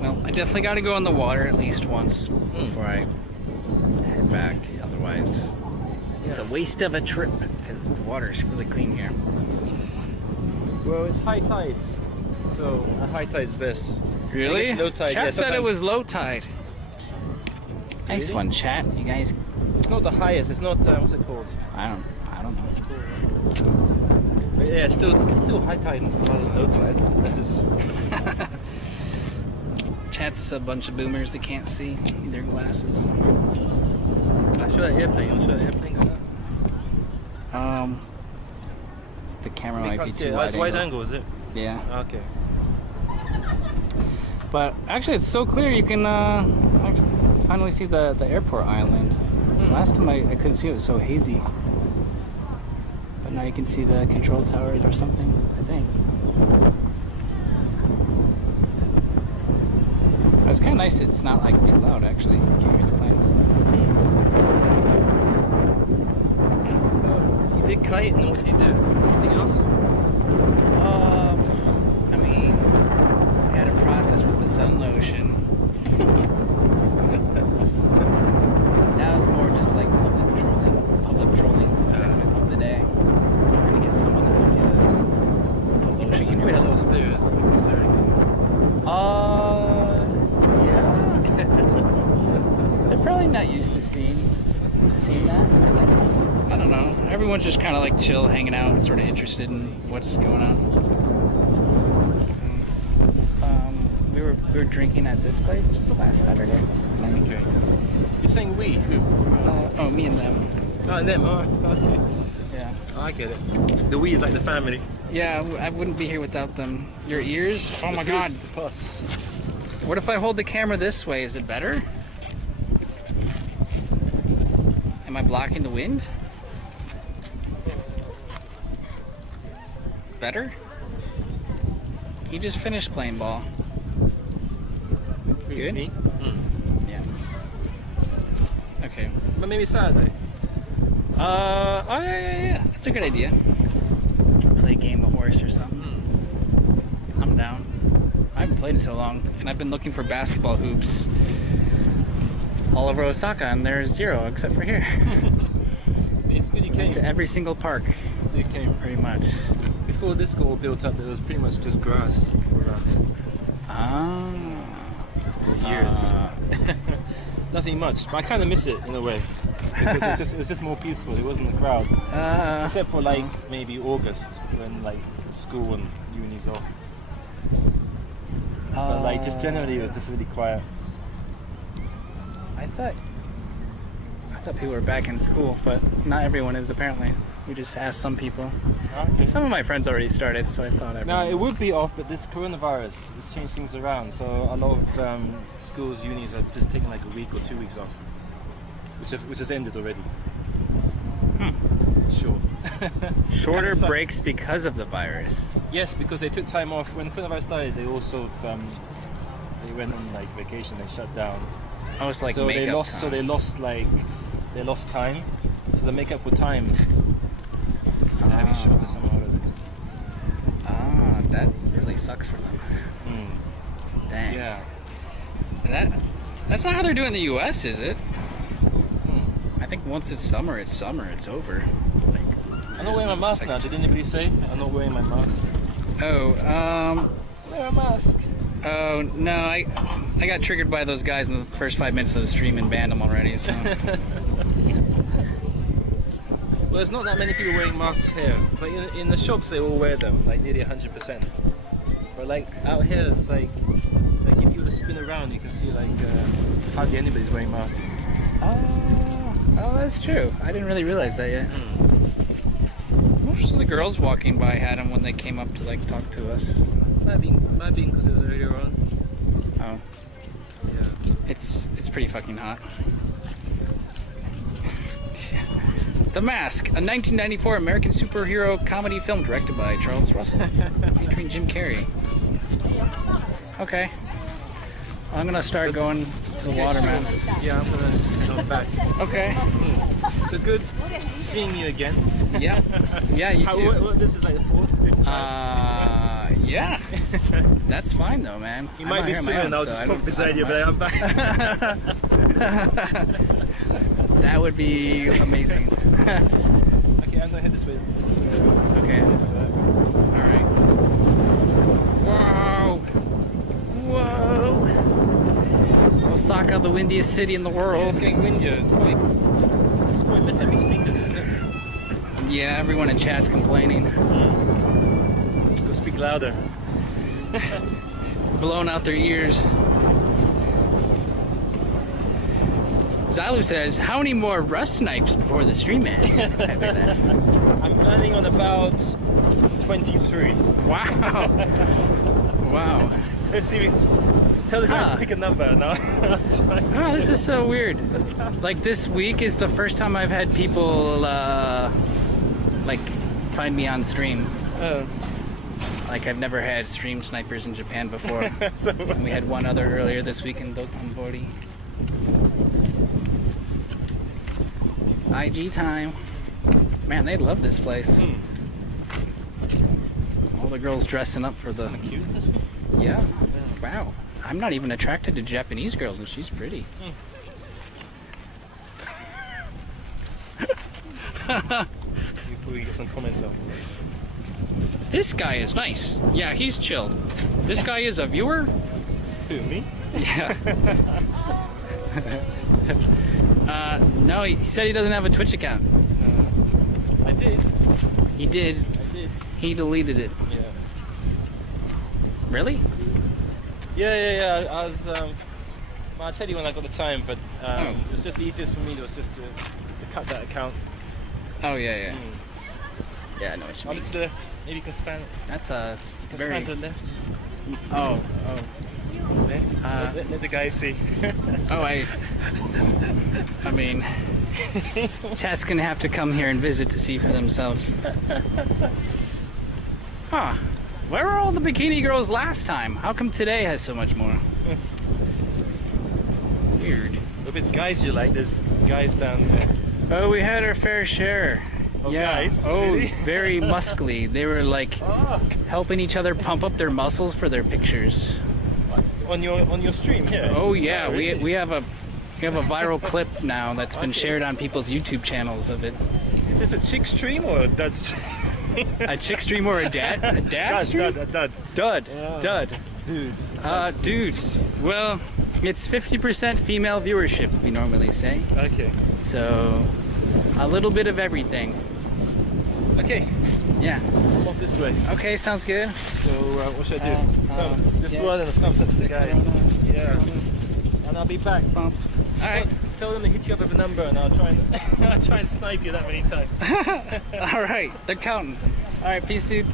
Well, I definitely got to go in the water at least once before I head back. Otherwise, it's a waste of a trip because the water is really clean here. Well, it's high tide, so at high tide's best. Really? Low tide, Chat yeah, said it was low tide. Nice Really? one, chat. You guys. It's not the highest. It's not what's it called? I don't know. But yeah, it's still high tide rather than low tide. This is. Chat's a bunch of boomers that can't see in their glasses. I'll show that airplane. I'll show that airplane like that. The camera You might can't be see too it. Oh, wide. it's wide angle, is it? Yeah. Okay. But actually, it's so clear you can finally see the airport island. Last time I couldn't see it, was so hazy. But now you can see the control towers or something, I think. It's kind of nice it's not like too loud actually. You can't hear the planes. So you did kite, and what did you do? Anything else? I mean, I had a process with the sun lotion. Now it's more just like public trolling segment of the day. So trying to get someone to help you with the lotion. You probably had little stairs. Is there anything? Yeah. They're probably not used to seeing that, I guess. I don't know. Everyone's just kind of like chill, hanging out, sort of interested in what's going on. We were drinking at this place last Saturday night. Okay. You're saying we? Who? Oh, me and them. Oh, them. Oh, okay. Yeah. Oh, I get it. The we is like the family. Yeah, I wouldn't be here without them. Your ears? Oh my god. The pus. What if I hold the camera this way? Is it better? Am I blocking the wind? Better? He just finished playing ball. Good? Me? Yeah. Okay. But maybe Saturday. Oh yeah. That's a good idea. Play a game of horse or something. I'm down. I haven't played in so long, and I've been looking for basketball hoops all over Osaka, and there's zero except for here. It's good you came. To every single park. So you came. Pretty much. Before this got all built up, there was pretty much just grass around. For years. Nothing much, but I kind of miss it in a way. Because it was just more peaceful. It wasn't the crowd. Except for like maybe August when like school and uni's off. But like just generally it was just really quiet. I thought people were back in school, but not everyone is apparently. We just asked some people. Okay. Some of my friends already started, so I thought everyone... Now it would be off, but this coronavirus has changed things around. So a lot of schools, unis are just taking like a week or 2 weeks off, which has ended already. Sure. Shorter breaks because of the virus. Yes, because they took time off when coronavirus started. They also they went on like vacation. They shut down. Oh, it's like so makeup they lost. time. So they lost time. So the makeup for time. They have shorter summer holidays. That really sucks for them. Dang. Yeah. That's not how they're doing in the U.S., is it? I think once it's summer, it's over. Like, I'm not wearing my mask now. Did anybody say I'm not wearing my mask? Oh, wear a mask. Oh no, I got triggered by those guys in the first 5 minutes of the stream and banned them already. So. Well, there's not that many people wearing masks here. It's like in the shops they all wear them, like nearly 100%. But like out here, it's like if you were to spin around, you can see like hardly anybody's wearing masks. Oh, that's true. I didn't really realize that yet. Most of the girls walking by had them when they came up to like talk to us. Might be because it was earlier on. Oh. Yeah. It's pretty fucking hot. The Mask, a 1994 American superhero comedy film directed by Charles Russell, featuring Jim Carrey. Okay. I'm gonna start going to the water, man. Yeah, I'm gonna come back. Okay. So good seeing you again. Yeah. Yeah, you too. This is like the fourth, fifth time. Yeah. That's fine though, man. You might be swimming, I'll just pop beside you, but I'm back. That would be amazing. Okay, I'm gonna head this way. Okay. Alright. Whoa! Osaka, the windiest city in the world. Yeah, it's getting windier. It's probably messing with speakers, isn't it? Yeah, everyone in chat's complaining. Go speak louder. Blowing out their ears. Zalu says, how many more rust snipes before the stream ends? I'm planning on about 23. Wow. Wow. Let's see. Tell the guys to pick a number now. Oh, this is so weird. Like this week is the first time I've had people like find me on stream. Like I've never had stream snipers in Japan before. And we had one other earlier this week in Dotonbori. IG time. Man, they love this place. All the girls dressing up for the... Yeah. Wow. I'm not even attracted to Japanese girls, and she's pretty. You probably get some comments up. This guy is nice. Yeah, he's chill. This guy is a viewer? Who, me? Yeah. No, he said he doesn't have a Twitch account. I did. He did. I did. He deleted it. Yeah. Really? Yeah. I was. Well, I'll tell you when I got the time, but it was just the easiest for me was just to cut that account. Oh yeah. Yeah, I know what you On mean. to the left. Maybe you can span. That's a You can very. span to the left. Oh. Left. Let the guy see. I mean, chat's gonna have to come here and visit to see for themselves. Huh. Where were all the bikini girls last time? How come today has so much more? Weird. If it's guys you like, there's guys down there. Oh, we had our fair share. Oh, yeah. guys? Oh, Really? very muscly. They were like helping each other pump up their muscles for their pictures. On your stream here. Oh yeah, really? we have a viral clip now that's been shared on people's YouTube channels of it. Is this a chick stream or a dud stream? A chick stream or a dad stream? Dud. Yeah. Dud. Dudes. Dudes. Well, it's 50% female viewership, we normally say. Okay. So, a little bit of everything. Okay. Yeah. I'm off this way. Okay, sounds good. So, what should I do? This one and a thumbs up to the guys. Yeah. And I'll be back. All right. Tell them to hit you up with a number, and I'll try and snipe you that many times. All right, they're counting. All right, peace, dude.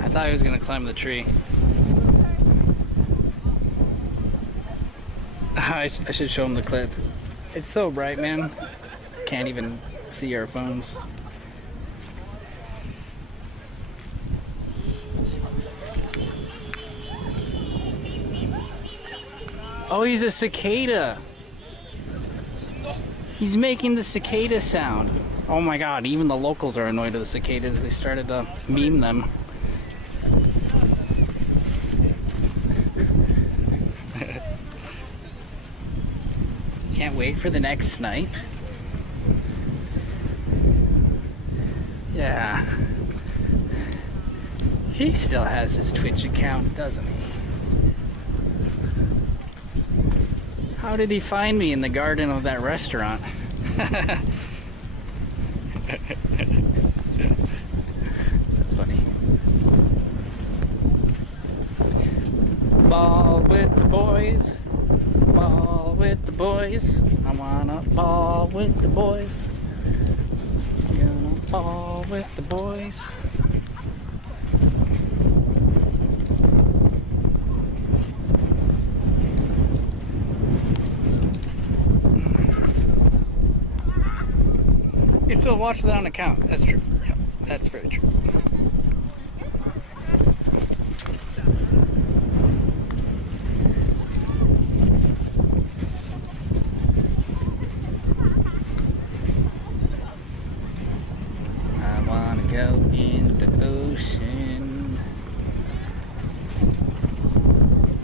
I thought he was gonna climb the tree. I should show him the clip. It's so bright, man. Can't even see our phones. Oh, he's a cicada. He's making the cicada sound. Oh my god, even the locals are annoyed with the cicadas. They started to meme them. Can't wait for the next snipe. Yeah. He still has his Twitch account, doesn't he? How did he find me in the garden of that restaurant? That's funny. Ball with the boys. Ball with the boys. I wanna ball with the boys. I'm gonna ball with the boys. You still watch that on account. That's true. Yeah, that's very true. I wanna go in the ocean.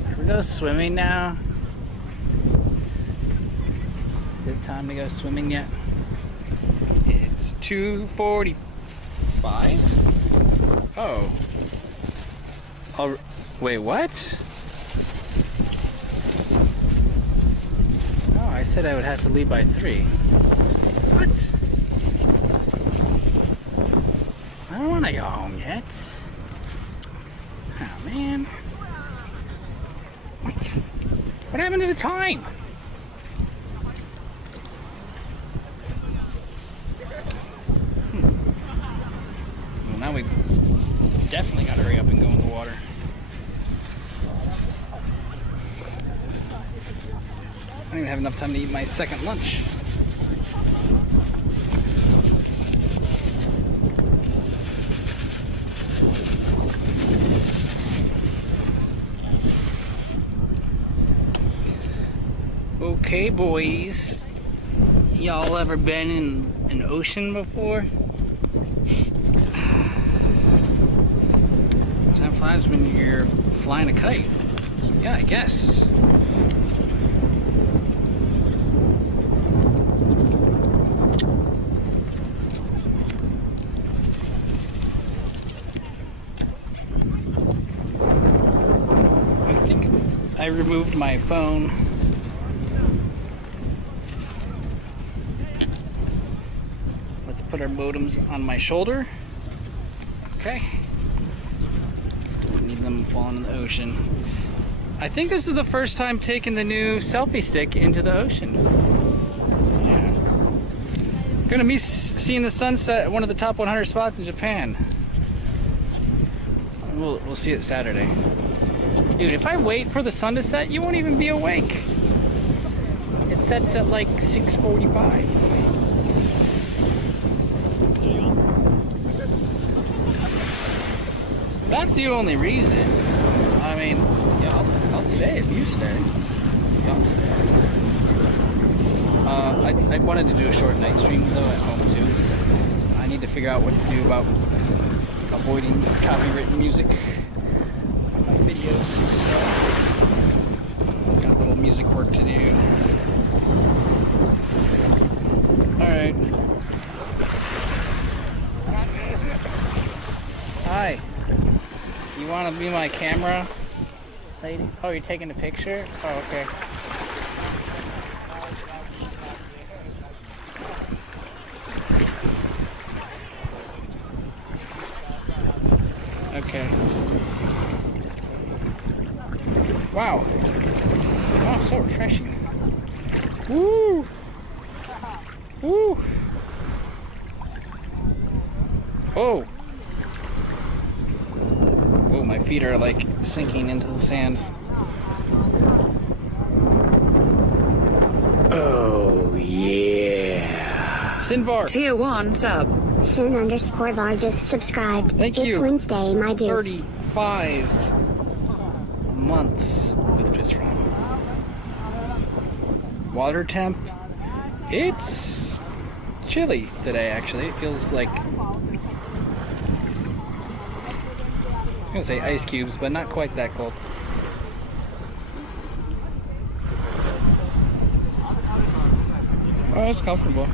Can we go swimming now? Is it time to go swimming yet? It's 2:45. Oh. Oh, wait, what? Oh, I said I would have to leave by 3. What? I don't want to go home yet. Oh, man. What? What happened to the time? Well, now we definitely got to hurry up and go in the water. I don't even have enough time to eat my second lunch. Okay, boys. Y'all ever been in an ocean before? Time flies when you're flying a kite. Yeah, I guess. I think I removed my phone. Let's put our modems on my shoulder. Okay. Don't need them falling in the ocean. I think this is the first time taking the new selfie stick into the ocean. Yeah. Gonna be seeing the sunset at one of the top 100 spots in Japan. We'll see it Saturday. Dude, if I wait for the sun to set, you won't even be awake. It sets at like 6:45. That's the only reason. I mean, yeah, I'll stay if you stay. Yeah, I'll stay. I wanted to do a short night stream though at home too. I need to figure out what to do about avoiding copywritten music on my videos. So, got a little music work to do. All right. Hi. You want to be my camera lady? Oh, you're taking a picture? Oh, okay. Okay. Wow. Wow, so refreshing. Woo! Woo! Oh! Oh, my feet are like sinking into the sand. Oh, yeah. Sinvar. Tier 1 sub. Sin_var just subscribed. Thank you. It's Wednesday, my dudes. 35 months with Just Run. Water temp. It's chilly today, actually. It feels like, I was gonna say ice cubes, but not quite that cold. Oh, it's comfortable.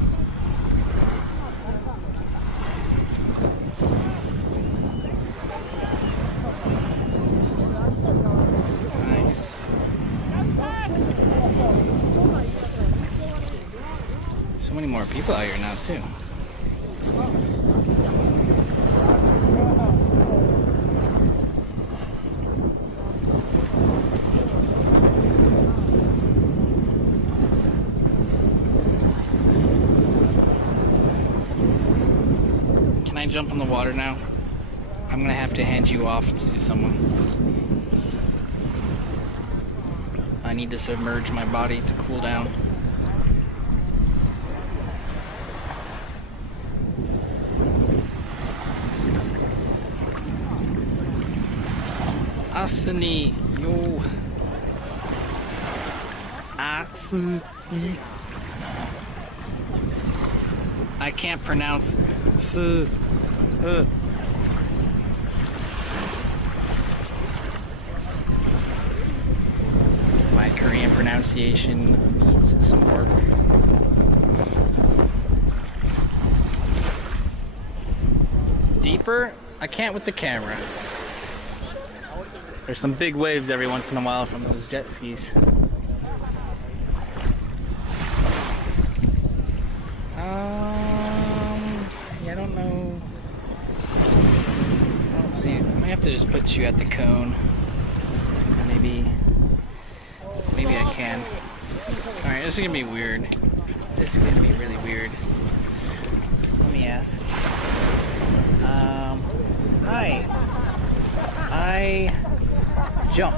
Nice. So many more people out here now, too. Can I jump in the water now? I'm gonna have to hand you off to someone. I need to submerge my body to cool down. Asuni yo. Asuni. I can't pronounce my Korean pronunciation needs some work. Deeper? I can't with the camera. There's some big waves every once in a while from those jet skis. Yeah, I don't know. I don't see it. I might have to just put you at the cone. Maybe I can. Alright, this is gonna be weird. This is gonna be really weird. Let me ask. Hi. I jump.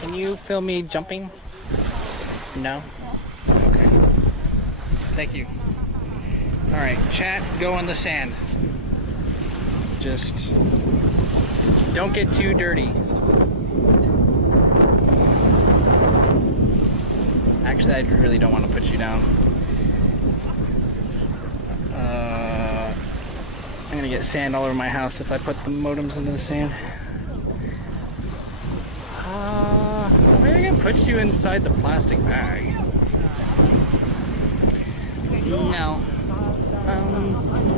Can you film me jumping? No? Okay. Thank you. Alright, chat, go in the sand. Just don't get too dirty. Actually, I really don't want to put you down. I'm gonna get sand all over my house if I put the modems into the sand. Maybe I can put you inside the plastic bag. No.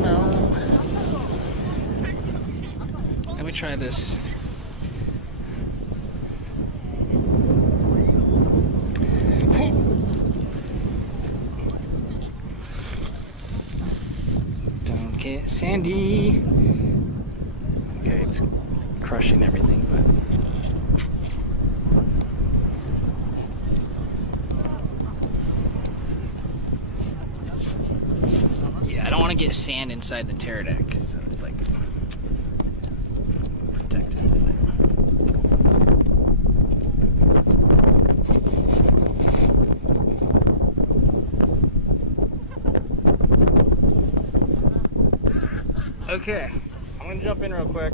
No. Let me try this. hit sandy. Okay, it's crushing everything, but yeah, I don't want to get sand inside the terra deck, so it's like protected. Okay, I'm gonna jump in real quick.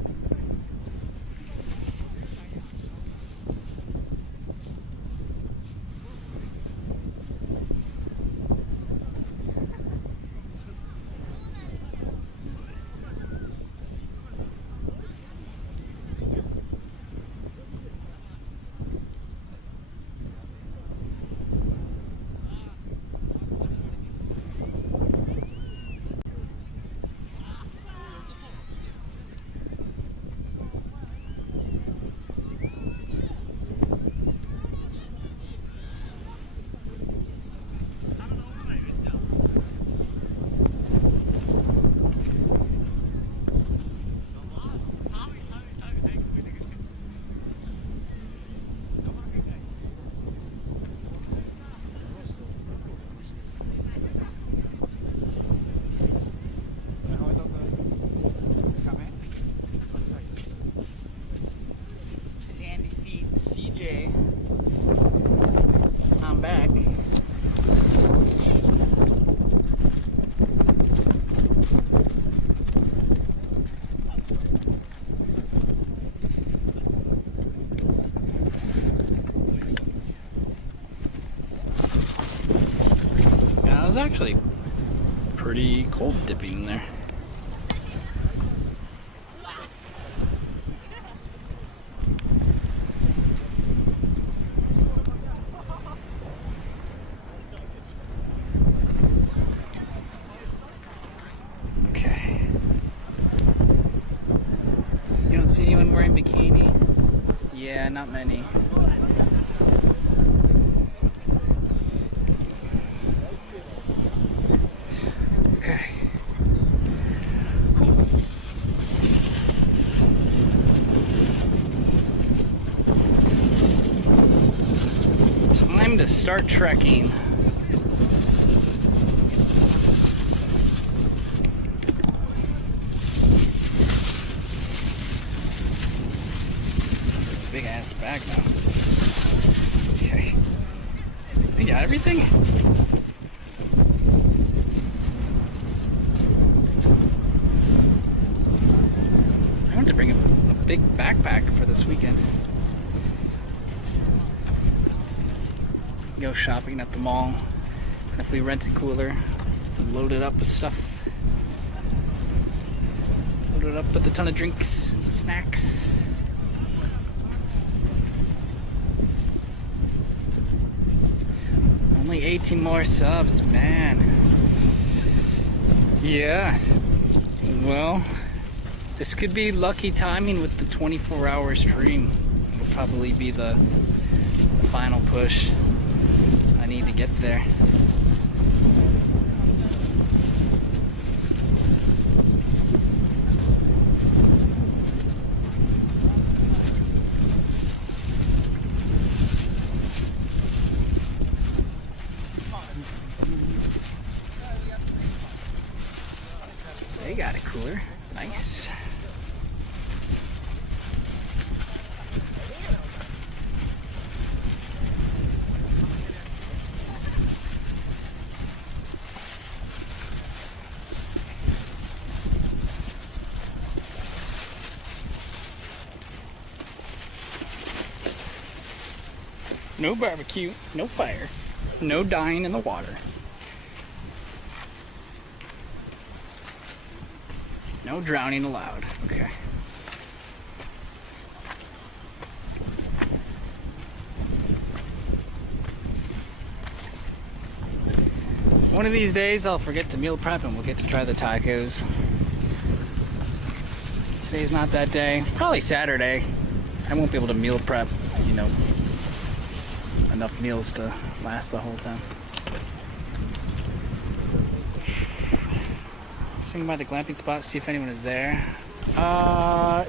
Sandy feet, CJ. I'm back. Yeah, it was actually pretty cold dipping in there. Okay. You don't see anyone wearing bikini? Yeah, not many. Okay. Time to start trekking. It's a big ass bag now. Okay. We got everything? I want to bring a big backpack for this weekend. Go shopping at the mall. If we rent a cooler, load it up with stuff. Load it up with a ton of drinks and snacks. Only 18 more subs, man. Yeah. Well, this could be lucky timing with the 24-hour stream. It'll probably be the final push. I need to get there. They got a cooler. Nice. No barbecue, no fire, no dying in the water. No drowning allowed. Okay. One of these days I'll forget to meal prep and we'll get to try the tacos. Today's not that day. Probably Saturday. I won't be able to meal prep, you know, enough meals to last the whole time. Swing by the glamping spot, see if anyone is there.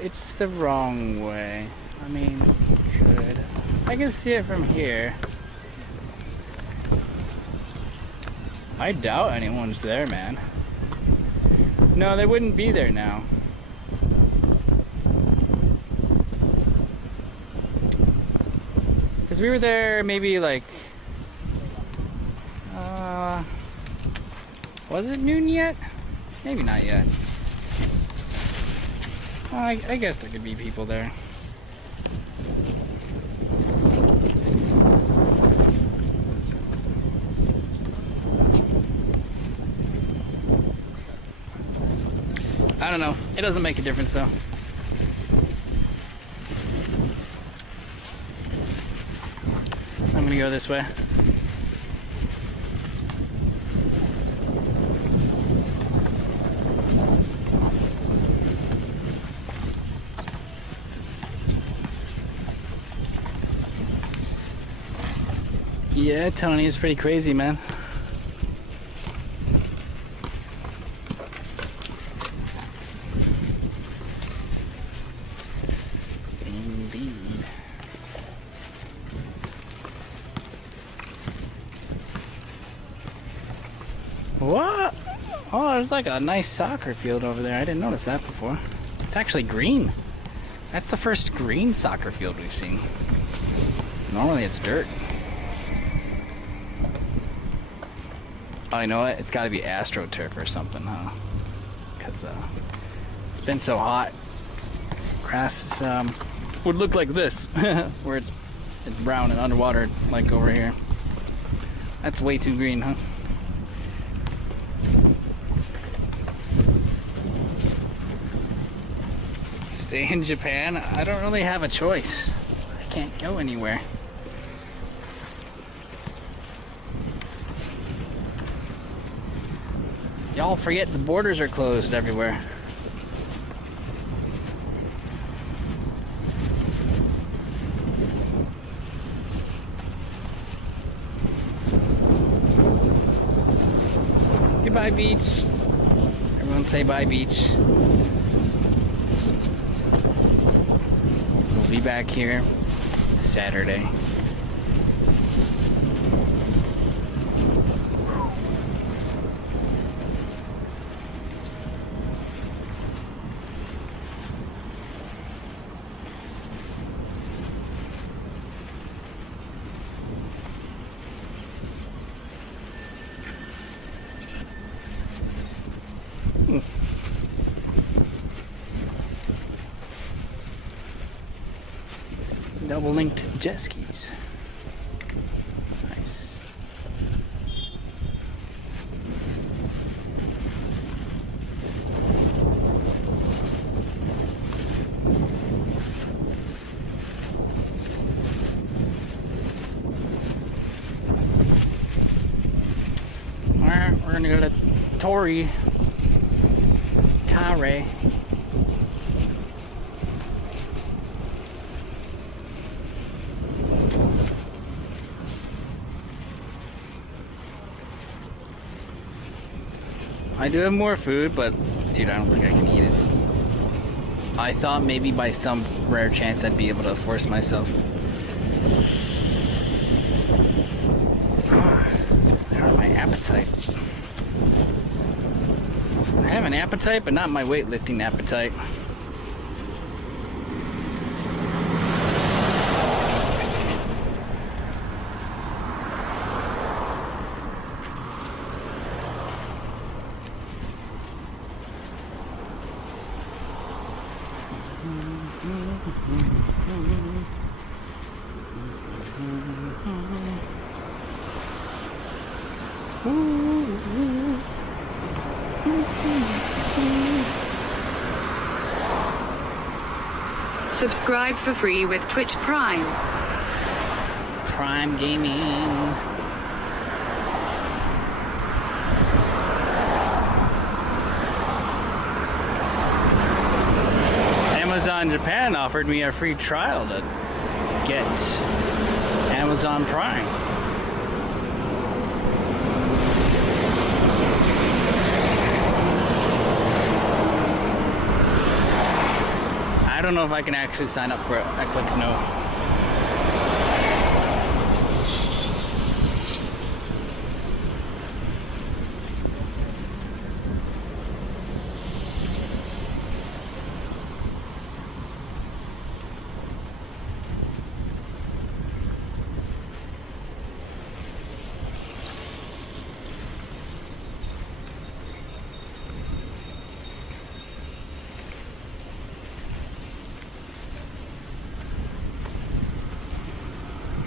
It's the wrong way. I mean, could. I can see it from here. I doubt anyone's there, man. No, they wouldn't be there now. Because we were there maybe like... was it noon yet? Maybe not yet. I guess there could be people there. I don't know. It doesn't make a difference though. I'm gonna go this way. Yeah, Tony, it's pretty crazy, man. Indeed. What? Oh, there's like a nice soccer field over there. I didn't notice that before. It's actually green. That's the first green soccer field we've seen. Normally it's dirt. Oh, you know what? It's got to be AstroTurf or something, huh? Because it's been so hot. Grass is, would look like this, where it's brown and underwater, like over here. That's way too green, huh? Stay in Japan? I don't really have a choice. I can't go anywhere. Y'all forget the borders are closed everywhere. Goodbye, beach. Everyone say bye, beach. We'll be back here Saturday. Double linked jet skis. Nice. We're gonna go to Tare. I do have more food, but dude, I don't think I can eat it. I thought maybe by some rare chance I'd be able to force myself. There's my appetite. I have an appetite, but not my weightlifting appetite. Subscribe for free with Twitch Prime. Prime Gaming. Amazon Japan offered me a free trial to get Amazon Prime. don't know if I can actually sign up for it. I click no.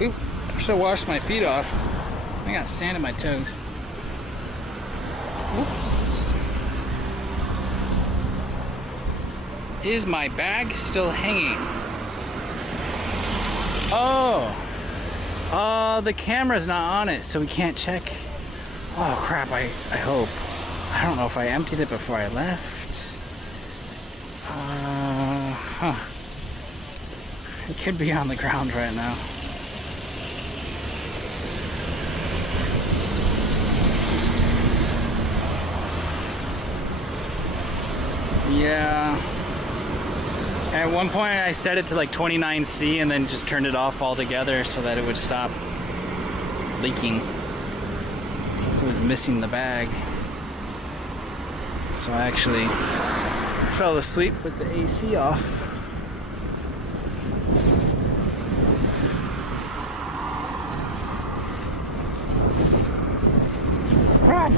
Oops, I should have washed my feet off. I got sand in my toes. Oops. Is my bag still hanging? Oh, the camera's not on it, so we can't check. Oh crap, I hope. I don't know if I emptied it before I left. It could be on the ground right now. Yeah. At one point I set it to like 29C and then just turned it off altogether so that it would stop leaking. So it was missing the bag. So I actually fell asleep with the AC off. Run!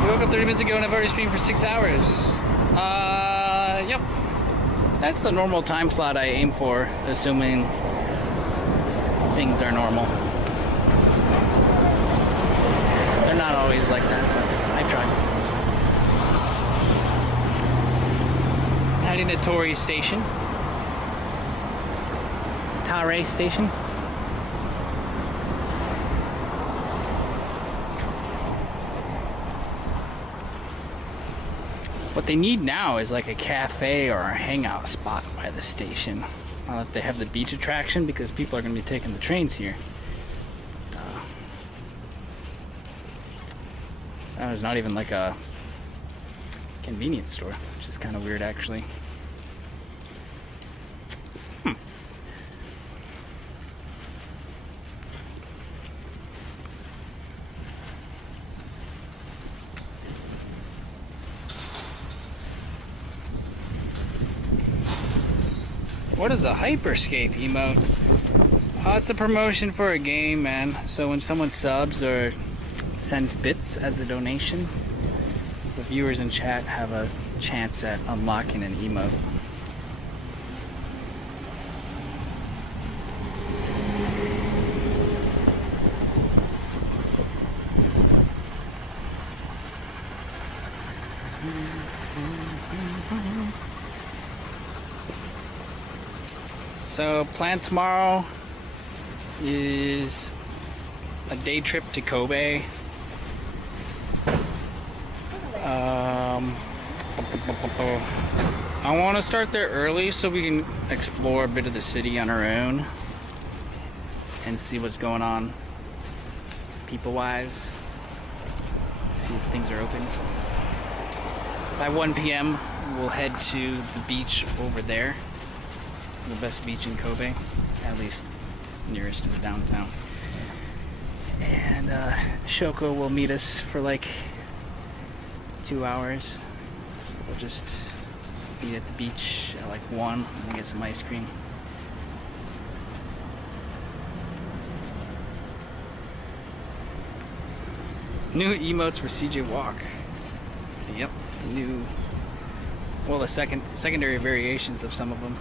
You woke up 30 minutes ago and I've already streamed for 6 hours. Yep. That's the normal time slot I aim for, assuming things are normal. They're not always like that, but I try. Heading to Tori Station. Tare Station. What they need now is like a cafe or a hangout spot by the station. Now that they have the beach attraction, because people are going to be taking the trains here. There's not even like a convenience store, which is kind of weird actually. What is a hyperscape emote? Oh, it's a promotion for a game, man. So when someone subs or sends bits as a donation, the viewers in chat have a chance at unlocking an emote. So plan tomorrow is a day trip to Kobe. I want to start there early so we can explore a bit of the city on our own and see what's going on people-wise. See if things are open. By 1 p.m. we'll head to the beach over there. The best beach in Kobe, at least nearest to the downtown. And Shoko will meet us for like 2 hours. So we'll just meet at the beach at like 1 and get some ice cream. New emotes for CJ Walk. Yep, new. Well, the secondary variations of some of them.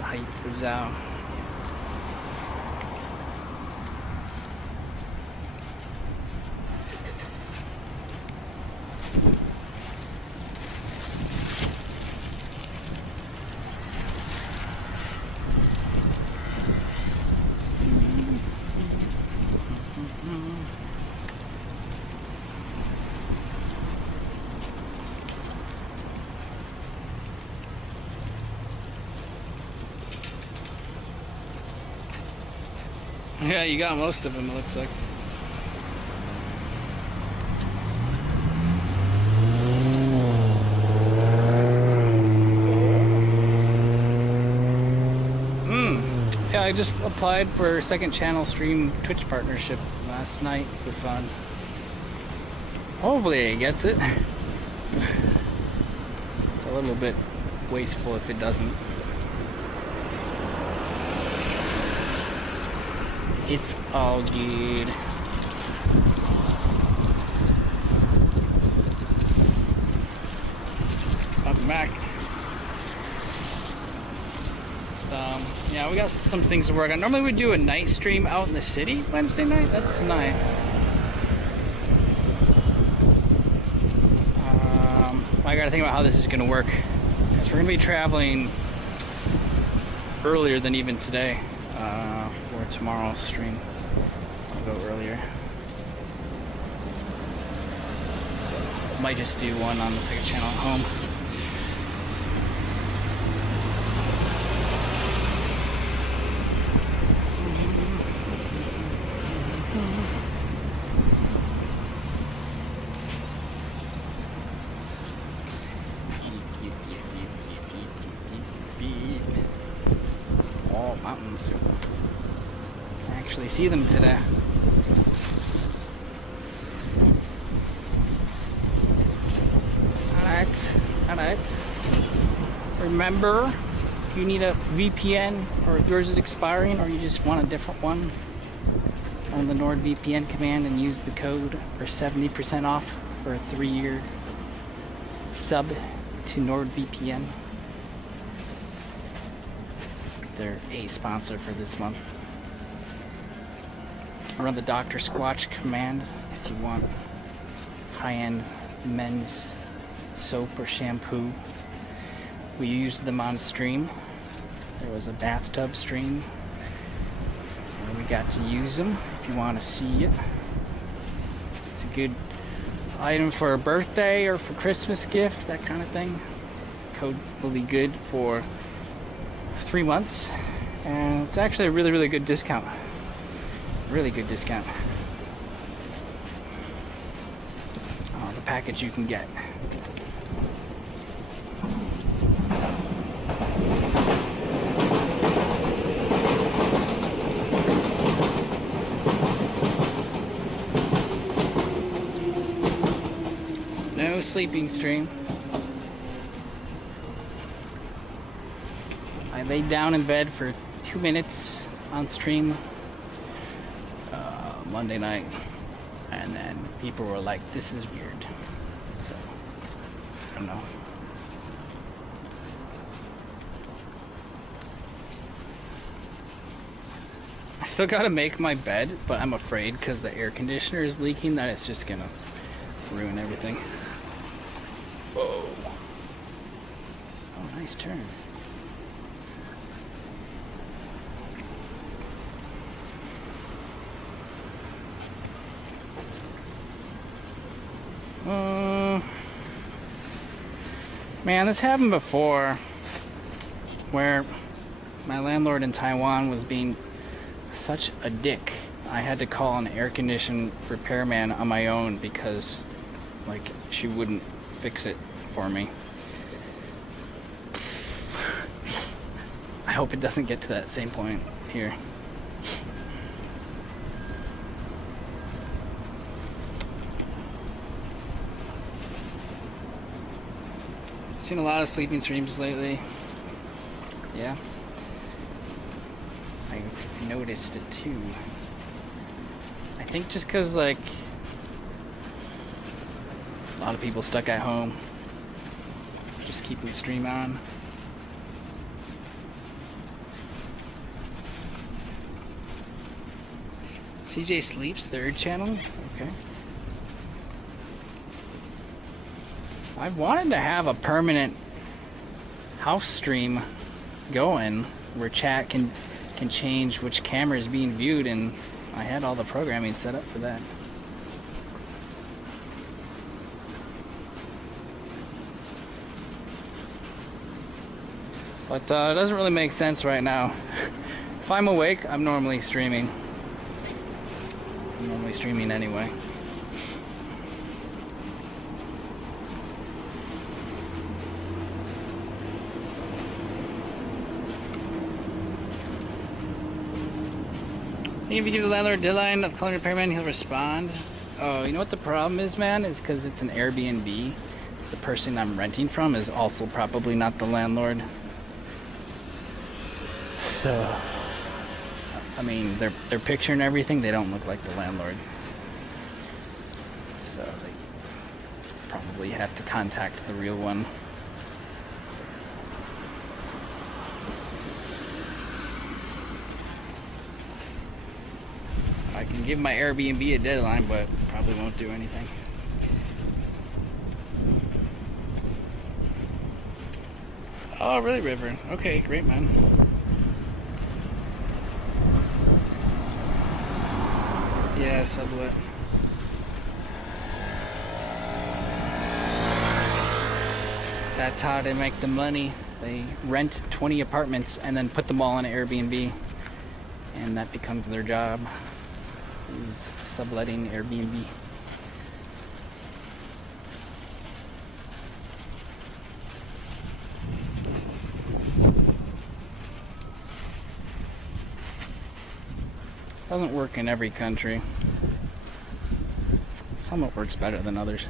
Hype is out. Yeah, you got most of them, it looks like. Yeah, I just applied for second channel stream Twitch partnership last night for fun. Hopefully it gets it. It's a little bit wasteful if it doesn't. It's all good. Welcome back. Yeah, we got some things to work on. Normally we do a night stream out in the city Wednesday night. That's tonight. I gotta think about how this is gonna work. Because we're gonna be traveling earlier than even today for tomorrow's stream. I'll go earlier. So, might just do one on the second channel at home. Oh, mountains. I actually see them today. Alright. Remember, if you need a VPN or if yours is expiring or you just want a different one, on the NordVPN command and use the code for 70% off for a 3-year sub to NordVPN. They're a sponsor for this month. Run the Dr. Squatch command if you want high-end men's soap or shampoo. We used them on stream. There was a bathtub stream and we got to use them if you want to see it. It's a good item for a birthday or for Christmas gift, that kind of thing. Code will be good for 3 months, and it's actually a really good discount. Really good discount. The package you can get. No sleeping stream. I laid down in bed for 2 minutes on stream Monday night, and then people were like, this is weird. So, I don't know. I still gotta make my bed, but I'm afraid because the air conditioner is leaking that it's just gonna ruin everything. Whoa. Oh, nice turn. Man, this happened before where my landlord in Taiwan was being such a dick. I had to call an air condition repairman on my own because like she wouldn't fix it for me. I hope it doesn't get to that same point here. Seen a lot of sleeping streams lately. Yeah. I've noticed it too. I think just because, like, a lot of people stuck at home, just keeping the stream on. CJ Sleeps, 3rd channel? Okay. I've wanted to have a permanent house stream going where chat can change which camera is being viewed, and I had all the programming set up for that. But it doesn't really make sense right now. If I'm awake, I'm normally streaming. I'm only streaming anyway. If you give the landlord a deadline of calling repairman, he'll respond. Oh, you know what the problem is, man? Is because it's an Airbnb. The person I'm renting from is also probably not the landlord. So, I mean, their picture and everything, they don't look like the landlord. So they probably have to contact the real one. I can give my Airbnb a deadline, but probably won't do anything. Oh, really, River? Okay, great, man. Yeah, sublet. That's how they make the money. They rent 20 apartments and then put them all on Airbnb, and that becomes their job. Is subletting Airbnb. Doesn't work in every country. Some it works better than others.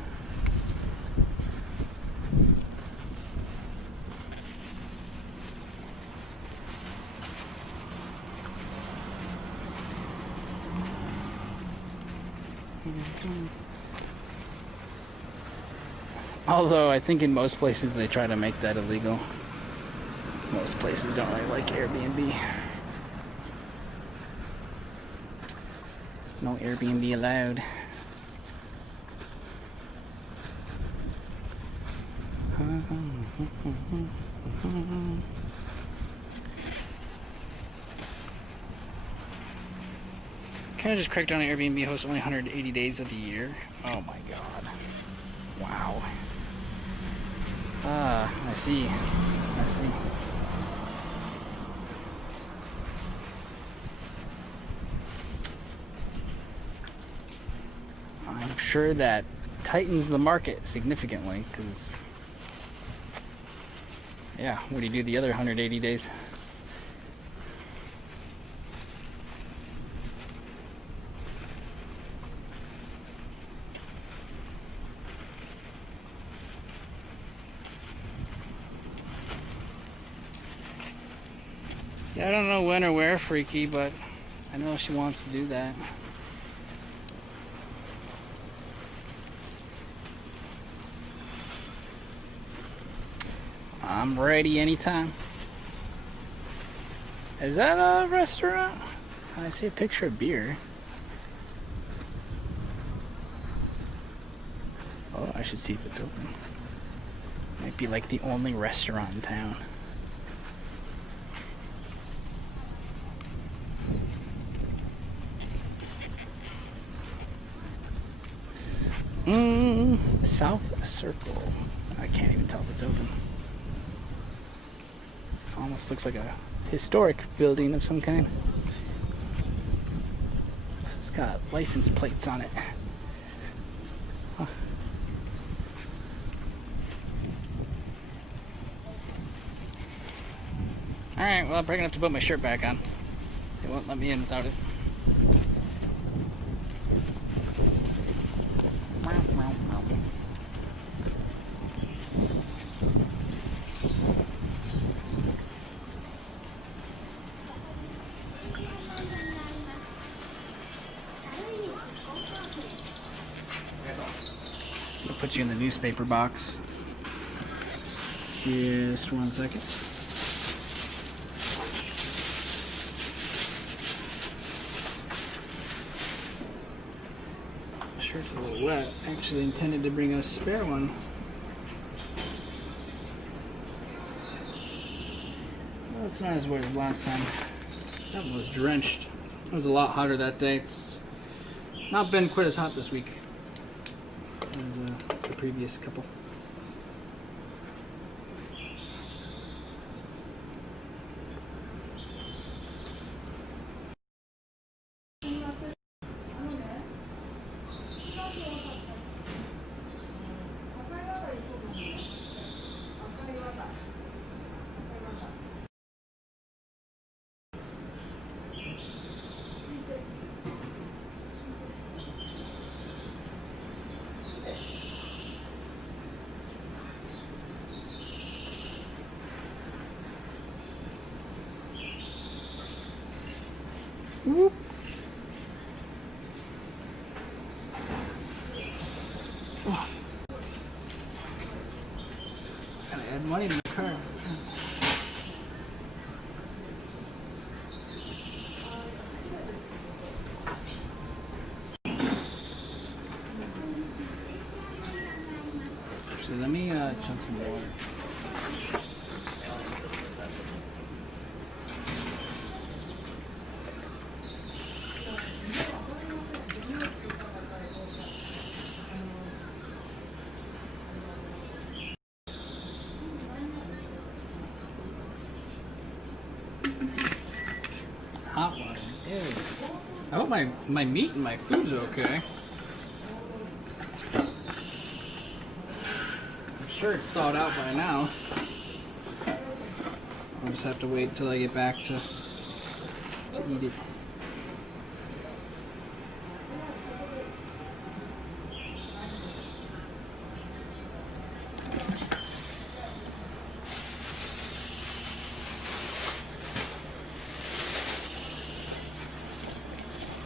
Although I think in most places they try to make that illegal. Most places don't really like Airbnb. No Airbnb allowed. Kind of just cracked down on Airbnb hosts only 180 days of the year. Oh my god. Wow. Ah, I see. I see. I'm sure that tightens the market significantly, because yeah, what do you do the other 180 days? Yeah, I don't know when or where, Freaky, but I know she wants to do that. I'm ready anytime. Is that a restaurant? I see a picture of beer. Oh, I should see if it's open. Might be like the only restaurant in town. South Circle. I can't even tell if it's open. Almost looks like a historic building of some kind. It's got license plates on it. Huh. Alright, well, I'm probably gonna have to put my shirt back on. They won't let me in without it. Put you in the newspaper box. Just 1 second. Shirt's a little wet. Actually intended to bring a spare one. Well, it's not as wet as last time. That one was drenched. It was a lot hotter that day. It's not been quite as hot this week as the previous couple. Whoop. Oh. Gotta add money to the car. So let me chug some water. Hot water. Ew. I hope my meat and my food's okay. I'm sure it's thawed out by now. I'll just have to wait till I get back to eat it.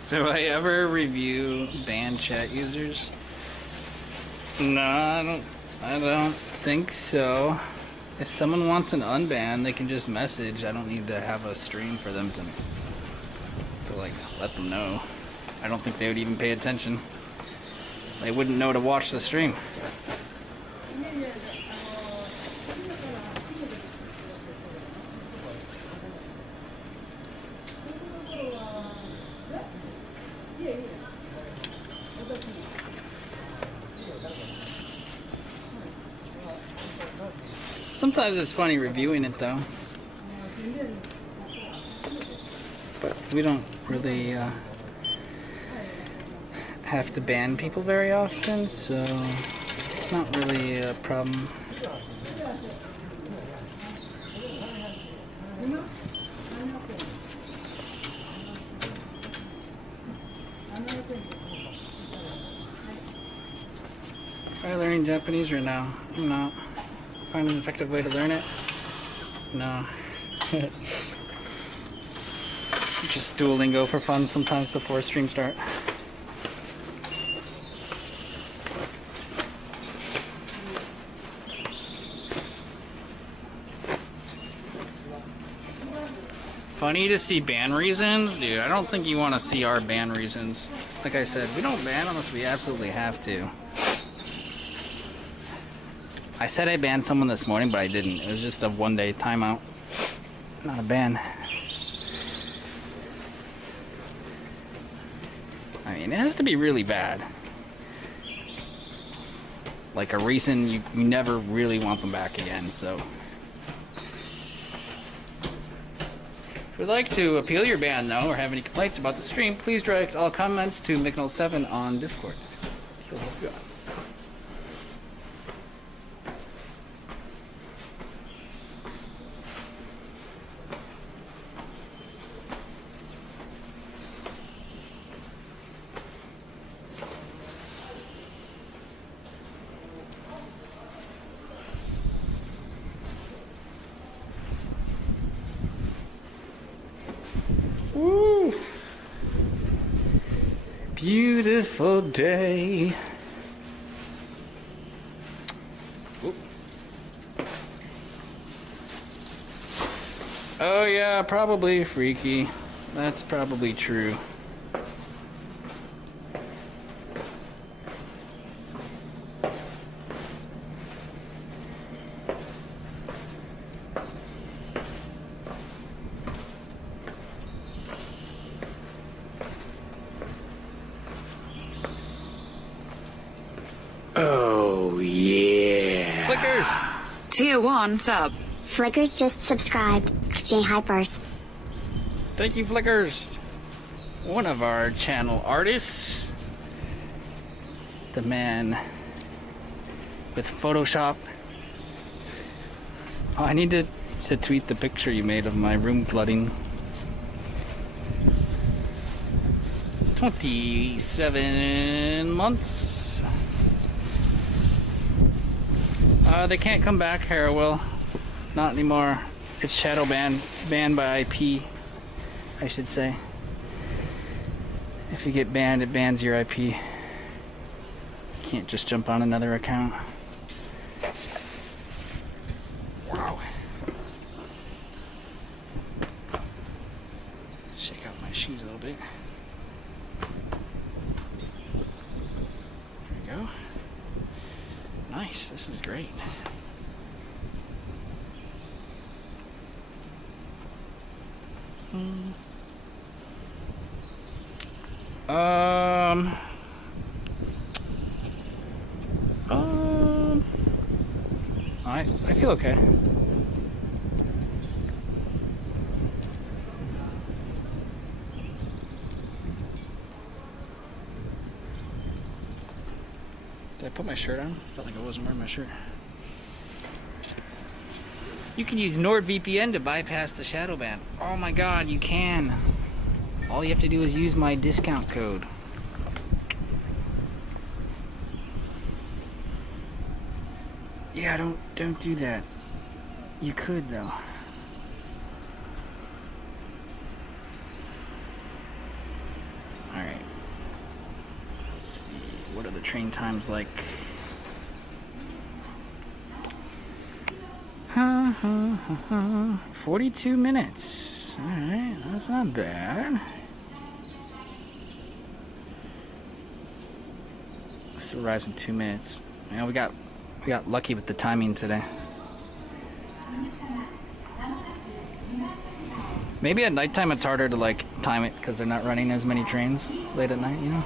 Do I ever review banned chat users? No, I don't think so. If someone wants an unban, they can just message. I don't need to have a stream for them to like let them know. I don't think they would even pay attention. They wouldn't know to watch the stream. Sometimes it's funny reviewing it though, but we don't really have to ban people very often, so it's not really a problem. Are you learning Japanese right now? I'm not. Find an effective way to learn it? No. Just Duolingo for fun sometimes before stream start. Funny to see ban reasons? Dude, I don't think you want to see our ban reasons. Like I said, we don't ban unless we absolutely have to. I said I banned someone this morning, but I didn't. It was just a one-day timeout. Not a ban. I mean, it has to be really bad. Like a reason you never really want them back again, so. If you'd like to appeal your ban, though, or have any complaints about the stream, please direct all comments to Micknell7 on Discord. He'll help you out. Woo! Beautiful day. Ooh. Oh yeah, probably freaky. That's probably true. Oh, yeah. Flickers! Tier 1 sub. Flickers just subscribed. J Hypers. Thank you, Flickers. One of our channel artists. The man with Photoshop. Oh, I need to tweet the picture you made of my room flooding. 27 months. They can't come back, Harrowell. Not anymore. It's shadow banned. It's banned by IP, I should say. If you get banned, it bans your IP. You can't just jump on another account. Wow. Shake out my shoes a little bit. There we go. Nice, this is great. I feel okay. Did I put my shirt on? I felt like I wasn't wearing my shirt. You can use NordVPN to bypass the shadow ban. Oh my god, you can. All you have to do is use my discount code. Yeah, don't do that. You could though. Alright. Let's see. What are the train times like? 42 minutes. Alright, that's not bad. This arrives in 2 minutes. You know, we got lucky with the timing today. Maybe at nighttime it's harder to like time it because they're not running as many trains late at night, you know?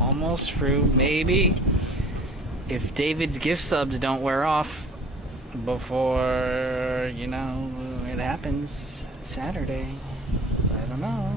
Almost through, maybe. If David's gift subs don't wear off before, you know, it happens Saturday. I don't know.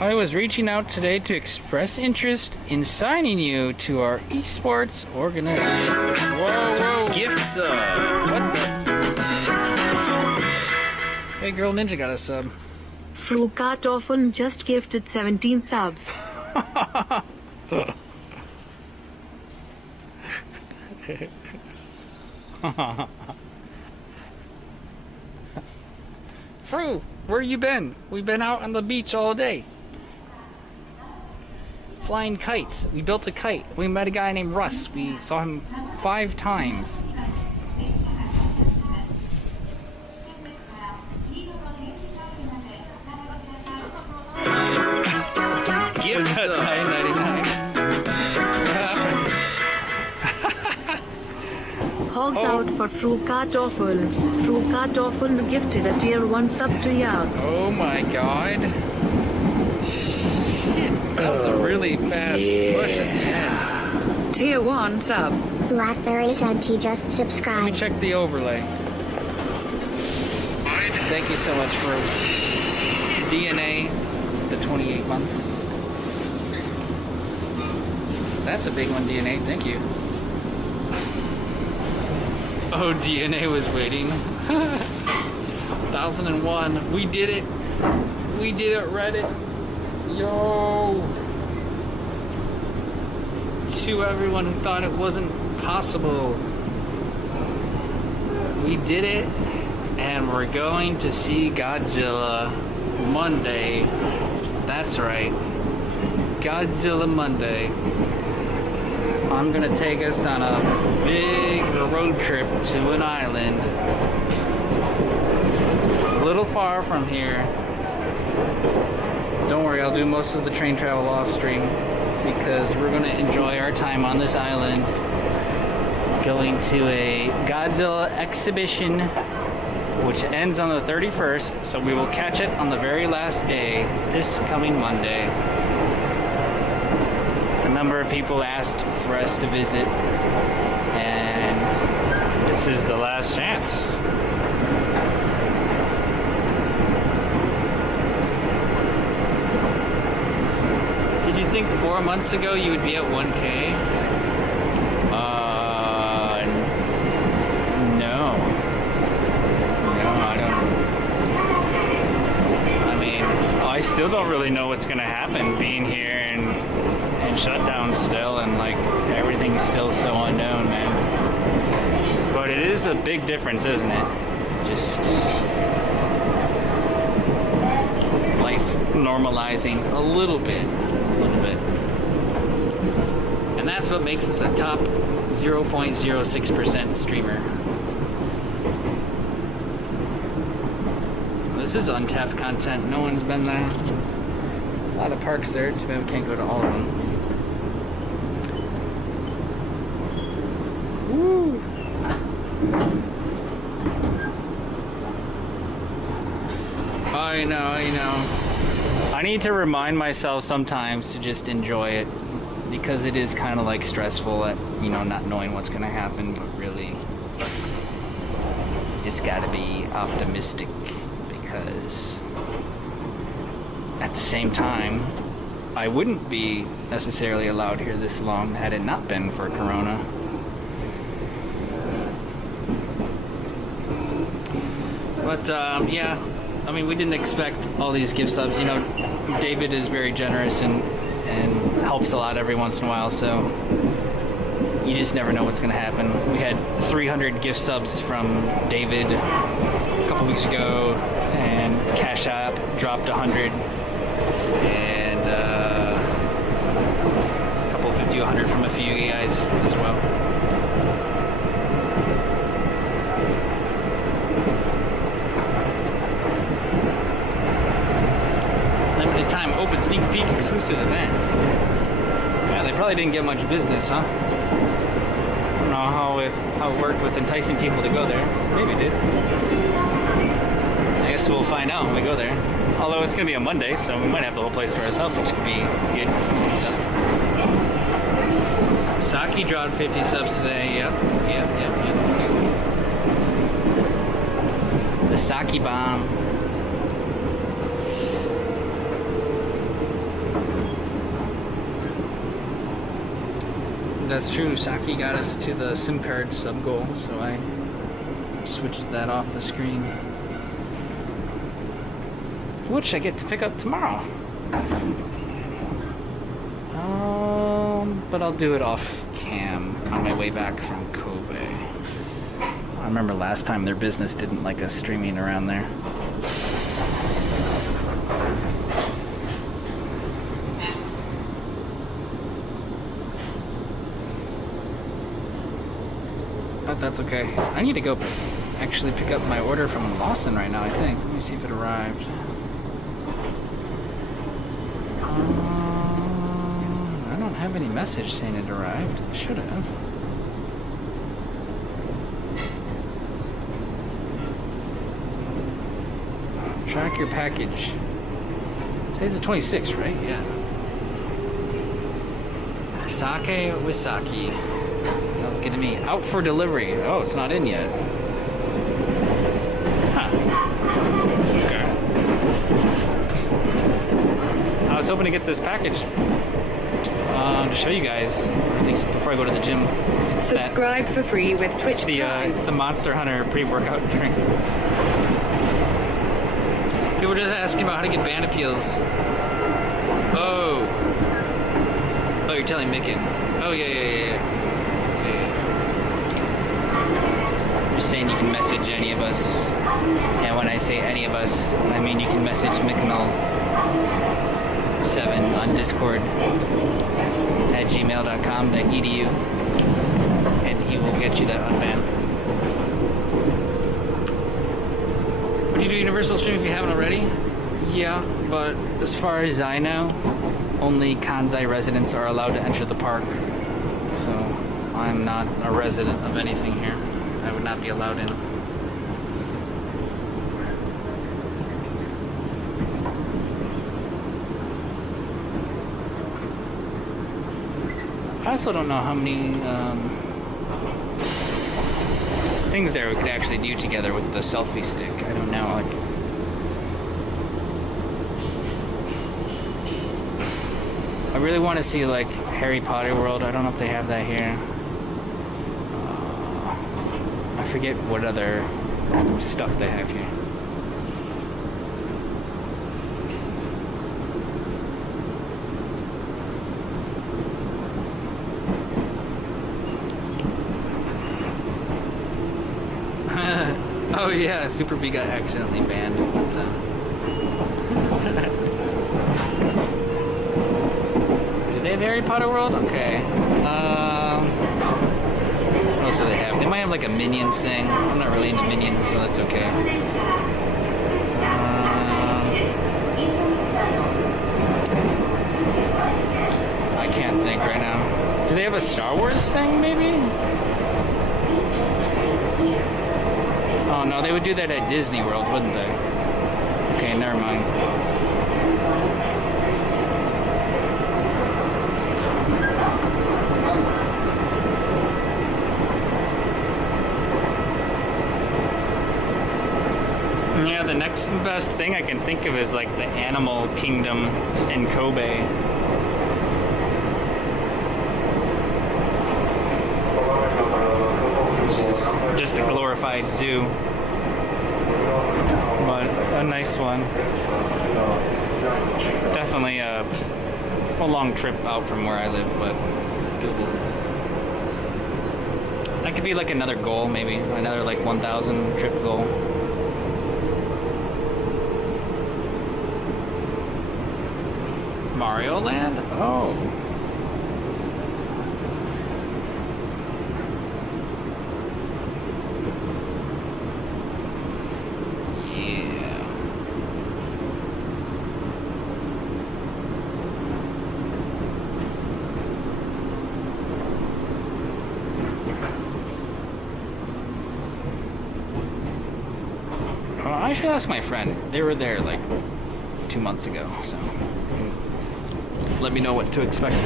I was reaching out today to express interest in signing you to our esports organization. Whoa, gift sub. What the? Hey, Girl Ninja got a sub. Frukartoffel just gifted 17 subs. Fru, where you been? We've been out on the beach all day. Flying kites. We built a kite. We met a guy named Russ. We saw him 5 times. Gift sub. $9.99. What happened? Hogs out for Frukartoffel. Frukartoffel gifted a tier 1 sub to Yags. Oh my god. That was a really fast push at the end. Tier 1 sub. Blackberries Auntie just Let subscribed. me check the overlay. Thank you so much for DNA, the 28 months. That's a big one, DNA. Thank you. Oh, DNA was waiting. 1001. We did it. We did it, Reddit. Yo! To everyone who thought it wasn't possible. We did it, and we're going to see Godzilla Monday. That's right. Godzilla Monday. I'm gonna take us on a big road trip to an island. A little far from here. Don't worry, I'll do most of the train travel off stream because we're going to enjoy our time on this island going to a Godzilla exhibition which ends on the 31st, so we will catch it on the very last day, this coming Monday. A number of people asked for us to visit, and this is the last chance. think 4 months ago you would be at 1K? No. No, I don't. I mean, I still don't really know what's gonna happen being here and shut down still, and like everything's still so unknown, man. But it is a big difference, isn't it? Just life normalizing a little bit. And that's what makes us a top 0.06% streamer. This is untapped content. No one's been there. A lot of parks there. Too bad we can't go to all of them. Woo! I know. I need to remind myself sometimes to just enjoy it, because it is kind of like stressful at, not knowing what's going to happen, but really just got to be optimistic, because at the same time, I wouldn't be necessarily allowed here this long had it not been for Corona. But yeah, I mean, we didn't expect all these gift subs. David is very generous and helps a lot every once in a while, so you just never know what's going to happen. We had 300 gift subs from David a couple weeks ago, and Cash App dropped 100, and a couple 50, 100 from a few of you guys as well. Limited time open sneak peek exclusive event. Yeah, they probably didn't get much business, huh? I don't know how it worked with enticing people to go there. Maybe it did. I guess we'll find out when we go there. Although it's going to be a Monday, so we might have the whole place to ourselves, which could be good to see stuff. Saki dropped 50 subs today. Yep. The Saki bomb. That's true. Saki got us to the SIM card sub goal, so I switched that off the screen, which I get to pick up tomorrow. But I'll do it off cam on my way back from Kobe. I remember last time their business didn't like us streaming around there. But that's okay. I need to go actually pick up my order from Lawson right now, I think. Let me see if it arrived. I don't have any message saying it arrived. I should have. Track your package. Today's the 26th, right? Yeah. Sake with sake. Sounds good to me. Out for delivery. Oh, it's not in yet. Huh. Okay. I was hoping to get this package to show you guys, at least before I go to the gym. Subscribe for free with Twitch Prime. It's the Monster Hunter pre-workout drink. People were just asking about how to get band appeals. Oh, you're telling Micken. Oh, yeah. Saying you can message any of us, and when I say any of us, I mean you can message McNull7 on Discord at gmail.com.edu, and he will get you that unbanned. Would you do Universal Stream if you haven't already? Yeah, but as far as I know, only Kansai residents are allowed to enter the park, so I'm not a resident of anything here. I would not be allowed in. I also don't know how many things there we could actually do together with the selfie stick. I don't know. I really want to see like Harry Potter World. I don't know if they have that here. I forget what other stuff they have here. Oh yeah, Super B got accidentally banned one time. Do they have Harry Potter World? Okay. What else do they have? They might have like a Minions thing. I'm not really into Minions, so that's okay. I can't think right now. Do they have a Star Wars thing, maybe? Oh no, they would do that at Disney World, wouldn't they? Okay, never mind. Yeah, the next best thing I can think of is like the Animal Kingdom in Kobe. Which is just a glorified zoo. But a nice one. Definitely a long trip out from where I live, but doable. That could be like another goal, maybe. Another like 1,000 trip goal. Mario Land? Oh. I should ask my friend. They were there like 2 months ago, so let me know what to expect.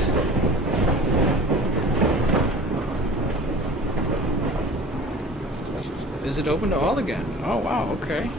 Is it open to all again? Oh wow, okay.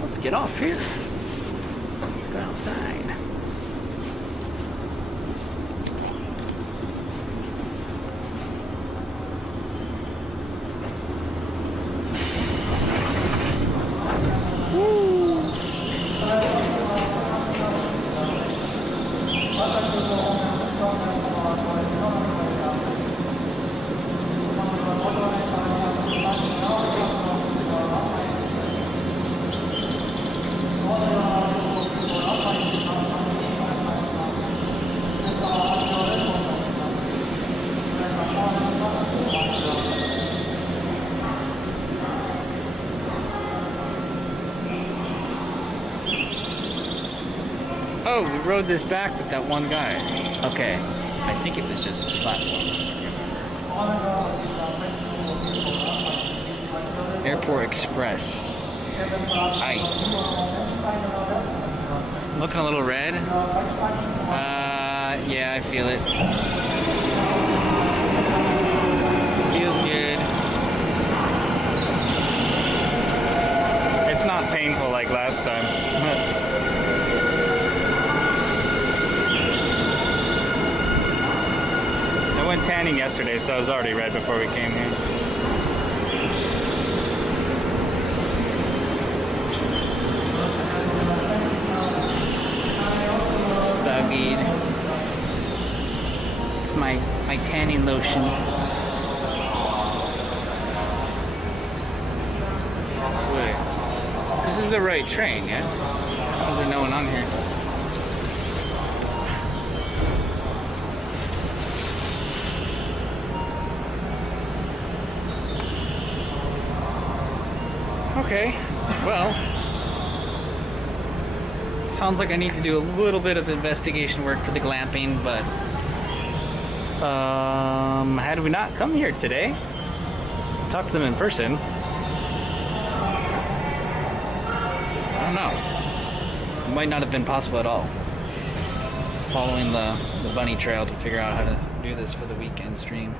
Let's get off here. Let's go outside. Oh, we rode this back with that one guy. Okay, I think it was just this platform. Airport Express. Aye. Looking a little red. Yeah, I feel it. Feels good. It's not painful like last time. I went tanning yesterday, so I was already red before we came here. So good. It's my tanning lotion. Wait. This is the right train, yeah? Why is there no one on here? Okay, well, sounds like I need to do a little bit of investigation work for the glamping, but Had we not come here today, talk to them in person, I don't know. It might not have been possible at all. Following the bunny trail to figure out how to do this for the weekend stream.